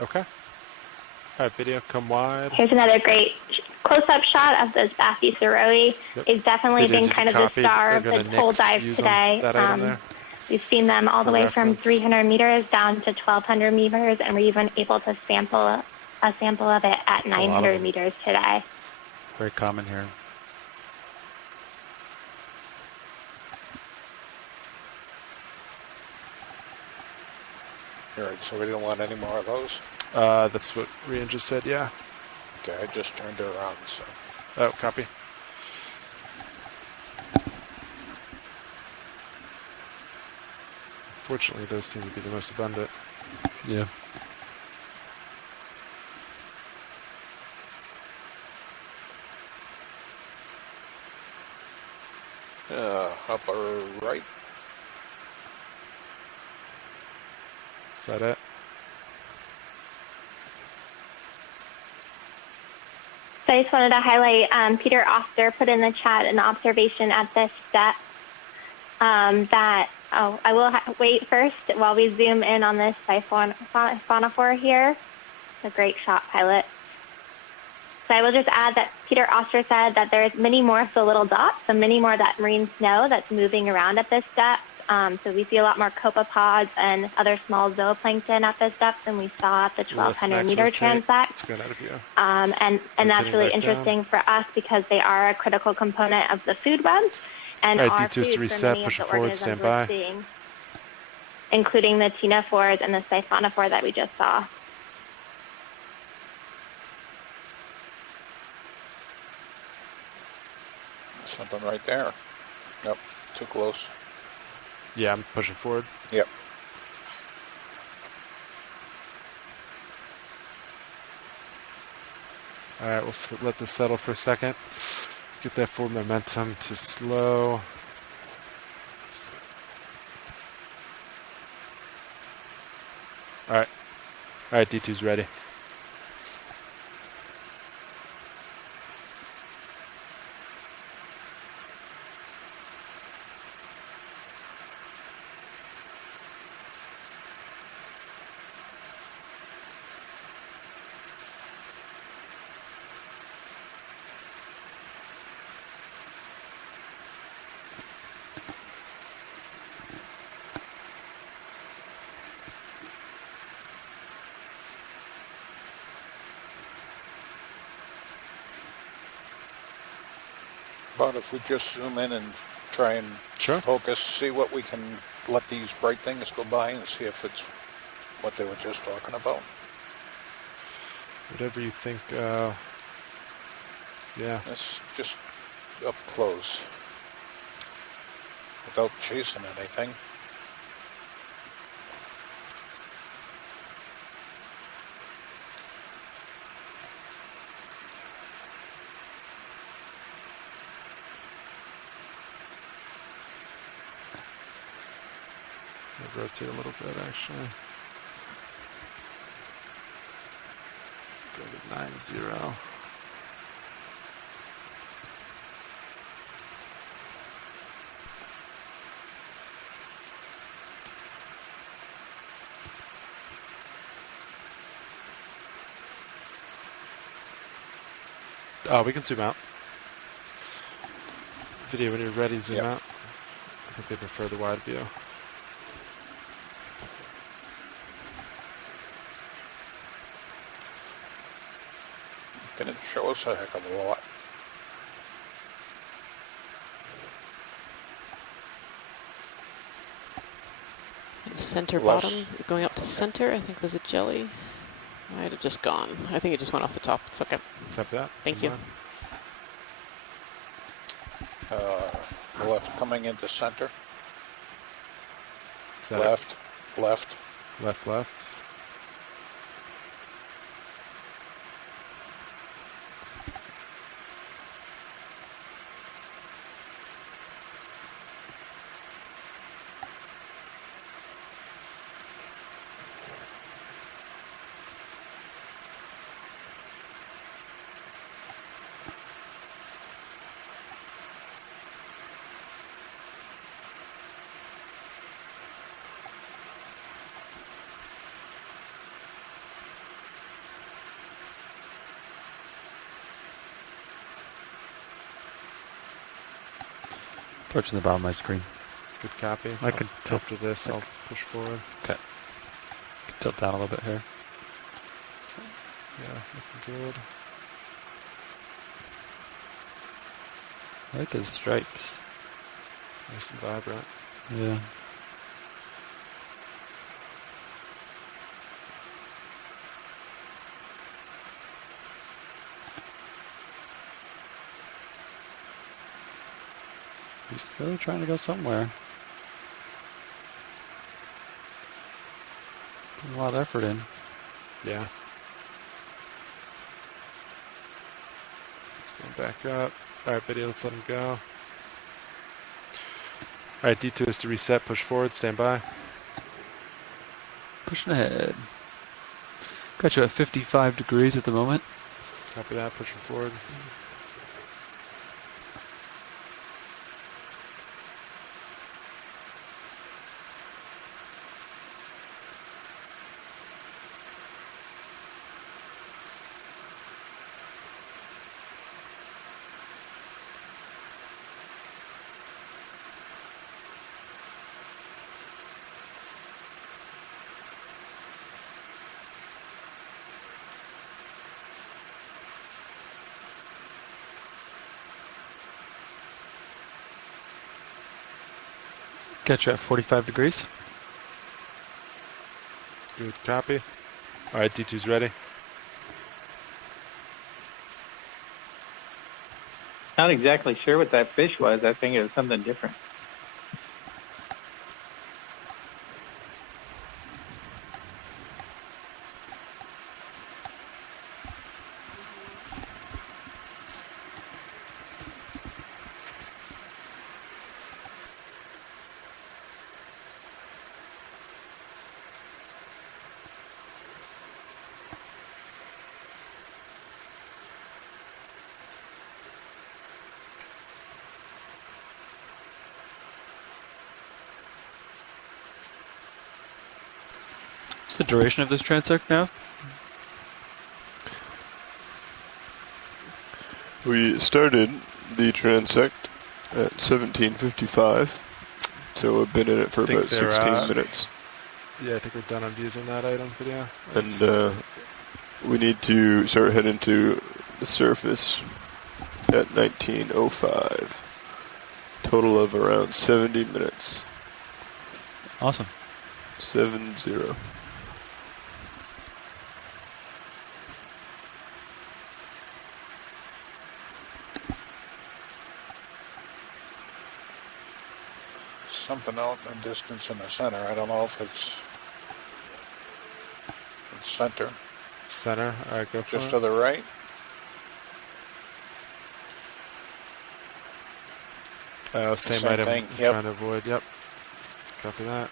Okay. All right, video, come wide. Here's another great close-up shot of those Bathyceroe. Yep. They've definitely been kind of the star of the whole dive today. We've seen them all the way from 300 meters down to 1,200 meters, and we're even able to sample a sample of it at 900 meters today. Very common here. All right, so we didn't want any more of those? That's what Rian just said, yeah. Okay, I just turned it around, so. Oh, copy. Fortunately, those seem to be the most abundant. Yeah. Upper right. Is that it? So I just wanted to highlight Peter Oster put in the chat an observation at this I will wait first while we zoom in on this siphonophore here, the great shot pilot. So I will just add that Peter Oster said that there's many more, so little dots, so many more that marine snow that's moving around at this depth. So we see a lot more copepods and other small zooplankton at this depth than we saw at the 1,200 meter transect. Let's get out of view. And that's really interesting for us because they are a critical component of the food web. And all right, our D2 is food to reset, for many push of it the forward, organisms stand we're by. seeing, including the ctenophores and the siphonophore that we just saw. Something right there. Yep, too close. Yeah, I'm pushing forward. Yep. All right, we'll let this settle for a second. Get that forward momentum to slow. All right. All right, D2's ready. But if we just zoom in and try and focus, see what we can let these bright things go by and see if it's what they were just talking about. Whatever you think, yeah. It's just up close without chasing anything. Rotate a little bit, actually. Go to 9-0. Oh, we can zoom out. Video, when you're ready, zoom out. I think they prefer the wide view. Didn't show us a heck of a lot. Center bottom, going up to center. I think there's a jelly. Might have just gone. I think it just went off the top. It's okay. Copy that. Thank you. Left coming into center. Left. Left. Left, left. Approaching the bottom of my screen. Good copy. I could tilt after this. I'll push forward. Okay. Tilt down a little bit here. Yeah, looking good. I like his stripes. Nice and vibrant. Yeah. He's really trying to go somewhere. Putting a lot of effort in. Yeah. Let's go back up. Alright, video, let's let him go. Alright, D2 is to reset, push forward, stand by. Pushing ahead. Got you at 55 degrees at the moment. Copy that, pushing forward. Catch you at 45 degrees. Good copy. All right, D2's ready. Not exactly sure what that fish was. I think it was something different. What's the duration of this transect now? We started the transect at 17:55, so we've been in it for about 16 minutes. Yeah, I think we're done on using that item for the. And we need to start heading to the surface at 19:05. Total of around 70 minutes. Awesome. 70. Something out in the distance in the center. I don't know if it's center. Center. All right, go for Just it. to the right. Oh, same item. Thing. I'm Yep. trying to avoid. Yep. Copy that.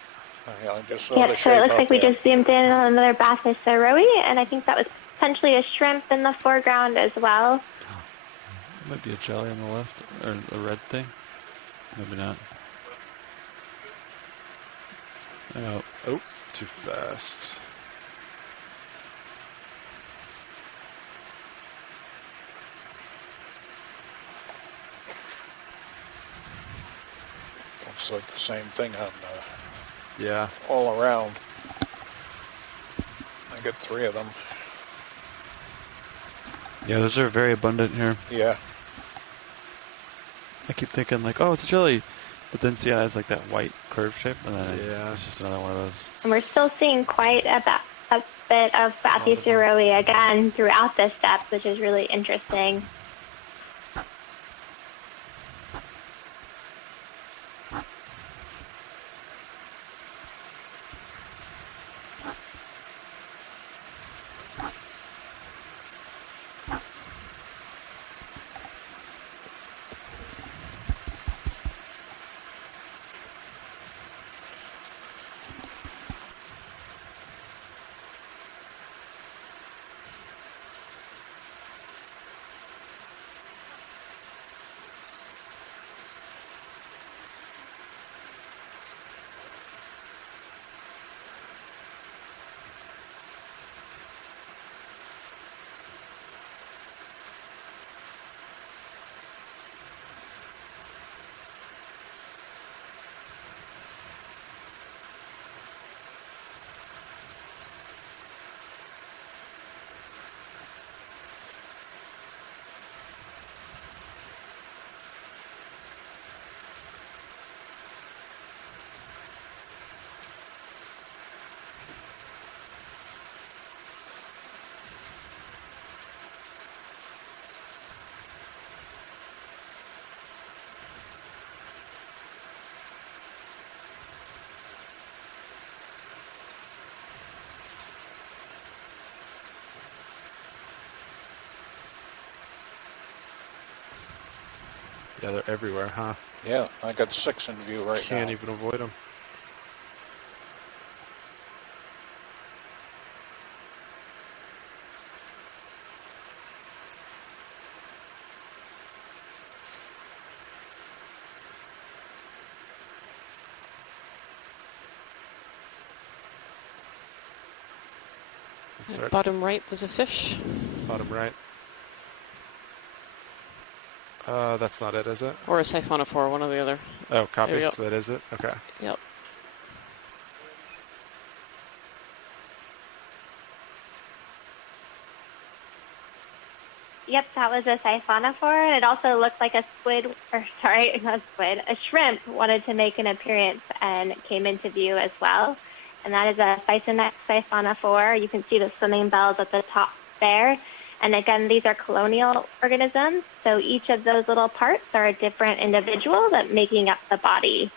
Yeah, I just saw Yep, the so shape it looks out like we there. just zoomed in on another Bathurst rowie, and I think that was potentially a shrimp in the foreground as well. Might be a jelly on the left, or a red thing. Maybe not. Oh, too fast. Looks like the same thing on Yeah. all around. I got 3 of them. Yeah, those are very abundant here. Yeah. I keep thinking like, oh, it's a jelly, but then see, it has like that white curve shape, and then Yeah. it's just another one of those. And we're still seeing quite a bit of Bathurst rowie again throughout this depth, which is really interesting. Yeah, they're everywhere, huh? Yeah, I got 6 in view right now. Can't even avoid them. Bottom right was a fish. Bottom right. That's not it, is it? Or a siphonophore, one or the other. Oh, copy. There we go. So that is it? Okay. Yep. Yep, that was a siphonophore. It also looked like a squid, or sorry, not a squid, a shrimp wanted to make an appearance and came into view as well. And that is a Thysonex siphonophore. You can see the swimming bells at the top there. And again, these are colonial organisms, so each of those little parts are a different individual that making up the body.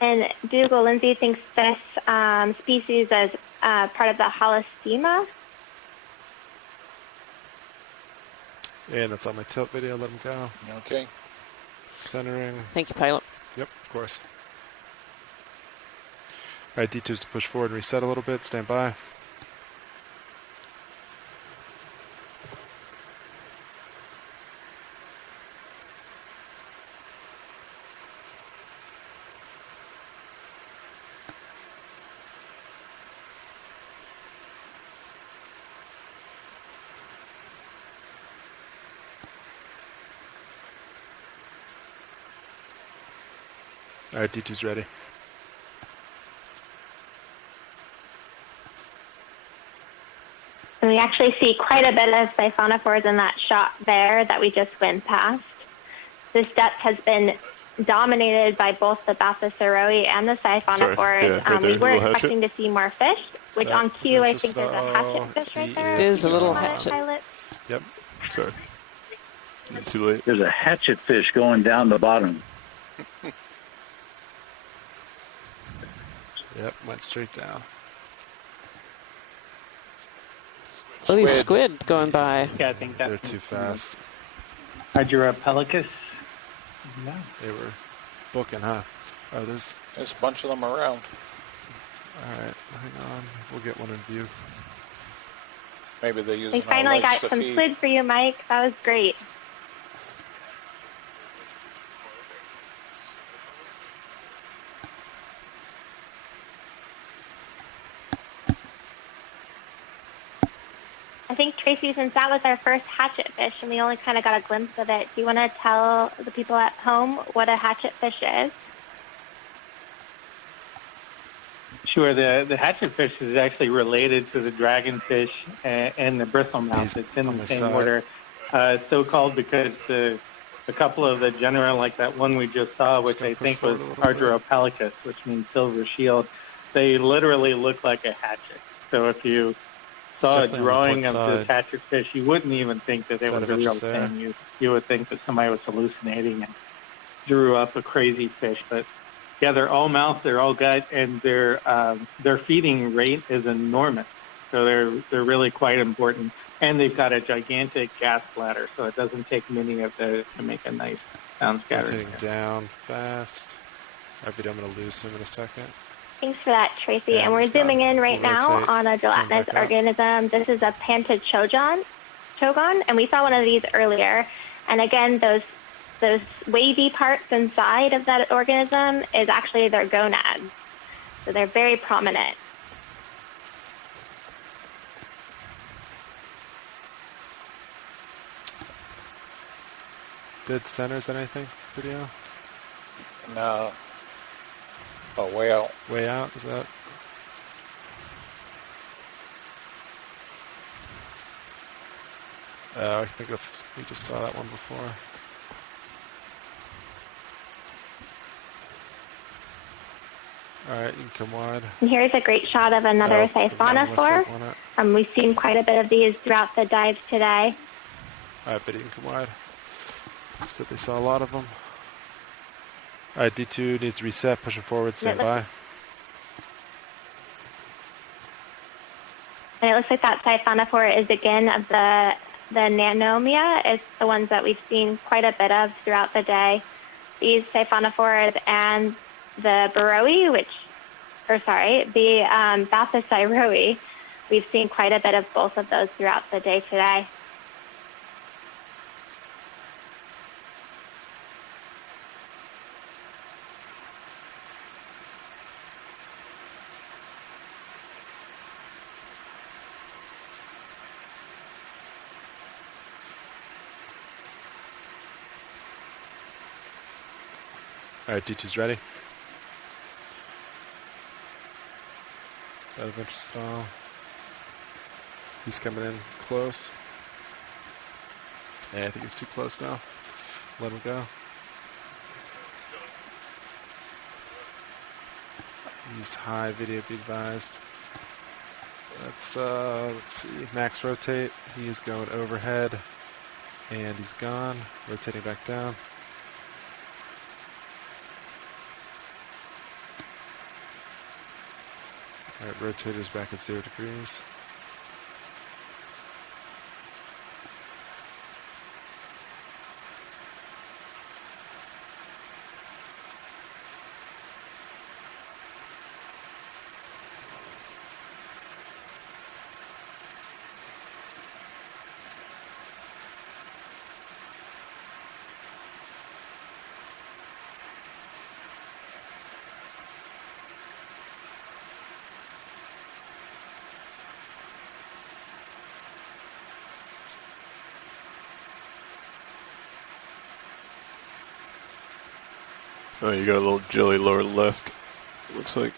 And Dougal Lindsay thinks this species is part of the Holostema. And that's on my tilt video. Let him go. Okay. Centering. Thank you, pilot. Yep, of course. All right, D2's to push forward and reset a little bit. Stand by. All right, D2's ready. And we actually see quite a bit of siphonophores in that shot there that we just went past. This depth has been dominated by both the Bathysauroi and the siphonophores. Right we were little expecting to see more fish, which on cue I think there's a hatchet fish right there. There's a little hatchet. Pilot. Yep. Sorry. It's too late. There's a hatchet fish going down the bottom. Yep, went straight down. Oh, these squid going by. Yeah, I think that's They're too fast. Hydropelicus. Yeah. They were booking, huh? Oh, there's a bunch of them around. All right, hang on. We'll get one in view. Maybe they use. We finally got some squid for you, Mike. That was great. I think, Tracy, since that was our first hatchet fish and we only kind of got a glimpse of it, do you want to tell the people at home what a hatchet fish is? Sure. The hatchet fish is actually related to the dragonfish and the bristlemouth. It's in the same order. So called because a couple of the genera, like that one we just saw, which I think was Hydropelicus, which means silver shield, they literally look like a hatchet. So if you saw a drawing of this hatchet fish, you wouldn't even think that it was a real thing. You would think that somebody was hallucinating and drew up a crazy fish. But yeah, they're all mouth, they're all gut, and their feeding rate is enormous. So they're really quite important. And they've got a gigantic gas bladder, so it doesn't take many of those to make a nice sound scatter. Rotating down fast. I'm going to lose him in a second. Thanks for that, Tracy. And we're zooming in right now on a gelatinous organism. This is a pantachogon, and we saw one of these earlier. And again, those wavy parts inside of that organism is actually their gonads. So they're very prominent. Did centers anything video? No. Oh, way out. Way out, is that? I think we just saw that one before. All right, you can come wide. And here's a great shot of another siphonophore. We've seen quite a bit of these throughout the dives today. All right, Betty, you can come wide. Said they saw a lot of them. All right, D2 needs reset, pushing forward, stand by. And it looks like that siphonophore is again of the nanomia. It's the ones that we've seen quite a bit of throughout the day. These siphonophores and the burrowii, the Bathysauroi, we've seen quite a bit of both of those throughout the day today. All right, D2's ready. Is that of interest at all? He's coming in close. Yeah, I think he's too close now. Let him go. He's high, video be advised. Let's see, max rotate. He is going overhead, and he's gone. Rotating back down. All right, rotator's back at 0 degrees. Oh, you got a little jelly lower left. Looks like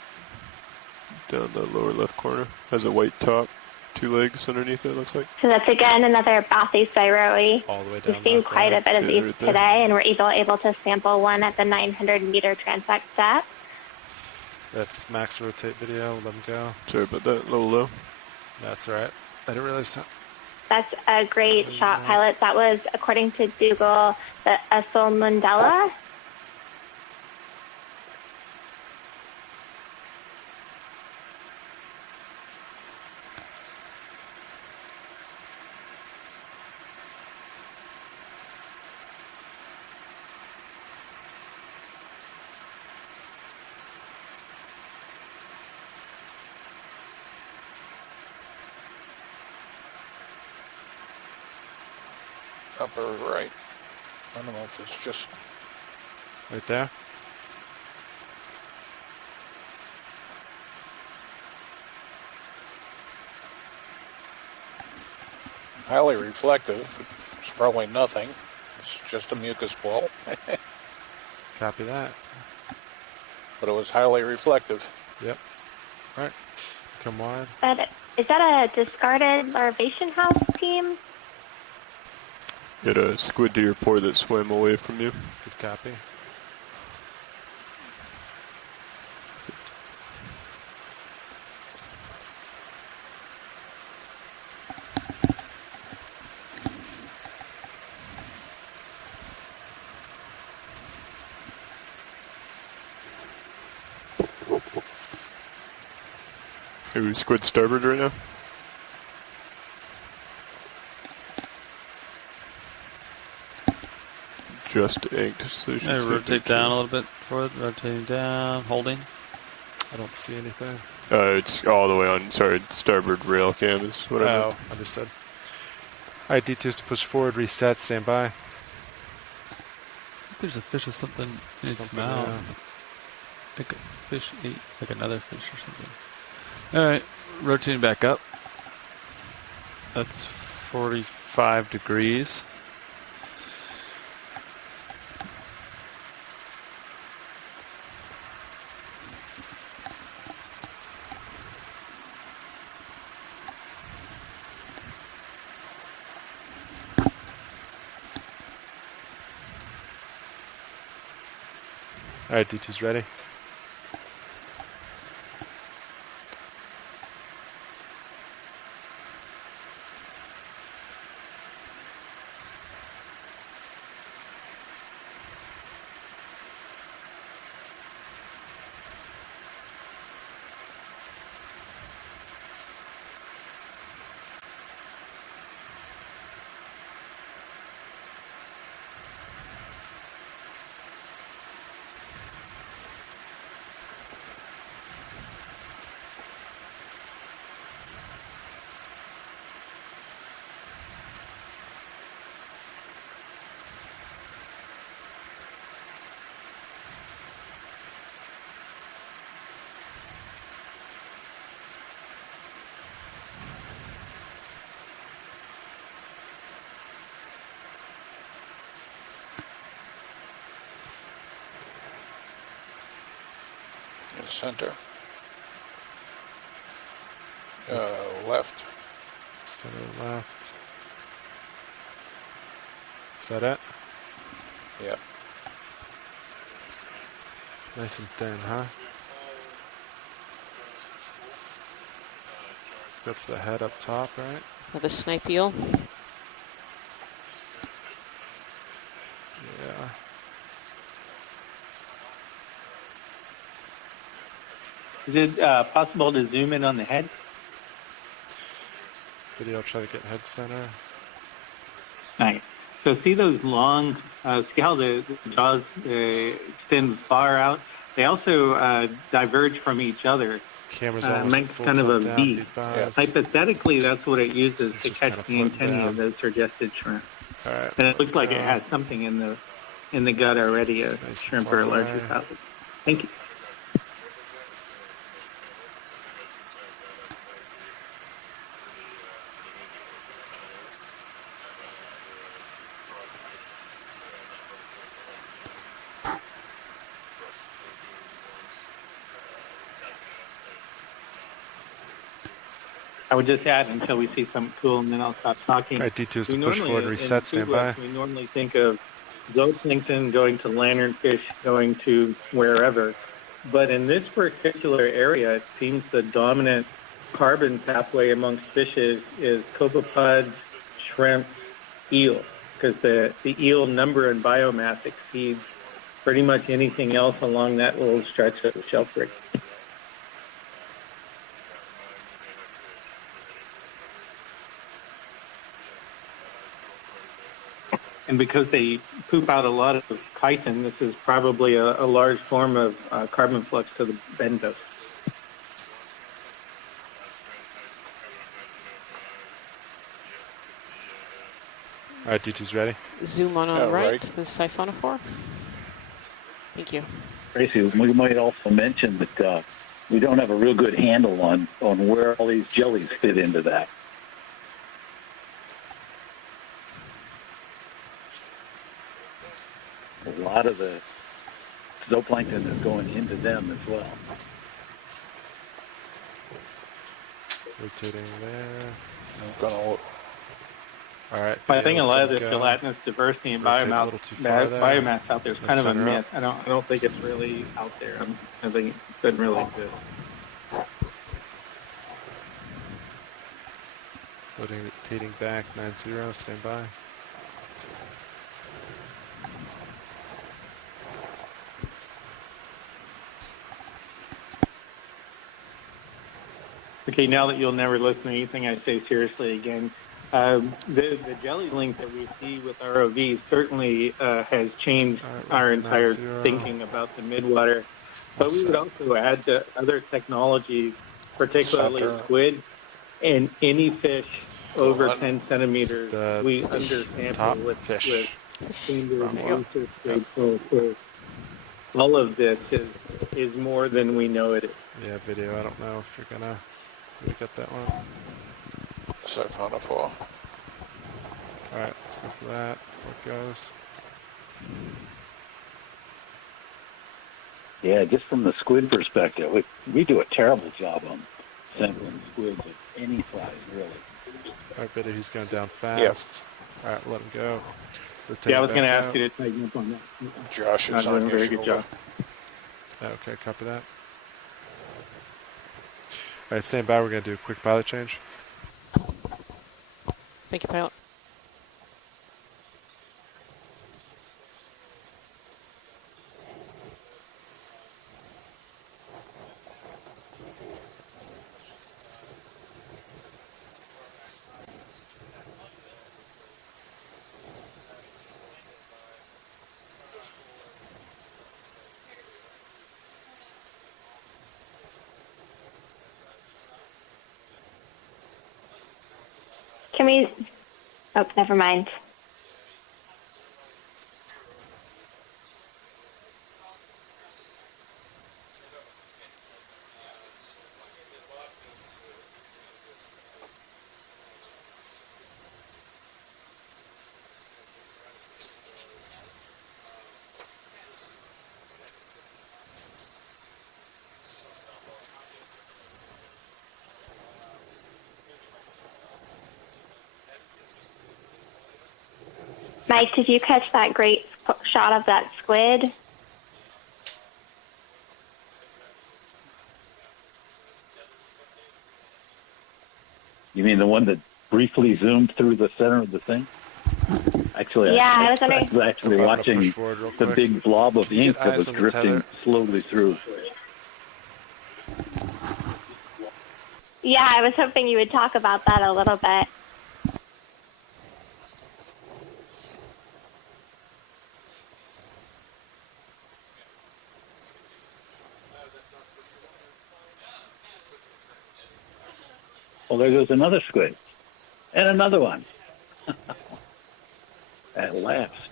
down the lower left corner. Has a white top, 2 legs underneath it, looks like. So that's again another bathysphyroe. All the way down. We've seen quite a bit of these right there. today, and we're able to sample one at the 900-meter transect depth. That's max rotate video. Let him go. Sorry about that, a little low. That's all right. I didn't realize that. That's a great shot, pilot. That was, according to Google, the Esselmundella. Upper right. I don't know if it's just Right there. highly reflective. It's probably nothing. It's just a mucus ball. Copy that. But it was highly reflective. Yep. All right. Come wide. Is that a discarded larvation house team? Get a squid to your port that swam away from you. Good copy. Are we squid starboard right now? Just inked, so you should see rotate down a little bit forward, rotating down, holding. I don't see anything. It's all the way on, sorry, starboard rail cam is what I meant. Understood. All right, D2's to push forward, reset, stand by. I think there's a fish or something in its Something, mouth. yeah. Like a fish ate like another fish or something. Alright, rotating back up. That's 45 degrees. All right, D2's ready. center. Left. Center left. Is that it? Yep. Nice and thin, huh? That's the head up top, right? With a snipe eel. Yeah. Is it possible to zoom in on the head? Video, try to get head center. Nice. So see those long, see how the jaws extend far out? They also diverge from each other. Camera's almost Make full kind of a tilt down, V. deep eyes. Hypothetically, that's what it uses to just catch kind of the floating antennae down. of those suggested shrimp. All right. And it looks like it has something in the gut already, a Nice shrimp far or a larger away. salad. Thank you. I would just add until we see something cool, and then I'll stop talking. All right, D2's to We push normally, forward, in reset, food stand webs, by. we normally think of zooplankton going to lanternfish, going to wherever. But in this particular area, it seems the dominant carbon pathway amongst fishes is copepods, shrimp, eel, because the eel number and biomass exceeds pretty much anything else along that little stretch of the shelf rig. And because they poop out a lot of chitin, this is probably a large form of carbon flux to the bentos. All right, D2's ready. Zoom on right, the siphonophore. Thank you. Tracy, we might also mention that we don't have a real good handle on where all these jellies fit into that. A lot of the zooplankton is going into them as well. Rotating there. I'm gonna. All right. I think a lot of the go. gelatinous diversity and Rotate a biomass, little too far there. biomass out there is kind of a Center up. myth. I don't think it's really out there. I think it doesn't really exist. Rotating back, 9-0, stand by. Okay, now that you'll never listen to anything I say seriously again, the jelly link that we see with ROV certainly has changed our entire 9-0. thinking about the midwater. But we would also add to other technologies, particularly Center. squid, and any fish over on. 10 centimeters, we top undersample with fish. standard research grade. So all of this is more than we know it is. Yeah, video. I don't know if you're gonna get that one. Siphonophore. All right, let's go for that. Before it goes. Yeah, just from the squid perspective, we do a terrible job on sampling squids of any size, really. All right, video. He's going down fast. All right, let him go. Rotate Yeah, I was back going to out. ask you to tighten up on that. Josh Not is doing on a your very good shoulder. job. Okay, copy that. All right, stand by. We're going to do a quick pilot change. Thank you, pilot. Can we? Oh, never mind. Mike, did you catch that great shot of that squid? You mean the one that briefly zoomed through the center of the thing? Actually, Yeah, I was wondering. was actually watching the big blob of ink that was drifting slowly through. Yeah, I was hoping you would talk about that a little bit. Well, there goes another squid. And another one. At last.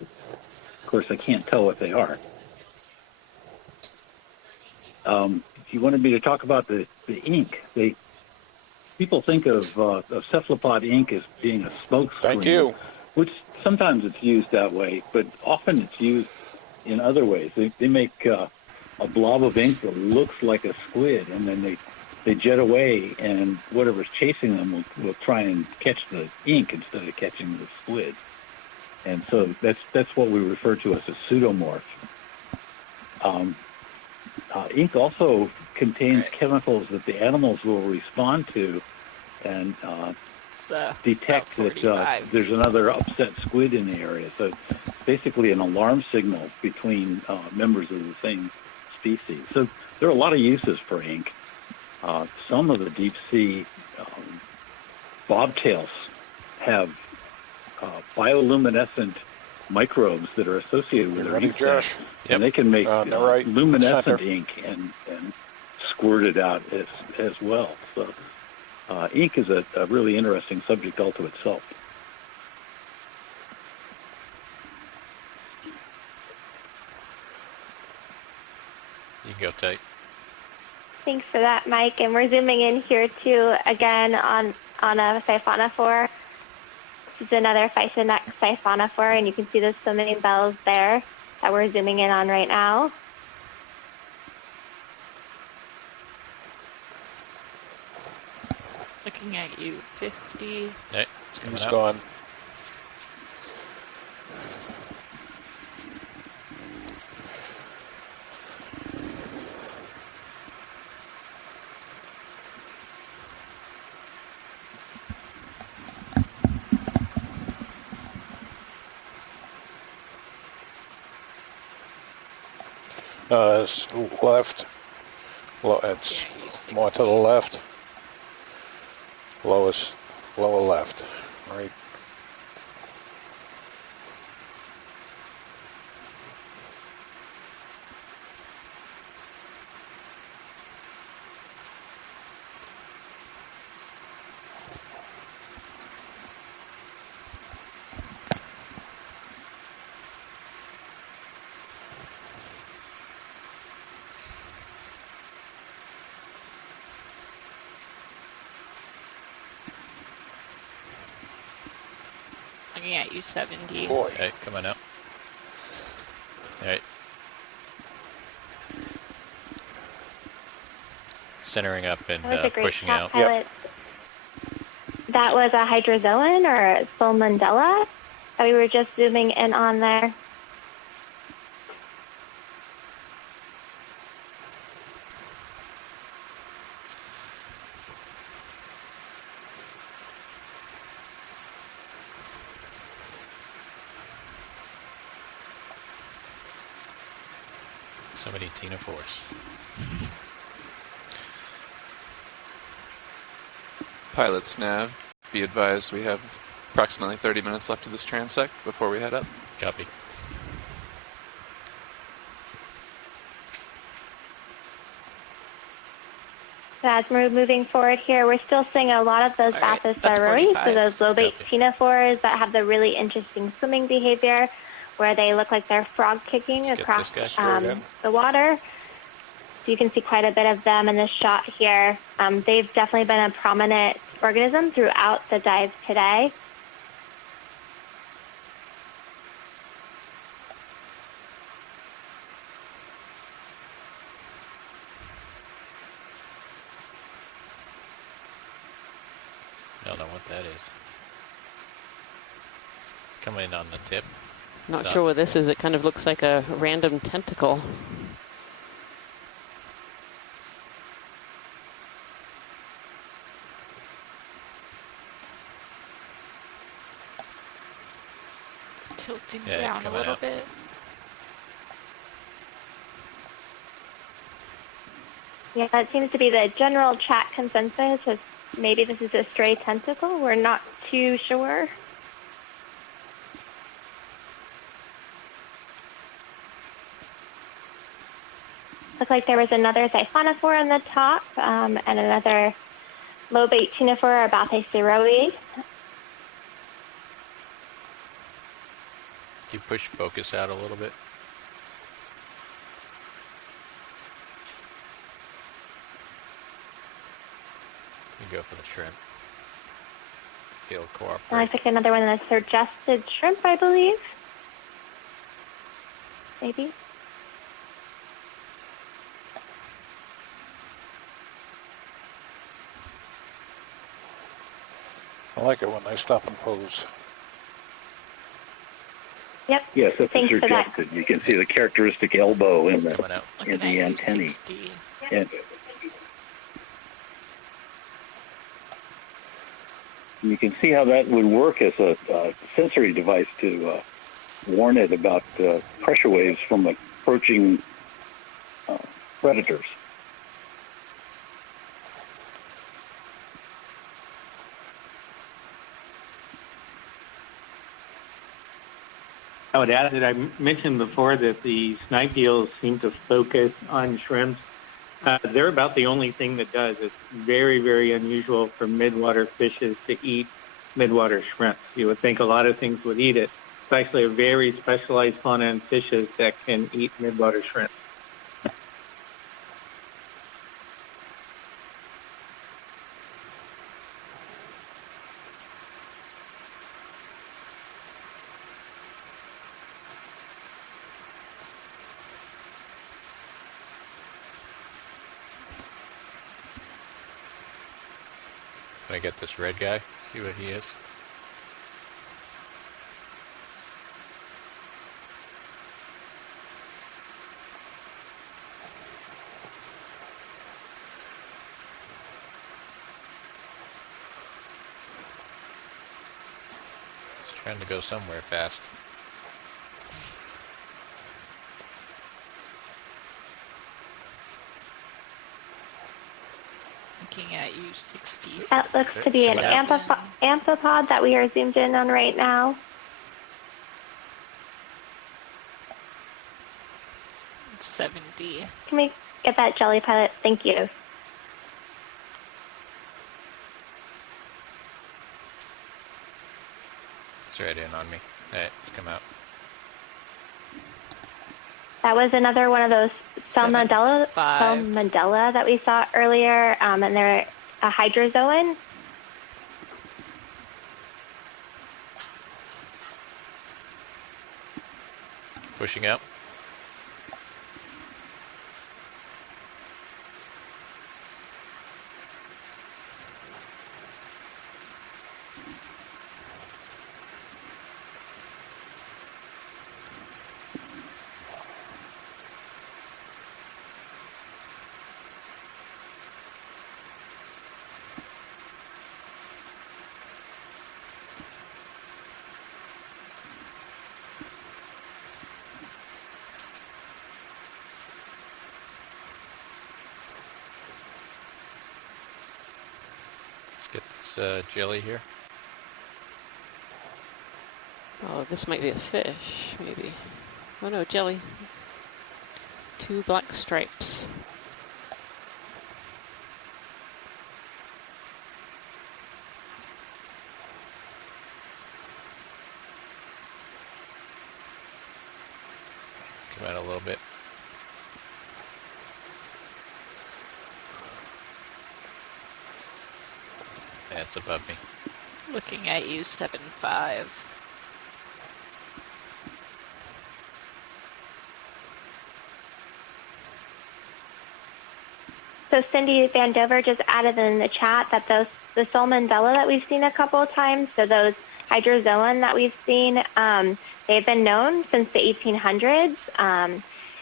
Of course, I can't tell what they are. You wanted me to talk about the ink. People think of cephalopod ink as being a smoke screen. Thank you. Which sometimes it's used that way, but often it's used in other ways. They make a blob of ink that looks like a squid, and then they jet away, and whatever's chasing them will try and catch the ink instead of catching the squid. And so that's what we refer to as a pseudomorph. Ink also contains chemicals that the animals will respond to and detect that there's another upset squid in the area. So it's basically an alarm signal between members of the same species. So there are a lot of uses for ink. Some of the deep sea bobtails have bioluminescent microbes that are associated with their ink sac, and they can make luminescent ink and squirt it out as well. So ink is a really interesting subject all to itself. You can go tight. Thanks for that, Mike. And we're zooming in here too, again on a siphonophore. This is another Physonex siphonophore, and you can see the swimming bells there that we're zooming in on right now. Looking at you, 50. Hey, he's gone. It's left. It's more to the left. Lower left. Right. Looking at you, 70. Boy. Hey, come on out. All right. Centering up and That was a great pushing shot, out. Pilot. That was a hydrozoan or a Solmundella that we were just zooming in on there. So many ctenophores. Pilot's nav, be advised we have approximately 30 minutes left of this transect before we head up. Copy. So as we're moving forward here, we're still seeing a lot of those Bathysauroids, so those lobate ctenophores that have the really interesting swimming behavior where they look like they're frog kicking across the water. So you can see quite a bit of them in this shot here. They've definitely been a prominent organism throughout the dive today. I don't know what that is. Coming in on the tip. Not sure what this is. It kind of looks like a random tentacle. Tilting down a little bit. Yeah, that seems to be the general chat consensus. Is maybe this is a stray tentacle. We're not too sure. Looks like there was another siphonophore on the top and another lobate ctenophore or Bathyceroe. You push focus out a little bit. You go for the shrimp. He'll cooperate. I think another one of the suggested shrimp, I believe. Maybe. I like it when they stop and pose. Yep. Yes, that's Thanks for that. suggested. You can see the characteristic elbow in the antennae. And you can see how that would work as a sensory device to warn it about pressure waves from approaching predators. I would add that I mentioned before that the snipe eels seem to focus on shrimps. They're about the only thing that does. It's very, very unusual for midwater fishes to eat midwater shrimps. You would think a lot of things would eat it. It's actually a very specialized fauna and fishes that can eat midwater shrimps. Can I get this red guy? See what he is. He's trying to go somewhere fast. Looking at you, 60. That looks to be an amphipod that we are zoomed in on right now. 70. Can we get that jelly pilot? Thank you. It's right in on me. Alright, let's come out. That was another one of those salmonella that we saw earlier, and they're a hydrozoan. Pushing out. Get this jelly here. Oh, this might be a fish, maybe. Oh no, jelly. 2 black stripes. Come out a little bit. That's above me. Looking at you, 75. So Cindy Vandover just added in the chat that the salmonella that we've seen a couple of times, so those hydrozoan that we've seen. They've been known since the 1800s.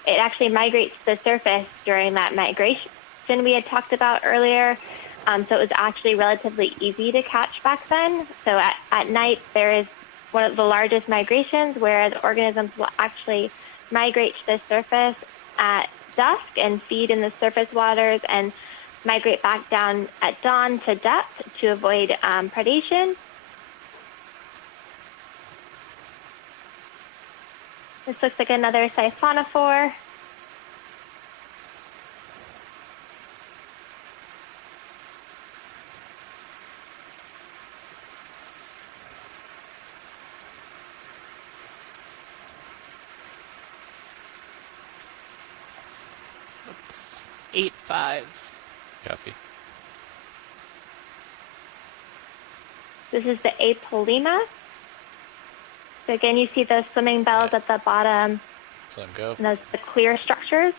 It actually migrates to the surface during that migration we had talked about earlier. So it was actually relatively easy to catch back then. So at night, there is one of the largest migrations where the organisms will actually migrate to the surface at dusk and feed in the surface waters and migrate back down at dawn to depth to avoid predation. This looks like another siphonophore. That's 8-5. Copy. This is the Apollema. So again, you see those swimming bells at the bottom. Let them go. And those the clear structures.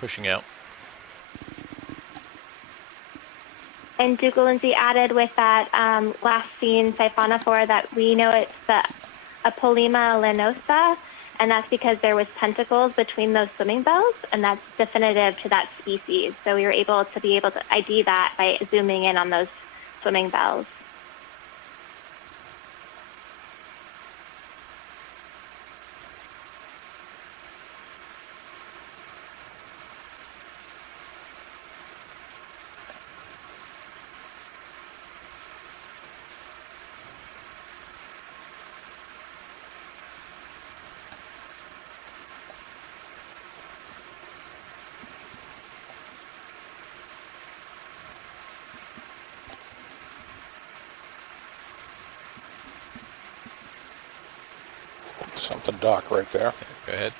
Pushing out. And Duke Lindsay added with that last seen siphonophore that we know it's the Apollema lanosa, and that's because there was tentacles between those swimming bells, and that's definitive to that species. So we were able to ID that by zooming in on those swimming bells. Something dock right there. Go ahead.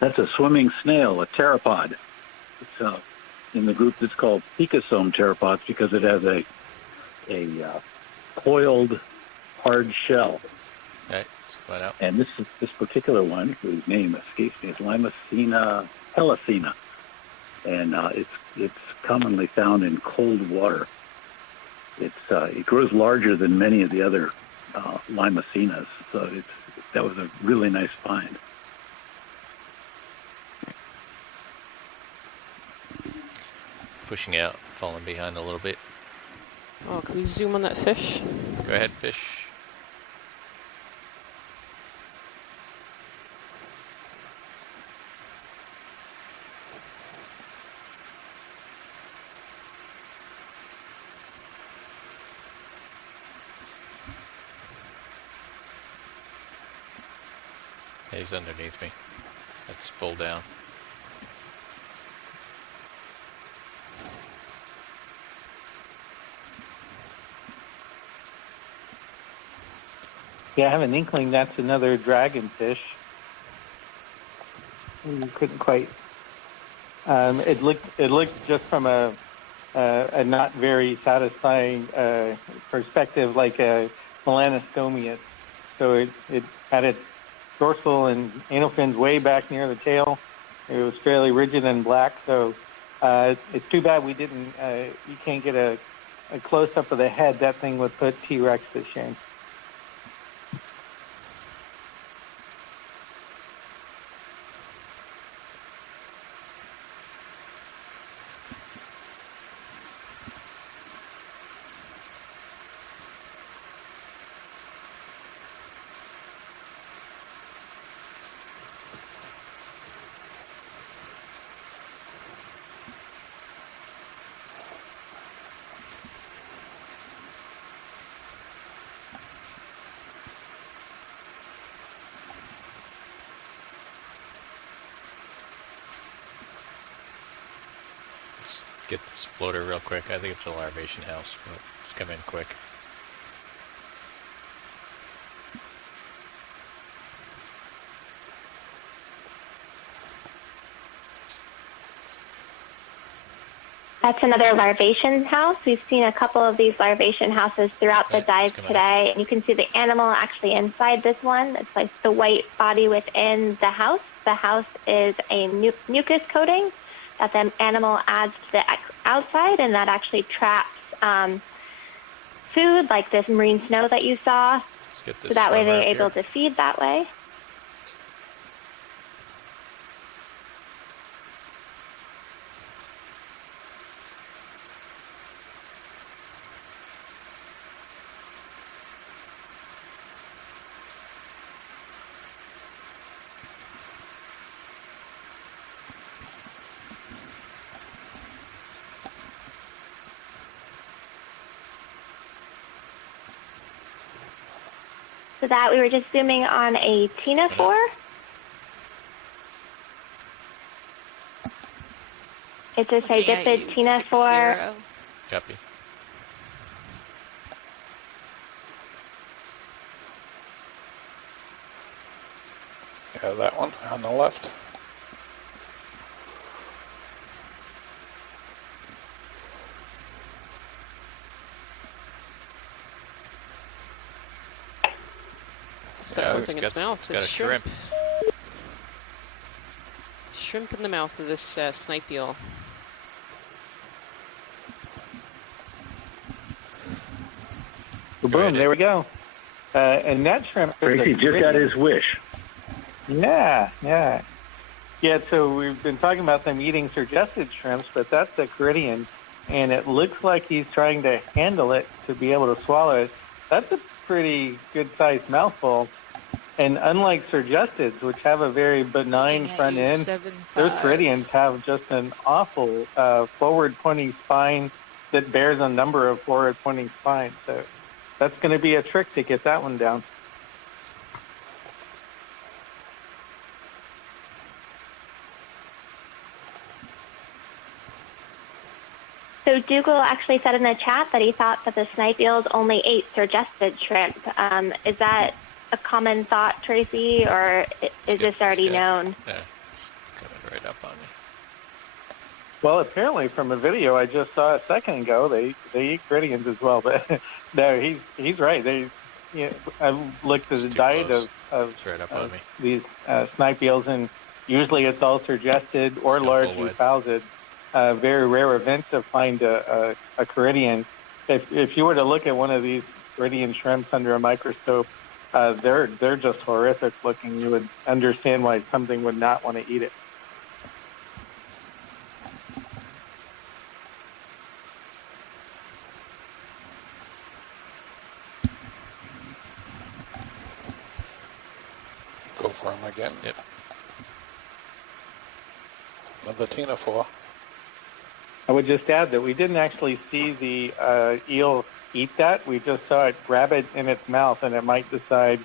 That's a swimming snail, a pteropod. It's in the group that's called picosome pteropods because it has a coiled, hard shell. Okay, let's find out. And this particular one, whose name escapes me, is Limacina helicina, and it's commonly found in cold water. It grows larger than many of the other Limacinas, so that was a really nice find. Pushing out, falling behind a little bit. Oh, can we zoom on that fish? Go ahead, fish. He's underneath me. That's full down. Yeah, I have an inkling that's another dragonfish. We couldn't quite. It looked just from a not very satisfying perspective like a melanostomius. So it had its dorsal and anal fins way back near the tail. It was fairly rigid and black. So it's too bad we didn't. You can't get a close up of the head. That thing would put T-Rex to shame. get this floater real quick. I think it's a larvation house, but it's come in quick. That's another larvation house. We've seen a couple of these larvation houses throughout the dive today, and you can see the animal actually inside this one. It's like the white body within the house. The house is a mucus coating that the animal adds to the outside, and that actually traps food like this marine snow that you saw. So that way they're able to feed that way. So that we were just zooming on a ctenophore. It's a sidipid ctenophore. Copy. Yeah, that one on the left. It's got something in its mouth. It's got a shrimp. Shrimp in the mouth of this snipe eel. Well, boom, there we go. And that shrimp. Tracy just got his wish. Yeah. Yeah, so we've been talking about them eating suggested shrimps, but that's the Caridian, and it looks like he's trying to handle it to be able to swallow it. That's a pretty good-sized mouthful. And unlike Surgestids, which have a very benign front end, those Caridians have just an awful forward-pointing spine that bears a number of forward-pointing spines. So that's going to be a trick to get that one down. So Dougal actually said in the chat that he thought that the snipe eels only ate Surgested shrimp. Is that a common thought, Tracy, or is this already known? Yeah, coming right up on me. Well, apparently from a video I just saw a second ago, they eat Caridians as well. But no, he's right. I've looked at the diet of these snipe eels, and usually it's all Surgested or large euphalsid. Very rare event to find a Caridian. If you were to look at one of these Caridian shrimps under a microscope, they're just horrific looking. You would understand why something would not want to eat it. Go for him again. Yep. Another ctenophore. I would just add that we didn't actually see the eel eat that. We just saw it grab it in its mouth, and it might decide,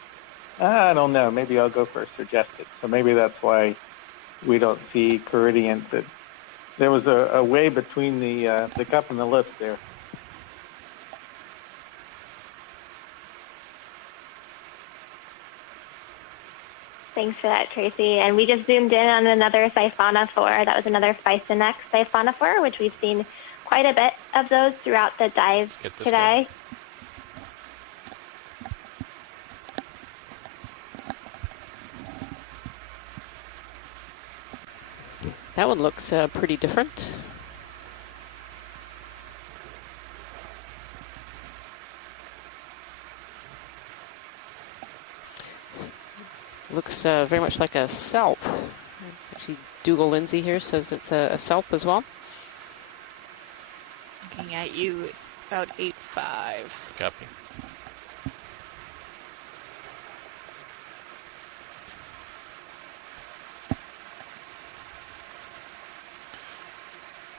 I don't know, maybe I'll go for a Surgested. So maybe that's why we don't see Caridians. There was a way between the cup and the lips there. Thanks for that, Tracy. And we just zoomed in on another siphonophore. That was another Physonex siphonophore, which we've seen quite a bit of those throughout the dive today. That one looks pretty different. Looks very much like a salp. Actually, Dougal Lindsay here says it's a salp as well. Looking at you, about 8'5". Copy.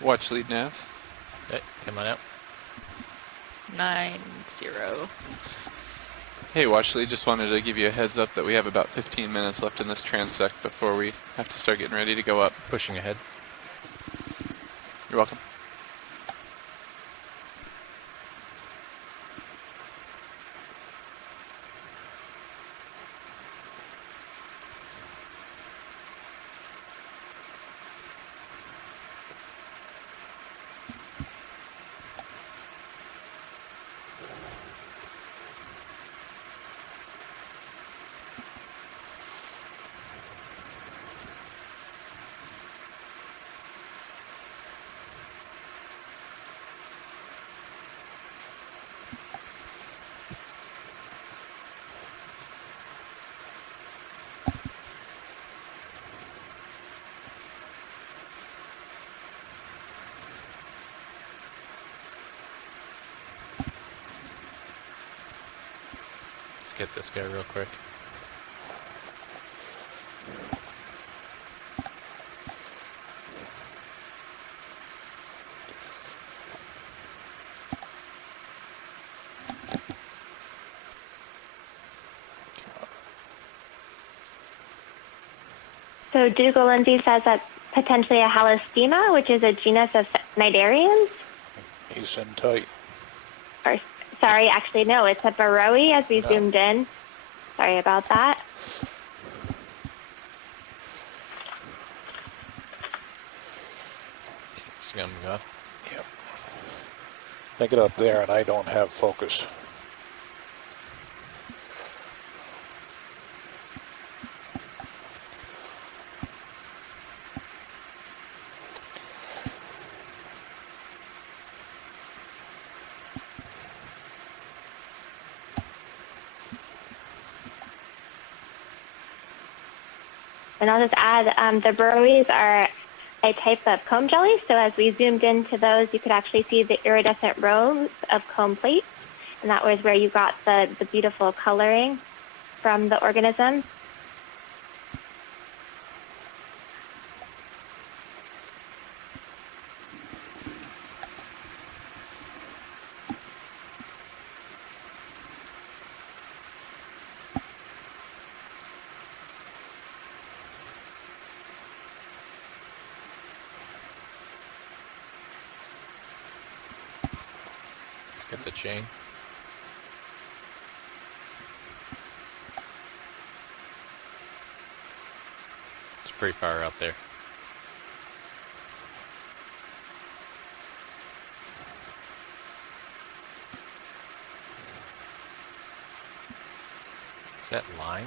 Watch lead nav. Okay, come on out. 9-0. Hey, Watchley, just wanted to give you a heads up that we have about 15 minutes left in this transect before we have to start getting ready to go up. Pushing ahead. You're welcome. hit this guy real quick. So Dougal Lindsay says that's potentially a halostema, which is a genus of cnidarians. He's in tight. Or, sorry, actually, no, it's a burrowee as we zoomed in. Sorry about that. It's going to go. Yep. I get up there and I don't have focus. And I'll just add, the burrowies are a type of comb jelly. So as we zoomed into those, you could actually see the iridescent rows of comb plates. And that was where you got the beautiful coloring from the organism. Get the chain. It's pretty far out there. Is that line?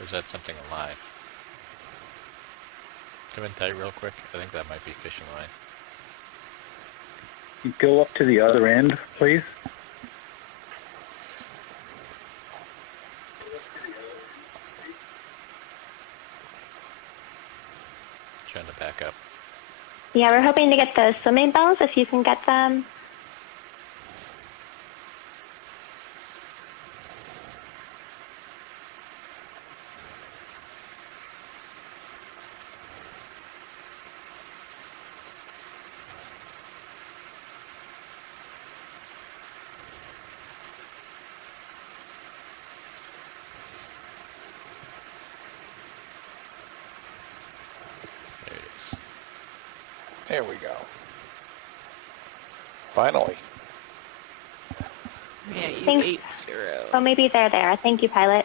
Or is that something alive? Come in tight real quick. I think that might be fishing line. Go up to the other end, please. Trying to back up. Yeah, we're hoping to get those swimming bells if you can get them. There we go. Finally. Yeah, you Thanks. 80. Oh, maybe they're there. Thank you, pilot.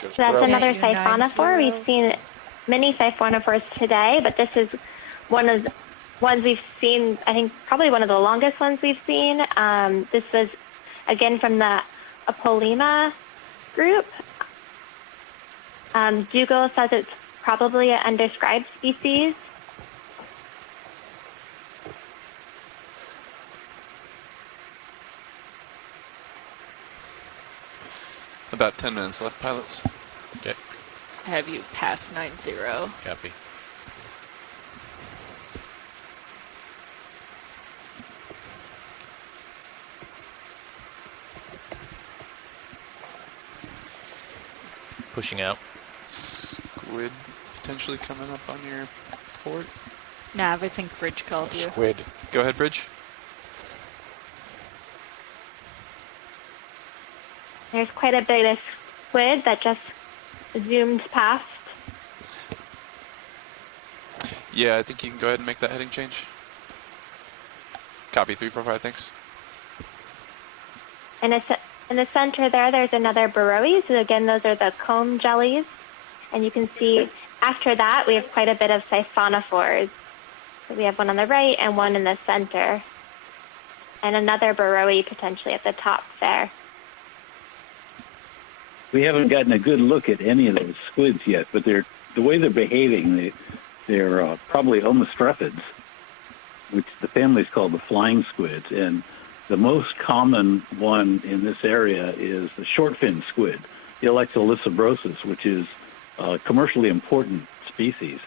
So that's another siphonophore. We've seen many siphonophores today, but this is one of the ones we've seen, I think probably one of the longest ones we've seen. This was, again, from the Apollema group. Dougal says it's probably an undescribed species. About 10 minutes left, pilots. Okay. Have you passed 90? Copy. Pushing out. Squid potentially coming up on your port. Nav, I think Bridge called you. Squid. Go ahead, Bridge. There's quite a bit of squid that just zoomed past. Yeah, I think you can go ahead and make that heading change. Copy 345, thanks. And in the center there, there's another burrowee. So again, those are the comb jellies. And you can see after that, we have quite a bit of siphonophores. So we have one on the right and one in the center. And another burrowee potentially at the top there. We haven't gotten a good look at any of those squids yet, but the way they're behaving, they're probably Omostrephids, which the family's called the flying squids, and The most common one in this area is the short-fin squid, Ilex elisabrosus, which is a commercially important species.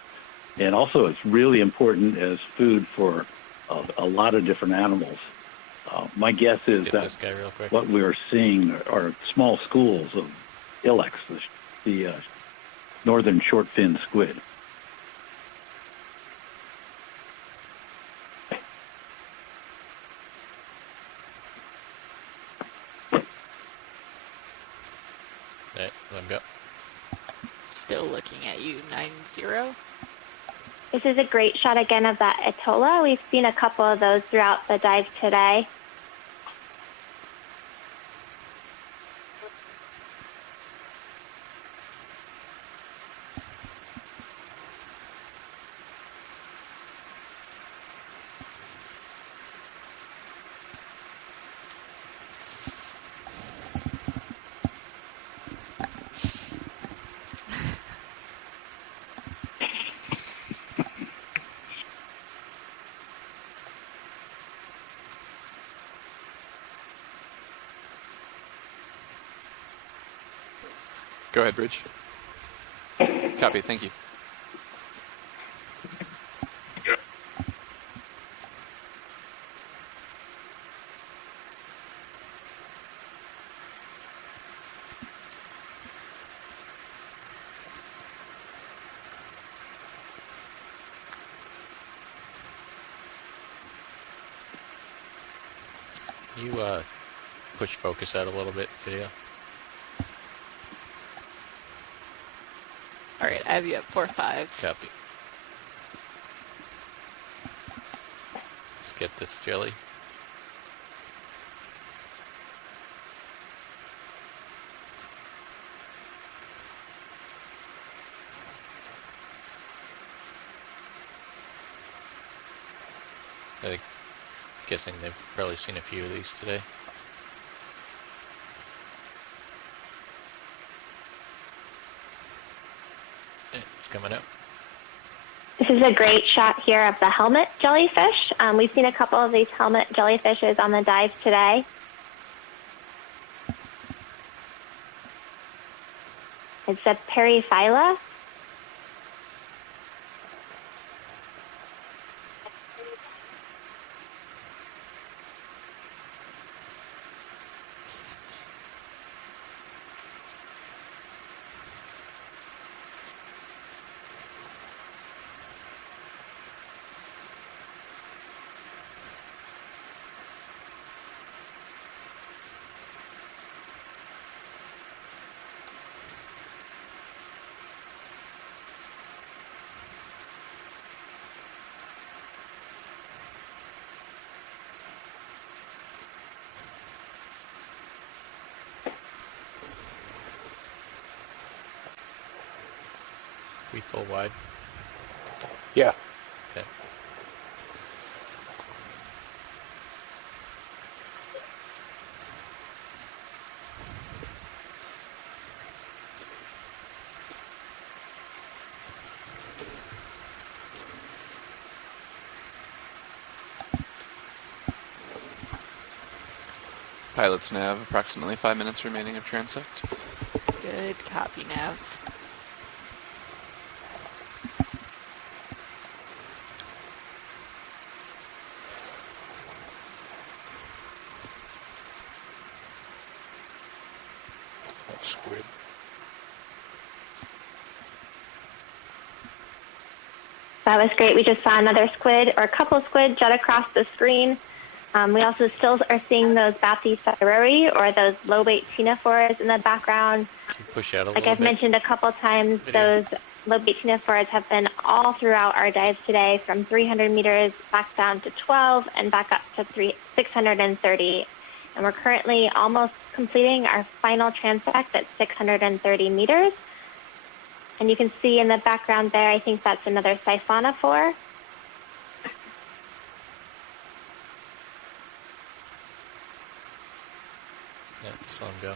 And also it's really important as food for a lot of different animals. My guess is that what we are seeing are small schools of Ilex, the northern short-fin squid. Let him go. Still looking at you, 9-0. This is a great shot again of that Atolla. We've seen a couple of those throughout the dive today. Go ahead, Bridge. Copy, thank you. You push focus out a little bit, video. All right, I have you at 4-5. Copy. Let's get this jelly. I'm guessing they've probably seen a few of these today. It's coming up. This is a great shot here of the helmet jellyfish. We've seen a couple of these helmet jellyfishes on the dive today. It's a periphylla. We full wide? Yeah. Okay. Pilot's nav, approximately 5 minutes remaining of transect. Good copy, Nav. Squid. That was great. We just saw another squid, or a couple of squid, jet across the screen. We also still are seeing those Bathysauroi, or those low-bait ctenophores in the background. Push out a Like little I've bit. mentioned a couple times, Video. those low-bait ctenophores have been all throughout our dives today, from 300 meters back down to 12 and back up to 630. And we're currently almost completing our final transect at 630 meters. And you can see in the background there, I think that's another siphonophore. Yeah, just let him go.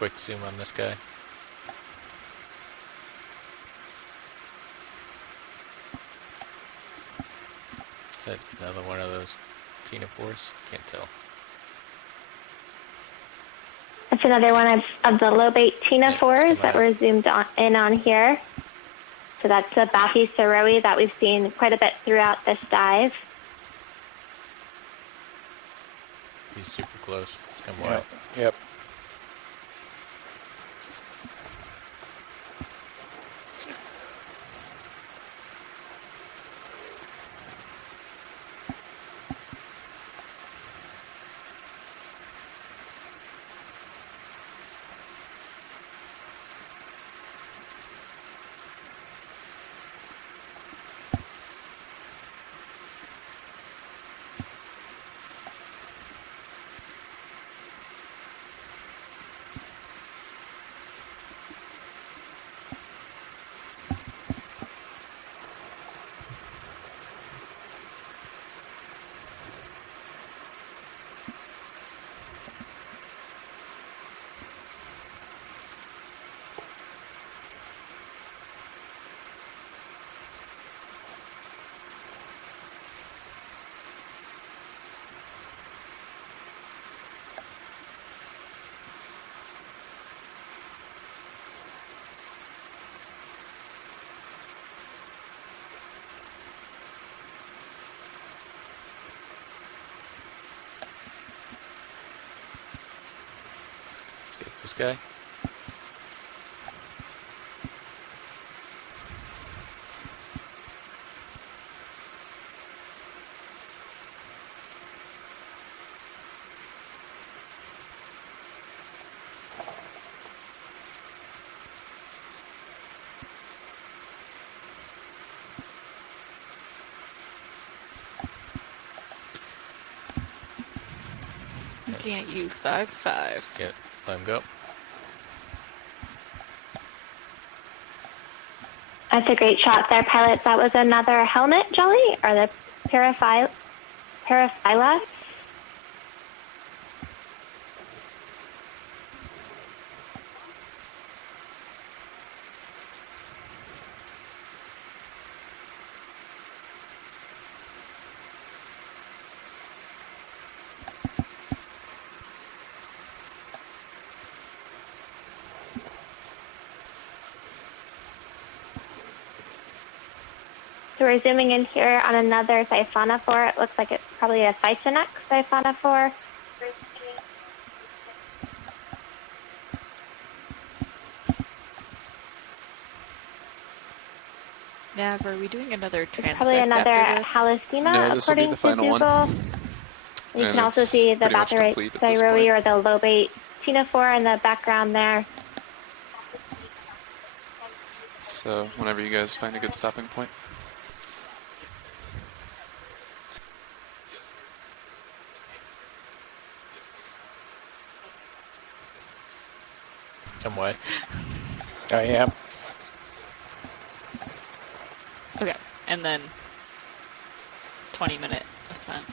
quick zoom on this guy. Is that another one of those ctenophores? Can't tell. That's another one of the lobate ctenophores that we're zoomed in on here. So that's the Bathyceroe that we've seen quite a bit throughout this dive. He's super close. It's come wide. Yep. This guy. Looking at you, 5-5. Get, let him go. That's a great shot there, pilots. That was another helmet jelly, or the Paraphylla. So we're zooming in here on another siphonophore. It looks like it's probably a Thyssinox siphonophore. Nav, are we doing another transect Probably another after this? Halocena, No, this will be according the to final Google. one. You And can also it's see the pretty much complete at this Bathyceroe point. or the lobate ctenophore in the background there. So whenever you guys find a good stopping point. Come wide. I am. Okay, and then 20-minute ascent.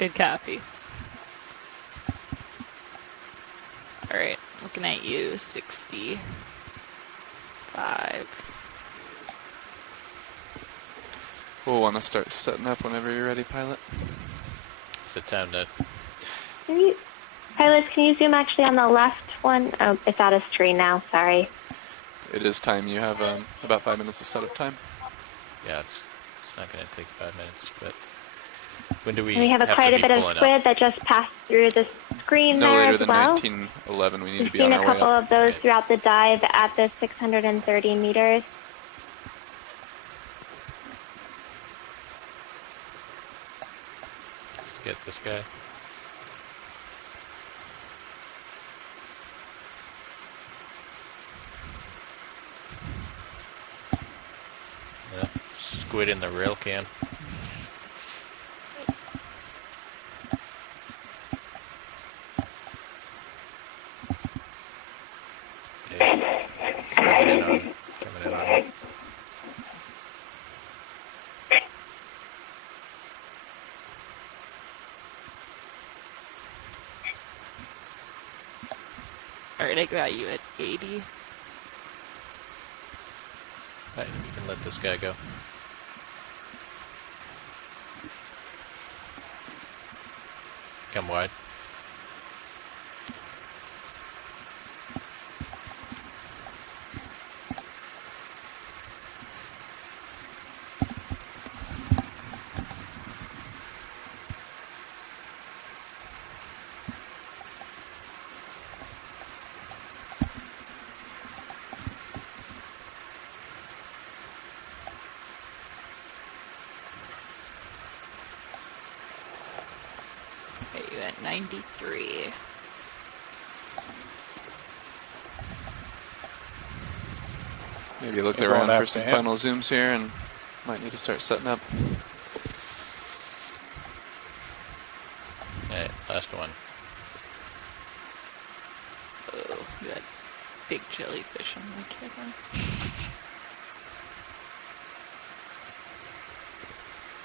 Good copy. All right, looking at you, 65. We'll want to start setting up whenever you're ready, pilot. Is it time to... Pilots, can you zoom actually on the left one? Oh, it's out of screen now, sorry. It is time. You have about 5 minutes of setup time. Yeah, it's not going to take 5 minutes, but when do we And we have quite a bit of squid that just passed through the screen no there later as than well. 1911. We need to We've be seen on a our way couple up. of those throughout the dive at the 630 meters. Let's get this guy. Squid in the rail can. Coming in on. I got you at 80. Right, you can let this guy go. Come wide. Got you at 93. Maybe look You're around going for after some him? final zooms here, and might need to start setting up. Alright, last one. Oh, you got big jellyfish on my camera.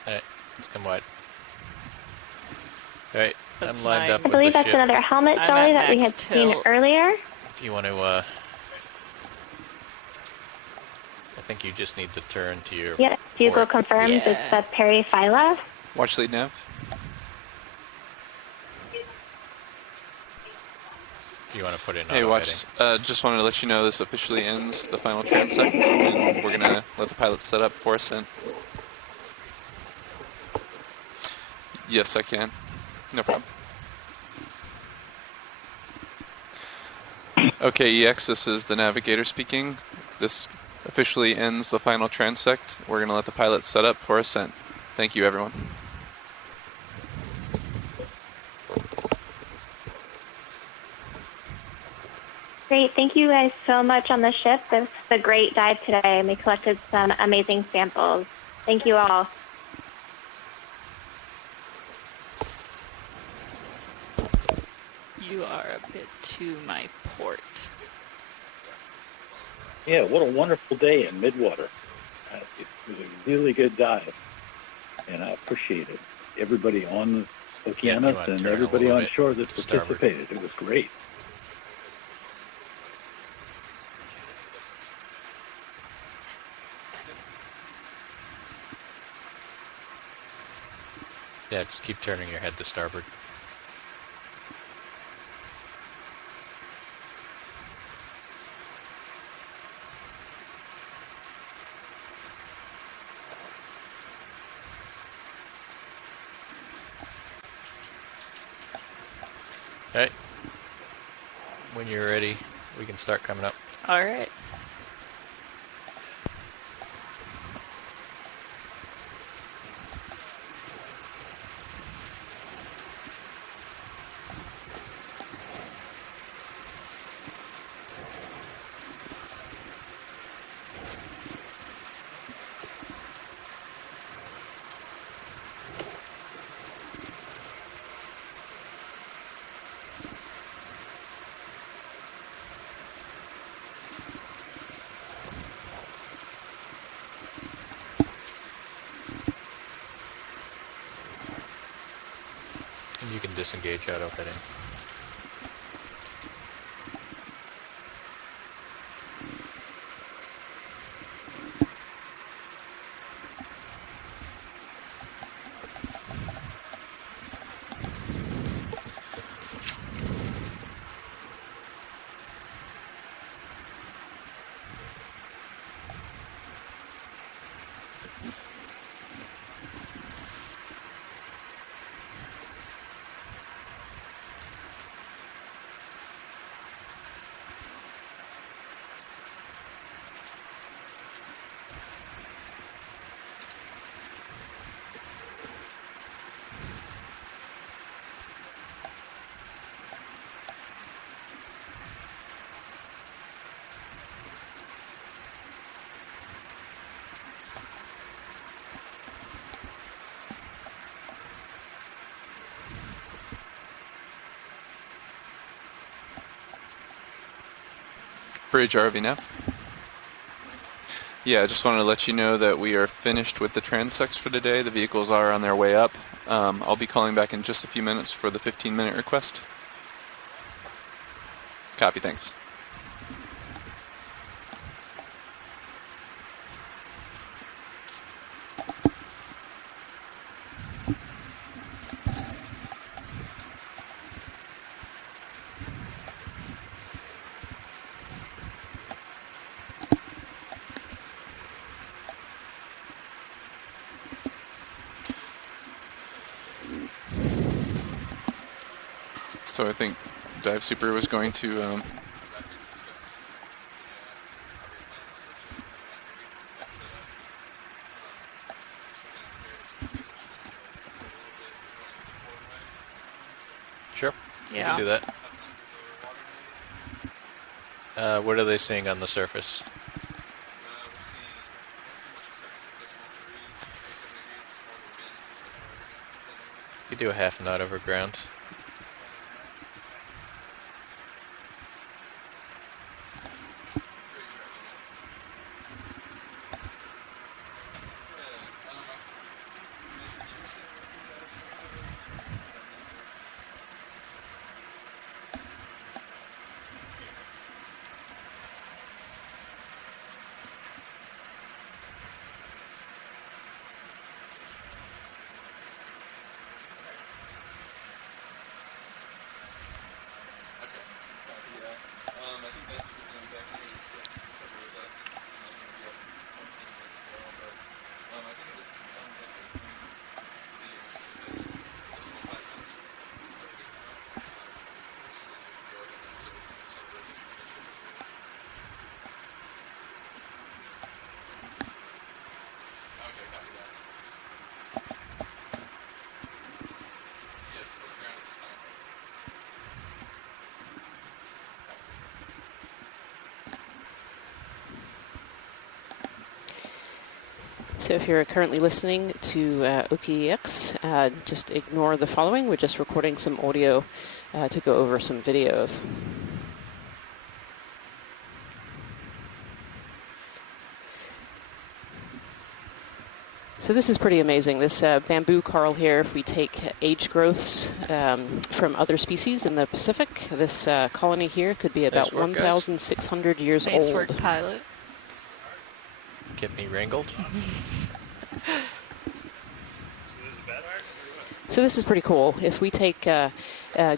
Alright, let's come wide. Alright, That's I'm lined my- up I with believe the that's ship. another helmet I'm jelly at that we max had seen tilt. earlier. If you want to, I think you just need to turn to your Yeah, Hugo port. confirms it's the Periphyla. Watch lead nav. Do you want to put in Hey, auto watch. heading? Just wanted to let you know this officially ends the final transect, and we're gonna let the pilot set up for ascent. Yes, I can. No problem. Okay, EX, this is the navigator speaking. This officially ends the final transect. We're gonna let the pilot set up for ascent. Thank you, everyone. Great. Thank you guys so much on the ship. This was a great dive today, and we collected some amazing samples. Thank you all. You are a bit to my port. Yeah, what a wonderful day in Midwater. It was a really good dive, and I appreciate it. Everybody on the Yeah, you Okeanos wanna and turn a everybody little on bit shore that to starboard. participated. It was great. Yeah, just keep turning your head to starboard. Alright. When you're ready, we can start coming up. All right. And you can disengage auto heading. Bridge RV nav. Yeah, I just wanted to let you know that we are finished with the transects for today. The vehicles are on their way up. I'll be calling back in just a few minutes for the 15-minute request. Copy, thanks. So I think Dive Super was going to Sure. Yeah. You can do that. What are they seeing on the surface? You do a half knot over ground. So if you're currently listening to OKEX, just ignore the following. We're just recording some audio to go over some videos. So this is pretty amazing. This bamboo coral here, if we take age growths from other species in the Pacific, this colony here could be about 1,600 years old. Nice work, pilot. Get me wrangled. So this is pretty cool. If we take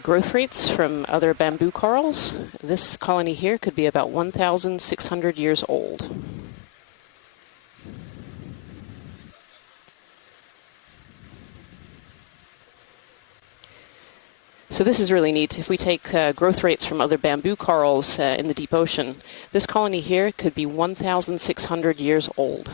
growth rates from other bamboo corals, this colony here could be about 1,600 years old. So this is really neat. If we take growth rates from other bamboo corals in the deep ocean, this colony here could be 1,600 years old.